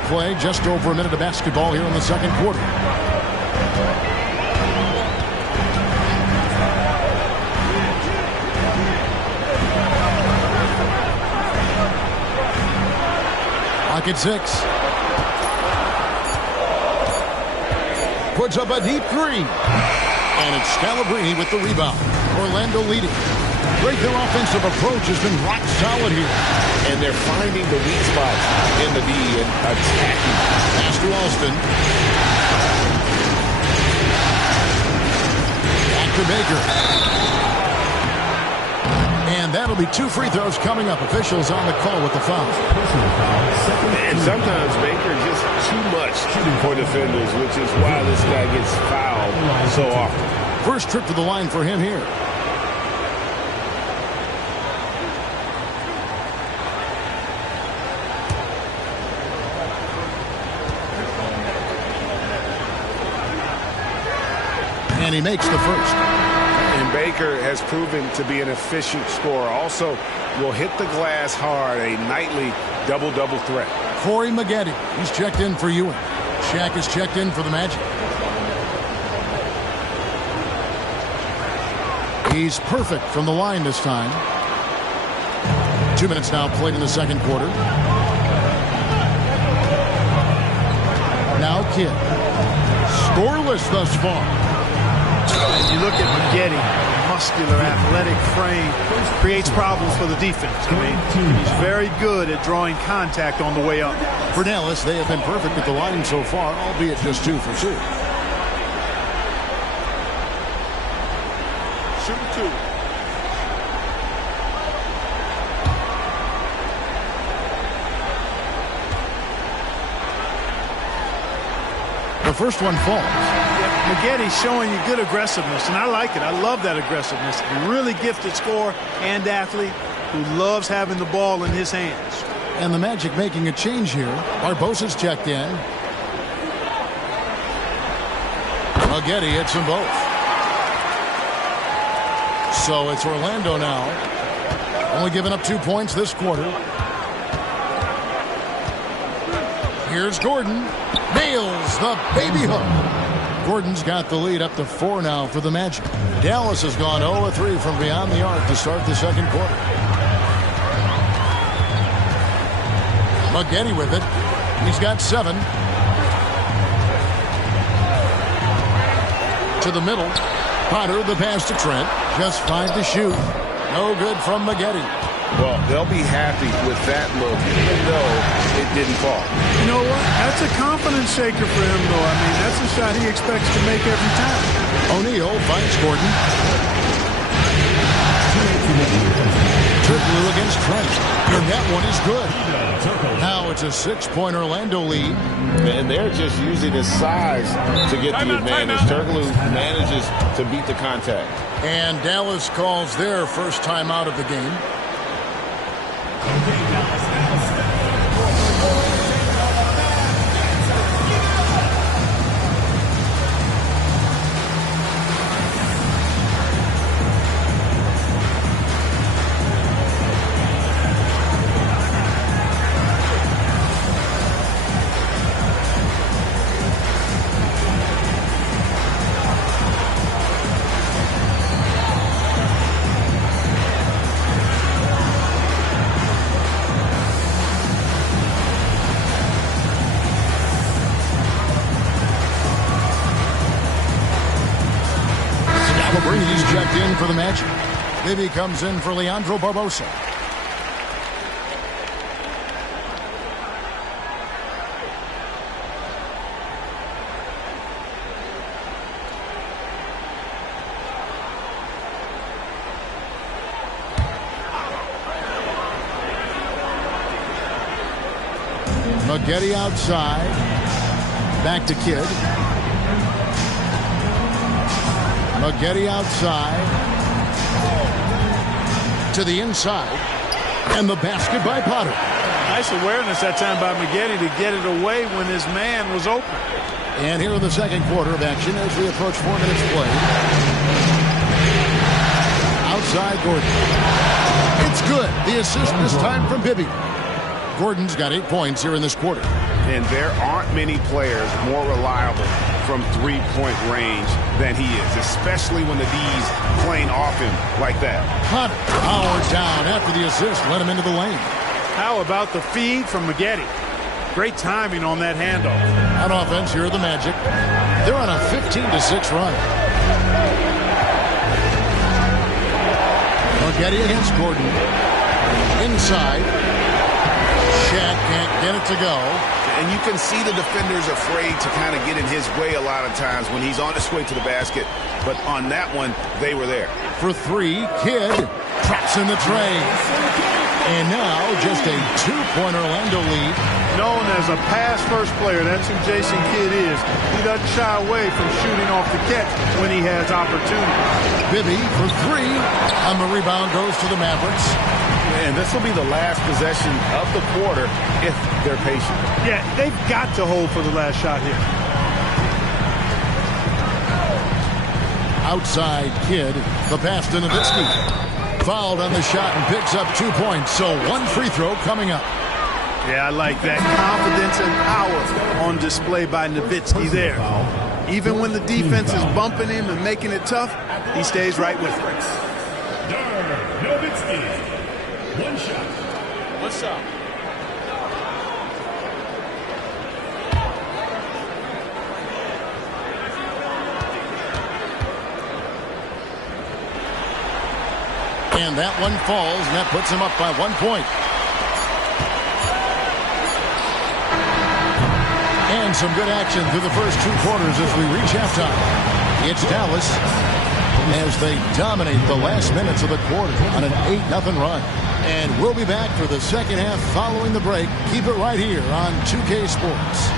Play just over a minute of basketball here in the second quarter. Clock at 6. Puts up a deep 3. And it's Scalabrine with the rebound. Orlando leading. Great, their offensive approach has been rock solid here. And they're finding the weak spots in the D and attacking. Pass to Alston. Back to Baker. And that'll be 2 free throws coming up. Officials on the call with the foul. And sometimes Baker just too much for defenders, which is why this guy gets fouled so often. First trip to the line for him here. And he makes the first. And Baker has proven to be an efficient scorer. Also will hit the glass hard, a nightly double-double threat. Corey Maggette, he's checked in for Ewing. Shaq is checked in for the Magic. He's perfect from the line this time. 2 minutes now played in the second quarter. Now Kidd. Scoreless thus far. And you look at Maggette, muscular, athletic frame, creates problems for the defense. I mean, he's very good at drawing contact on the way up. For Dallas, they have been perfect at the line so far, albeit just 2 for 2. Shoot 2. the first one falls. Yeah, Maggette showing you good aggressiveness, and I like it. I love that aggressiveness. A really gifted scorer and athlete who loves having the ball in his hands. And the Magic making a change here. Barbosa's checked in. Maggette hits them both. So it's Orlando now. Only giving up 2 points this quarter. Here's Gordon. Nails the baby hook. Gordon's got the lead up to 4 now for the Magic. Dallas has gone 0-3 from beyond the arc to start the second quarter. Maggette with it. He's got 7. To the middle. Potter, the pass to Trent. Just 5 to shoot. No good from Maggette. Well, they'll be happy with that look, even though it didn't fall. You know what? That's a confidence shaker for him, though. I mean, that's a shot he expects to make every time. O'Neal finds Gordon. Turkoglu against Trent. And that one is good. Now it's a 6-point Orlando lead. And they're just using his size to get the advantage. Turkoglu manages to beat the contact. And Dallas calls their first timeout of the game. He's checked in for the Magic. Bibby comes in for Leandro Barbosa. Maggette outside. Back to Kidd. Maggette outside. To the inside. And the basket by Potter. Nice awareness that time by Maggette to get it away when his man was open. And here in the second quarter of action as we approach 4 minutes play. Outside Gordon. It's good. The assist this time from Bibby. Gordon's got 8 points here in this quarter. And there aren't many players more reliable from three-point range than he is, especially when the D's playing off him like that. Potter powered down after the assist, led him into the lane. How about the feed from Maggette? Great timing on that handoff. On offense, here are the Magic. They're on a 15-6 run. Maggette against Gordon. Inside. Shaq can't get it to go. And you can see the defenders afraid to kind of get in his way a lot of times when he's on his way to the basket. But on that one, they were there. For 3, Kidd drops in the tray. And now just a 2-point Orlando lead. Known as a pass-first player, that's who Jason Kidd is. He doesn't shy away from shooting off the catch when he has opportunity. Bibby for 3. And the rebound goes to the Mavericks. And this will be the last possession of the quarter if they're patient. Yeah, they've got to hold for the last shot here. Outside Kidd. The pass to Nowitzki. Fouled on the shot and picks up 2 points. So 1 free throw coming up. Yeah, I like that confidence and power on display by Nowitzki there. Even when the defense is bumping him and making it tough, he stays right with it. Nowitzki. 1 shot. What's up? And that one falls, and that puts him up by 1 point. And some good action through the first 2 quarters as we reach halftime. It's Dallas as they dominate the last minutes of the quarter on an 8-0 run. And we'll be back for the second half following the break. Keep it right here on 2K Sports.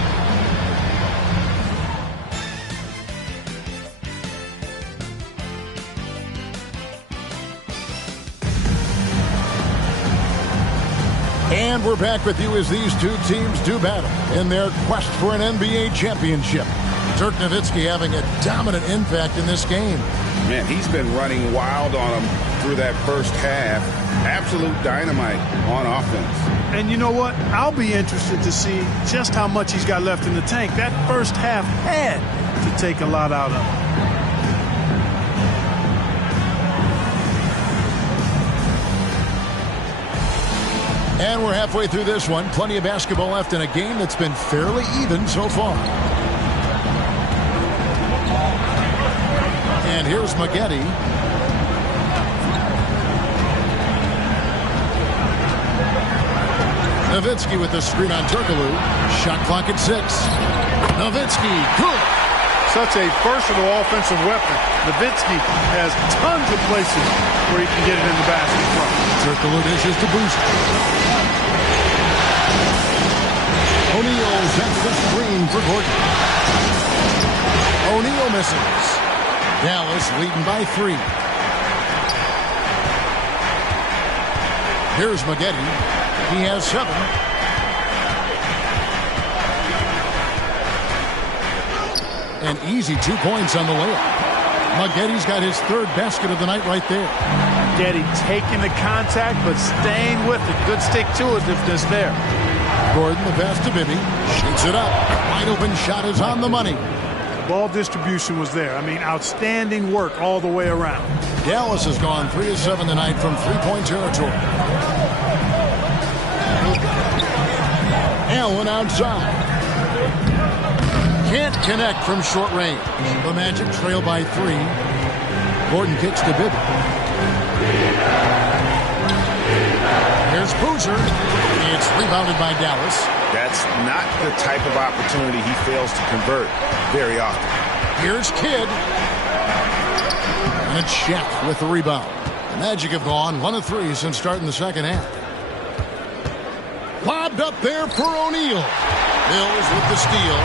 And we're back with you as these two teams do battle in their quest for an NBA championship. Dirk Nowitzki having a dominant impact in this game. Man, he's been running wild on him through that first half. Absolute dynamite on offense. And you know what? I'll be interested to see just how much he's got left in the tank. That first half had to take a lot out of him. And we're halfway through this one. Plenty of basketball left in a game that's been fairly even so far. And here's Maggette. Nowitzki with the screen on Turkoglu. Shot clock at 6. Nowitzki, good. Such a versatile offensive weapon. Nowitzki has tons of places where he can get it in the basket from. Turkoglu dishes to Boozer. O'Neal sets the screen for Gordon. O'Neal misses. Dallas leading by 3. Here's Maggette. He has 7. An easy 2 points on the layup. Maggette's got his 3rd basket of the night right there. Maggette taking the contact but staying with it. Good stick-to-itiveness there. Gordon, the pass to Bibby. Shoots it up. Wide open shot is on the money. Ball distribution was there. I mean, outstanding work all the way around. Dallas has gone 3 of 7 tonight from 3-point territory. Allen outside. Can't connect from short range. The Magic trail by 3. Gordon kicks to Bibby. Here's Boozer. It's rebounded by Dallas. That's not the type of opportunity he fails to convert very often. Here's Kidd. And it's Shaq with the rebound. The Magic have gone 1 of 3 since starting the second half. Lobbed up there for O'Neal. Mills with the steal.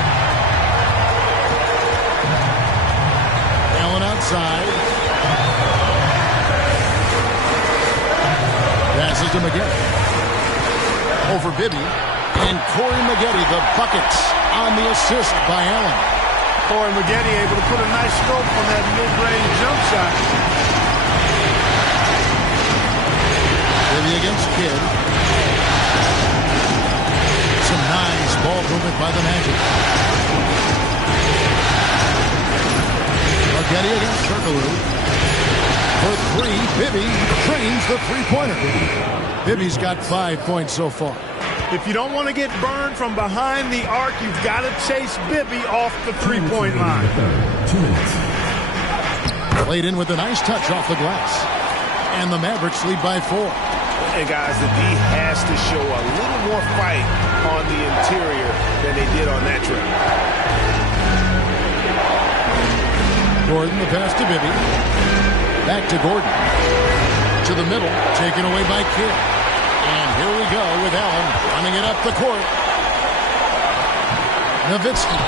Allen outside. Passes to Maggette. Over Bibby. And Corey Maggette, the buckets on the assist by Allen. Corey Maggette able to put a nice stroke on that mid-range jump shot. Bibby against Kidd. Some nice ball movement by the Magic. Maggette against Turkoglu. For 3, Bibby trains the three-pointer. Bibby's got 5 points so far. If you don't want to get burned from behind the arc, you've got to chase Bibby off the three-point line. Played in with a nice touch off the glass. And the Mavericks lead by 4. And guys, the D has to show a little more fight on the interior than they did on that trip. Gordon, the pass to Bibby. Back to Gordon. To the middle, taken away by Kidd. And here we go with Allen running it up the court. Nowitzki.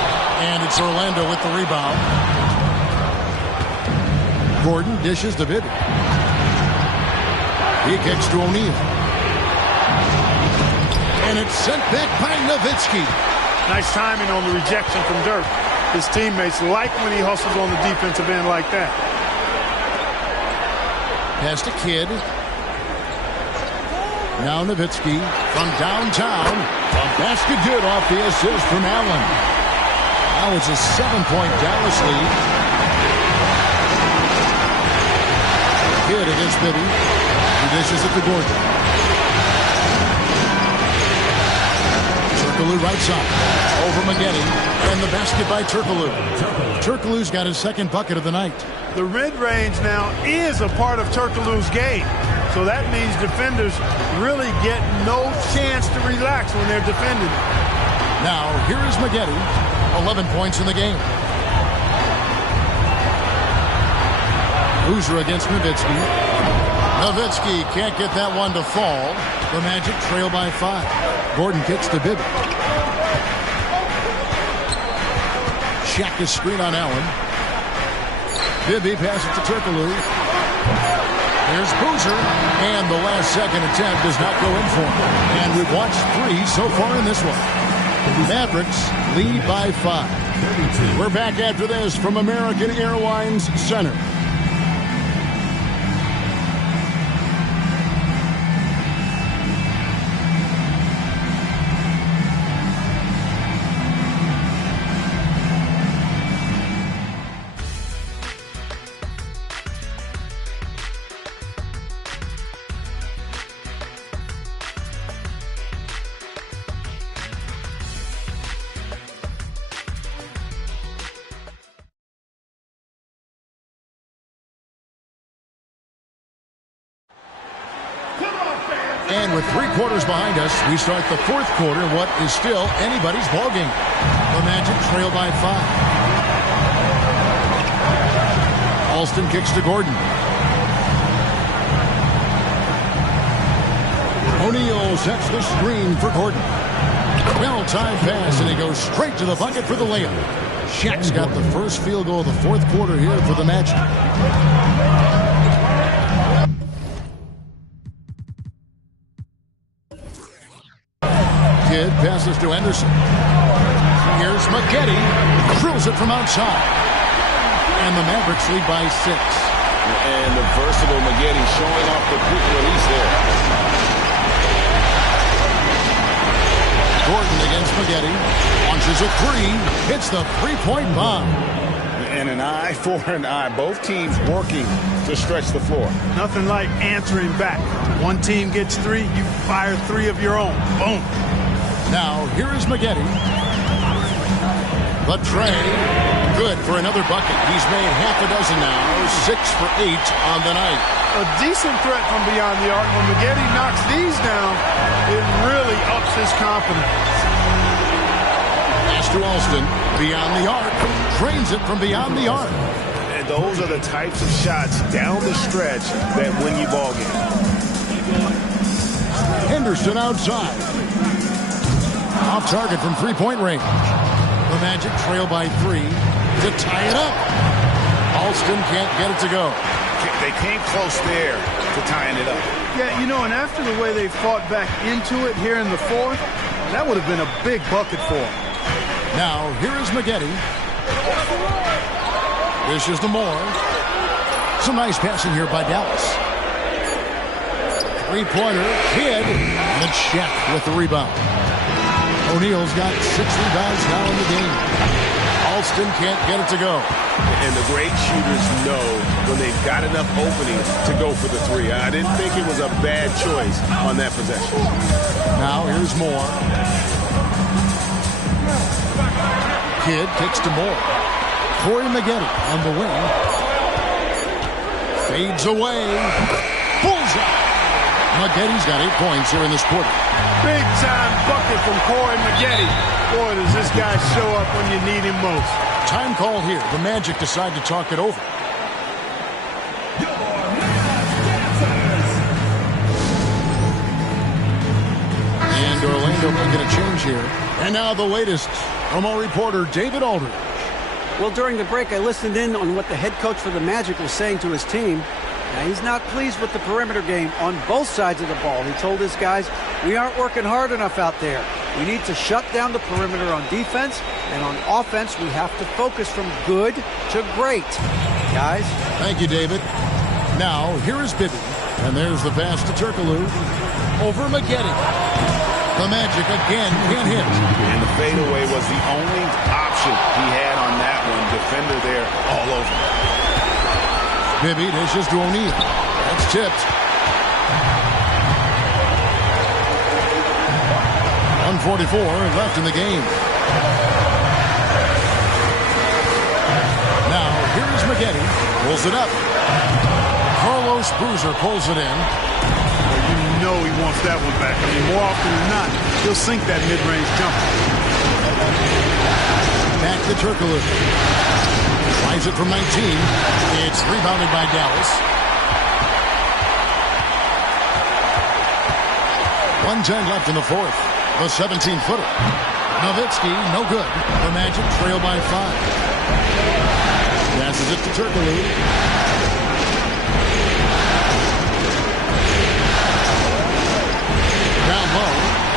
And it's Orlando with the rebound. Gordon dishes to Bibby. He kicks to O'Neal. And it's sent back by Nowitzki. Nice timing on the rejection from Dirk. His teammates like when he hustles on the defensive end like that. Pass to Kidd. Now Nowitzki from downtown. A basket good off the assist from Allen. Now it's a 7-point Dallas lead. Kidd against Bibby. He dishes it to Gordon. Turkoglu right side. Over Maggette. And the basket by Turkoglu. Turkoglu's got his 2nd bucket of the night. The mid-range now is a part of Turkoglu's game. So that means defenders really get no chance to relax when they're defending. Now, here is Maggette. 11 points in the game. Boozer against Nowitzki. Nowitzki can't get that one to fall. The Magic trail by 5. Gordon kicks to Bibby. Shaq is screen on Allen. Bibby passes to Turkoglu. Here's Boozer, and the last-second attempt does not go in for him. And we've watched 3 so far in this one. Mavericks lead by 5. We're back after this from American Airlines Center. And with 3 quarters behind us, we start the 4th quarter, what is still anybody's ballgame. The Magic trail by 5. Alston kicks to Gordon. O'Neal sets the screen for Gordon. Well-timed pass, and he goes straight to the bucket for the layup. Shaq's got the first field goal of the 4th quarter here for the Magic. Kidd passes to Anderson. Here's McGetty. Drills it from outside. And the Mavericks lead by 6. And the versatile McGetty showing off the quick release there. Gordon against McGetty. Launches a 3. Hits the three-point bomb. And an eye for an eye. Both teams working to stretch the floor. Nothing like answering back. One team gets 3, you fire 3 of your own. Boom. Now, here is McGetty. But Trey, good for another bucket. He's made half a dozen now. 6 for 8 on the night. A decent threat from beyond the arc. When McGetty knocks these down, it really ups his confidence. Pass to Alston. Beyond the arc. Drains it from beyond the arc. And those are the types of shots down the stretch that win you ball games. Henderson outside. Off target from three-point range. The Magic trail by 3 to tie it up. Alston can't get it to go. They came close there to tying it up. Yeah, you know, and after the way they fought back into it here in the 4th, that would have been a big bucket for them. Now, here is McGetty. This is the Moore. Some nice passing here by Dallas. Three-pointer, Kidd, and it's Shaq with the rebound. O'Neal's got 6 rebounds now in the game. Alston can't get it to go. And the great shooters know when they've got enough openings to go for the 3. I didn't think it was a bad choice on that possession. Now here's Moore. Kidd kicks to Moore. Corey McGetty on the wing. Fades away. Bullseye. McGetty's got 8 points here in this quarter. Big-time bucket from Corey McGetty. Boy, does this guy show up when you need him most. Time call here. The Magic decide to talk it over. And Orlando making a change here. And now the latest from our reporter, David Aldridge. Well, during the break, I listened in on what the head coach for the Magic was saying to his team. Now, he's not pleased with the perimeter game on both sides of the ball. He told his guys, we aren't working hard enough out there. We need to shut down the perimeter on defense, and on offense, we have to focus from good to great. Guys? Thank you, David. Now, here is Bibby, and there's the pass to Turkoglu. Over McGetty. The Magic again can't hit. And the fadeaway was the only option he had on that one. Defender there all over. Bibby dishes to O'Neal. That's tipped. 1:44 left in the game. Now, here is McGetty. Pulls it up. Carlos Boozer pulls it in. You know he wants that one back. I mean, more often than not, he'll sink that mid-range jumper. Back to Turkoglu. Tries it from 19. It's rebounded by Dallas. 1:10 left in the 4th. The 17-footer. Nowitzki, no good. The Magic trail by 5. Passes it to Turkoglu.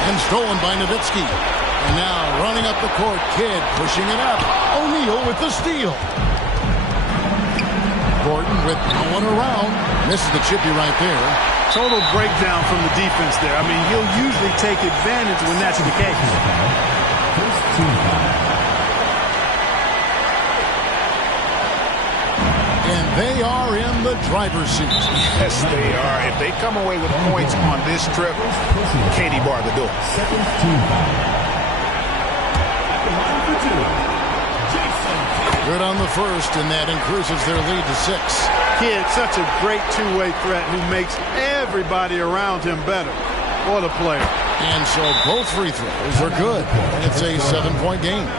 And stolen by Nowitzki. And now running up the court, Kidd pushing it up. O'Neal with the steal. Gordon with no one around. Misses the chippy right there. Total breakdown from the defense there. I mean, he'll usually take advantage when that's the case. And they are in the driver's seat. Yes, they are. If they come away with points on this trip, Katie bar the door. Good on the first, and that increases their lead to 6. Kidd, such a great two-way threat who makes everybody around him better. What a player. And so both free throws are good. It's a 7-point game.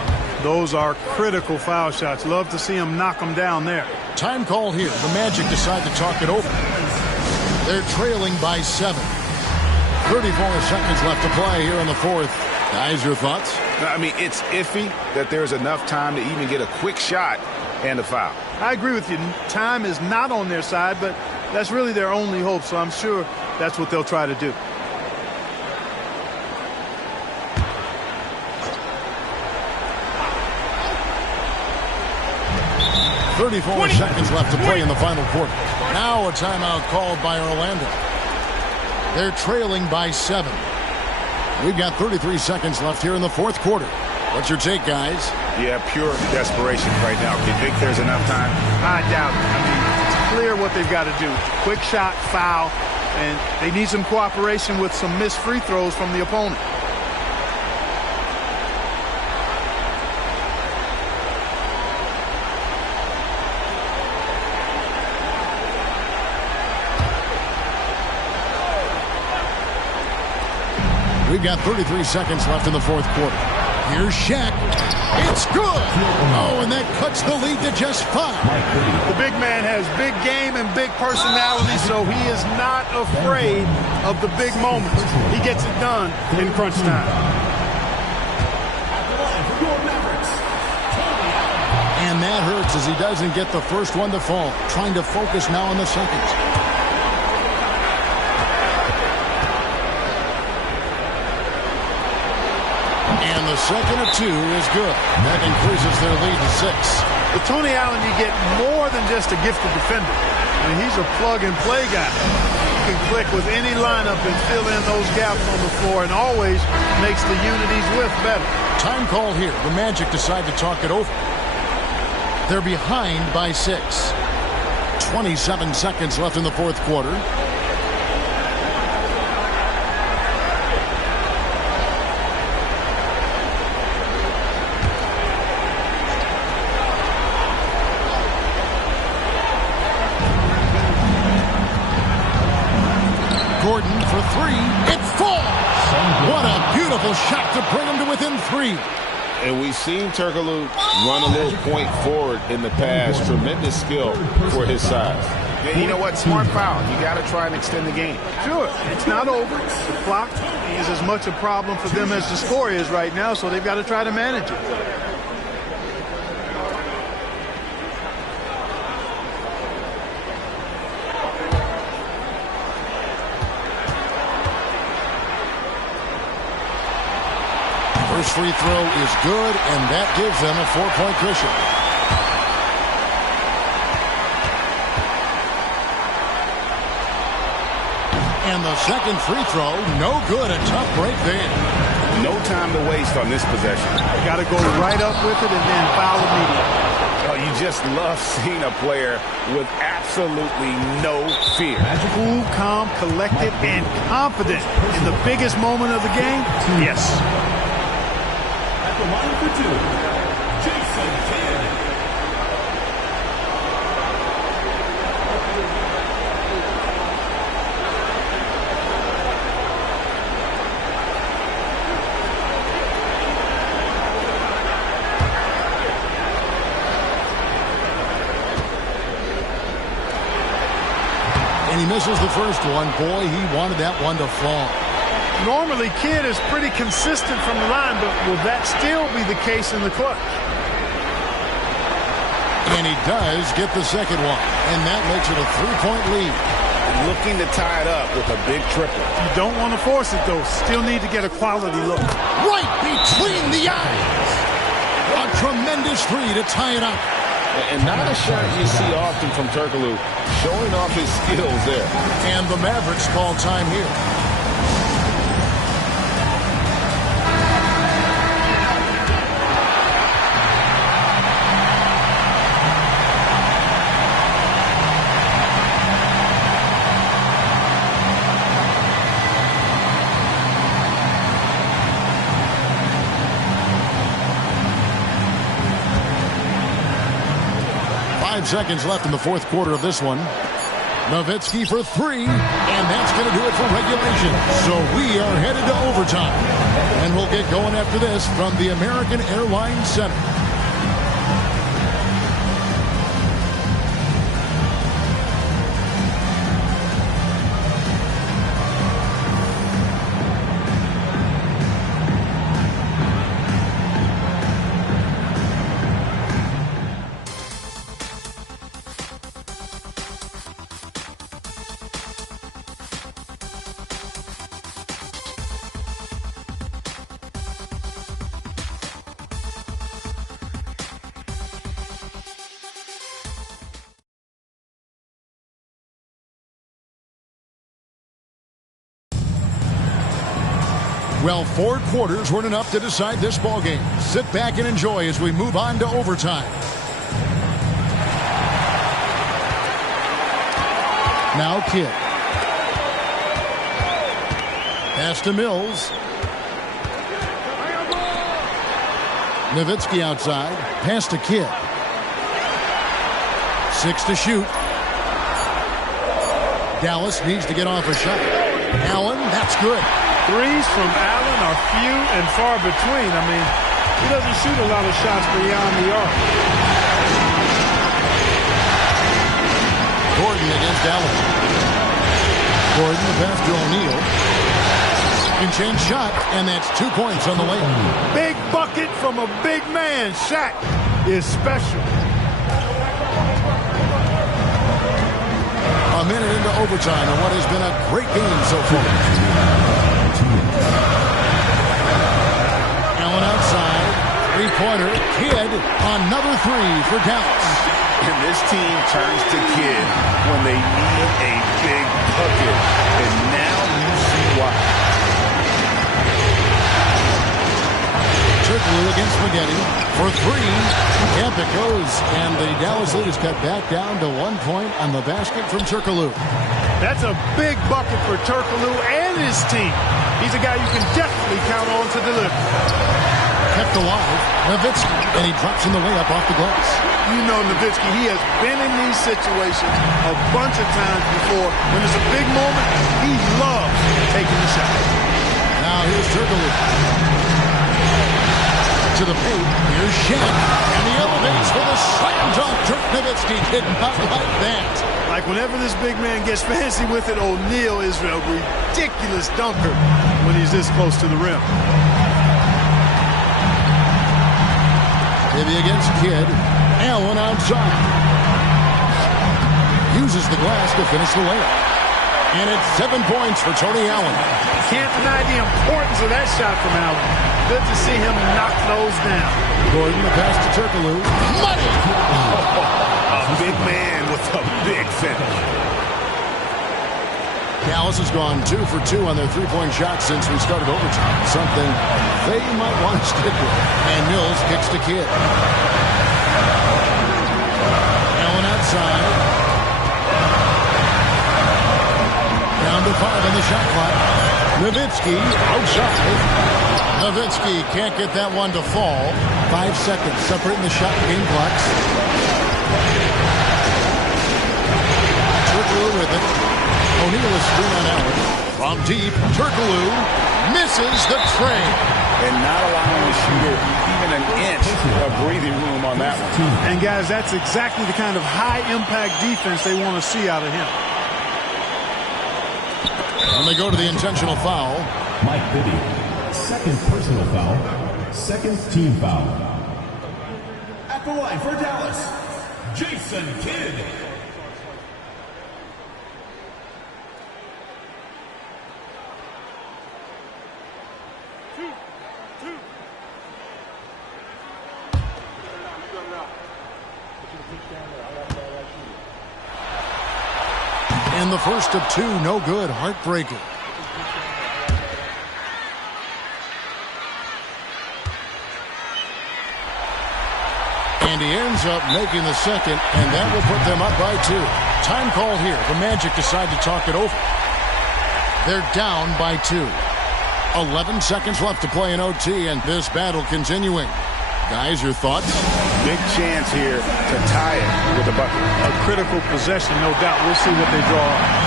Those are critical foul shots. Love to see him knock them down there. Time call here. The Magic decide to talk it over. They're trailing by 7. 34 seconds left to play here in the fourth. Guys, your thoughts? I mean, it's iffy that there's enough time to even get a quick shot and a foul. I agree with you. Time is not on their side, but that's really their only hope, so I'm sure that's what they'll try to do. .34 seconds left to play in the final quarter. Now a timeout called by Orlando. They're trailing by 7. We've got 33 seconds left here in the fourth quarter. What's your take, guys? Yeah, pure desperation right now. Do you think there's enough time? I doubt it. I mean, it's clear what they've got to do. Quick shot, foul, and they need some cooperation with some missed free throws from the opponent. We've got 33 seconds left in the fourth quarter. Here's Shaq. It's good. Oh, and that cuts the lead to just 5. The big man has big game and big personality, so he is not afraid of the big moments. He gets it done in crunch time. And that hurts as he doesn't get the first one to fall. Trying to focus now on the seconds. And the second of 2 is good. That increases their lead to 6. With Tony Allen, you get more than just a gifted defender. I mean, he's a plug-and-play guy. He can click with any lineup and fill in those gaps on the floor and always makes the unities with better. Time call here. The Magic decide to talk it over. They're behind by 6. 27 seconds left in the fourth quarter. Gordon for 3. It falls. What a beautiful shot to bring him to within 3. And we've seen Turkoglu run a little point forward in the past. Tremendous skill for his size. And you know what? Smart foul. You got to try and extend the game. Sure. It's not over. The clock is as much a problem for them as the score is right now, so they've got to try to manage it. First free throw is good, and that gives them a 4-point cushion. And the second free throw, no good. A tough break there. No time to waste on this possession. Got to go right up with it and then foul immediately. Oh, you just love seeing a player with absolutely no fear. Cool, calm, collected, and confident in the biggest moment of the game. Yes. The line for 2, Jason Kidd. And he misses the first one. Boy, he wanted that one to fall. Normally, Kidd is pretty consistent from the line, but will that still be the case in the clutch? And he does get the second one, and that makes it a 3-point lead. looking to tie it up with a big triple. You don't want to force it, though. Still need to get a quality look. Right between the eyes. A tremendous three to tie it up. And not a shot you see often from Turkoglu, showing off his skills there. And the Mavericks call time here. Seconds left in the fourth quarter of this one. Nowitzki for three, and that's going to do it for regulation. So we are headed to overtime. And we'll get going after this from the American Airlines Center. Well, 4 quarters weren't enough to decide this ballgame. Sit back and enjoy as we move on to overtime. Now Kidd. Pass to Mills. Nowitzki outside. Pass to Kidd. 6 to shoot. Dallas needs to get off a shot. Allen, that's good. Threes from Allen are few and far between. I mean, he doesn't shoot a lot of shots beyond the arc. Gordon against Allen. Gordon, the pass to O'Neal. Can change shot, and that's 2 points on the way. Big bucket from a big man. Shaq is special. A minute into overtime in what has been a great game so far. Allen outside. Three-pointer. Kidd, another three for Dallas. And this team turns to Kidd when they need a big bucket. And now you see why. Turkoglu against Spaghetti for three. Camp it goes. And the Dallas lead is cut back down to 1 point on the basket from Turkoglu. That's a big bucket for Turkoglu and his team. He's a guy you can definitely count on to deliver. Kept alive, Nowitzki, and he drops in the layup off the glass. You know Nowitzki, he has been in these situations a bunch of times before. When it's a big moment, he loves taking the shot. Now here's Turkoglu. To the paint, here's Shaq, and he elevates for the slam dunk. Dirk Nowitzki did not like that. Like whenever this big man gets fancy with it, O'Neal is a ridiculous dunker when he's this close to the rim. Maybe against Kidd. Allen outside. Uses the glass to finish the layup. And it's 7 points for Tony Allen. Can't deny the importance of that shot from Allen. Good to see him knock those down. Gordon, the pass to Turkoglu. Money! A big man with a big finish. Dallas has gone 2 for 2 on their three-point shots since we started overtime. Something they might want to stick with. And Mills kicks to Kidd. Allen outside. Down to 5 on the shot clock. Nowitzki outside. Nowitzki can't get that one to fall. 5 seconds separating the shot and game clocks. Turkoglu with it. O'Neal is screen on Allen. From deep, Turkoglu misses the tray. And not allowing the shooter even an inch of breathing room on that one. And guys, that's exactly the kind of high-impact defense they want to see out of him. And they go to the intentional foul. Mike Bibby, second personal foul, second team foul. At the line for Dallas, Jason Kidd. And the first of two, no good. Heartbreaker. And he ends up making the second, and that will put them up by 2. Time call here. The Magic decide to talk it over. They're down by 2. 11 seconds left to play in OT, and this battle continuing. Guys, your thoughts? Big chance here to tie it with a bucket. A critical possession, no doubt. We'll see what they draw up.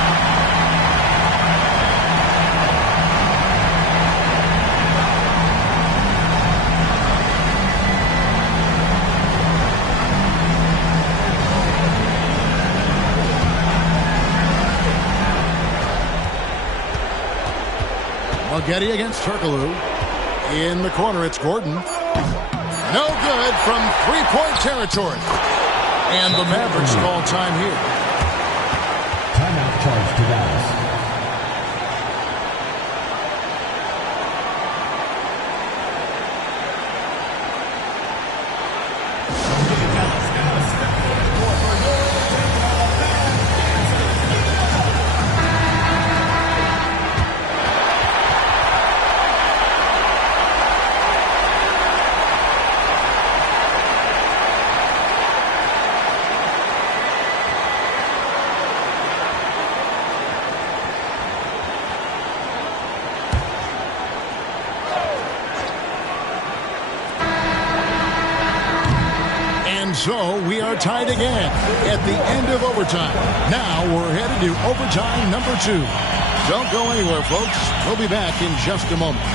Getty against Turkoglu. In the corner, it's Gordon. No good from three-point territory. And the Mavericks call time here. Timeout charge to Dallas. So we are tied again at the end of overtime. Now we're headed to overtime number 2. Don't go anywhere, folks. We'll be back in just a moment.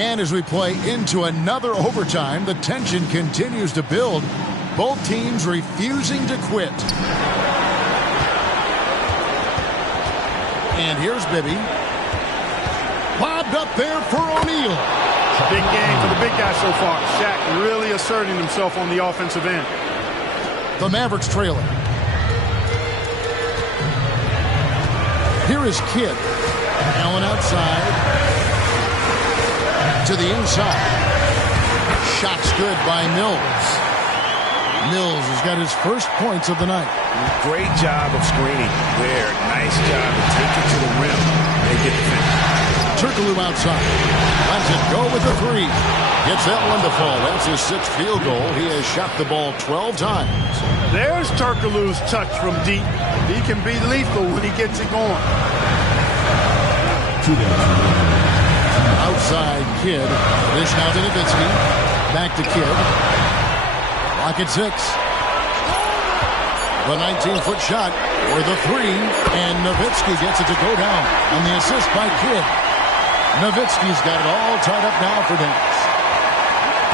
And as we play into another overtime, the tension continues to build. Both teams refusing to quit. And here's Bibby. Lobbed up there for O'Neal. Big game for the big guy so far. Shaq really asserting himself on the offensive end. The Mavericks trailing. Here is Kidd. Allen outside. To the inside. Shot's good by Mills. Mills has got his first points of the night. Great job of screening there. Nice job to take it to the rim. They get the finish. Turkoglu outside. Lets it go with the 3. Gets that one to fall. That's his 6th field goal. He has shot the ball 12 times. There's Turkoglu's touch from deep. He can be lethal when he gets it going. Outside Kidd. Dish now to Nowitzki. Back to Kidd. Clock at 6. The 19-foot shot for the 3. And Nowitzki gets it to go down on the assist by Kidd. Nowitzki's got it all tied up now for Dallas.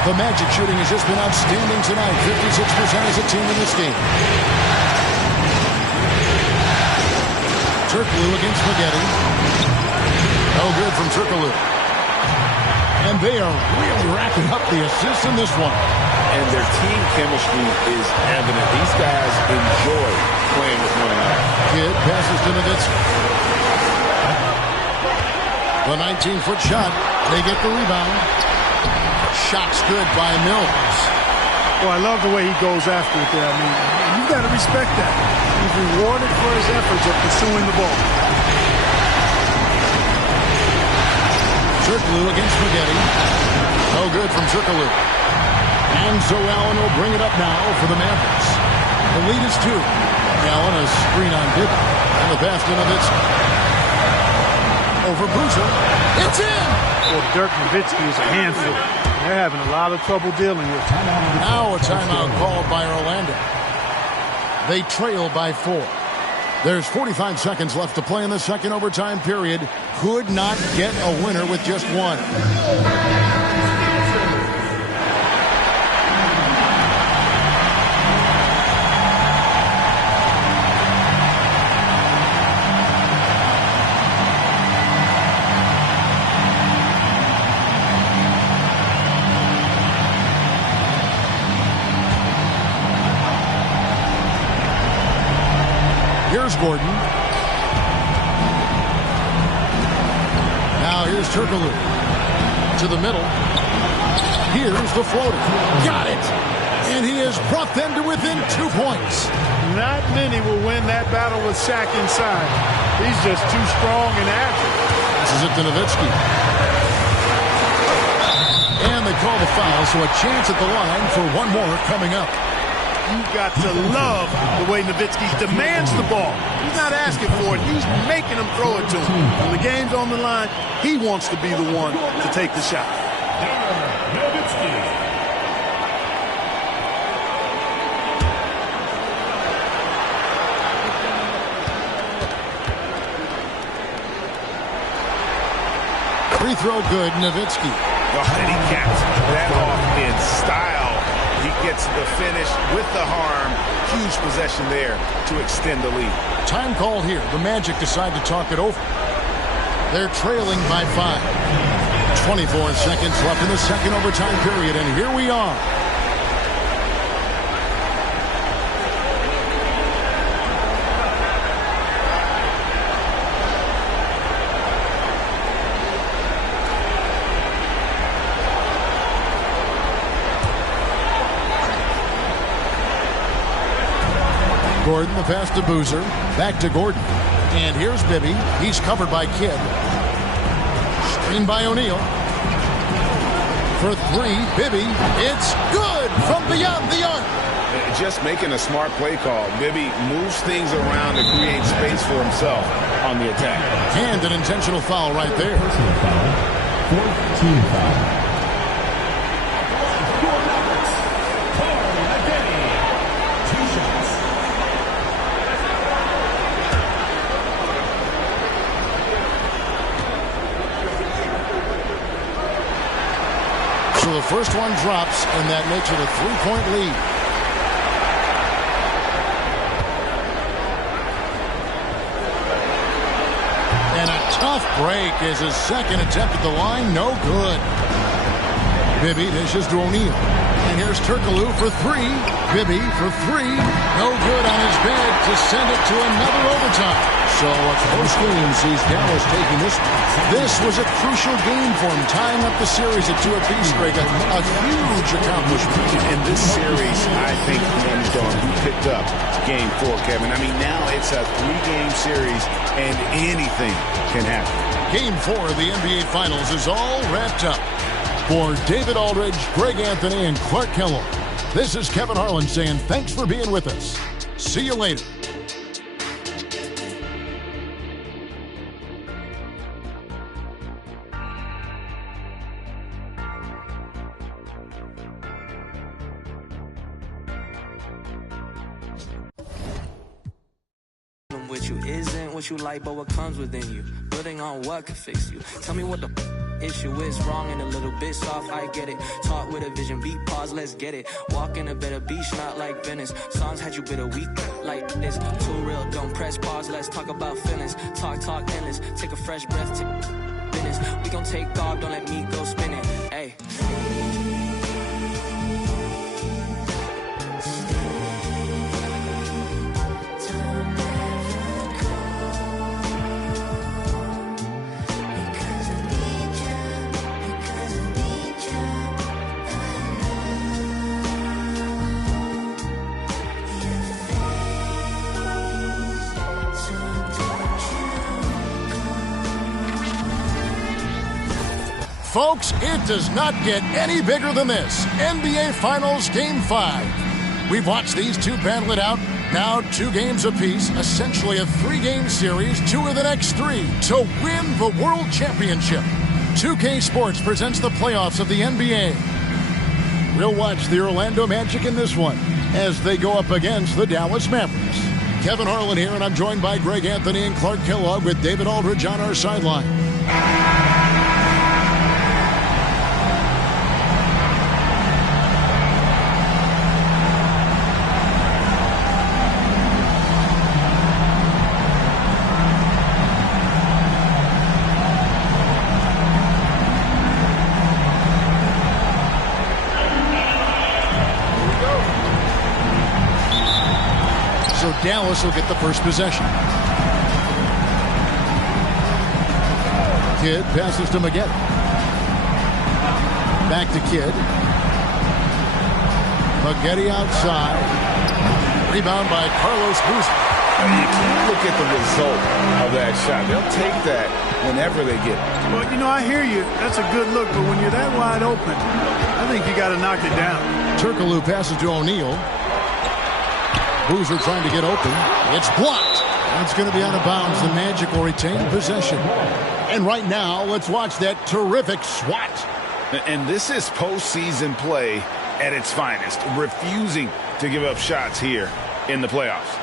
The Magic shooting has just been outstanding tonight. 56% as a team in this game. Turkoglu against Spaghetti. No good from Turkoglu. And they are really racking up the assists in this one. And their team chemistry is evident. These guys enjoy playing with one another. Kidd passes to Nowitzki. The 19-foot shot. They get the rebound. Shot's good by Mills. Well, I love the way he goes after it there. I mean, you've got to respect that. He's rewarded for his efforts of pursuing the ball. Turkoglu against Spaghetti. No good from Turkoglu. And so Allen will bring it up now for the Mavericks. The lead is 2. Allen a screen on Bibby. And the pass to Nowitzki. Over Boozer. It's in! Well, Dirk Nowitzki is a handful. They're having a lot of trouble dealing with him. Now a timeout called by Orlando. They trail by 4. There's 45 seconds left to play in the second overtime period. Could not get a winner with just one. Gordon. Now here's Turkoglu. To the middle. Here's the floater. Got it! And he has brought them to within 2 points. Not many will win that battle with Shaq inside. He's just too strong and agile. This is it to Nowitzki. And they call the foul, so a chance at the line for one more coming up. You've got to love the way Nowitzki demands the ball. He's not asking for it. He's making him throw it to him. When the game's on the line, he wants to be the one to take the shot. Nowitzki. Free throw good, Nowitzki. Oh, and he caps that off in style. He gets the finish with the harm. Huge possession there to extend the lead. Time called here. The Magic decide to talk it over. They're trailing by 5. 24 seconds left in the second overtime period, and here we are. Gordon, the pass to Boozer. Back to Gordon. And here's Bibby. He's covered by Kidd. Screen by O'Neal. For 3, Bibby. It's good from beyond the arc. Just making a smart play call. Bibby moves things around to create space for himself on the attack. And an intentional foul right there. 14 foul. So the first one drops, and that makes it a 3-point lead. And a tough break is his second attempt at the line. No good. Bibby dishes to O'Neal. And here's Turkoglu for 3. Bibby for 3. No good on his bed to send it to another overtime. So a close game sees Dallas taking this. This was a crucial game for him, tying up the series at 2 apiece, Greg. A huge accomplishment. In this series, I think hinged on who picked up game 4, Kevin. I mean, now it's a 3-game series, and anything can happen. Game 4 of the NBA Finals is all wrapped up. For David Aldridge, Greg Anthony, and Clark Kellogg, this is Kevin Harlan saying thanks for being with us. See you later. With you isn't what you like, but what comes within you. Building on what can fix you. Tell me what the issue is. Wrong and a little bit soft, I get it. Talk with a vision, beat pause, let's get it. Walk in a better beach, not like Venice. Songs had you bitter weak like this. Too real, don't press pause, let's talk about feelings. Talk endless, take a fresh breath, take business. We gon' take off, don't let me go spinning. Ayy. Folks, it does not get any bigger than this. NBA Finals Game 5. We've watched these two battle it out. Now 2 games apiece, essentially a 3-game series, 2 of the next 3 to win the World Championship. 2K Sports presents the playoffs of the NBA. We'll watch the Orlando Magic in this one as they go up against the Dallas Mavericks. Kevin Harlan here, and I'm joined by Greg Anthony and Clark Kellogg with David Aldridge on our sideline. Dallas will get the first possession. Kidd passes to Maggette. Back to Kidd. Maggette outside. Rebound by Carlos Boozer. You can't look at the result of that shot. They'll take that whenever they get it. Well, you know, I hear you. That's a good look, but when you're that wide open, I think you got to knock it down. Turkoglu passes to O'Neal. Boozer trying to get open. It's blocked. That's going to be out of bounds. The Magic will retain possession. And right now, let's watch that terrific swat. And this is postseason play at its finest, refusing to give up shots here in the playoffs.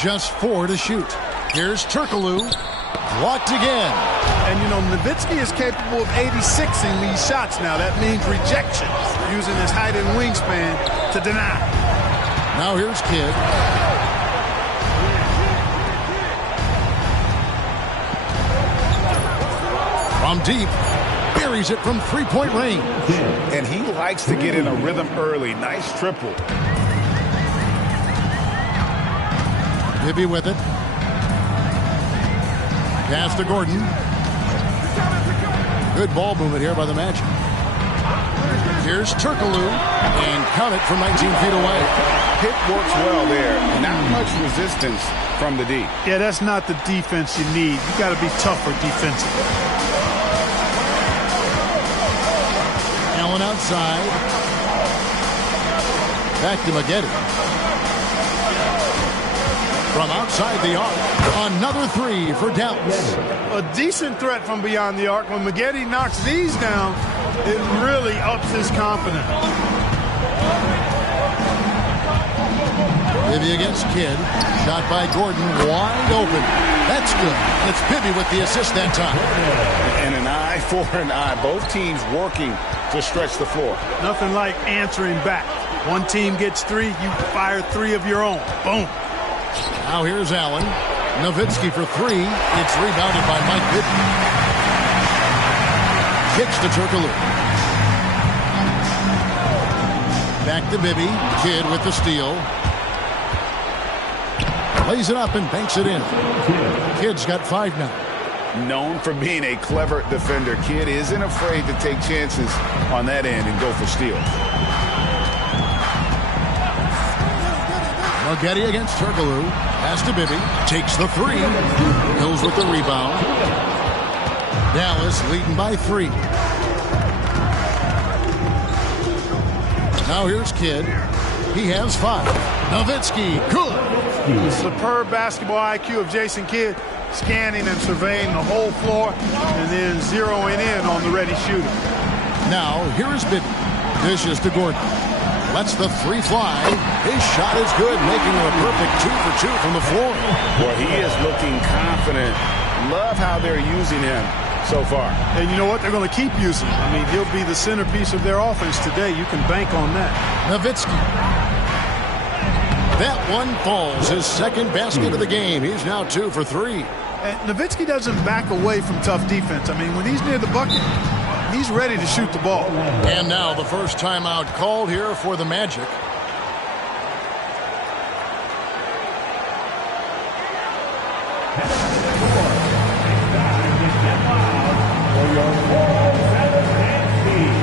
Just 4 to shoot. Here's Turkoglu. Blocked again. And, you know, Nowitzki is capable of 86ing these shots now. That means rejection, using his height and wingspan to deny. Now here's Kidd. From deep. Buries it from three-point range. And he likes to get in a rhythm early. Nice triple. Bibby with it. Pass to Gordon. Good ball movement here by the Magic. Here's Turkoglu, and count it from 19 feet away. Pick works well there. Not much resistance from the D. Yeah, that's not the defense you need. You got to be tougher defensively. Allen outside. Back to Maggette. From outside the arc, another three for Dallas. A decent threat from beyond the arc. When Maggette knocks these down, it really ups his confidence. Bibby against Kidd. Shot by Gordon, wide open. That's good. It's Bibby with the assist that time. And an eye for an eye. Both teams working to stretch the floor. Nothing like answering back. One team gets 3, you fire 3 of your own. Boom. Now here's Allen. Nowitzki for 3. It's rebounded by Mike Bibby. Kicks to Turkoglu. Back to Bibby. Kidd with the steal. Lays it up and banks it in. Kidd's got 5 now. Known for being a clever defender, Kidd isn't afraid to take chances on that end and go for steals. Maggette against Turkoglu. Pass to Bibby. Takes the 3. Hills with the rebound. Dallas leading by 3. Now here's Kidd. He has 5. Nowitzki, good. The superb basketball IQ of Jason Kidd, scanning and surveying the whole floor and then zeroing in on the ready shooter. Now here's Bibby. Dishes to Gordon. Lets the 3 fly. His shot is good, making it a perfect 2 for 2 from the floor. Well, he is looking confident. Love how they're using him so far. And you know what? They're going to keep using him. I mean, he'll be the centerpiece of their offense today. You can bank on that. Nowitzki. That one falls. His second basket of the game. He's now 2 for 3. And Nowitzki doesn't back away from tough defense. I mean, when he's near the bucket, he's ready to shoot the ball. And now the first timeout called here for the Magic. For your 407 dance team.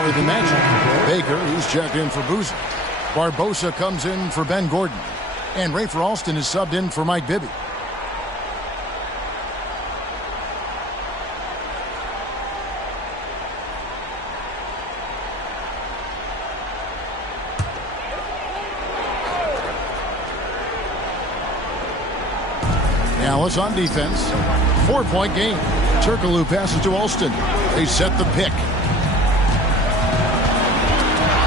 For the Magic, Baker, he's checked in for Boozer. Barbosa comes in for Ben Gordon. And Rafer Alston is subbed in for Mike Bibby. Dallas on defense. 4-point game. Turkoglu passes to Alston. They set the pick.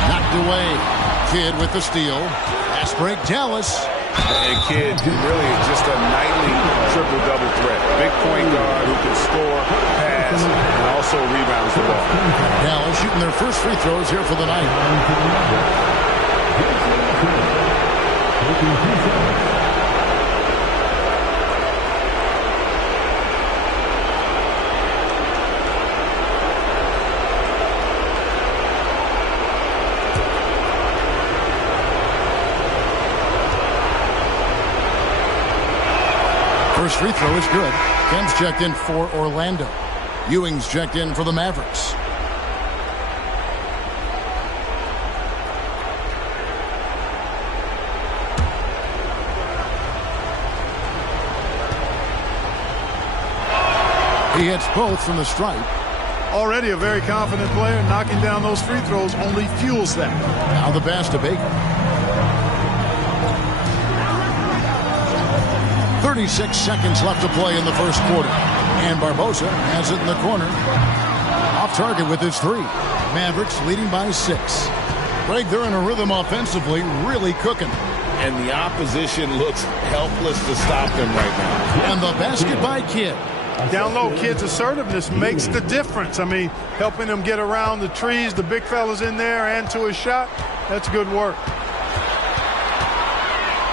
Knocked away. Kidd with the steal. Pass break, Dallas. And Kidd really just a nightly triple-double threat. Big point guard who can score, pass, and also rebounds the ball. Dallas shooting their first free throws here for the night. First free throw is good. Kemp's checked in for Orlando. Ewing's checked in for the Mavericks. He hits both from the stripe. Already a very confident player. Knocking down those free throws only fuels that. Now the pass to Baker. 36 seconds left to play in the first quarter. And Barbosa has it in the corner. Off target with his three. Mavericks leading by 6. Greg, they're in a rhythm offensively, really cooking. And the opposition looks helpless to stop them right now. And the basket by Kidd. Down low, Kidd's assertiveness makes the difference. I mean, helping him get around the trees, the big fellas in there, and to his shot. That's good work.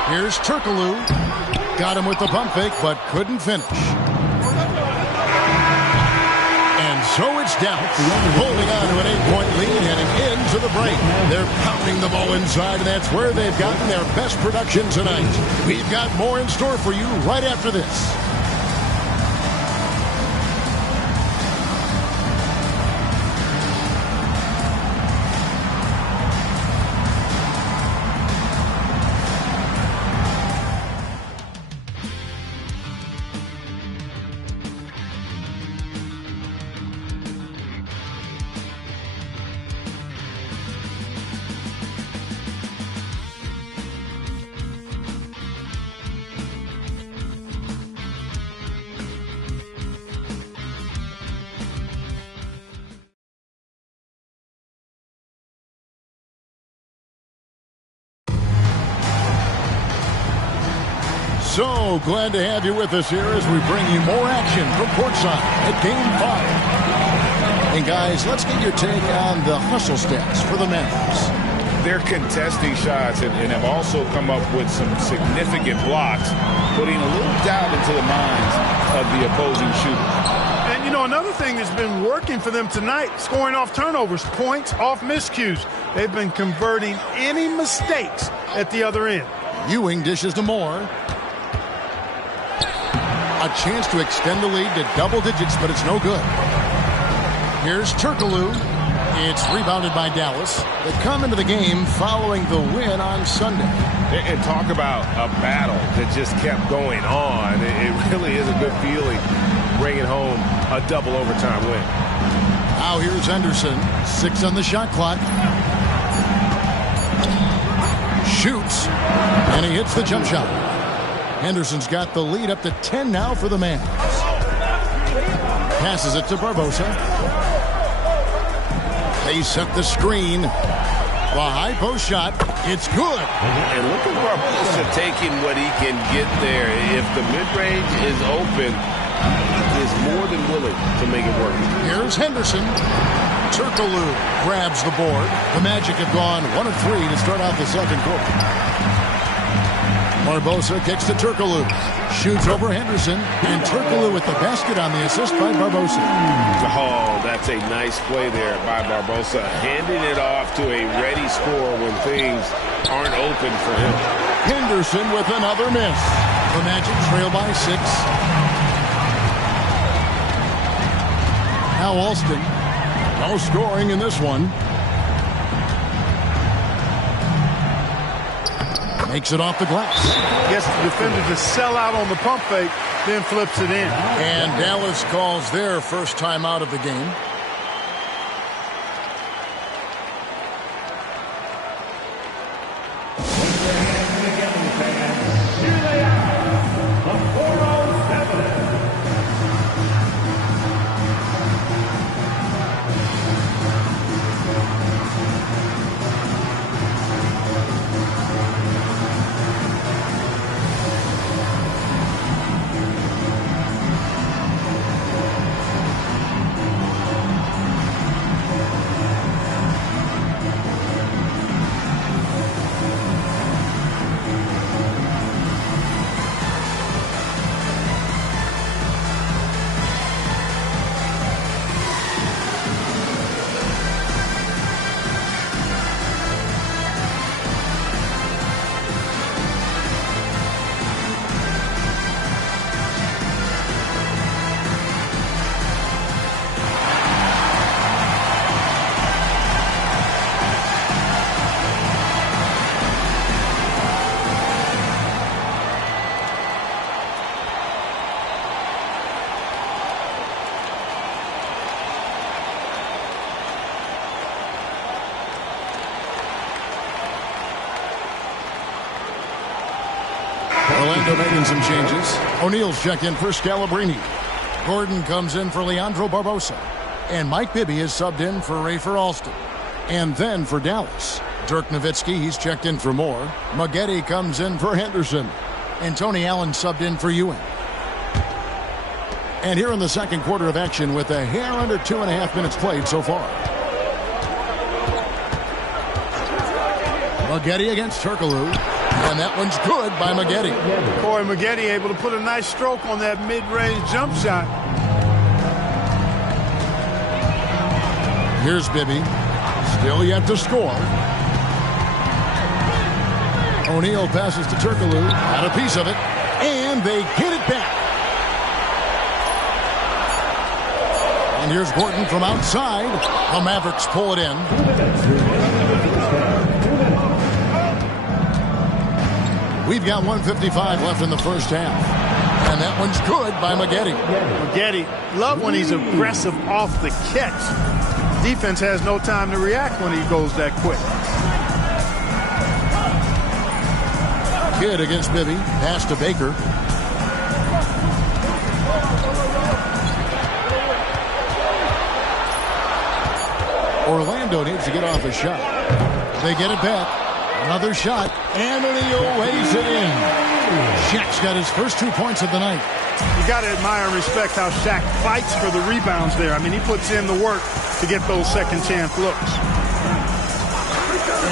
Here's Turkoglu. Got him with the pump fake, but couldn't finish. And so it's Dallas holding on to an 8-point lead heading into the break. They're pounding the ball inside, and that's where they've gotten their best production tonight. We've got more in store for you right after this. So glad to have you with us here as we bring you more action from courtside at Game 5. And guys, let's get your take on the hustle stats for the Mavericks. They're contesting shots and have also come up with some significant blocks, putting a little doubt into the minds of the opposing shooters. And, you know, another thing that's been working for them tonight, scoring off turnovers, points off miscues. They've been converting any mistakes at the other end. Ewing dishes to Moore. A chance to extend the lead to double digits, but it's no good. Here's Turkoglu. It's rebounded by Dallas. They come into the game following the win on Sunday. And talk about a battle that just kept going on. It really is a good feeling bringing home a double overtime win. Now here's Henderson. 6 on the shot clock. Shoots. And he hits the jump shot. Henderson's got the lead up to 10 now for the Mavs. Passes it to Barbosa. They set the screen. The high post shot. It's good. And look at Barbosa taking what he can get there. If the mid-range is open, he is more than willing to make it work. Here's Henderson. Turkoglu grabs the board. The Magic have gone 1 of 3 to start out the second quarter. Barbosa kicks to Turkoglu. Shoots over Henderson. And Turkoglu with the basket on the assist by Barbosa. Oh, that's a nice play there by Barbosa. Handing it off to a ready scorer when things aren't open for him. Henderson with another miss. The Magic trail by 6. Now Alston. No scoring in this one. Makes it off the glass. Gets the defender to sell out on the pump fake, then flips it in. And Dallas calls their first time out of the game. Orlando making some changes. O'Neal's checked in for Scalabrine. Gordon comes in for Leandro Barbosa. And Mike Bibby is subbed in for Rafer Alston. And then for Dallas, Dirk Nowitzki, he's checked in for Moore. Maggette comes in for Henderson. And Tony Allen subbed in for Ewing. And here in the second quarter of action with a hair under 2.5 minutes played so far. Maggette against Turkoglu. And that one's good by Maggette. Corey Maggette able to put a nice stroke on that mid-range jump shot. Here's Bibby. Still yet to score. O'Neal passes to Turkoglu. Got a piece of it. And they get it back. And here's Gordon from outside. The Mavericks pull it in. We've got 1:55 left in the first half. And that one's good by Maggette. Maggette, love when he's aggressive off the catch. Defense has no time to react when he goes that quick. Kidd against Bibby. Pass to Baker. Orlando needs to get off a shot. They get it back. Another shot. And O'Neal weighs it in. Shaq's got his first 2 points of the night. You got to admire and respect how Shaq fights for the rebounds there. I mean, he puts in the work to get those second chance looks.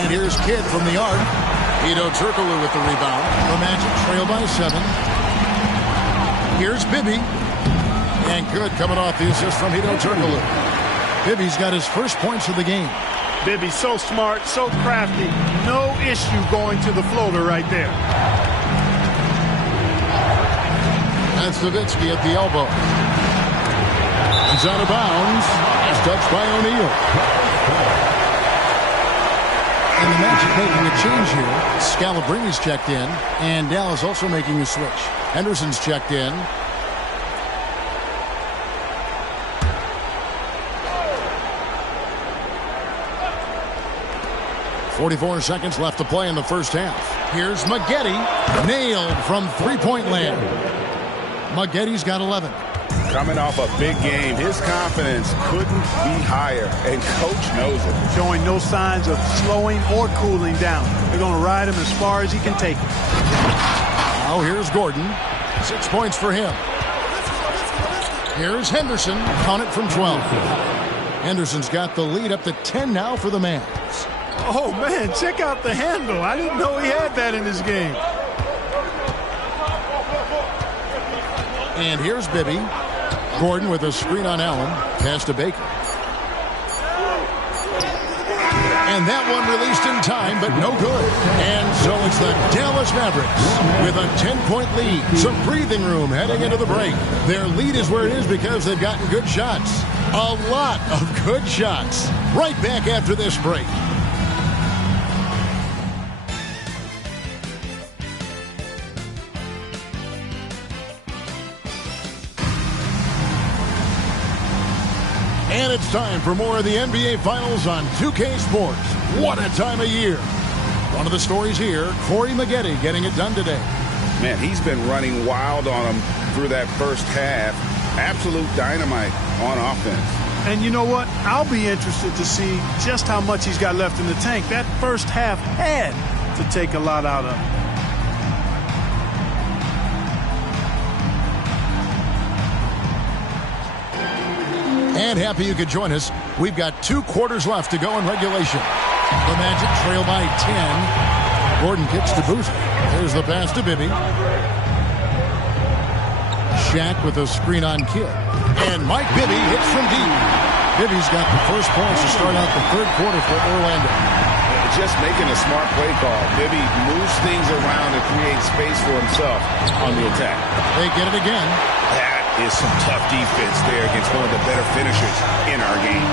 And here's Kidd from the arc. Hedo Turkoglu with the rebound. The Magic trail by 7. Here's Bibby. And good coming off the assist from Hedo Turkoglu. Bibby's got his first points of the game. Bibby so smart, so crafty. No issue going to the floater right there. That's Nowitzki at the elbow. He's out of bounds. It's touched by O'Neal. And the Magic making a change here. Scalabrine's checked in. And Dallas also making a switch. Henderson's checked in. .44 seconds left to play in the first half. Here's Maggette. Nailed from three-point land. Maggette's got 11. Coming off a big game, his confidence couldn't be higher, and coach knows it. Showing no signs of slowing or cooling down. They're going to ride him as far as he can take him. Now here's Gordon. 6 points for him. Here's Henderson. Count it from 12. Henderson's got the lead up to 10 now for the Mavs. Oh, man, check out the handle. I didn't know he had that in his game. And here's Bibby. Gordon with a screen on Allen. Pass to Baker. And that one released in time, but no good. And so it's the Dallas Mavericks with a 10-point lead. Some breathing room heading into the break. Their lead is where it is because they've gotten good shots. A lot of good shots. Right back after this break. And it's time for more of the NBA Finals on 2K Sports. What a time of year. One of the stories here, Corey Maggette getting it done today. Man, he's been running wild on him through that first half. Absolute dynamite on offense. And you know what? I'll be interested to see just how much he's got left in the tank. That first half had to take a lot out of him. And happy you could join us. We've got 2 quarters left to go in regulation. The Magic trail by 10. Gordon kicks to Boozer. There's the pass to Bibby. Shaq with a screen on Kidd. And Mike Bibby hits from deep. Bibby's got the first points to start out the third quarter for Orlando. Just making a smart play call. Bibby moves things around and creates space for himself on the attack. They get it again. That is some tough defense there against one of the better finishers in our game.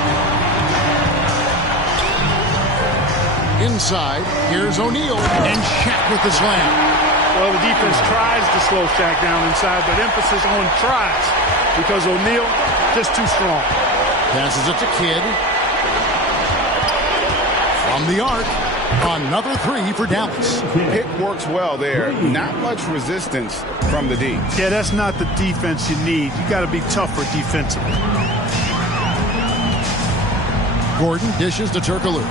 Inside, here's O'Neal, and Shaq with the slam. Well, the defense tries to slow Shaq down inside, but emphasis on tries because O'Neal just too strong. Passes it to Kidd. From the arc, another 3 for Dallas. Pick works well there. Not much resistance from the D. Yeah, that's not the defense you need. You got to be tougher defensively. Gordon dishes to Turkoglu.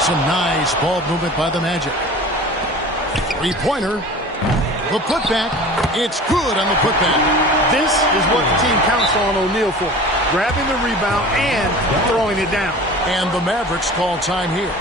Some nice ball movement by the Magic. 3-pointer. The putback. It's good on the putback. This is what the team counts on O'Neal for. Grabbing the rebound and throwing it down. And the Mavericks call time here.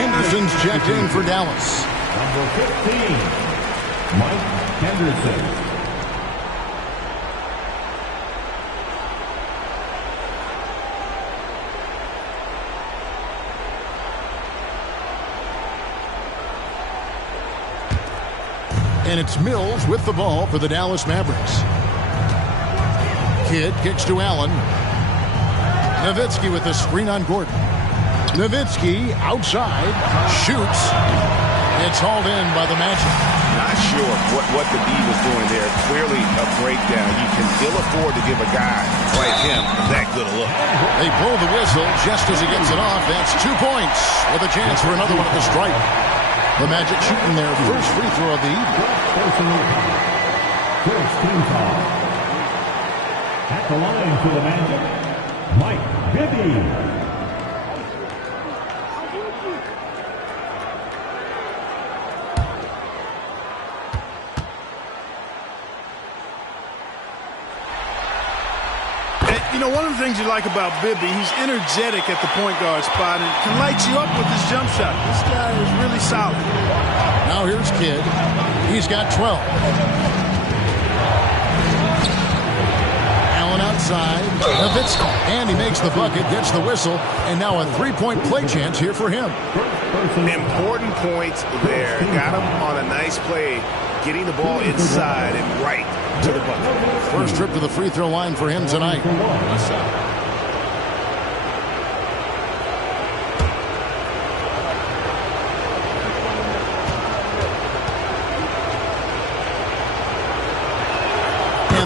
Henderson's checked in for Dallas. Number 15, Mike Henderson. And it's Mills with the ball for the Dallas Mavericks. Kidd kicks to Allen. Nowitzki with the screen on Gordon. Nowitzki outside, shoots. It's hauled in by the Magic. Not sure what the D was doing there. Clearly a breakdown. You can ill afford to give a guy like him that good a look. They blow the whistle just as he gets it off. That's 2 points with a chance for another one at the stripe. The Magic shooting their first free throw of the evening. First team foul. At the line for the Magic, Mike Bibby. You know, one of the things you like about Bibby, he's energetic at the point guard spot and can light you up with his jump shot. This guy is really solid. Now here's Kidd. He's got 12. Allen outside. Nowitzki. And he makes the bucket, gets the whistle, and now a three-point play chance here for him. Important points there. Got him on a nice play, getting the ball inside and right to the bucket. First trip to the free throw line for him tonight.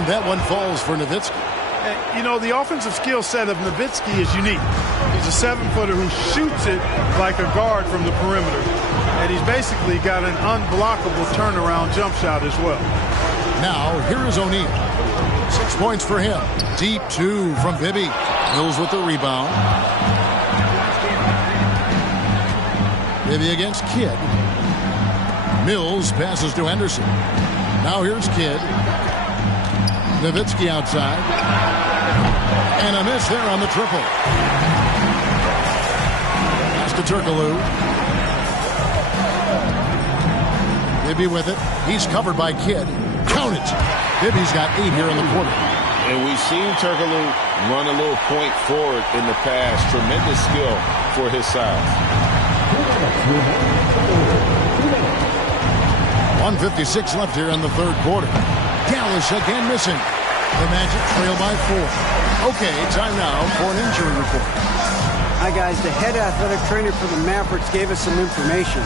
And that one falls for Nowitzki. You know, the offensive skill set of Nowitzki is unique. He's a 7-footer who shoots it like a guard from the perimeter. And he's basically got an unblockable turnaround jump shot as well. Now, here is O'Neal. 6 points for him. Deep 2 from Bibby. Mills with the rebound. Bibby against Kidd. Mills passes to Henderson. Now here's Kidd. Nowitzki outside. And a miss there on the triple. Pass to Turkoglu. Bibby with it. He's covered by Kidd. Count it. Bibby's got 8 here in the quarter. And we've seen Turkoglu run a little point forward in the past. Tremendous skill for his size. 1:56 left here in the third quarter. Dallas again missing. The Magic trail by 4. Okay, time now for an injury report. Hi, guys. The head athletic trainer for the Mavericks gave us some information.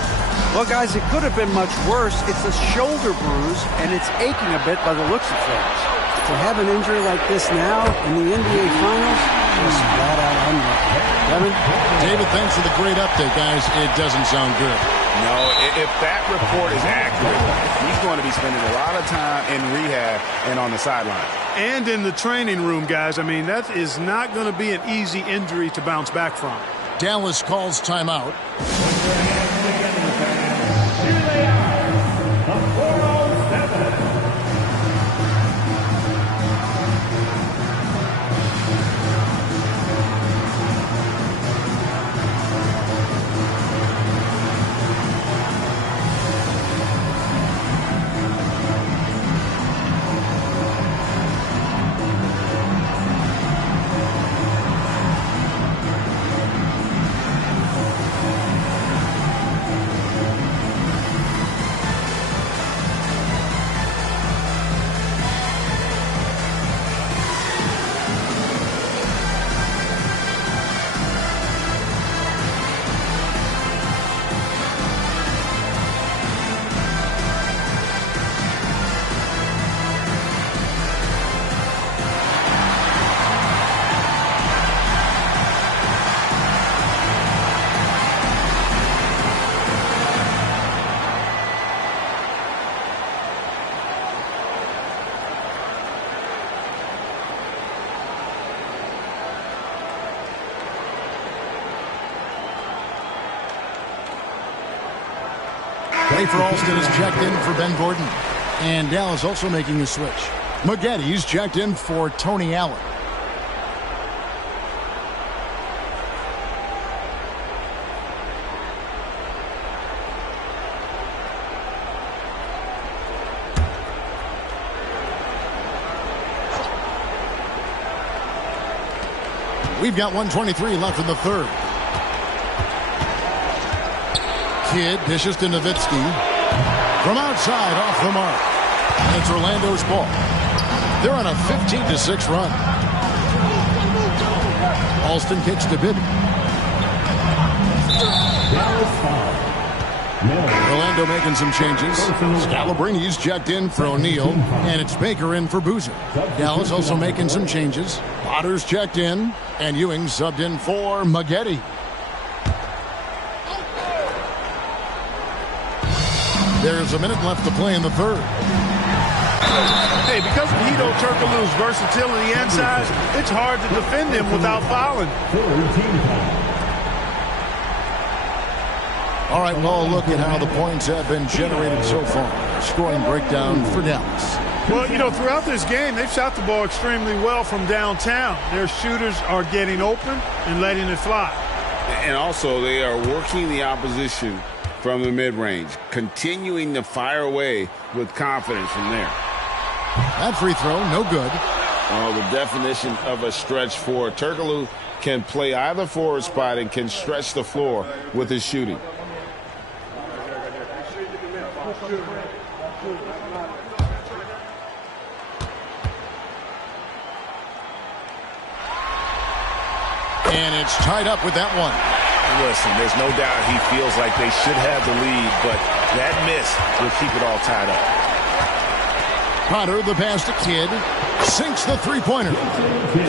Well, guys, it could have been much worse. It's a shoulder bruise, and it's aching a bit by the looks of things. To have an injury like this now in the NBA Finals is flat out unlucky. Kevin? David, thanks for the great update, guys. It doesn't sound good. No, if that report is accurate, he's going to be spending a lot of time in rehab and on the sideline. And in the training room, guys. I mean, that is not going to be an easy injury to bounce back from. Dallas calls timeout. Here they are, the 407. Clay for Alston is checked in for Ben Gordon. And Dallas also making a switch. Maggetti's checked in for Tony Allen. We've got 1:23 left in the third. Kidd dishes to Nowitzki. From outside, off the mark. And it's Orlando's ball. They're on a 15-6 run. Alston kicks to Bibby. Orlando making some changes. Scalabrini's checked in for O'Neal, and it's Baker in for Boozer. Dallas also making some changes. Potter's checked in, and Ewing subbed in for Maggetti. There's a minute left to play in the third. Hey, because of Hedo Turkoglu's versatility and size, it's hard to defend him without fouling. All right, well, look at how the points have been generated so far. Scoring breakdown for Dallas. Well, you know, throughout this game, they've shot the ball extremely well from downtown. Their shooters are getting open and letting it fly. And also, they are working the opposition from the mid-range, continuing to fire away with confidence from there. That free throw, no good. Oh, the definition of a stretch forward. Turkoglu can play either forward spot and can stretch the floor with his shooting. And it's tied up with that one. Listen, there's no doubt he feels like they should have the lead, but that miss will keep it all tied up. Potter, the pass to Kidd. Sinks the three-pointer.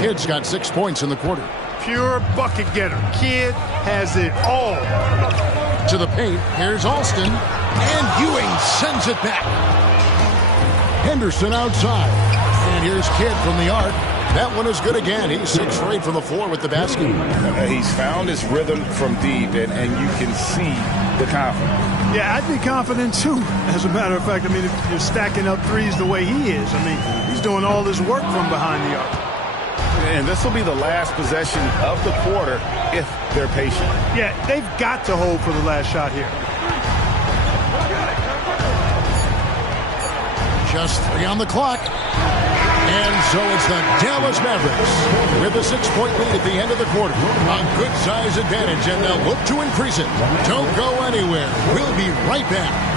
Kidd's got 6 points in the quarter. Pure bucket getter. Kidd has it all. To the paint. Here's Alston. And Ewing sends it back. Henderson outside. And here's Kidd from the arc. That one is good again. He's 6 for 8 from the floor with the basket. He's found his rhythm from deep, and you can see the confidence. Yeah, I'd be confident too. As a matter of fact, I mean, if you're stacking up threes the way he is, I mean, he's doing all this work from behind the arc. And this will be the last possession of the quarter if they're patient. Yeah, they've got to hold for the last shot here. Just 3 on the clock. And so it's the Dallas Mavericks with a 6-point lead at the end of the quarter. A good size advantage, and they'll look to increase it. Don't go anywhere. We'll be right back.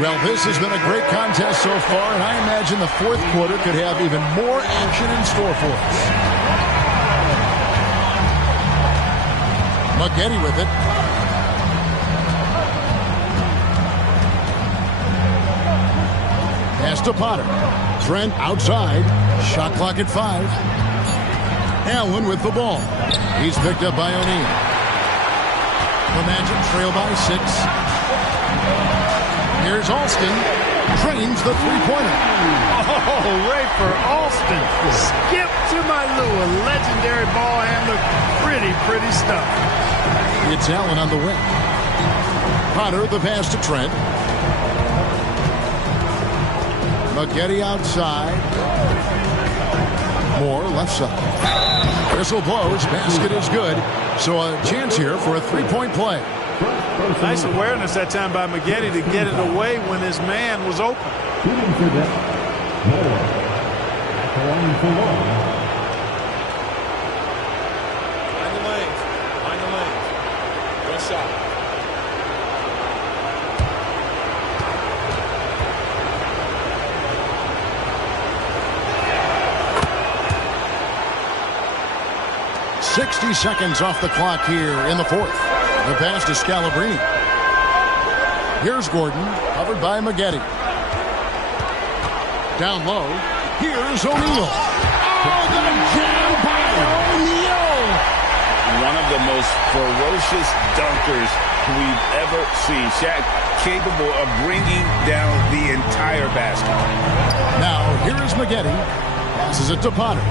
Well, this has been a great contest so far, and I imagine the fourth quarter could have even more action in store for us. Maggette with it. Pass to Potter. Trent outside. Shot clock at 5. Allen with the ball. He's picked up by O'Neal. The Magic trail by 6. Here's Alston. Drains the three-pointer. Oh, Ray for Alston. Skip to my Lou, a legendary ball handler. Pretty stuff. It's Allen on the wing. Potter, the pass to Trent. Maggette outside. Moore left side. Whistle blows. Basket is good. So a chance here for a three-point play. Nice awareness that time by Maggette to get it away when his man was open. Find the lane. Good shot. .60 seconds off the clock here in the fourth. The pass to Scalabrine. Here's Gordon, covered by Maggette. Down low, here's O'Neal. Oh, the jam by O'Neal! One of the most ferocious dunkers we've ever seen. Shaq capable of bringing down the entire basket. Now, here's Maggette. Passes it to Potter.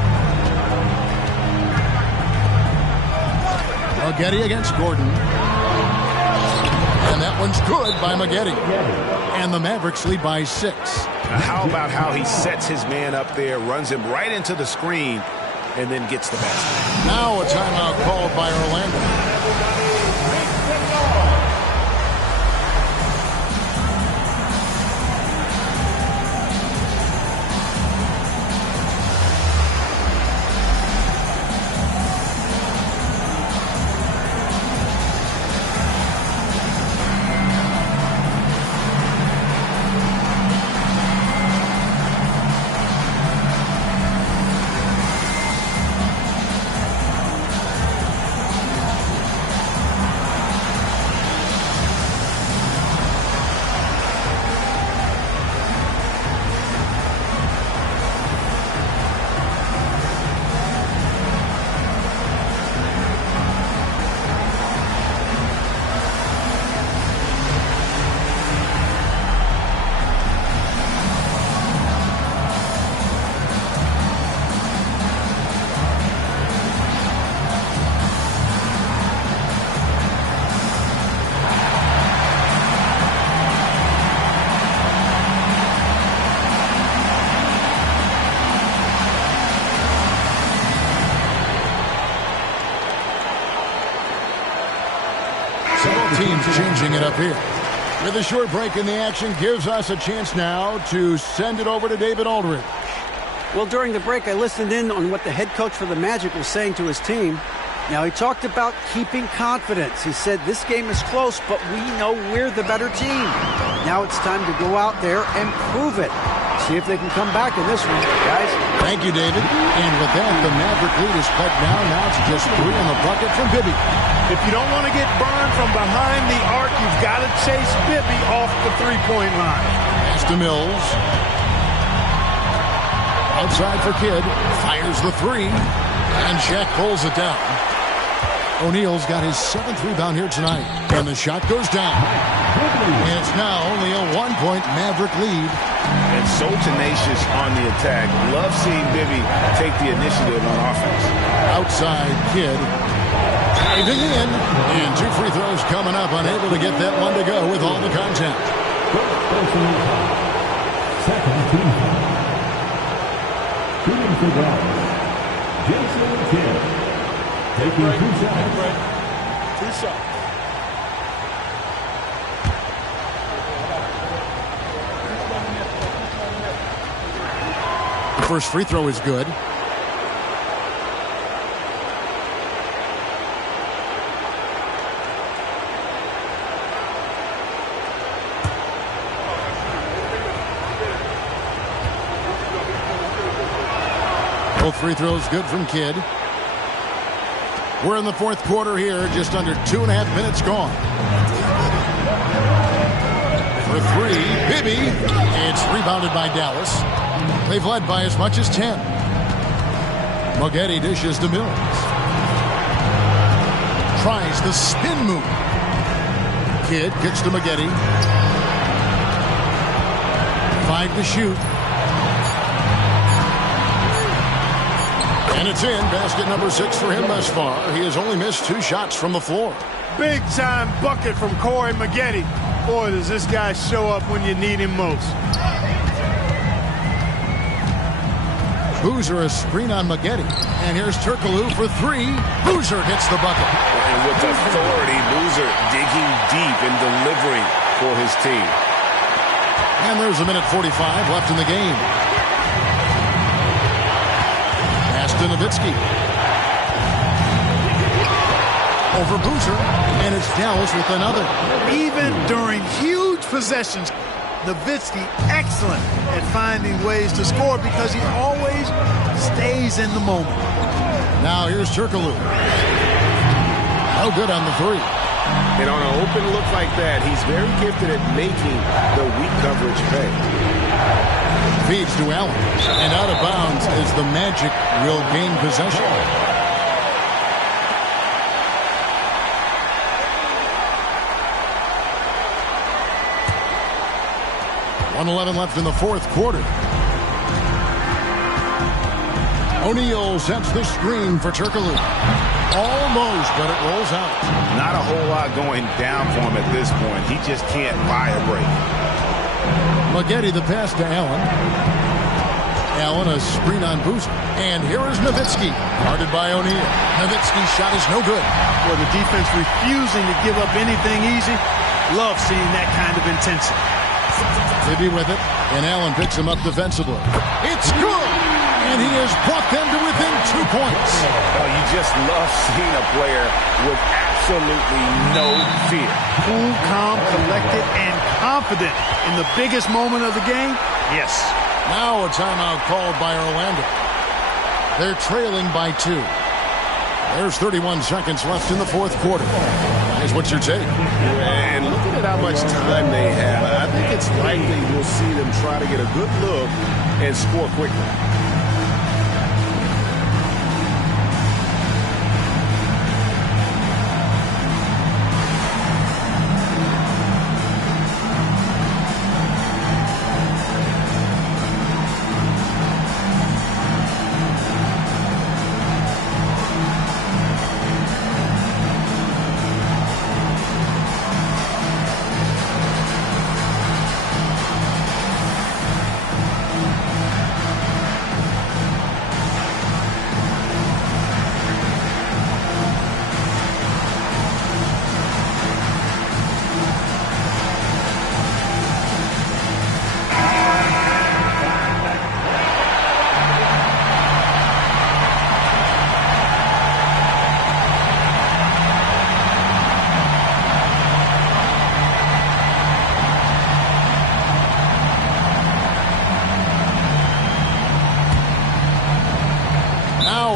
Maggette against Gordon. And that one's good by Maggette. And the Mavericks lead by 6. How about how he sets his man up there, runs him right into the screen, and then gets the basket. Now a timeout called by Orlando. Allen's changing it up here. With a short break in the action, gives us a chance now to send it over to David Aldridge. Well, during the break, I listened in on what the head coach for the Magic was saying to his team. Now, he talked about keeping confidence. He said, this game is close, but we know we're the better team. Now it's time to go out there and prove it. See if they can come back in this one, guys. Thank you, David. And with that, the Maverick lead is cut down. Now it's just 3 in the bucket from Bibby. If you don't want to get burned from behind the arc, you've got to chase Bibby off the three-point line. Pass to Mills. Outside for Kidd. Fires the 3. And Shaq pulls it down. O'Neal's got his 7th rebound here tonight. And the shot goes down. And it's now only a 1-point Maverick lead. And so tenacious on the attack. Love seeing Bibby take the initiative on offense. Outside Kidd. Diving in. And 2 free throws coming up. Unable to get that one to go with all the contact. Second team. Shooting for Dallas, Jason Kidd. Taking 2 shots. 2 shots. The first free throw is good. Both free throws good from Kidd. We're in the 4th quarter here, just under 2.5 minutes gone. For 3, Bibby. It's rebounded by Dallas. They've led by as much as 10. Moghetti dishes to Mills. Tries the spin move. Kidd gets to Moghetti. 5 to shoot. And it's in. Basket number 6 for him thus far. He has only missed 2 shots from the floor. Big-time bucket from Corey Moghetti. Boy, does this guy show up when you need him most. Boozer a screen on Moghetti. And here's Turkoglu for 3. Boozer hits the bucket. And with authority, Boozer digging deep and delivering for his team. And there's 1:45 left in the game. To Nowitzki. Over Boozer, and it's Dallas with another. Even during huge possessions, Nowitzki excellent at finding ways to score because he always stays in the moment. Now here's Turkoglu. No good on the 3. And on an open look like that, he's very gifted at making the weak coverage pay. Feeds to Allen. And out of bounds as the Magic will gain possession. .111 left in the 4th quarter. O'Neal sets the screen for Turkoglu. Almost, but it rolls out. Not a whole lot going down for him at this point. He just can't buy a break. Moghetti the pass to Allen. Allen a screen on Boozer. And here is Nowitzki. Guarded by O'Neal. Nowitzki's shot is no good. Well, the defense refusing to give up anything easy. Love seeing that kind of intensity. Bibby with it. And Allen picks him up defensively. It's good! And he has brought them to within 2 points. Oh, you just love seeing a player with absolutely no fear. Cool, calm, collected, and confident in the biggest moment of the game. Yes. Now a timeout called by Orlando. They're trailing by 2. There's 31 seconds left in the 4th quarter. Guys, what's your take? And looking at how much time they have, I think it's likely we'll see them try to get a good look and score quickly.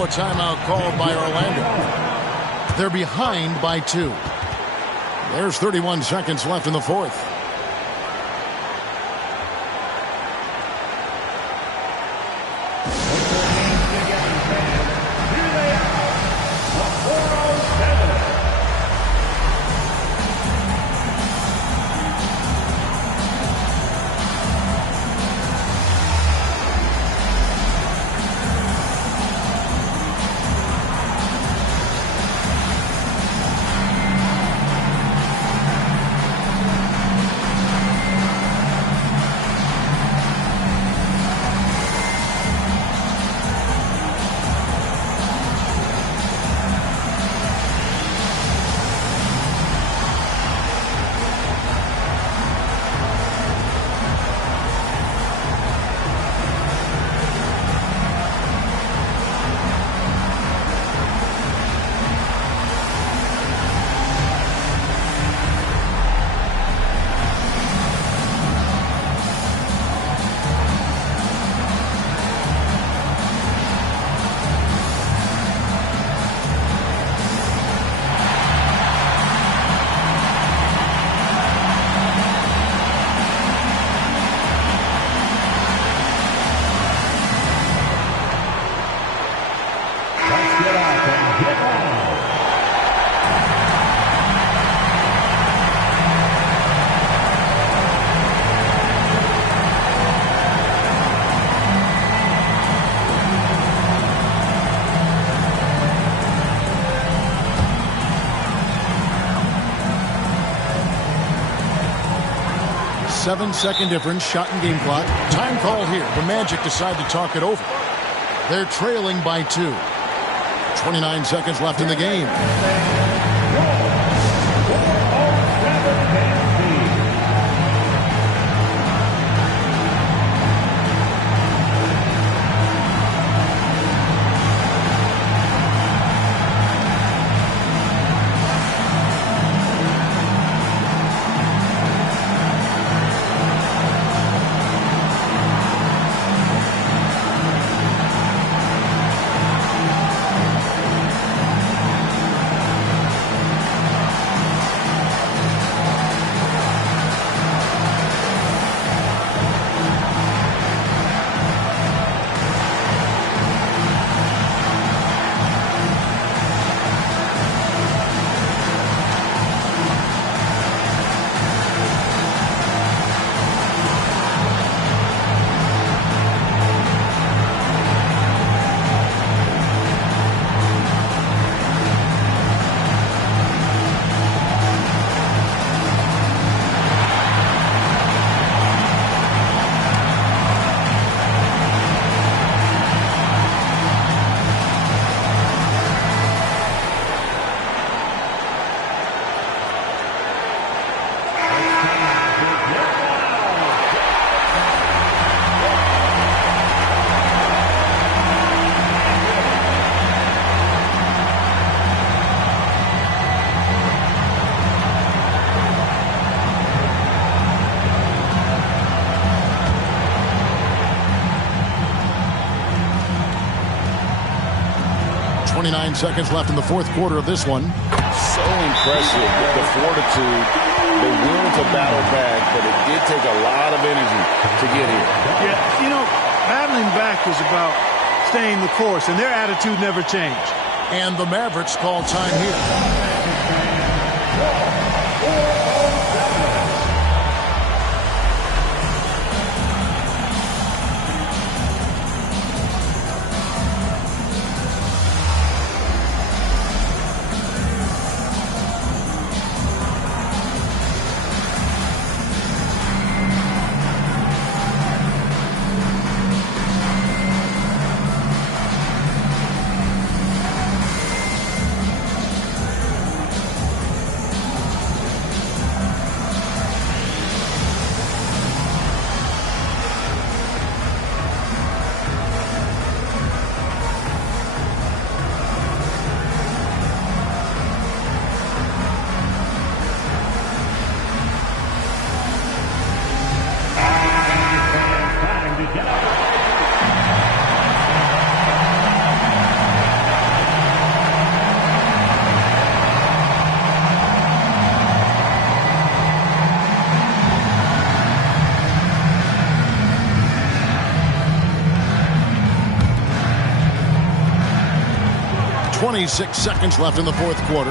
a timeout called by Orlando. They're behind by 2. There's 31 seconds left in the fourth. Seven-second difference, shot and game clock. Time call here. The Magic decide to talk it over. They're trailing by 2. 29 seconds left in the game. Seconds left in the fourth quarter of this one. So impressive, the fortitude, the will to battle back, but it did take a lot of energy to get here. Yeah, you know, battling back is about staying the course, and their attitude never changed. And the Mavericks call time here. 26 seconds left in the fourth quarter.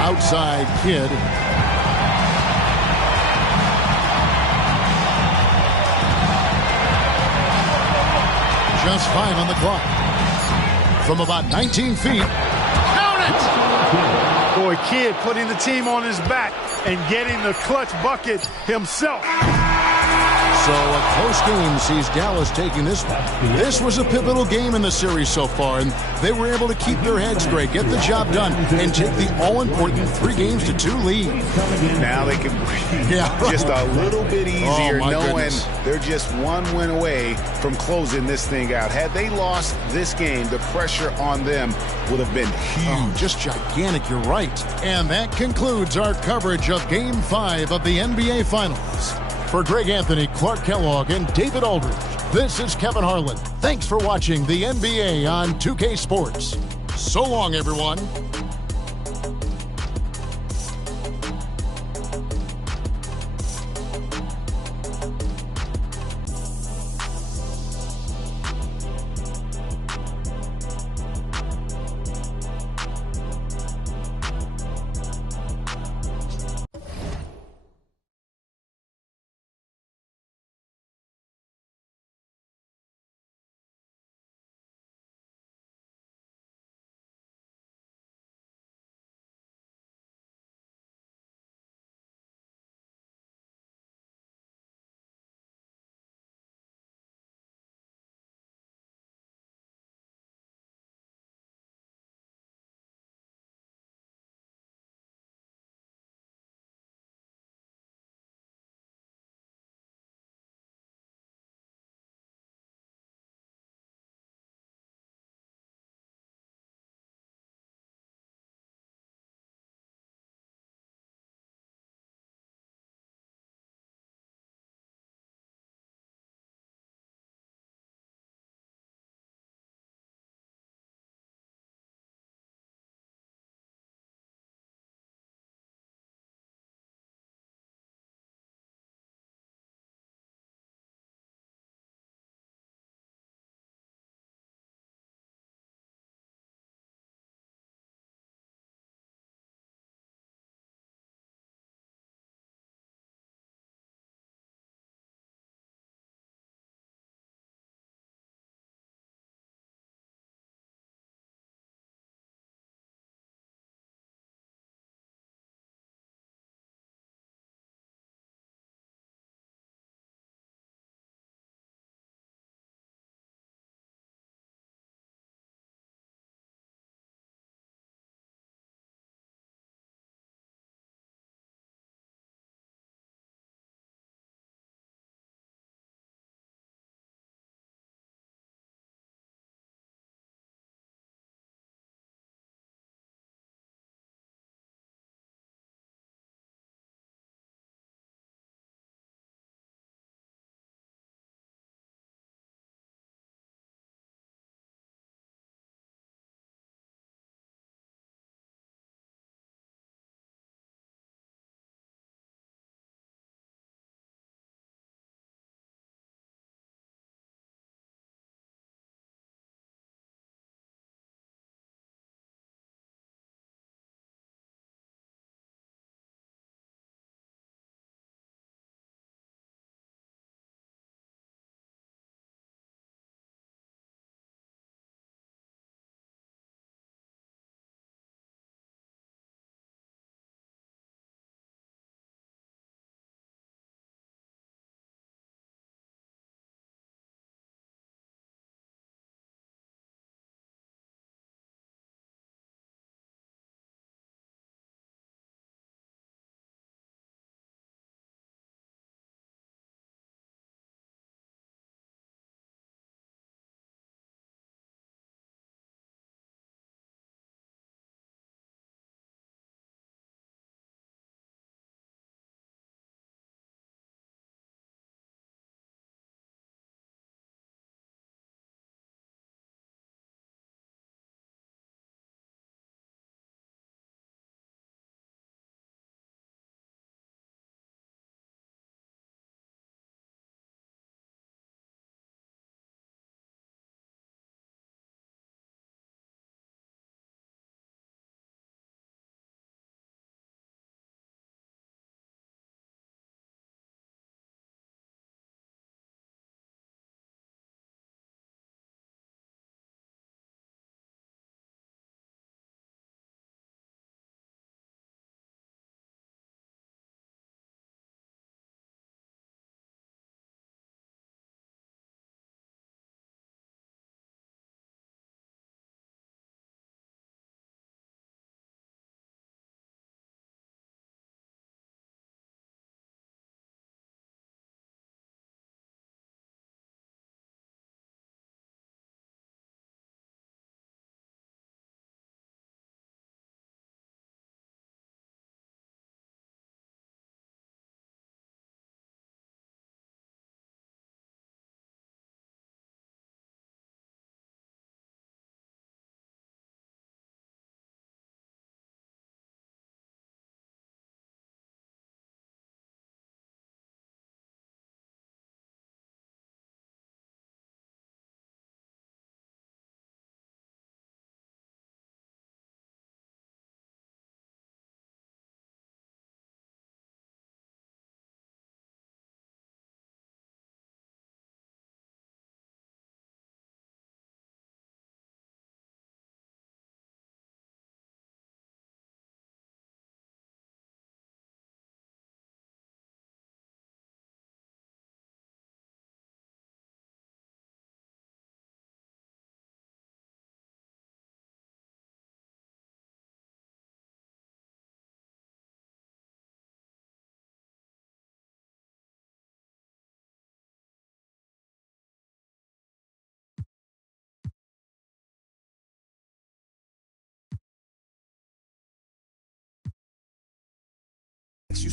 Outside Kidd. Just 5 on the clock. From about 19 feet. Count it! Boy, Kidd putting the team on his back and getting the clutch bucket himself. So a close game sees Dallas taking this one. This was a pivotal game in the series so far, and they were able to keep their heads straight, get the job done, and take the all-important 3-2 lead. Now they can breathe just a little bit easier, knowing they're just one win away from closing this thing out. Had they lost this game, the pressure on them would have been huge. Just gigantic, you're right. And that concludes our coverage of Game 5 of the NBA Finals. For Greg Anthony, Clark Kellogg, and David Aldridge, this is Kevin Harlan. Thanks for watching the NBA on 2K Sports. So long, everyone.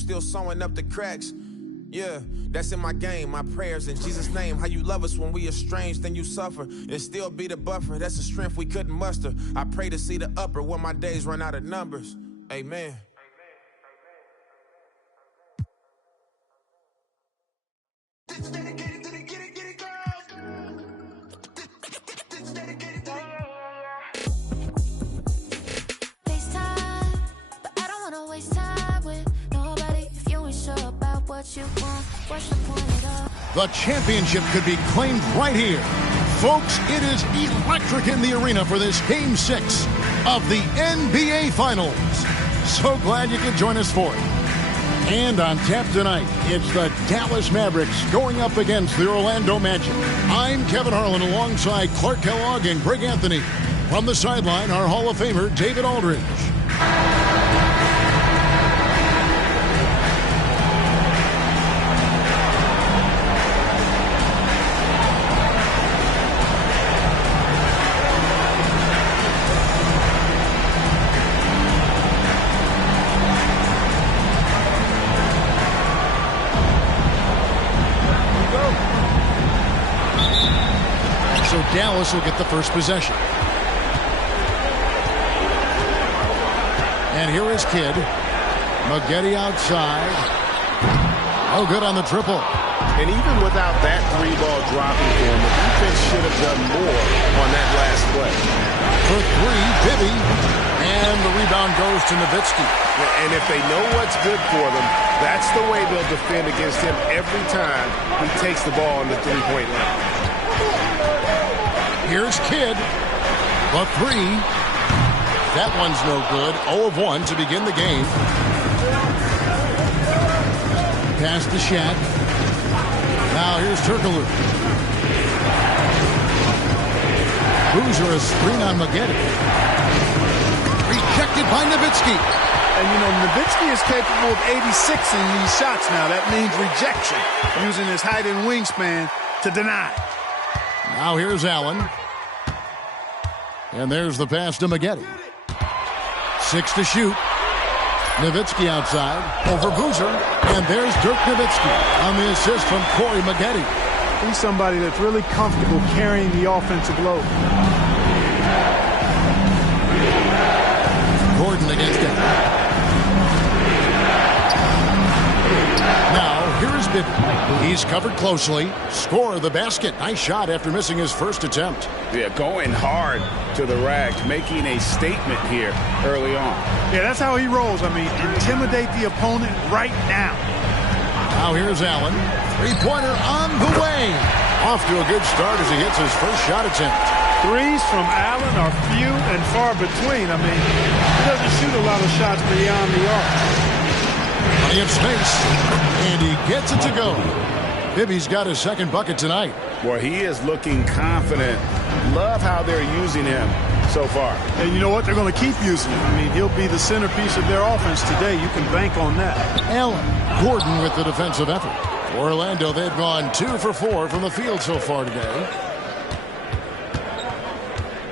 still sewing up the cracks. Yeah, that's in my game, my prayers in Jesus' name. How you love us when we estranged, then you suffer. And still be the buffer, that's the strength we couldn't muster. I pray to see the upper when my days run out of numbers. Amen. The championship could be claimed right here. Folks, it is electric in the arena for this Game 6 of the NBA Finals. So glad you could join us for it. And on tap tonight, it's the Dallas Mavericks going up against the Orlando Magic. I'm Kevin Harlan alongside Clark Kellogg and Greg Anthony. From the sideline, our Hall of Famer, David Aldridge. Dallas will get the first possession. And here is Kidd. Maggette outside. Oh, good on the triple. And even without that three ball dropping for him, the defense should have done more on that last play. For three, Bibby. And the rebound goes to Nowitzki. And if they know what's good for them, that's the way they'll defend against him every time he takes the ball on the three-point line. Here's Kidd. The three. That one's no good. 0 of 1 to begin the game. Pass to Shaq. Now here's Turkoglu. Boozer a screen on Maggette. Rejected by Nowitzki. And you know, Nowitzki is capable of 86 in these shots now. That means rejection. Using his height and wingspan to deny. Now here's Allen. And there's the pass to Maggette. 6 to shoot. Nowitzki outside. Over Boozer. And there's Dirk Nowitzki on the assist from Corey Maggette. He's somebody that's really comfortable carrying the offensive load. Gordon against him. Now, here is Bibby. He's covered closely. Score the basket. Nice shot after missing his first attempt. Yeah, going hard to the rack, making a statement here early on. Yeah, that's how he rolls. I mean, intimidate the opponent right now. Now here's Allen. Three-pointer on the way. Off to a good start as he hits his first shot attempt. Threes from Allen are few and far between. I mean, he doesn't shoot a lot of shots beyond the arc. Plenty of space, and he gets it to go. Bibby's got his second bucket tonight. Well, he is looking confident. Love how they're using him so far. And you know what? They're going to keep using him. I mean, he'll be the centerpiece of their offense today. You can bank on that. Allen, Gordon with the defensive effort. For Orlando, they've gone 2 for 4 from the field so far today.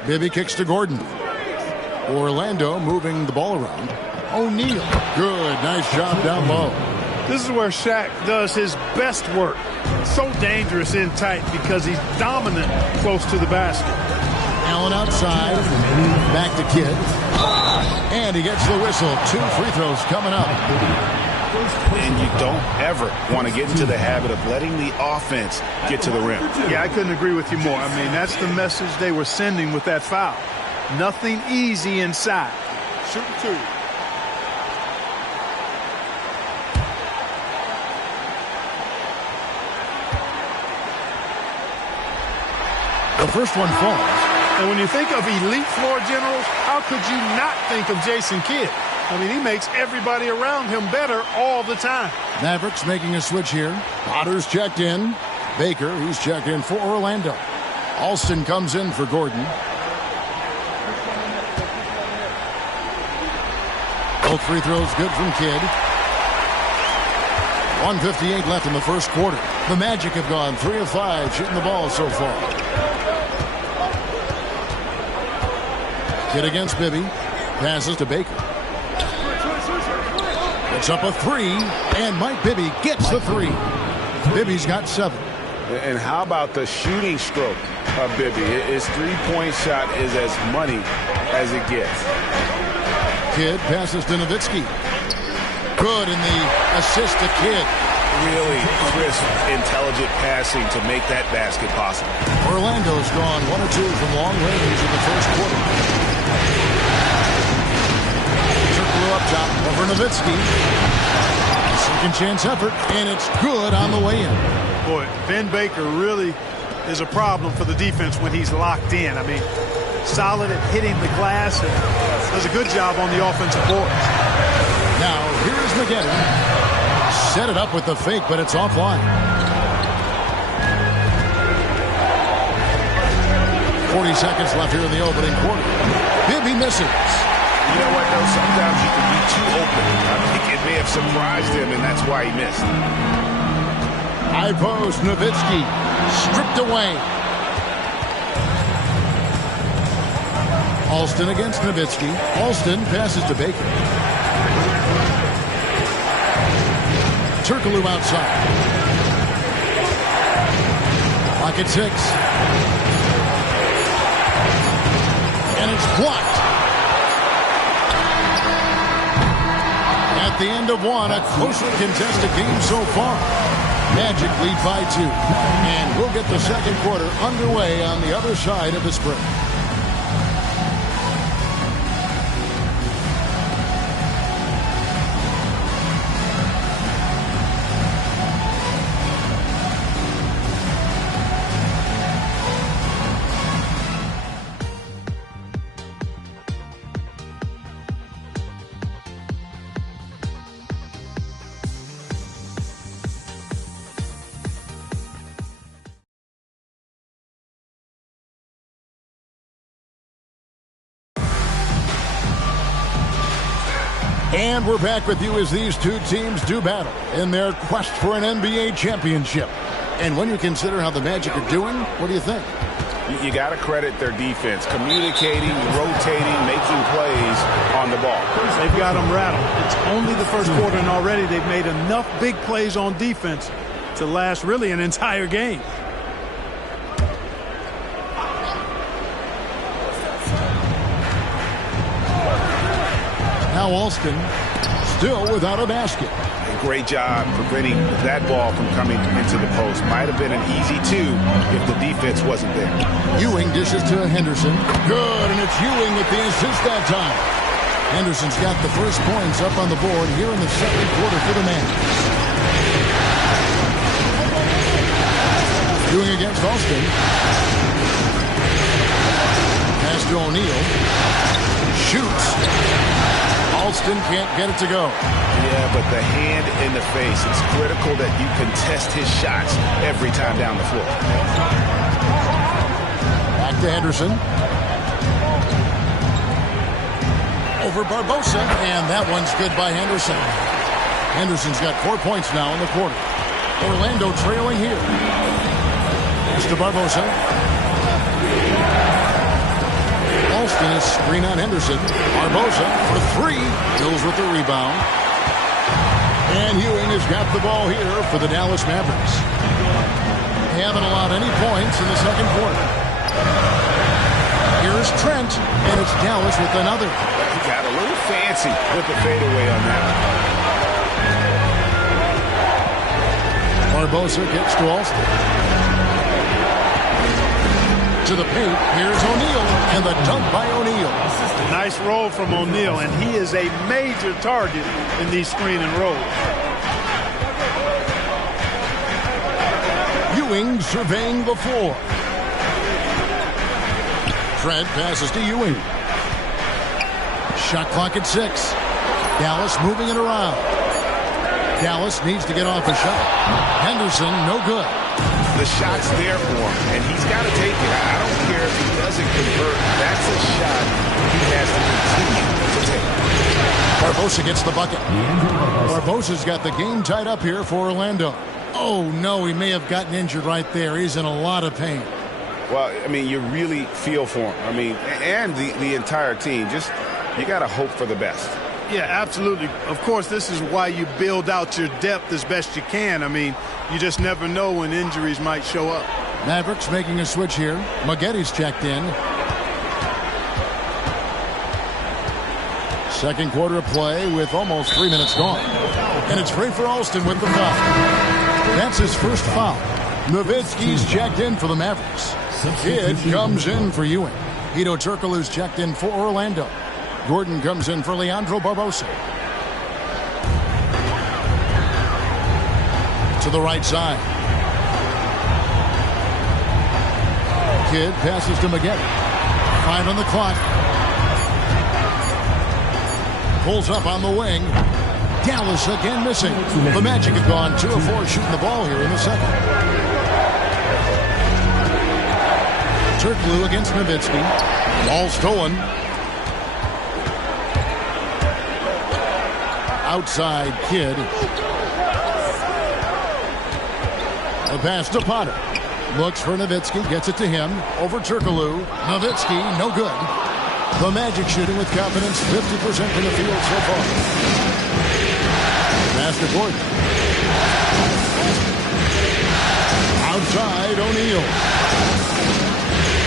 Bibby kicks to Gordon. Orlando moving the ball around. O'Neal. Good. Nice job down low. This is where Shaq does his best work. So dangerous in tight because he's dominant close to the basket. Allen outside. Back to Kidd. And he gets the whistle. 2 free throws coming up. And you don't ever want to get into the habit of letting the offense get to the rim. Yeah, I couldn't agree with you more. I mean, that's the message they were sending with that foul. Nothing easy inside. Shooting 2. The first one falls. And when you think of elite floor generals, how could you not think of Jason Kidd? I mean, he makes everybody around him better all the time. Mavericks making a switch here. Potter's checked in. Baker, he's checked in for Orlando. Alston comes in for Gordon. Both free throws good from Kidd. 1:58 left in the first quarter. The Magic have gone 3 of 5 shooting the ball so far. Kidd against Bibby. Passes to Baker. It's up a 3, and Mike Bibby gets the 3. Bibby's got 7. And how about the shooting stroke of Bibby? His three-point shot is as money as it gets. Kidd passes to Nowitzki. Good in the assist to Kidd. Really crisp, intelligent passing to make that basket possible. Orlando's gone 1 or 2 from long range in the first quarter. Circle up top over Nowitzki. Second chance effort, and it's good on the way in. Boy, Ben Baker really is a problem for the defense when he's locked in. I mean, solid at hitting the glass and does a good job on the offensive boards. Now, here is McGetty. Set it up with the fake, but it's offline. 40 seconds left here in the opening quarter. Bibby misses. You know what, though? Sometimes you can be too open. I think it may have surprised him, and that's why he missed. High post, Nowitzki. Stripped away. Alston against Nowitzki. Alston passes to Baker. Turkoglu outside. Clock at 6. And it's blocked. At the end of 1, a closely contested game so far. Magic lead by 2. And we'll get the second quarter underway on the other side of this break. And we're back with you as these two teams do battle in their quest for an NBA championship. And when you consider how the Magic are doing, what do you think? You got to credit their defense, communicating, rotating, making plays on the ball. They've got them rattled. It's only the first quarter, and already they've made enough big plays on defense to last really an entire game. Now Alston still without a basket. Great job preventing that ball from coming into the post. Might have been an easy 2 if the defense wasn't there. Ewing dishes to Henderson. Good, and it's Ewing with the assist that time. Henderson's got the first points up on the board here in the second quarter for the Magic. Ewing against Alston. Pass to O'Neal. Shoots. Alston can't get it to go. Yeah, but the hand in the face. It's critical that you contest his shots every time down the floor. Back to Henderson. Over Barbosa, and that one's good by Henderson. Henderson's got 4 points now in the quarter. Orlando trailing here. Pass to Barbosa. Alston is screen on Henderson. Barbosa for 3. Goes with the rebound. And Ewing has got the ball here for the Dallas Mavericks. They haven't allowed any points in the second quarter. Here's Trent, and it's Dallas with another. He got a little fancy with the fadeaway on that. Barbosa gets to Alston. To the paint, here's O'Neal, and the dunk by O'Neal. Nice roll from O'Neal, and he is a major target in these screen and rolls. Ewing surveying the floor. Trent passes to Ewing. Shot clock at 6. Dallas moving it around. Dallas needs to get off a shot. Henderson, no good. The shot's there for him, and he's got to take it. I don't care if he doesn't convert. That's a shot he has to continue to take. Barbosa gets the bucket. Barbosa's got the game tied up here for Orlando. Oh, no, he may have gotten injured right there. He's in a lot of pain. Well, I mean, you really feel for him. I mean, and the entire team. Just, you got to hope for the best. Yeah, absolutely. Of course, this is why you build out your depth as best you can. I mean, you just never know when injuries might show up. Mavericks making a switch here. Maggotti's checked in. Second quarter of play with almost 3 minutes gone. And it's Rafer Alston with the foul. That's his first foul. Nowitzki's checked in for the Mavericks. Kidd comes in for Ewing. Hedo Turkoglu's checked in for Orlando. Gordon comes in for Leandro Barbosa. To the right side. Kidd passes to Maggetti. 5 on the clock. Pulls up on the wing. Dallas again missing. The Magic have gone 2 of 4 shooting the ball here in the second. Turkoglu against Nowitzki. Ball stolen. Outside Kidd. The pass to Potter. Looks for Nowitzki. Gets it to him. Over Turkoglu. Nowitzki, no good. The Magic shooting with confidence. 50% from the field so far. Pass to Gordon. Outside O'Neal.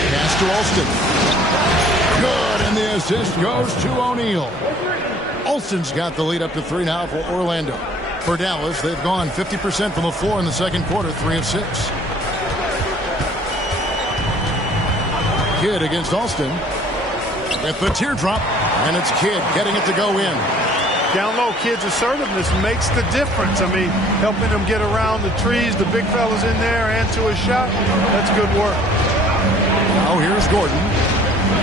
Pass to Alston. Good, and the assist goes to O'Neal. Alston's got the lead up to 3 now for Orlando. For Dallas, they've gone 50% from the floor in the second quarter, 3 of 6. Kidd against Alston. With the teardrop, and it's Kidd getting it to go in. Down low, Kidd's assertiveness makes the difference. I mean, helping him get around the trees, the big fellas in there, and to a shot. That's good work. Now here's Gordon.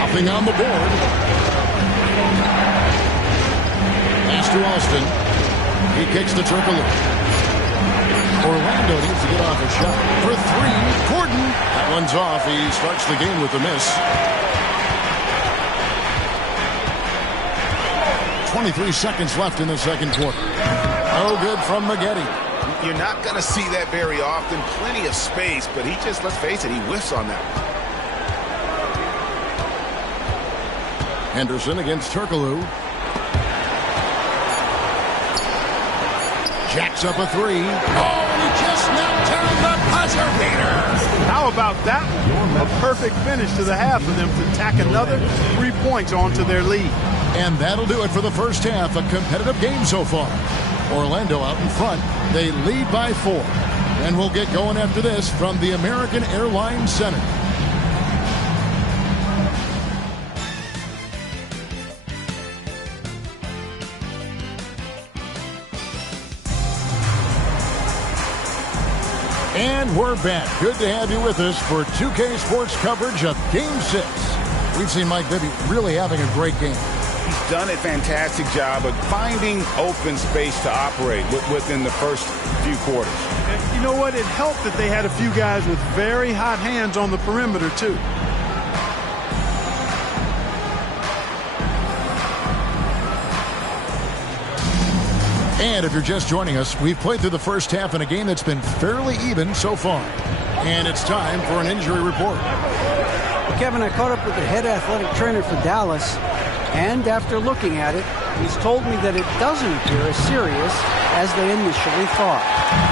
Nothing on the board. Pass to Alston. He kicks to Turkoglu. Orlando needs to get off a shot. For 3, Gordon. That one's off. He starts the game with a miss. 23 seconds left in the second quarter. No good from Maggetti. You're not going to see that very often. Plenty of space, but he just, let's face it, he whiffs on that. Henderson against Turkoglu. Jacks up a 3. Oh, and he just knocked down the buzzer beater. How about that one? A perfect finish to the half for them to tack another 3 points onto their lead. And that'll do it for the first half. A competitive game so far. Orlando out in front. They lead by 4. And we'll get going after this from the American Airlines Center. And we're back. Good to have you with us for 2K Sports coverage of Game 6. We've seen Mike Bibby really having a great game. He's done a fantastic job of finding open space to operate within the first few quarters. And you know what? It helped that they had a few guys with very hot hands on the perimeter, too. And if you're just joining us, we've played through the first half in a game that's been fairly even so far. And it's time for an injury report. Well, Kevin, I caught up with the head athletic trainer for Dallas, and after looking at it, he's told me that it doesn't appear as serious as they initially thought.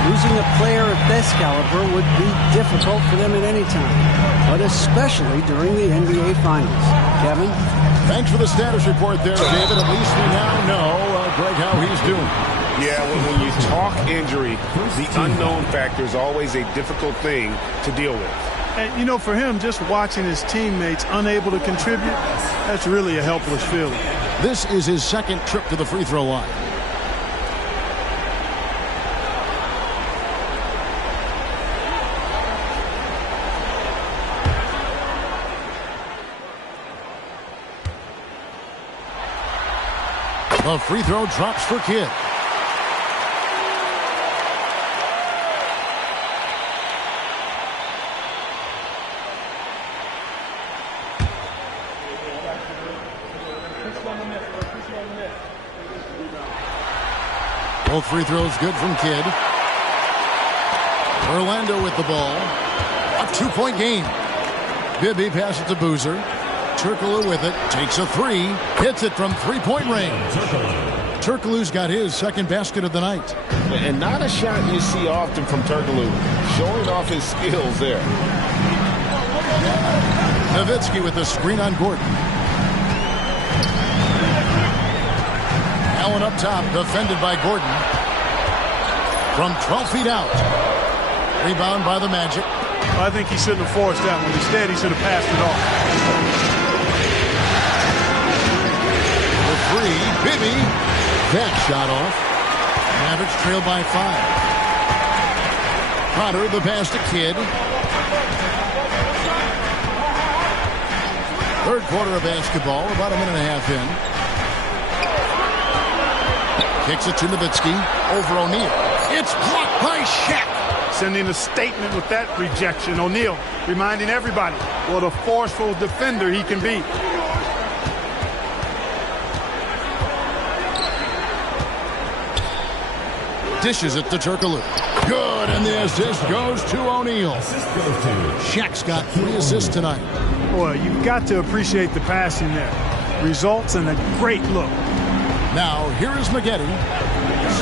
Losing a player of this caliber would be difficult for them at any time, but especially during the NBA Finals. Kevin? Thanks for the status report there, David. At least we now know, Greg, how he's doing. Yeah, when you talk injury, the unknown factor is always a difficult thing to deal with. And, you know, for him, just watching his teammates unable to contribute, that's really a helpless feeling. This is his second trip to the free throw line. The free throw drops for Kidd. Both free throws good from Kidd. Orlando with the ball. A 2-point game. Bibby passes to Boozer. Turkoglu with it. Takes a 3. Hits it from 3-point range. Turkoglu's got his second basket of the night. And not a shot you see often from Turkoglu, showing off his skills there. Nowitzki with the screen on Gordon. Allen up top, defended by Gordon. From 12 feet out. Rebound by the Magic. I think he shouldn't have forced that one. Instead, he should have passed it off. The three, Bibby. That shot off. Mavericks trail by 5. Potter, the pass to Kidd. Third quarter of basketball, about a minute and a half in. Kicks it to Nowitzki. Over O'Neal. It's blocked by Shaq. Sending a statement with that rejection. O'Neal reminding everybody what a forceful defender he can be. Dishes it to Turkoglu. Good, and the assist goes to O'Neal. Shaq's got 3 assists tonight. Boy, you've got to appreciate the passing there. Results in a great look. Now, here is Maggette.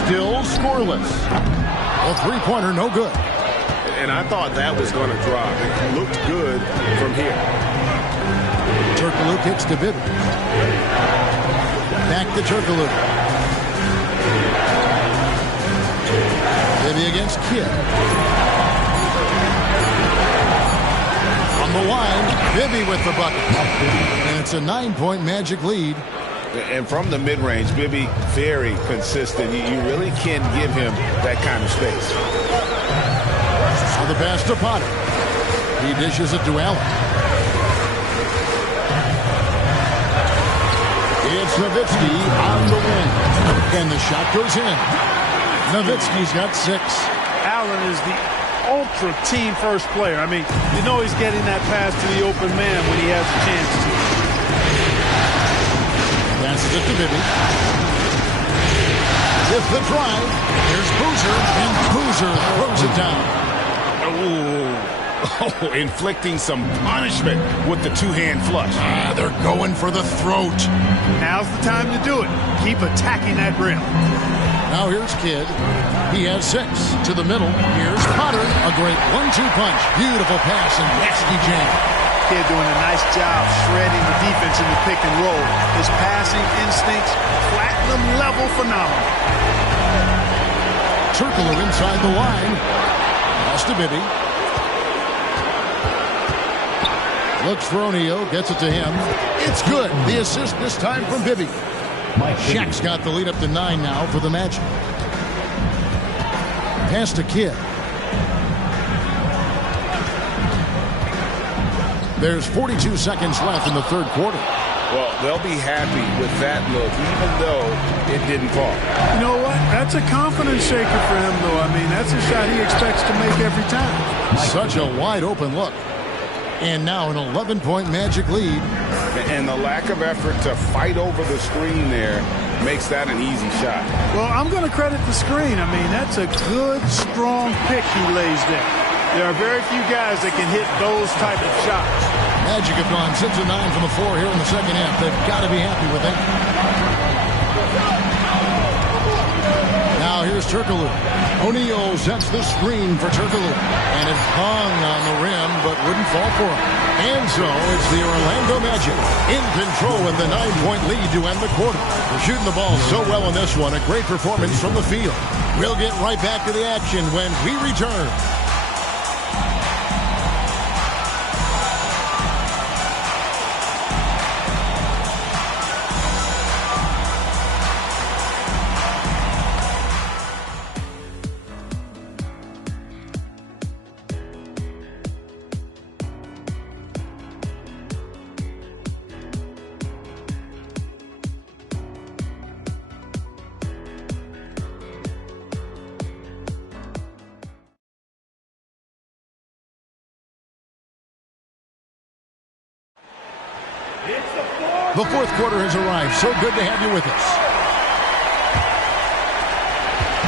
Still scoreless. A three-pointer, no good. And I thought that was going to drop. It looked good from here. Turkoglu kicks to Bibby. Back to Turkoglu. Bibby against Kidd. From the line, Bibby with the bucket. And it's a 9-point Magic lead. And from the mid-range, Bibby, very consistent. You really can't give him that kind of space. So the pass to Potter. He dishes it to Allen. It's Nowitzki on the wing. And the shot goes in. Nowitzki's got 6. Allen is the ultra team first player. I mean, you know he's getting that pass to the open man when he has a chance to. Passes it to Bibby. With the drive, here's Boozer, and Boozer throws it down. Oh, inflicting some punishment with the two-hand flush. They're going for the throat. Now's the time to do it. Keep attacking that rim. Now here's Kidd. He has 6 to the middle. Here's Potter. A great 1-2 punch. Beautiful pass and nasty jam. Kidd doing a nice job shredding the defense in the pick and roll. His passing instincts, platinum level phenomenal. Turkoglu inside the line. Pass to Bibby. Looks for O'Neal, gets it to him. It's good. The assist this time from Bibby. Shaq's got the lead up to 9 now for the Magic. Pass to Kidd. There's 42 seconds left in the third quarter. Well, they'll be happy with that look, even though it didn't fall. You know what? That's a confidence shaker for him, though. I mean, that's a shot he expects to make every time. Such a wide open look. And now an 11-point Magic lead. And the lack of effort to fight over the screen there makes that an easy shot. Well, I'm going to credit the screen. I mean, that's a good, strong pick he lays there. There are very few guys that can hit those type of shots. Magic have gone 6 of 9 from the floor here in the second half. They've got to be happy with that. Now here's Turkoglu. O'Neal sets the screen for Turkoglu. And it hung on the rim, but wouldn't fall for him. And so it's the Orlando Magic in control with the 9-point lead to end the quarter. They're shooting the ball so well in this one. A great performance from the field. We'll get right back to the action when we return. The fourth quarter has arrived. So good to have you with us.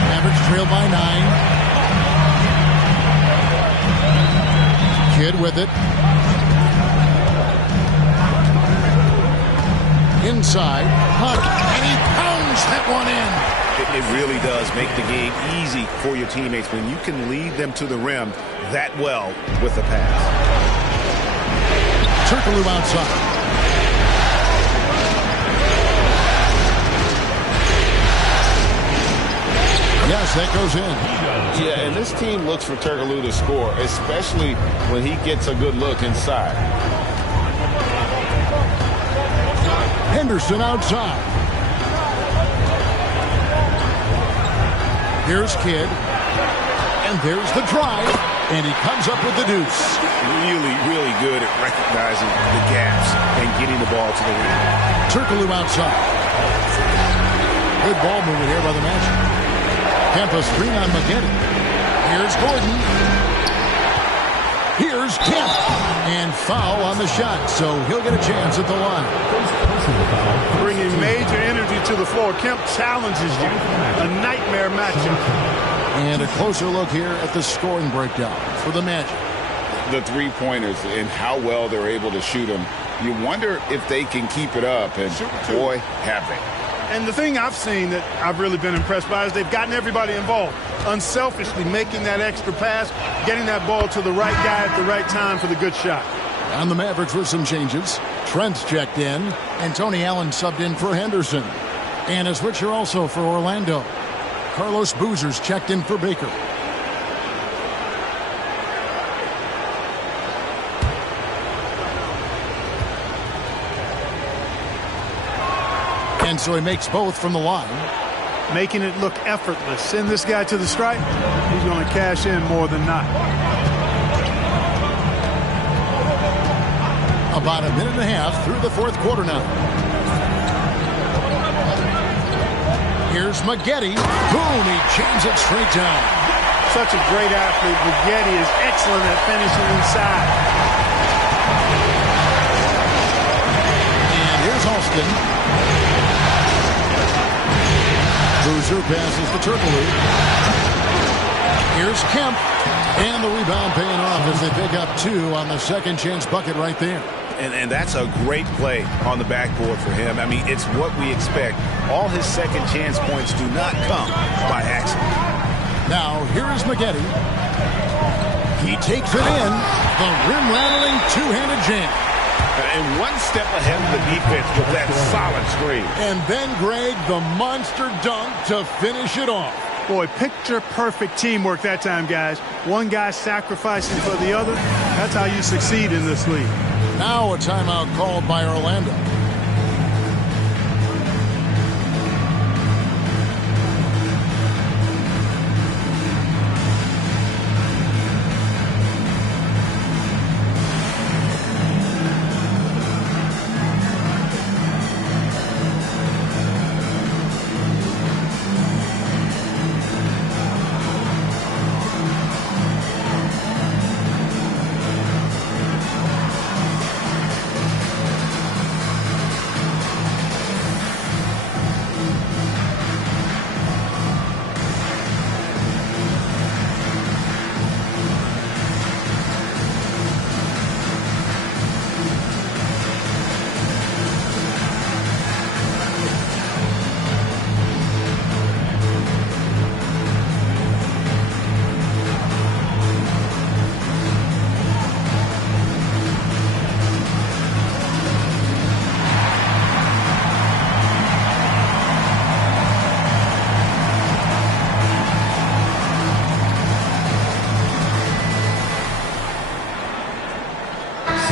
Mavericks trail by 9. Kidd with it. Inside. Hunt. And he pounds punch that one in. It really does make the game easy for your teammates when you can lead them to the rim that well with the pass. Turkoglu outside. Yes, that goes in. Yeah, and this team looks for Turkoglu to score, especially when he gets a good look inside. Henderson outside. Here's Kidd. And there's the drive. And he comes up with the deuce. Really, really good at recognizing the gaps and getting the ball to the rim. Turkoglu outside. Good ball movement here by the Magic. Kemp a screen on Maggette. Here's Gordon. Here's Kemp. And foul on the shot, so he'll get a chance at the line. Bringing major energy to the floor. Kemp challenges you. A nightmare matchup. And a closer look here at the scoring breakdown for the Magic. The three-pointers and how well they're able to shoot them. You wonder if they can keep it up, and boy, have they. And the thing I've seen that I've really been impressed by is they've gotten everybody involved. Unselfishly making that extra pass, getting that ball to the right guy at the right time for the good shot. On the Mavericks with some changes. Trent's checked in, and Tony Allen subbed in for Henderson. And a switcher also for Orlando. Carlos Boozer's checked in for Baker. And so he makes both from the line. Making it look effortless. Send this guy to the stripe. He's going to cash in more than not. About a minute and a half through the fourth quarter now. Here's Maggette. Boom, he jams it straight down. Such a great athlete. Maggette is excellent at finishing inside. And here's Alston. Boozer passes to Turkoglu. Here's Kemp. And the rebound paying off as they pick up two on the second chance bucket right there. And that's a great play on the backboard for him. I mean, it's what we expect. All his second chance points do not come by accident. Now, here is Maggette. He takes it in. The rim-rattling two-handed jam. And one step ahead of the defense with that solid screen. And then, Greg, the monster dunk to finish it off. Boy, picture-perfect teamwork that time, guys. One guy sacrificing for the other. That's how you succeed in this league. Now a timeout called by Orlando.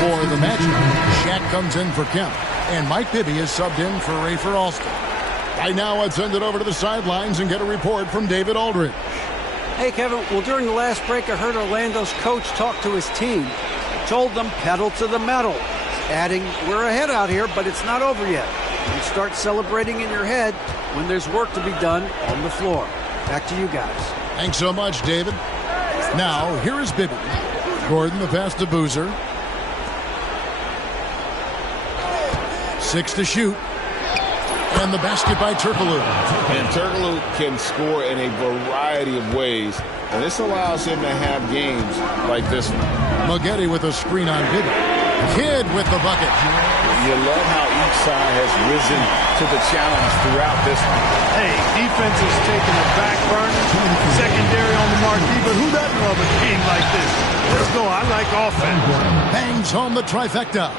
For the Magic, Shaq comes in for Kemp, and Mike Bibby is subbed in for Rafer Alston. Right now, let's send it over to the sidelines and get a report from David Aldridge. Hey, Kevin. Well, during the last break, I heard Orlando's coach talk to his team. Told them pedal to the metal, adding, we're ahead out here, but it's not over yet. You start celebrating in your head when there's work to be done on the floor. Back to you guys. Thanks so much, David. Now, here is Bibby. Gordon, the pass to Boozer. 6 to shoot. And the basket by Turkoglu. And Turkoglu can score in a variety of ways, and this allows him to have games like this one. Maggette with a screen on Bibby. Kidd with the bucket. You love how each side has risen to the challenge throughout this one. Hey, defense is taking a back burner, secondary on the marquee, but who doesn't love a game like this? Let's go. I like offense. Bangs home the trifecta.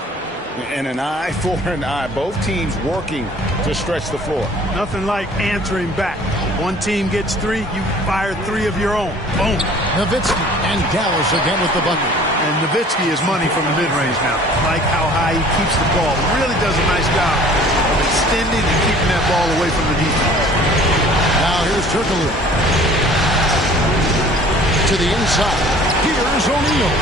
And an eye for an eye. Both teams working to stretch the floor. Nothing like answering back. One team gets 3, you fire 3 of your own. Boom. Nowitzki and Dallas again with the bucket. And Nowitzki is money from the mid-range now. Like how high he keeps the ball. Really does a nice job of extending and keeping that ball away from the defense. Now here's Turkoglu. To the inside. Here's O'Neal.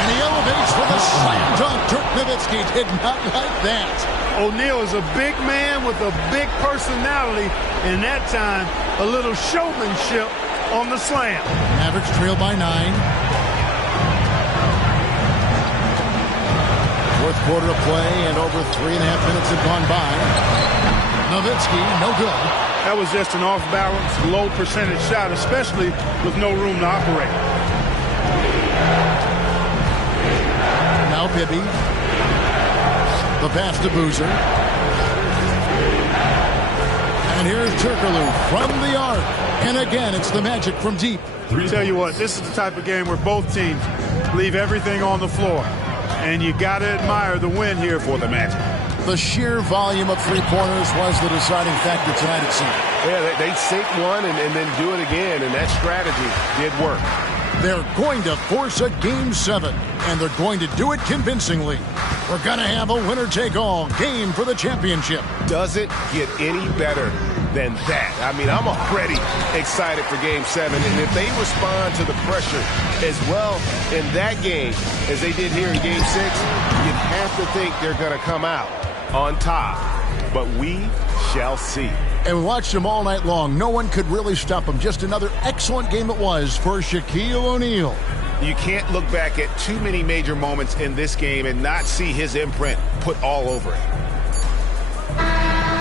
And he elevates with a slam dunk. Dirk Nowitzki did not like that. O'Neal is a big man with a big personality. And that time, a little showmanship on the slam. Mavericks trail by 9. Fourth quarter of play, and over 3.5 minutes have gone by. Nowitzki, no good. That was just an off-balance, low-percentage shot, especially with no room to operate. Now Bibby. The pass to Boozer. And here's Turkoglu from the arc. And again, it's the Magic from deep. Tell you what, this is the type of game where both teams leave everything on the floor. And you got to admire the win here for the Magic. The sheer volume of three-pointers was the deciding factor tonight, it seemed. Yeah, they sink one and then do it again, and that strategy did work. They're going to force a Game 7, and they're going to do it convincingly. We're going to have a winner-take-all game for the championship. Doesn't get any better than that. I mean, I'm already excited for Game 7, and if they respond to the pressure as well in that game as they did here in Game 6, you'd have to think they're going to come out on top. But we shall see. And we watched them all night long. No one could really stop them. Just another excellent game it was for Shaquille O'Neal. You can't look back at too many major moments in this game and not see his imprint put all over it.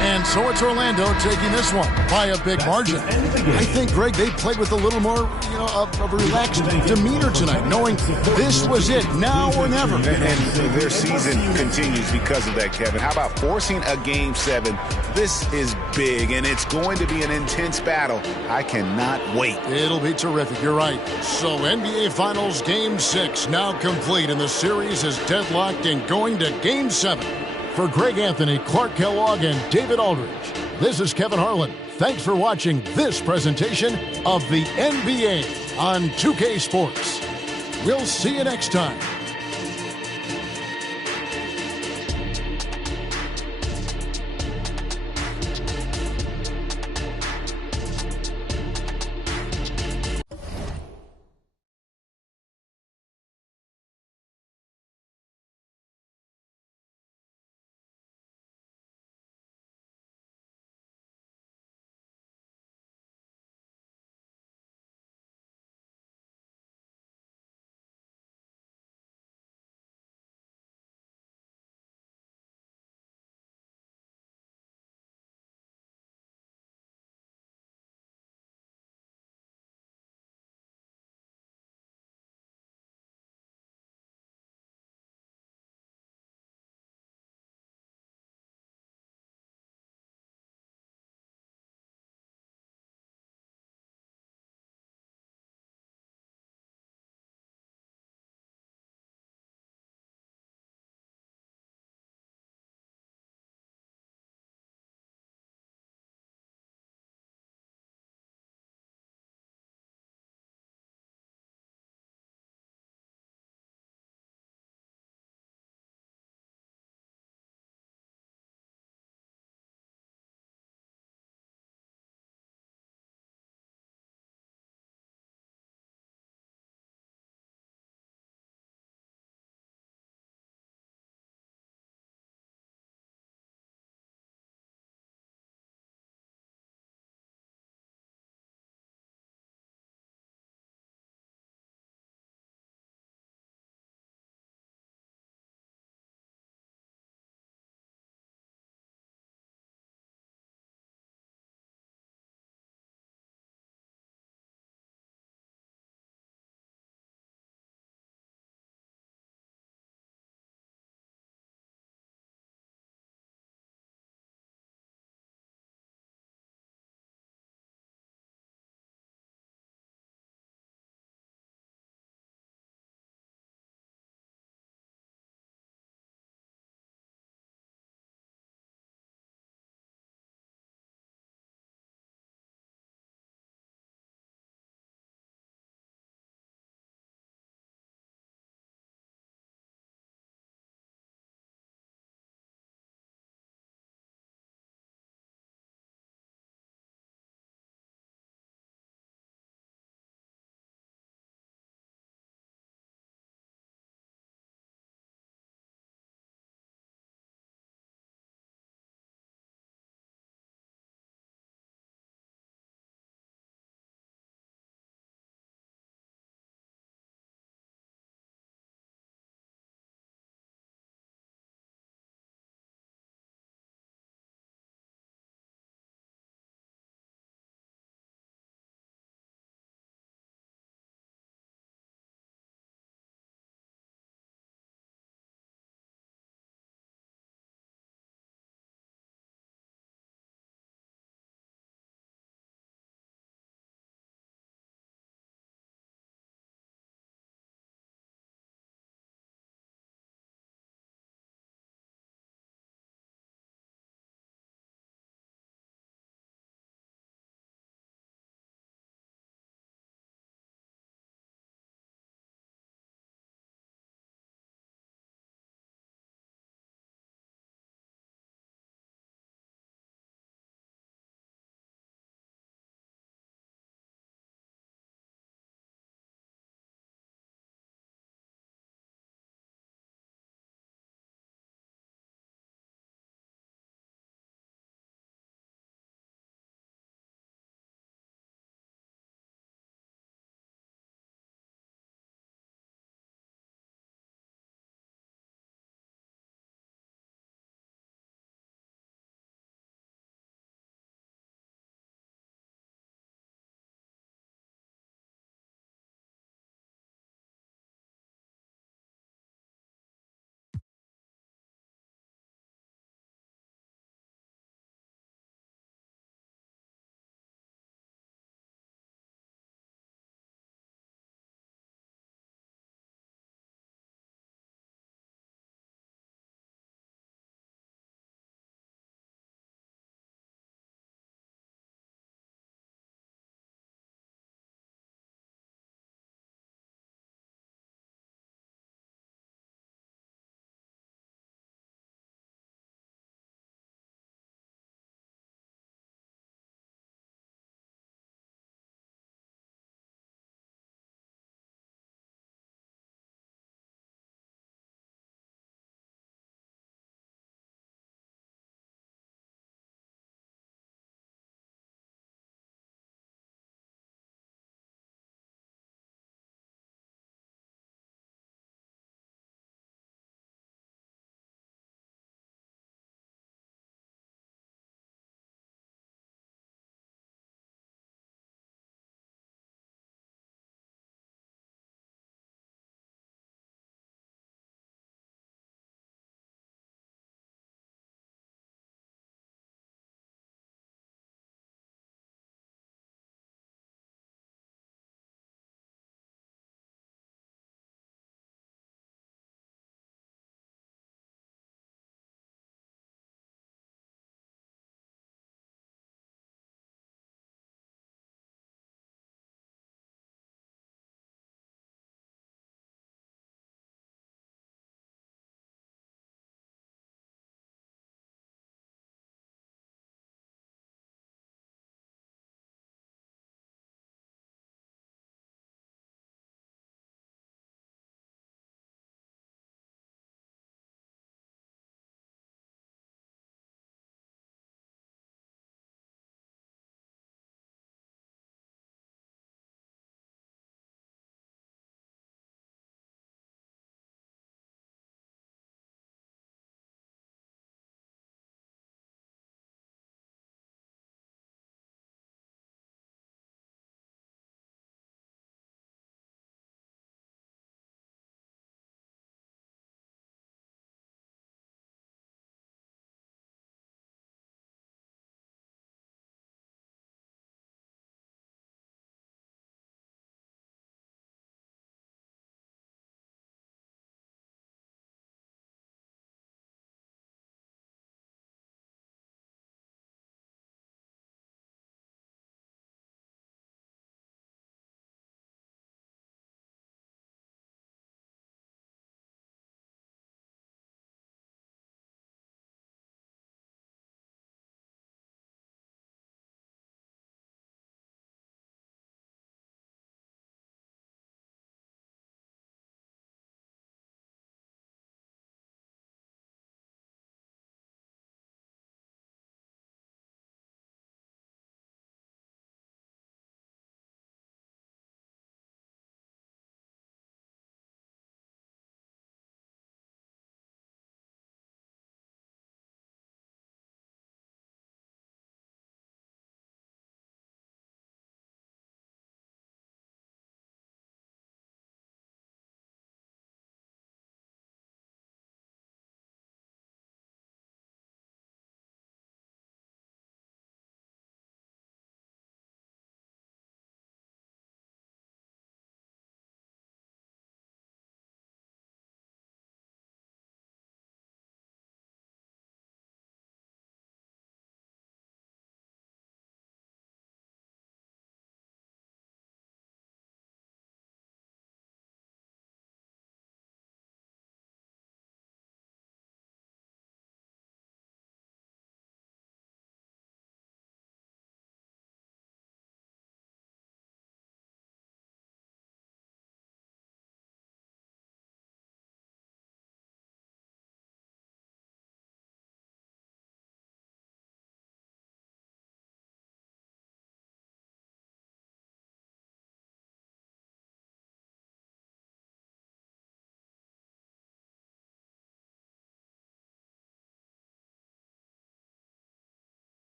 And so it's Orlando taking this one by a big margin. I think, Greg, they played with a little more, of a relaxed demeanor tonight, knowing this was it, now or never. And their season continues because of that, Kevin. How about forcing a Game 7? This is big, and it's going to be an intense battle. I cannot wait. It'll be terrific. You're right. So NBA Finals Game 6 now complete, and the series is deadlocked and going to Game 7. For Greg Anthony, Clark Kellogg, and David Aldridge, this is Kevin Harlan. Thanks for watching this presentation of the NBA on 2K Sports. We'll see you next time.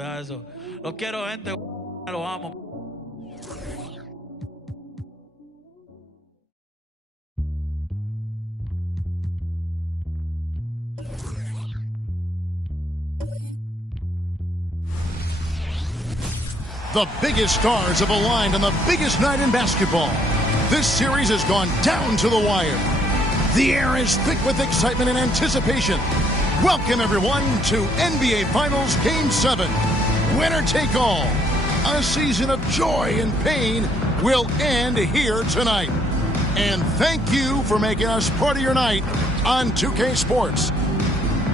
Eso. Los quiero, gente. Los amo. The biggest stars have aligned on the biggest night in basketball. This series has gone down to the wire. The air is thick with excitement and anticipation. Welcome, everyone, to NBA Finals Game 7. Winner take all. A season of joy and pain will end here tonight. And thank you for making us part of your night on 2K Sports.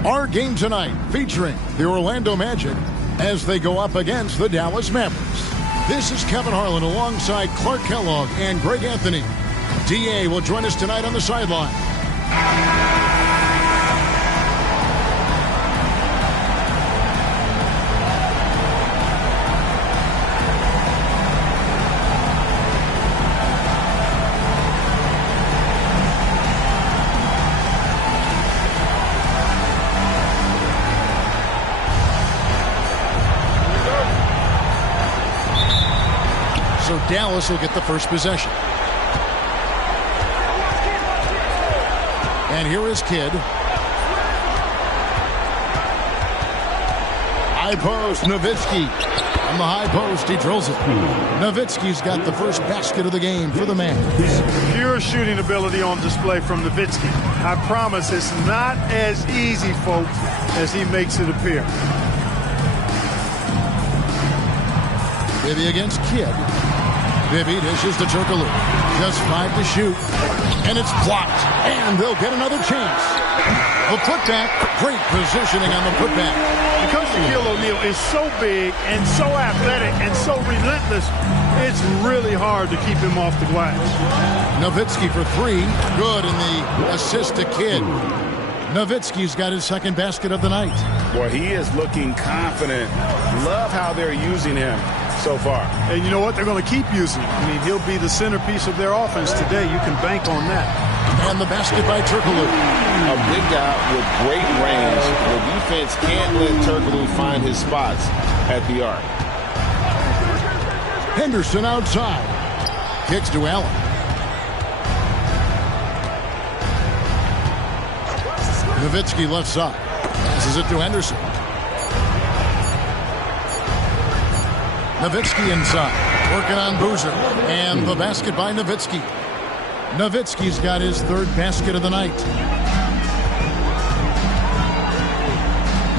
Our game tonight featuring the Orlando Magic as they go up against the Dallas Mavericks. This is Kevin Harlan alongside Clark Kellogg and Greg Anthony. DA will join us tonight on the sideline. So Dallas will get the first possession. And here is Kidd. High post, Nowitzki. On the high post, he drills it. Nowitzki's got the first basket of the game for the Mavs. Pure shooting ability on display from Nowitzki. I promise it's not as easy, folks, as he makes it appear. Bibby against Kidd. Bibby dishes to Turkoglu. Just 5 to shoot. And it's blocked. And they'll get another chance. The putback. Great positioning on the putback. Because Shaquille O'Neal is so big and so athletic and so relentless, it's really hard to keep him off the glass. Nowitzki for 3. Good in the assist to Kidd. Nowitzki's got his second basket of the night. Boy, he is looking confident. Love how they're using him so far. And you know what? They're going to keep using him. I mean, he'll be the centerpiece of their offense today. You can bank on that. And the basket by Turkoglu. A big guy with great range. The defense can't let Turkoglu find his spots at the arc. Henderson outside. Kicks to Allen. Nowitzki left side. Passes it to Henderson. Nowitzki inside. Working on Boozer. And the basket by Nowitzki. Nowitzki's got his third basket of the night.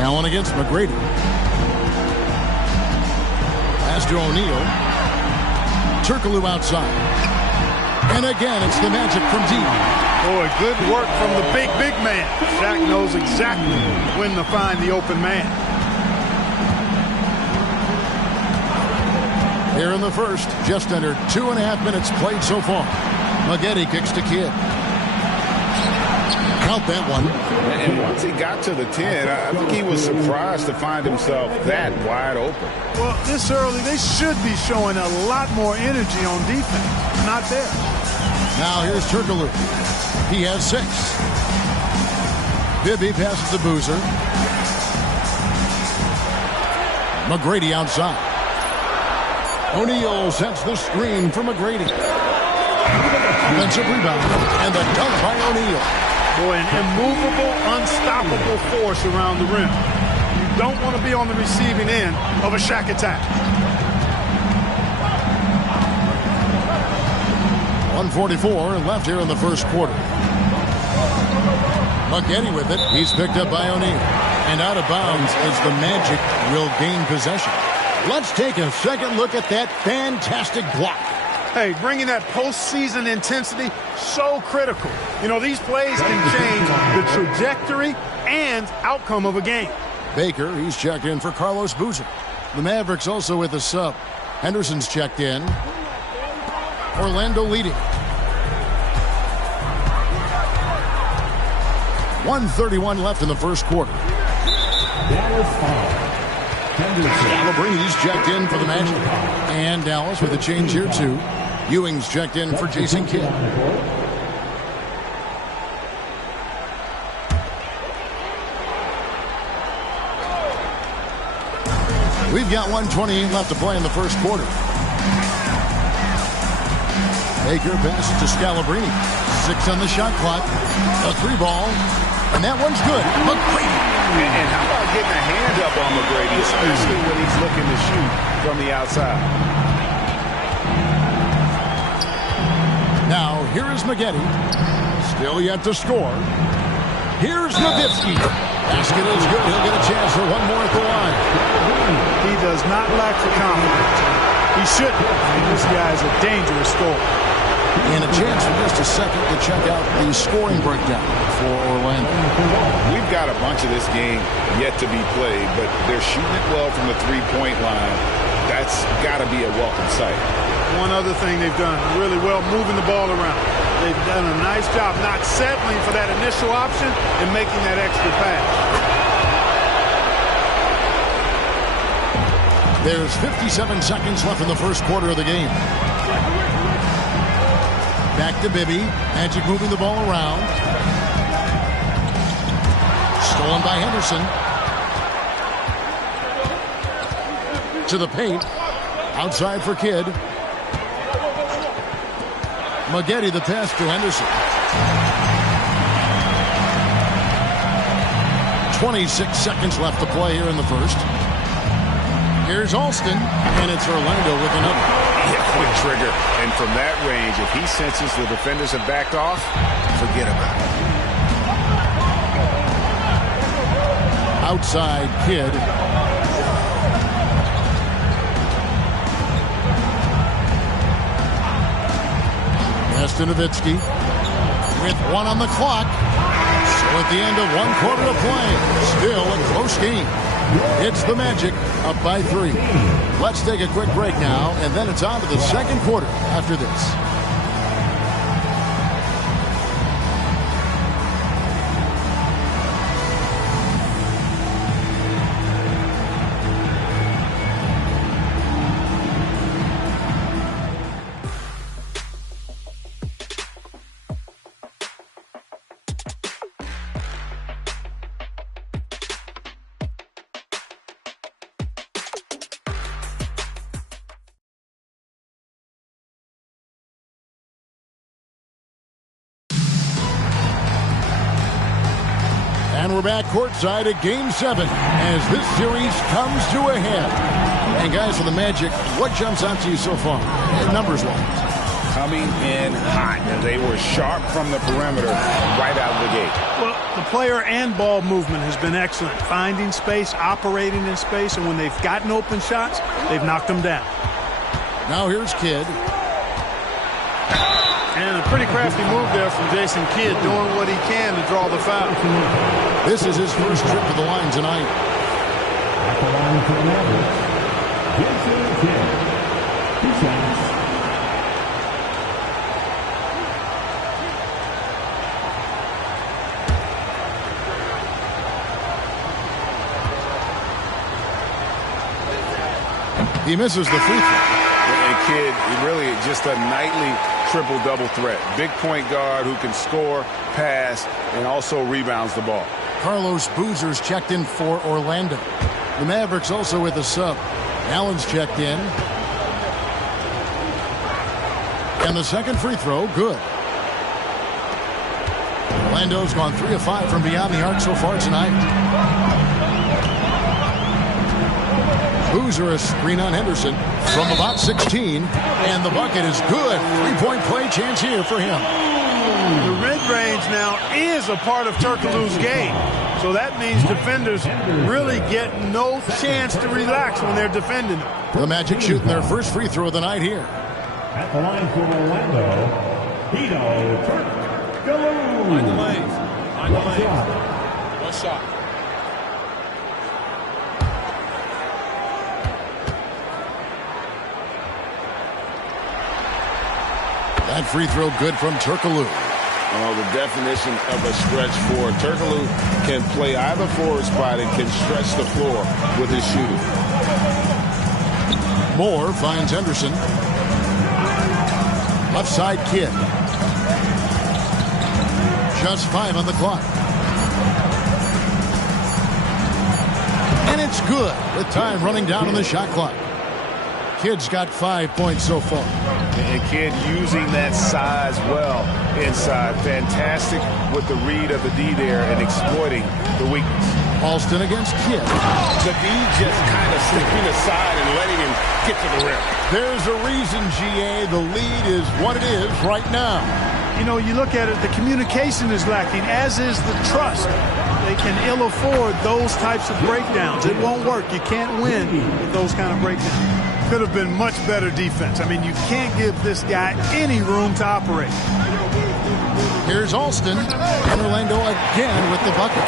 Allen against McGrady. Pass to O'Neal. Turkoglu outside. And again, it's the Magic from deep. Boy, good work from the big man. Shaq knows exactly when to find the open man. Here in the first, just under 2.5 minutes played so far. Maggette kicks to Kidd. Count that one. And once he got to the 10, I think he was surprised to find himself that wide open. Well, this early, they should be showing a lot more energy on defense. Not there. Now here's Turkoglu. He has 6. Bibby passes to Boozer. McGrady outside. O'Neal sets the screen for McGrady. Offensive rebound. And the dunk by O'Neal. Boy, an immovable, unstoppable force around the rim. You don't want to be on the receiving end of a Shaq attack. 1:44 left here in the first quarter. Maggette with it. He's picked up by O'Neal. And out of bounds as the Magic will gain possession. Let's take a second look at that fantastic block. Hey, bringing that postseason intensity, so critical. You know, these plays can change the trajectory and outcome of a game. Baker, he's checked in for Carlos Boozer. The Mavericks also with a sub. Henderson's checked in. Orlando leading. 1:31 left in the first quarter. Scalabrine's checked in for the Magic. And Dallas with a change here too. Ewing's checked in for Jason Kidd. We've got 1:28 left to play in the first quarter. Baker passes to Scalabrine. 6 on the shot clock. A 3-ball. And that one's good. McGrady. And how about getting a hand up on McGrady, especially when he's looking to shoot from the outside. Now, here is Maggette. Still yet to score. Here's Nowitzki. Basket is good. He'll get a chance for one more at the line. He does not lack for confidence. He shouldn't. This guy is a dangerous scorer. And a chance for just a second to check out the scoring breakdown for Orlando. We've got a bunch of this game yet to be played, but they're shooting it well from the three-point line. That's got to be a welcome sight. One other thing they've done really well, moving the ball around. They've done a nice job not settling for that initial option and making that extra pass. There's 57 seconds left in the first quarter of the game. Back to Bibby. Magic moving the ball around. Stolen by Henderson. To the paint. Outside for Kidd. Maggette the pass to Henderson. 26 seconds left to play here in the first. Here's Alston, and it's Orlando with another. Yeah, quick trigger. And from that range, if he senses the defenders have backed off, forget about it. Outside Kidd. Nowitzki with 1 on the clock. So at the end of 1 quarter of play, still a close game. It's the Magic up by 3. Let's take a quick break now, and then it's on to the second quarter after this. And we're back courtside at Game 7 as this series comes to a head. And guys, for the Magic, what jumps out to you so far, numbers-wise? Coming in hot. They were sharp from the perimeter right out of the gate. Well, the player and ball movement has been excellent. Finding space, operating in space, and when they've gotten open shots, they've knocked them down. Now here's Kidd. And a pretty crafty move there from Jason Kidd, doing what he can to draw the foul. This is his first trip to the line tonight. At the line for the Mavericks, Jason Kidd. 2 shots. He misses the free throw. And Kidd, really just a nightly triple-double threat. Big point guard who can score, pass, and also rebounds the ball. Carlos Boozer's checked in for Orlando. The Mavericks also with a sub. Allen's checked in. And the second free throw, good. Orlando's gone 3 of 5 from beyond the arc so far tonight. Boozer a screen on Henderson from about 16, and the bucket is good. 3-point play chance here for him. The mid-range now is a part of Turkoglu's game, so that means defenders really get no chance to relax when they're defending them. The Magic shooting their first free throw of the night here. At the line for Orlando, Hedo Turkoglu. Find the lanes. Find the lanes. One shot. That free throw good from Turkoglu. Oh, the definition of a stretch forward. Turkoglu can play either forward spot and can stretch the floor with his shooting. Moore finds Henderson. Left side Kidd. Just 5 on the clock. And It's good with time running down on the shot clock. Kid's got 5 points so far. And Kidd using that size well inside. Fantastic with the read of the D there and exploiting the weakness. Alston against Kidd. The D just kind of stepping aside and letting him get to the rim. There's a reason, GA, the lead is what it is right now. You know, you look at it, the communication is lacking, as is the trust. They can ill afford those types of breakdowns. It won't work. You can't win with those kind of breakdowns. Could have been much better defense. I mean, you can't give this guy any room to operate. Here's Alston, and Orlando again with the bucket.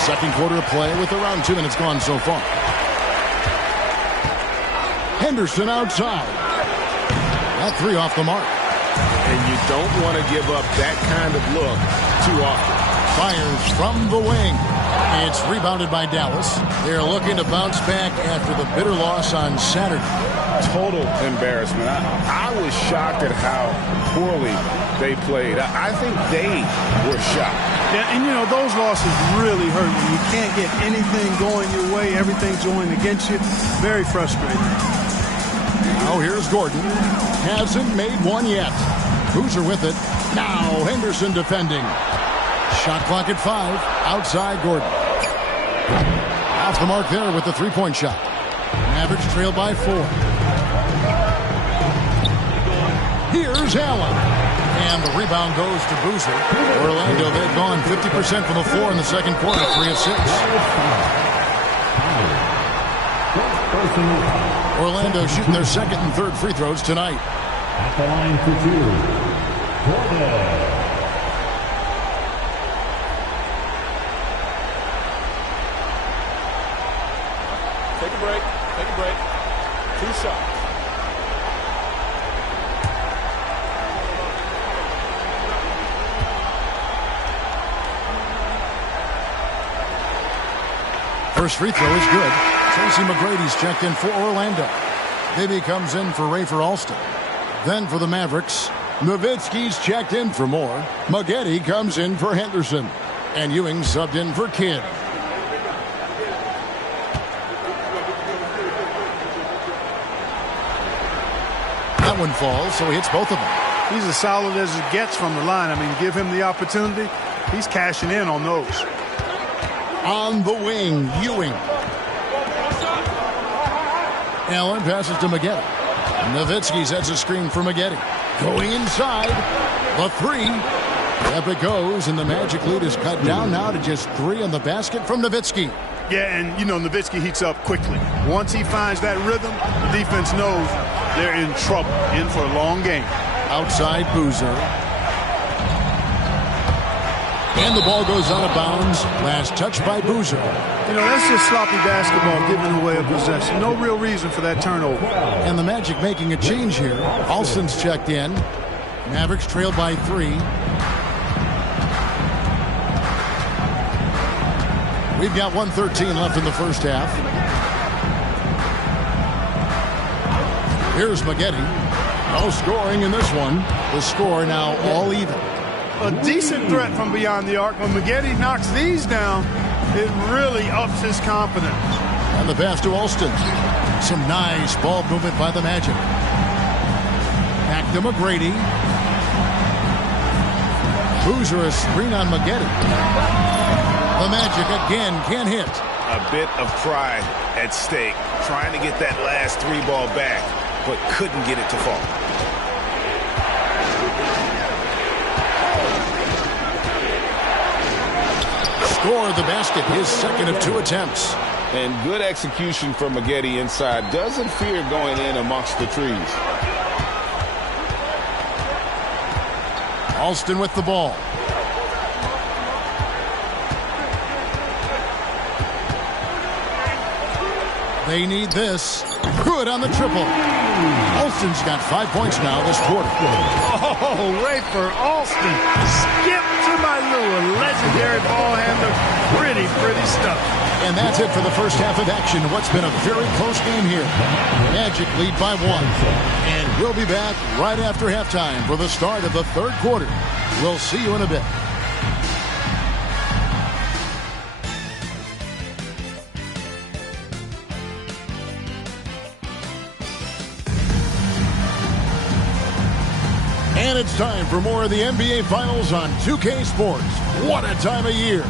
Second quarter of play with around 2 minutes gone so far. Henderson outside. That three off the mark. And you don't want to give up that kind of look too often. Fires from the wing. It's rebounded by Dallas. They're looking to bounce back after the bitter loss on Saturday. Total embarrassment. I was shocked at how poorly they played. I think they were shocked. Yeah, and you know, those losses really hurt you. You can't get anything going your way. Everything's going against you. Very frustrating. Now here's Gordon. Hasn't made one yet. Boozer with it. Now Henderson defending. Shot clock at 5. Outside Gordon. Off the mark there with the three-point shot. Mavericks trail by 4. Here's Allen. And the rebound goes to Boozer. Orlando, they've gone 50% from the floor in the second quarter, 3 of 6. Orlando shooting their second and third free throws tonight. At the line for 2, Gordon. Take a break. Take a break. 2 shots. First free throw is good. Tracy McGrady's checked in for Orlando. Bibby comes in for Rafer Alston. Then for the Mavericks, Nowitzki's checked in for Moore. Maggette comes in for Henderson. And Ewing subbed in for Kidd. That one falls, so he hits both of them. He's as solid as it gets from the line. I mean, give him the opportunity. He's cashing in on those. On the wing, Ewing. Allen passes to Maggette. Nowitzki sets a screen for Maggette. Going inside. The 3. Up it goes, and the Magic lead is cut down now to just 3 on the basket from Nowitzki. Yeah, and, you know, Nowitzki heats up quickly. Once he finds that rhythm, the defense knows they're in trouble, in for a long game. Outside Boozer. And the ball goes out of bounds. Last touch by Boozer. You know, that's just sloppy basketball, giving away a possession. No real reason for that turnover. And the Magic making a change here. Alston's checked in. Mavericks trailed by 3. We've got 1:13 left in the first half. Here's Maggette. No scoring in this one. The score now all even. A decent threat from beyond the arc. When Maggette knocks these down, it really ups his confidence. And the pass to Alston. Some nice ball movement by the Magic. Back to McGrady. Boozer a screen on Maggette. The Magic again can't hit. A bit of pride at stake. Trying to get that last 3 ball back, but couldn't get it to fall. Scored the basket, his second of 2 attempts. And good execution from Maggette inside. Doesn't fear going in amongst the trees. Alston with the ball. They need this. Good on the triple. Alston's got 5 points now this quarter. Oh, Rafer Alston. Skip to my Lou, a legendary ball handler. Pretty stuff. And that's it for the first half of action. What's been a very close game here. Magic lead by 1. And we'll be back right after halftime for the start of the third quarter. We'll see you in a bit. And it's time for more of the NBA Finals on 2K Sports. What a time of year.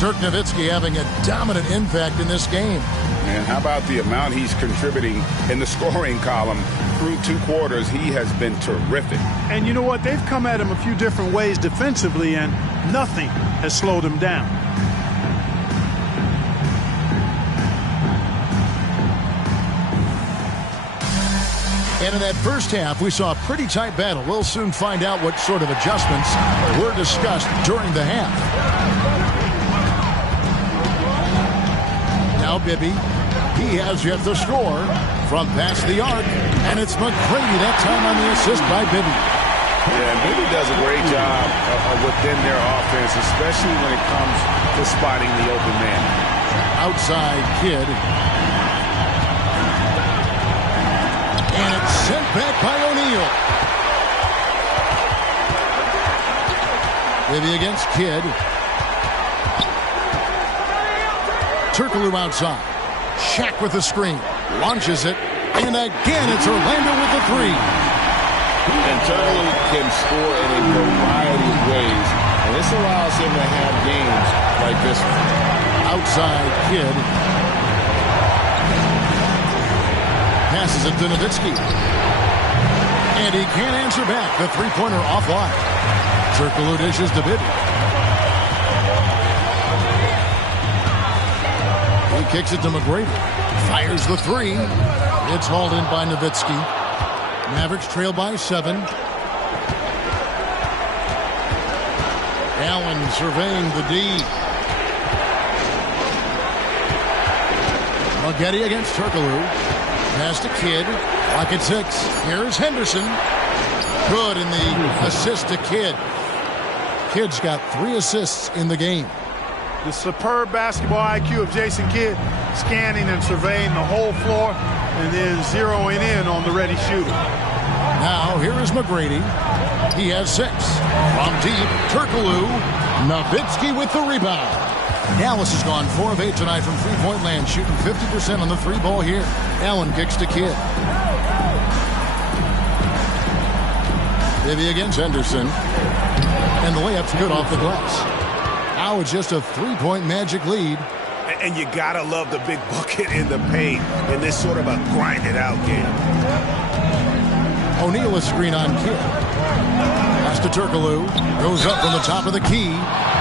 Dirk Nowitzki having a dominant impact in this game. And how about the amount he's contributing in the scoring column through 2 quarters? He has been terrific. And you know what? They've come at him a few different ways defensively, and nothing has slowed him down. And in that first half, we saw a pretty tight battle. We'll soon find out what sort of adjustments were discussed during the half. Now Bibby, he has yet to score from past the arc, and it's McGrady that time on the assist by Bibby. Yeah, and Bibby does a great job within their offense, especially when it comes to spotting the open man. Outside Kidd. And it's sent back by O'Neal. Bibby against Kidd. Turkoglu outside. Shaq with the screen. Launches it. And again, it's Orlando with the 3. And Turkoglu can score in a variety of ways. And this allows him to have games like this one. Outside Kidd. Passes it to Nowitzki. And he can't answer back. The three-pointer offline. Turkoglu dishes to Bibby. He kicks it to McGrady. Fires the 3. It's hauled in by Nowitzki. Mavericks trail by 7. Allen surveying the D. Maggette against Turkoglu. Pass to Kidd. Clock at 6. Here's Henderson. Good in the assist to Kidd. Kidd's got 3 assists in the game. The superb basketball IQ of Jason Kidd, scanning and surveying the whole floor and then zeroing in on the ready shooter. Now here is McGrady. He has 6. From deep, Turkoglu. Nowitzki with the rebound. Dallas has gone 4 of 8 tonight from three-point land, shooting 50% on the 3-ball here. Allen kicks to Kidd. Bibby against Henderson. And the layup's good off the glass. Now it's just a 3-point Magic lead. And you gotta love the big bucket in the paint in this sort of a grinded-out game. O'Neal a screen on Kidd. Pass to Turkoglu. Goes up from the top of the key.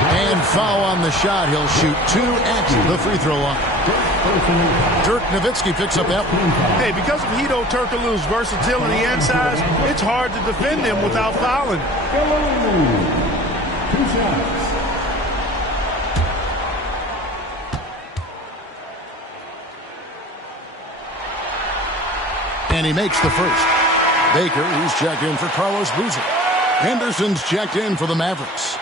And foul on the shot. He'll shoot 2 at the free throw line. Dirk Nowitzki picks up that one. Hey, because of Hedo Turkoglu's versatility and size, it's hard to defend him without fouling. 2 shots. And he makes the first. Baker, he's checked in for Carlos Boozer. Henderson's checked in for the Mavericks.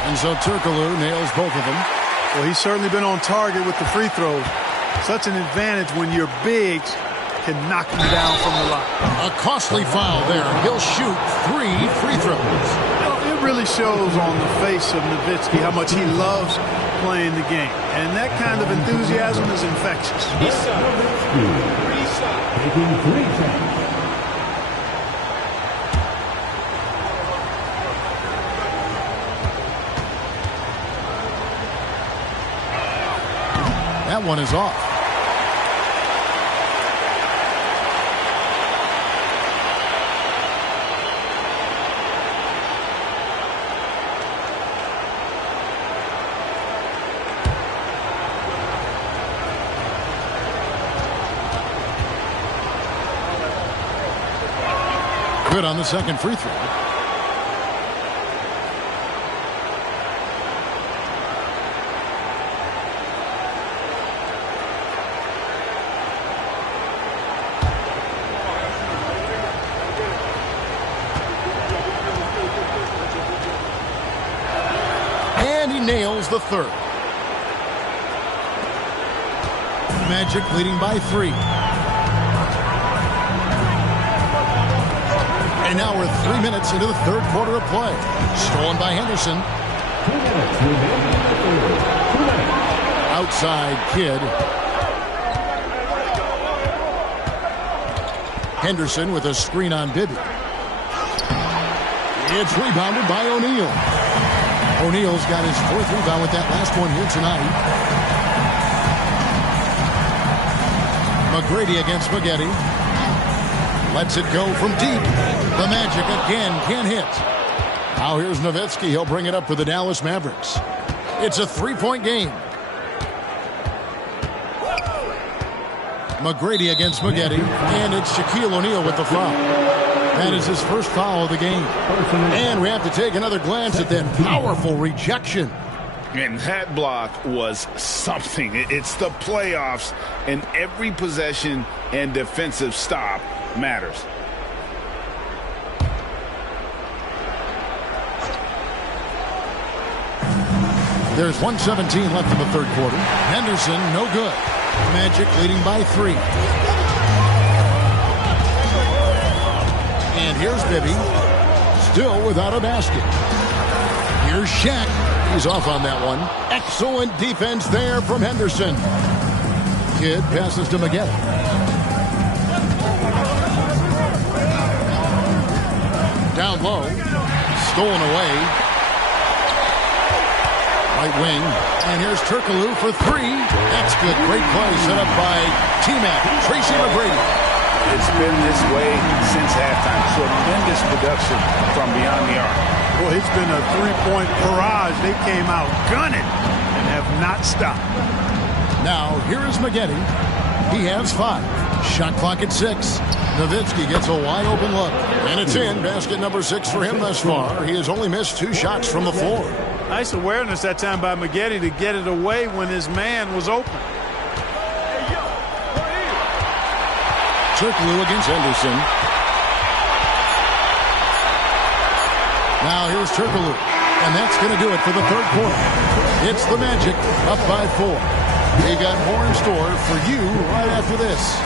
And so Turkoglu nails both of them. Well, he's certainly been on target with the free throws. Such an advantage when your bigs can knock you down from the line. A costly foul there. He'll shoot 3 free throws. It really shows on the face of Nowitzki how much he loves playing the game. And that kind of enthusiasm is infectious. Taking 3 shots. That one is off. Good on the second free throw. And he nails the third. Magic leading by 3. And now we're 3 minutes into the third quarter of play. Stolen by Henderson. minutes remaining in the third. 2 minutes. Outside Kidd. Henderson with a screen on Bibby. It's rebounded by O'Neal. O'Neal's got his 4th rebound with that last one here tonight. McGrady against Maggette. Lets it go from deep. The Magic again can't hit. Now here's Nowitzki. He'll bring it up for the Dallas Mavericks. It's a 3-point game. McGrady against Maggette. And it's Shaquille O'Neal with the foul. That is his first foul of the game. And we have to take another glance at that powerful rejection. And that block was something. It's the playoffs, and every possession and defensive stop matters. There's 1:17 left in the third quarter. Henderson, no good. Magic leading by 3. And here's Bibby, still without a basket. Here's Shaq. He's off on that one. Excellent defense there from Henderson. Kidd passes to Maggette. Down low. Stolen away. Right wing. And here's Turkoglu for 3. That's good. Great play set up by T-Mac. Tracy McGrady. It's been this way since halftime. Tremendous production from beyond the arc. Well, it's been a 3-point barrage. They came out gunning and have not stopped. Now, here is Maggette. He has 5. Shot clock at 6. Nowitzki gets a wide open look. And it's in. Basket number 6 for him thus far. He has only missed 2 shots from the floor. Nice awareness that time by Maggette to get it away when his man was open. Turkoglu against Henderson. Now here's Turkoglu. And that's going to do it for the third quarter. It's the Magic up by 4. They got more in store for you right after this.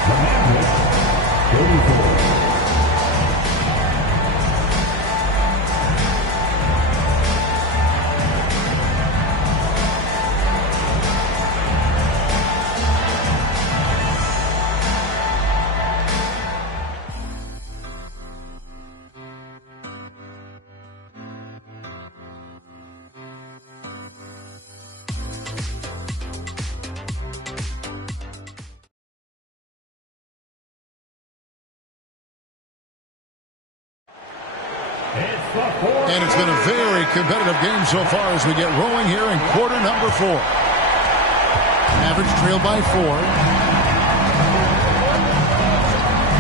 And it's been a very competitive game so far as we get rolling here in quarter number 4. Mavericks trail by 4.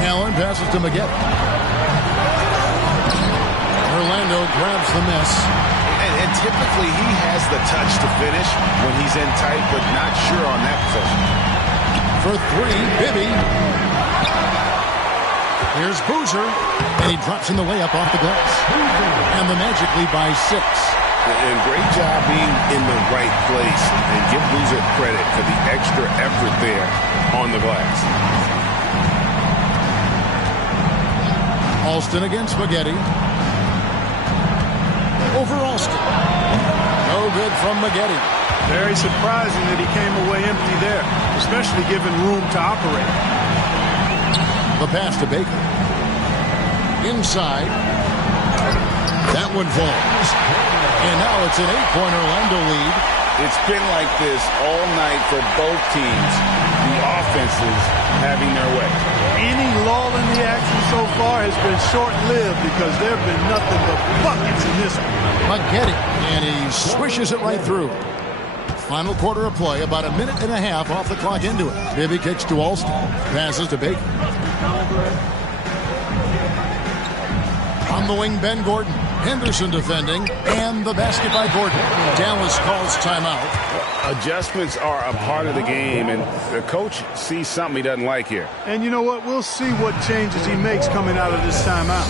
Allen passes to Maggette. Orlando grabs the miss. And typically he has the touch to finish when he's in tight, but not sure on that possession. For 3, Bibby. Here's Boozer, and he drops in the layup off the glass. And the Magic lead by 6. And great job being in the right place. And give Boozer credit for the extra effort there on the glass. Alston against Maggette. Over Alston. No good from Maggette. Very surprising that he came away empty there, especially given room to operate. The pass to Baker. Inside. That one falls. And now it's an 8-point Orlando lead. It's been like this all night for both teams. The offenses having their way. Any lull in the action so far has been short-lived because there have been nothing but buckets in this one. Maggette, and he swishes it right through. Final quarter of play, about a minute and a half off the clock into it. Bibby kicks to Alston. Passes to Baker. On the wing, Ben Gordon. Henderson defending, and the basket by Gordon. Dallas calls timeout. Adjustments are a part of the game, and the coach sees something he doesn't like here. And you know what? We'll see what changes he makes coming out of this timeout.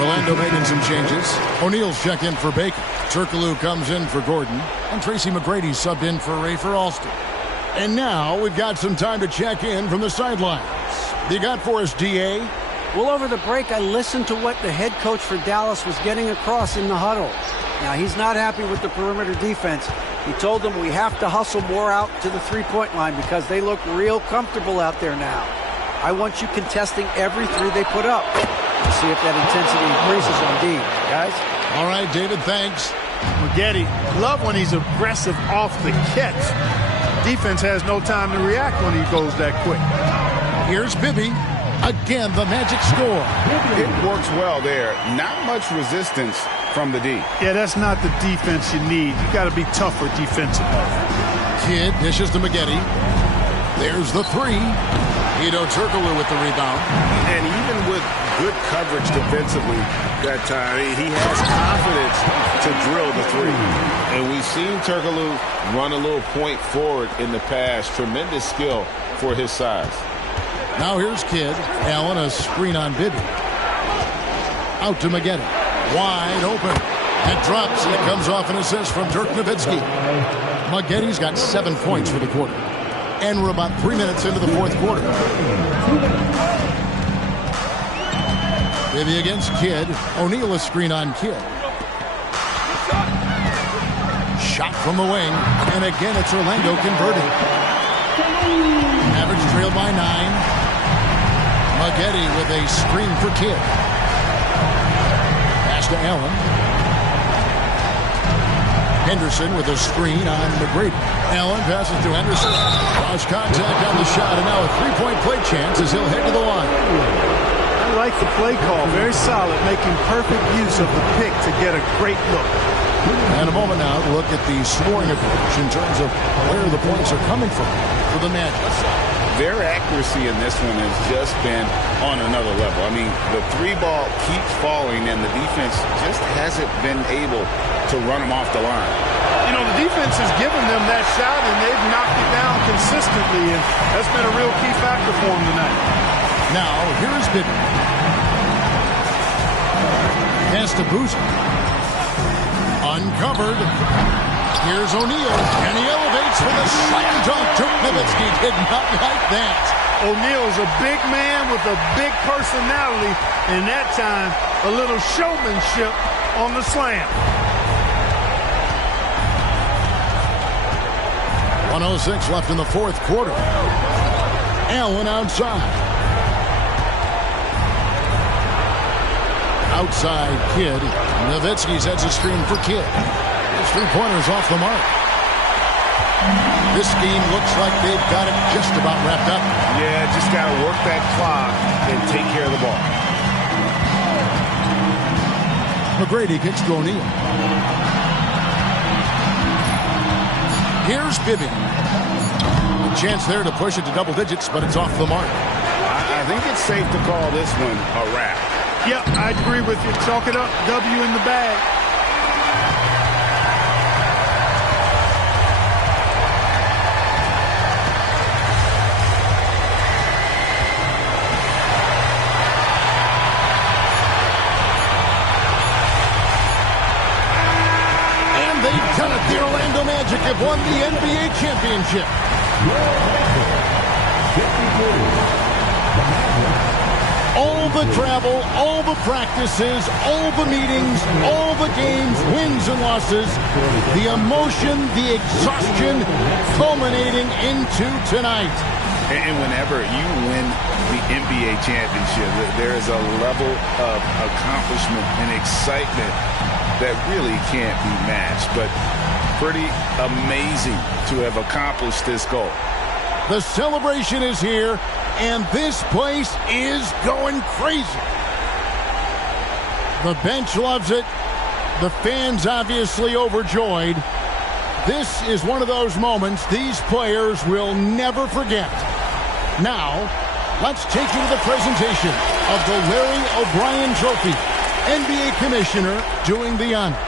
Orlando making some changes. O'Neal's check in for Baker. Turkoglu comes in for Gordon. And Tracy McGrady subbed in for Rafer Alston. And now we've got some time to check in from the sidelines. You got for us, D.A.? Well, over the break, I listened to what the head coach for Dallas was getting across in the huddle. Now, he's not happy with the perimeter defense. He told them we have to hustle more out to the three-point line because they look real comfortable out there now. I want you contesting every three they put up. Let's see if that intensity increases on D, guys. All right, David, thanks. Maggette, love when he's aggressive off the catch. Defense has no time to react when he goes that quick. Here's Bibby. Again, the Magic score. It works well there. Not much resistance from the D. Yeah, that's not the defense you need. You got to be tougher defensively. Kidd dishes to Maggette. There's the three. Hedo Turkoglu with the rebound. And even with good coverage defensively that time, he has confidence to drill the three. And we've seen Turkoglu run a little point forward in the past. Tremendous skill for his size. Now here's Kidd. Allen, a screen on Bibby. Out to Maggette. Wide open. It drops, and it comes off an assist from Dirk Nowitzki. Maggette's got 7 points for the quarter. And we're about 3 minutes into the fourth quarter. Bibby against Kidd. O'Neal, a screen on Kidd. Shot from the wing. And again, it's Orlando converting. Mavericks trail by 9. Maggette with a screen for Kidd. Pass to Allen. Henderson with a screen on McGrady. Allen passes to Henderson. Lost contact on the shot, and now a three-point play chance as he'll head to the line. I like the play call. Very solid, making perfect use of the pick to get a great look. And a moment now to look at the scoring approach in terms of where the points are coming from for the Magic. Their accuracy in this one has just been on another level. I mean, the three ball keeps falling, and the defense just hasn't been able to run them off the line. You know, the defense has given them that shot, and they've knocked it down consistently, and that's been a real key factor for them tonight. Now, here's Bibby. Pass to Boozer. Uncovered. Here's O'Neal, and he elevates for the slam dunk. Dirk Nowitzki did not like that. O'Neal's a big man with a big personality, and that time, a little showmanship on the slam. 1:06 left in the fourth quarter. Allen outside. Outside Kidd. Nowitzki sets a screen for Kidd. His three-pointers off the mark. This scheme looks like they've got it just about wrapped up. Yeah, just got to work that clock and take care of the ball. McGrady kicks to O'Neal. Here's Bibby. A chance there to push it to double digits, but it's off the mark. I think it's safe to call this one a wrap. Yep, I agree with you. Chalk it up. W in the bag. And they've done it. The Orlando Magic have won the NBA championship. All the travel, all the practices, all the meetings, all the games, wins and losses, the emotion, the exhaustion culminating into tonight. And whenever you win the NBA championship, there is a level of accomplishment and excitement that really can't be matched. But pretty amazing to have accomplished this goal. The celebration is here, and this place is going crazy. The bench loves it. The fans obviously overjoyed. This is one of those moments these players will never forget. Now, let's take you to the presentation of the Larry O'Brien Trophy. NBA Commissioner doing the honors.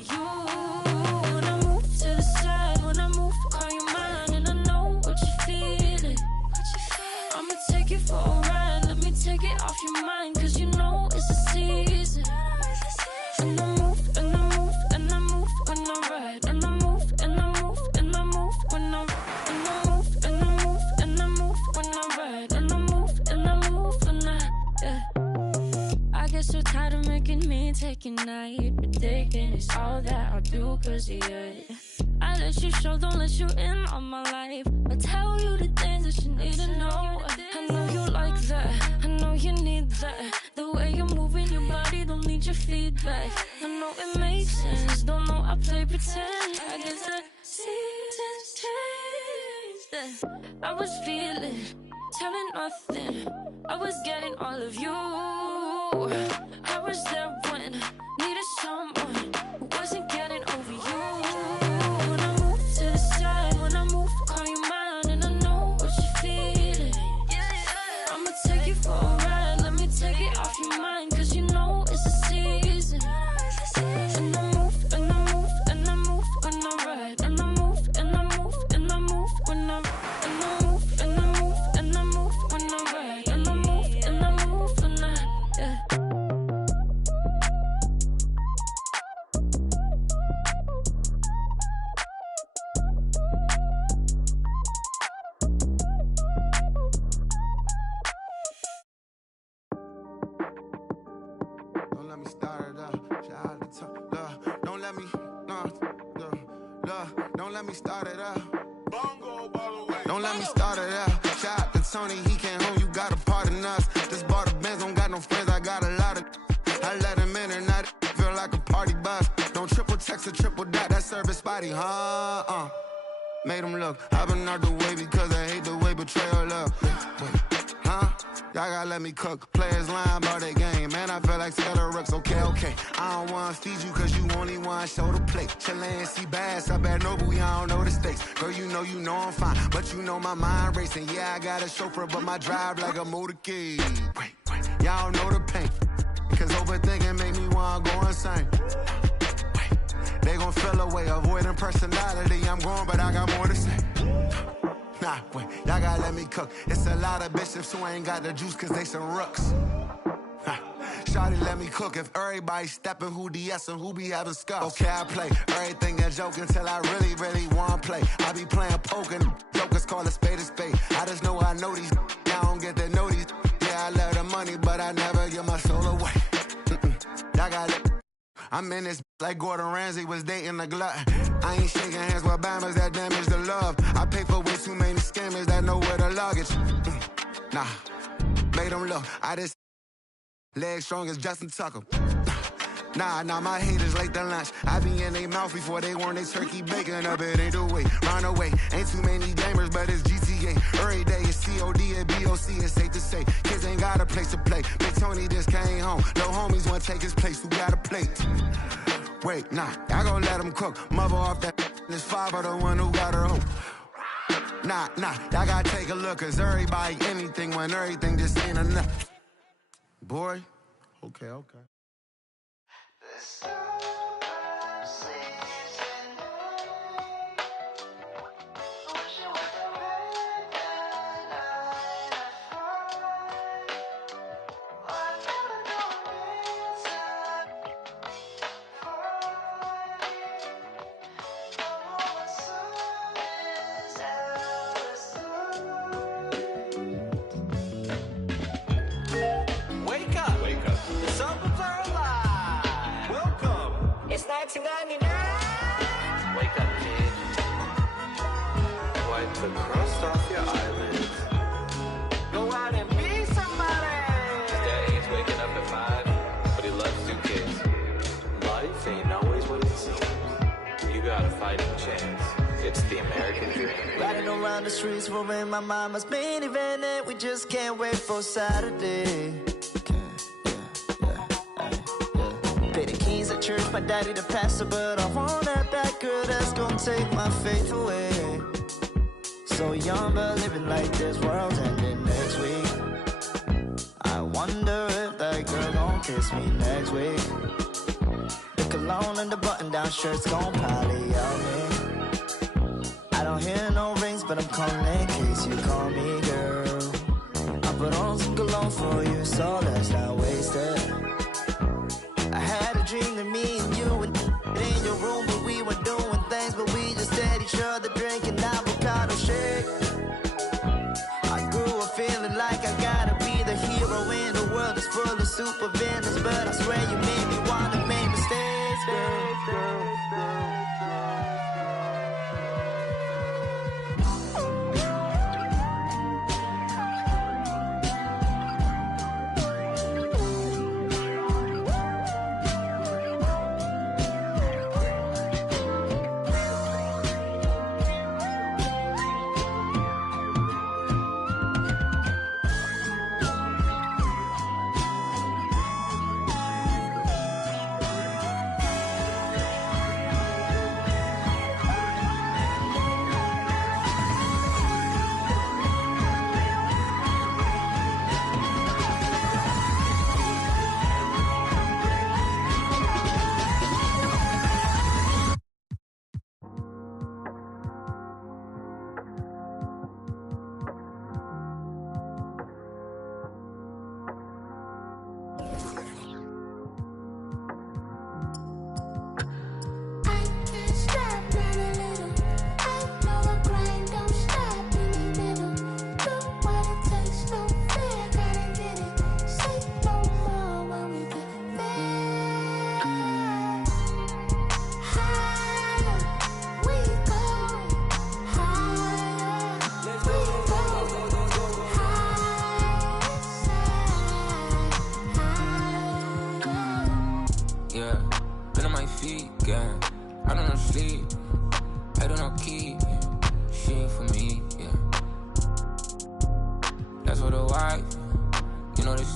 you. When I move to the side, when I move, call you mine, and I know what you're feeling. I'ma take it for a ride, let me take it off your mind, cause you know it's a season. And I move, and I move, and I move when I ride, and I move, and I move, and I move when I move, and I move, and I move when I ride, and I move, and I move when yeah. I get so tired of making me take a night, but thinking it's all that I do cause of you. I let you show, don't let you in on my life. I tell you the things that you need to know. I know you like that, I know you need that. The way you're moving your body, don't need your feedback. I know it makes sense, don't know I play pretend. I guess the seasons changed. I was feeling, telling nothing. I was getting all of you. I was there when needed someone who wasn't getting over you. When I move to the side, when I move, call you mine, and I know what you're feeling. I'ma take you for a ride, let me take it off your mind, cause you know it's a season. And I move, and I move, and I move when I ride, and I move, and I move, and I move when I move, and I move, and I move when I ride, and I move, and I move when yeah. Don't let me start it up. Shout out the top. Love, don't let me, don't let me start it up. Don't let me start it up. Shout out to Tony, he came home, you got a part in us. Just bought a Benz, don't got no friends, I got a lot of. I let him in and I feel like a party bus. Don't triple text or triple dot, that service spotty, huh? Made him look. I've been out the way because I hate the way betrayal look. Huh? Y'all gotta let me cook. Players lying about their game. Man, I feel like Scudder Rooks. Okay. I don't wanna feed you cause you only wanna show the plate. Chilean sea bass up at Nobu, y'all don't know the stakes. Girl, you know I'm fine. But you know my mind racing. Yeah, I got a chauffeur, but my drive like a motorcade. Wait. Y'all know the pain. Cause overthinking make me wanna go insane. They gon' feel away, avoiding personality. I'm going, but I got more to say. Nah, wait, y'all gotta let me cook. It's a lot of bishops who ain't got the juice cause they some rooks. Shawty let me cook. If everybody stepping, who DS and who be having scuffs? Okay, I play everything a joke until I really wanna play. I be playing poker, jokers call a spade a spade. I just know I know these, y'all don't get the know these. Yeah, I love the money, but I never give my soul away. Y'all gotta I'm in this like Gordon Ramsay was dating a glut. I ain't shaking hands with Bammers that damage the love. I pay for way too many scammers that know where the luggage. Nah, made them look. I just legs strong as Justin Tucker. Nah, my haters late to lunch. I be in their mouth before they want their turkey bacon up. It ain't the way, run away. Ain't too many gamers, but it's GTA. Every day it's COD and BOC, it's safe to say. Kids ain't got a place to play. Big Tony just came home. No homies wanna take his place, who got a plate? Wait, nah, I gon' let him cook. Mother off that, this father the one who got her home. Nah, y'all gotta take a look, cause everybody anything when everything just ain't enough. Boy, okay. It's 1999. Wake up, kid. Wipe the crust off your eyelids. Go out and be somebody. Daddy is waking up at 5, but he loves 2 kids. Life ain't always what it seems. You got a fighting chance. It's the American dream. Riding around the streets, roaring my mama's minivan, and we just can't wait for Saturday. At church, my daddy the pastor, but I want that bad girl that's gonna take my faith away. So young, but living like this world's ending next week. I wonder if that girl gon' kiss me next week. The cologne on and the button-down shirts gon' probably yell me. I don't hear no rings, but I'm calling in case you call me, girl. I put on some cologne for you, so let's not waste it. I had a dream that me and you were in your room, but we were doing things, but we just had each other drinking avocado shake. I grew up feeling like I gotta be the hero in the world that's full of super villains, but I swear you made me wanna make mistakes, girl.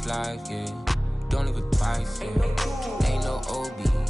Life, yeah. Don't leave it twice, yeah. Ain't no OB.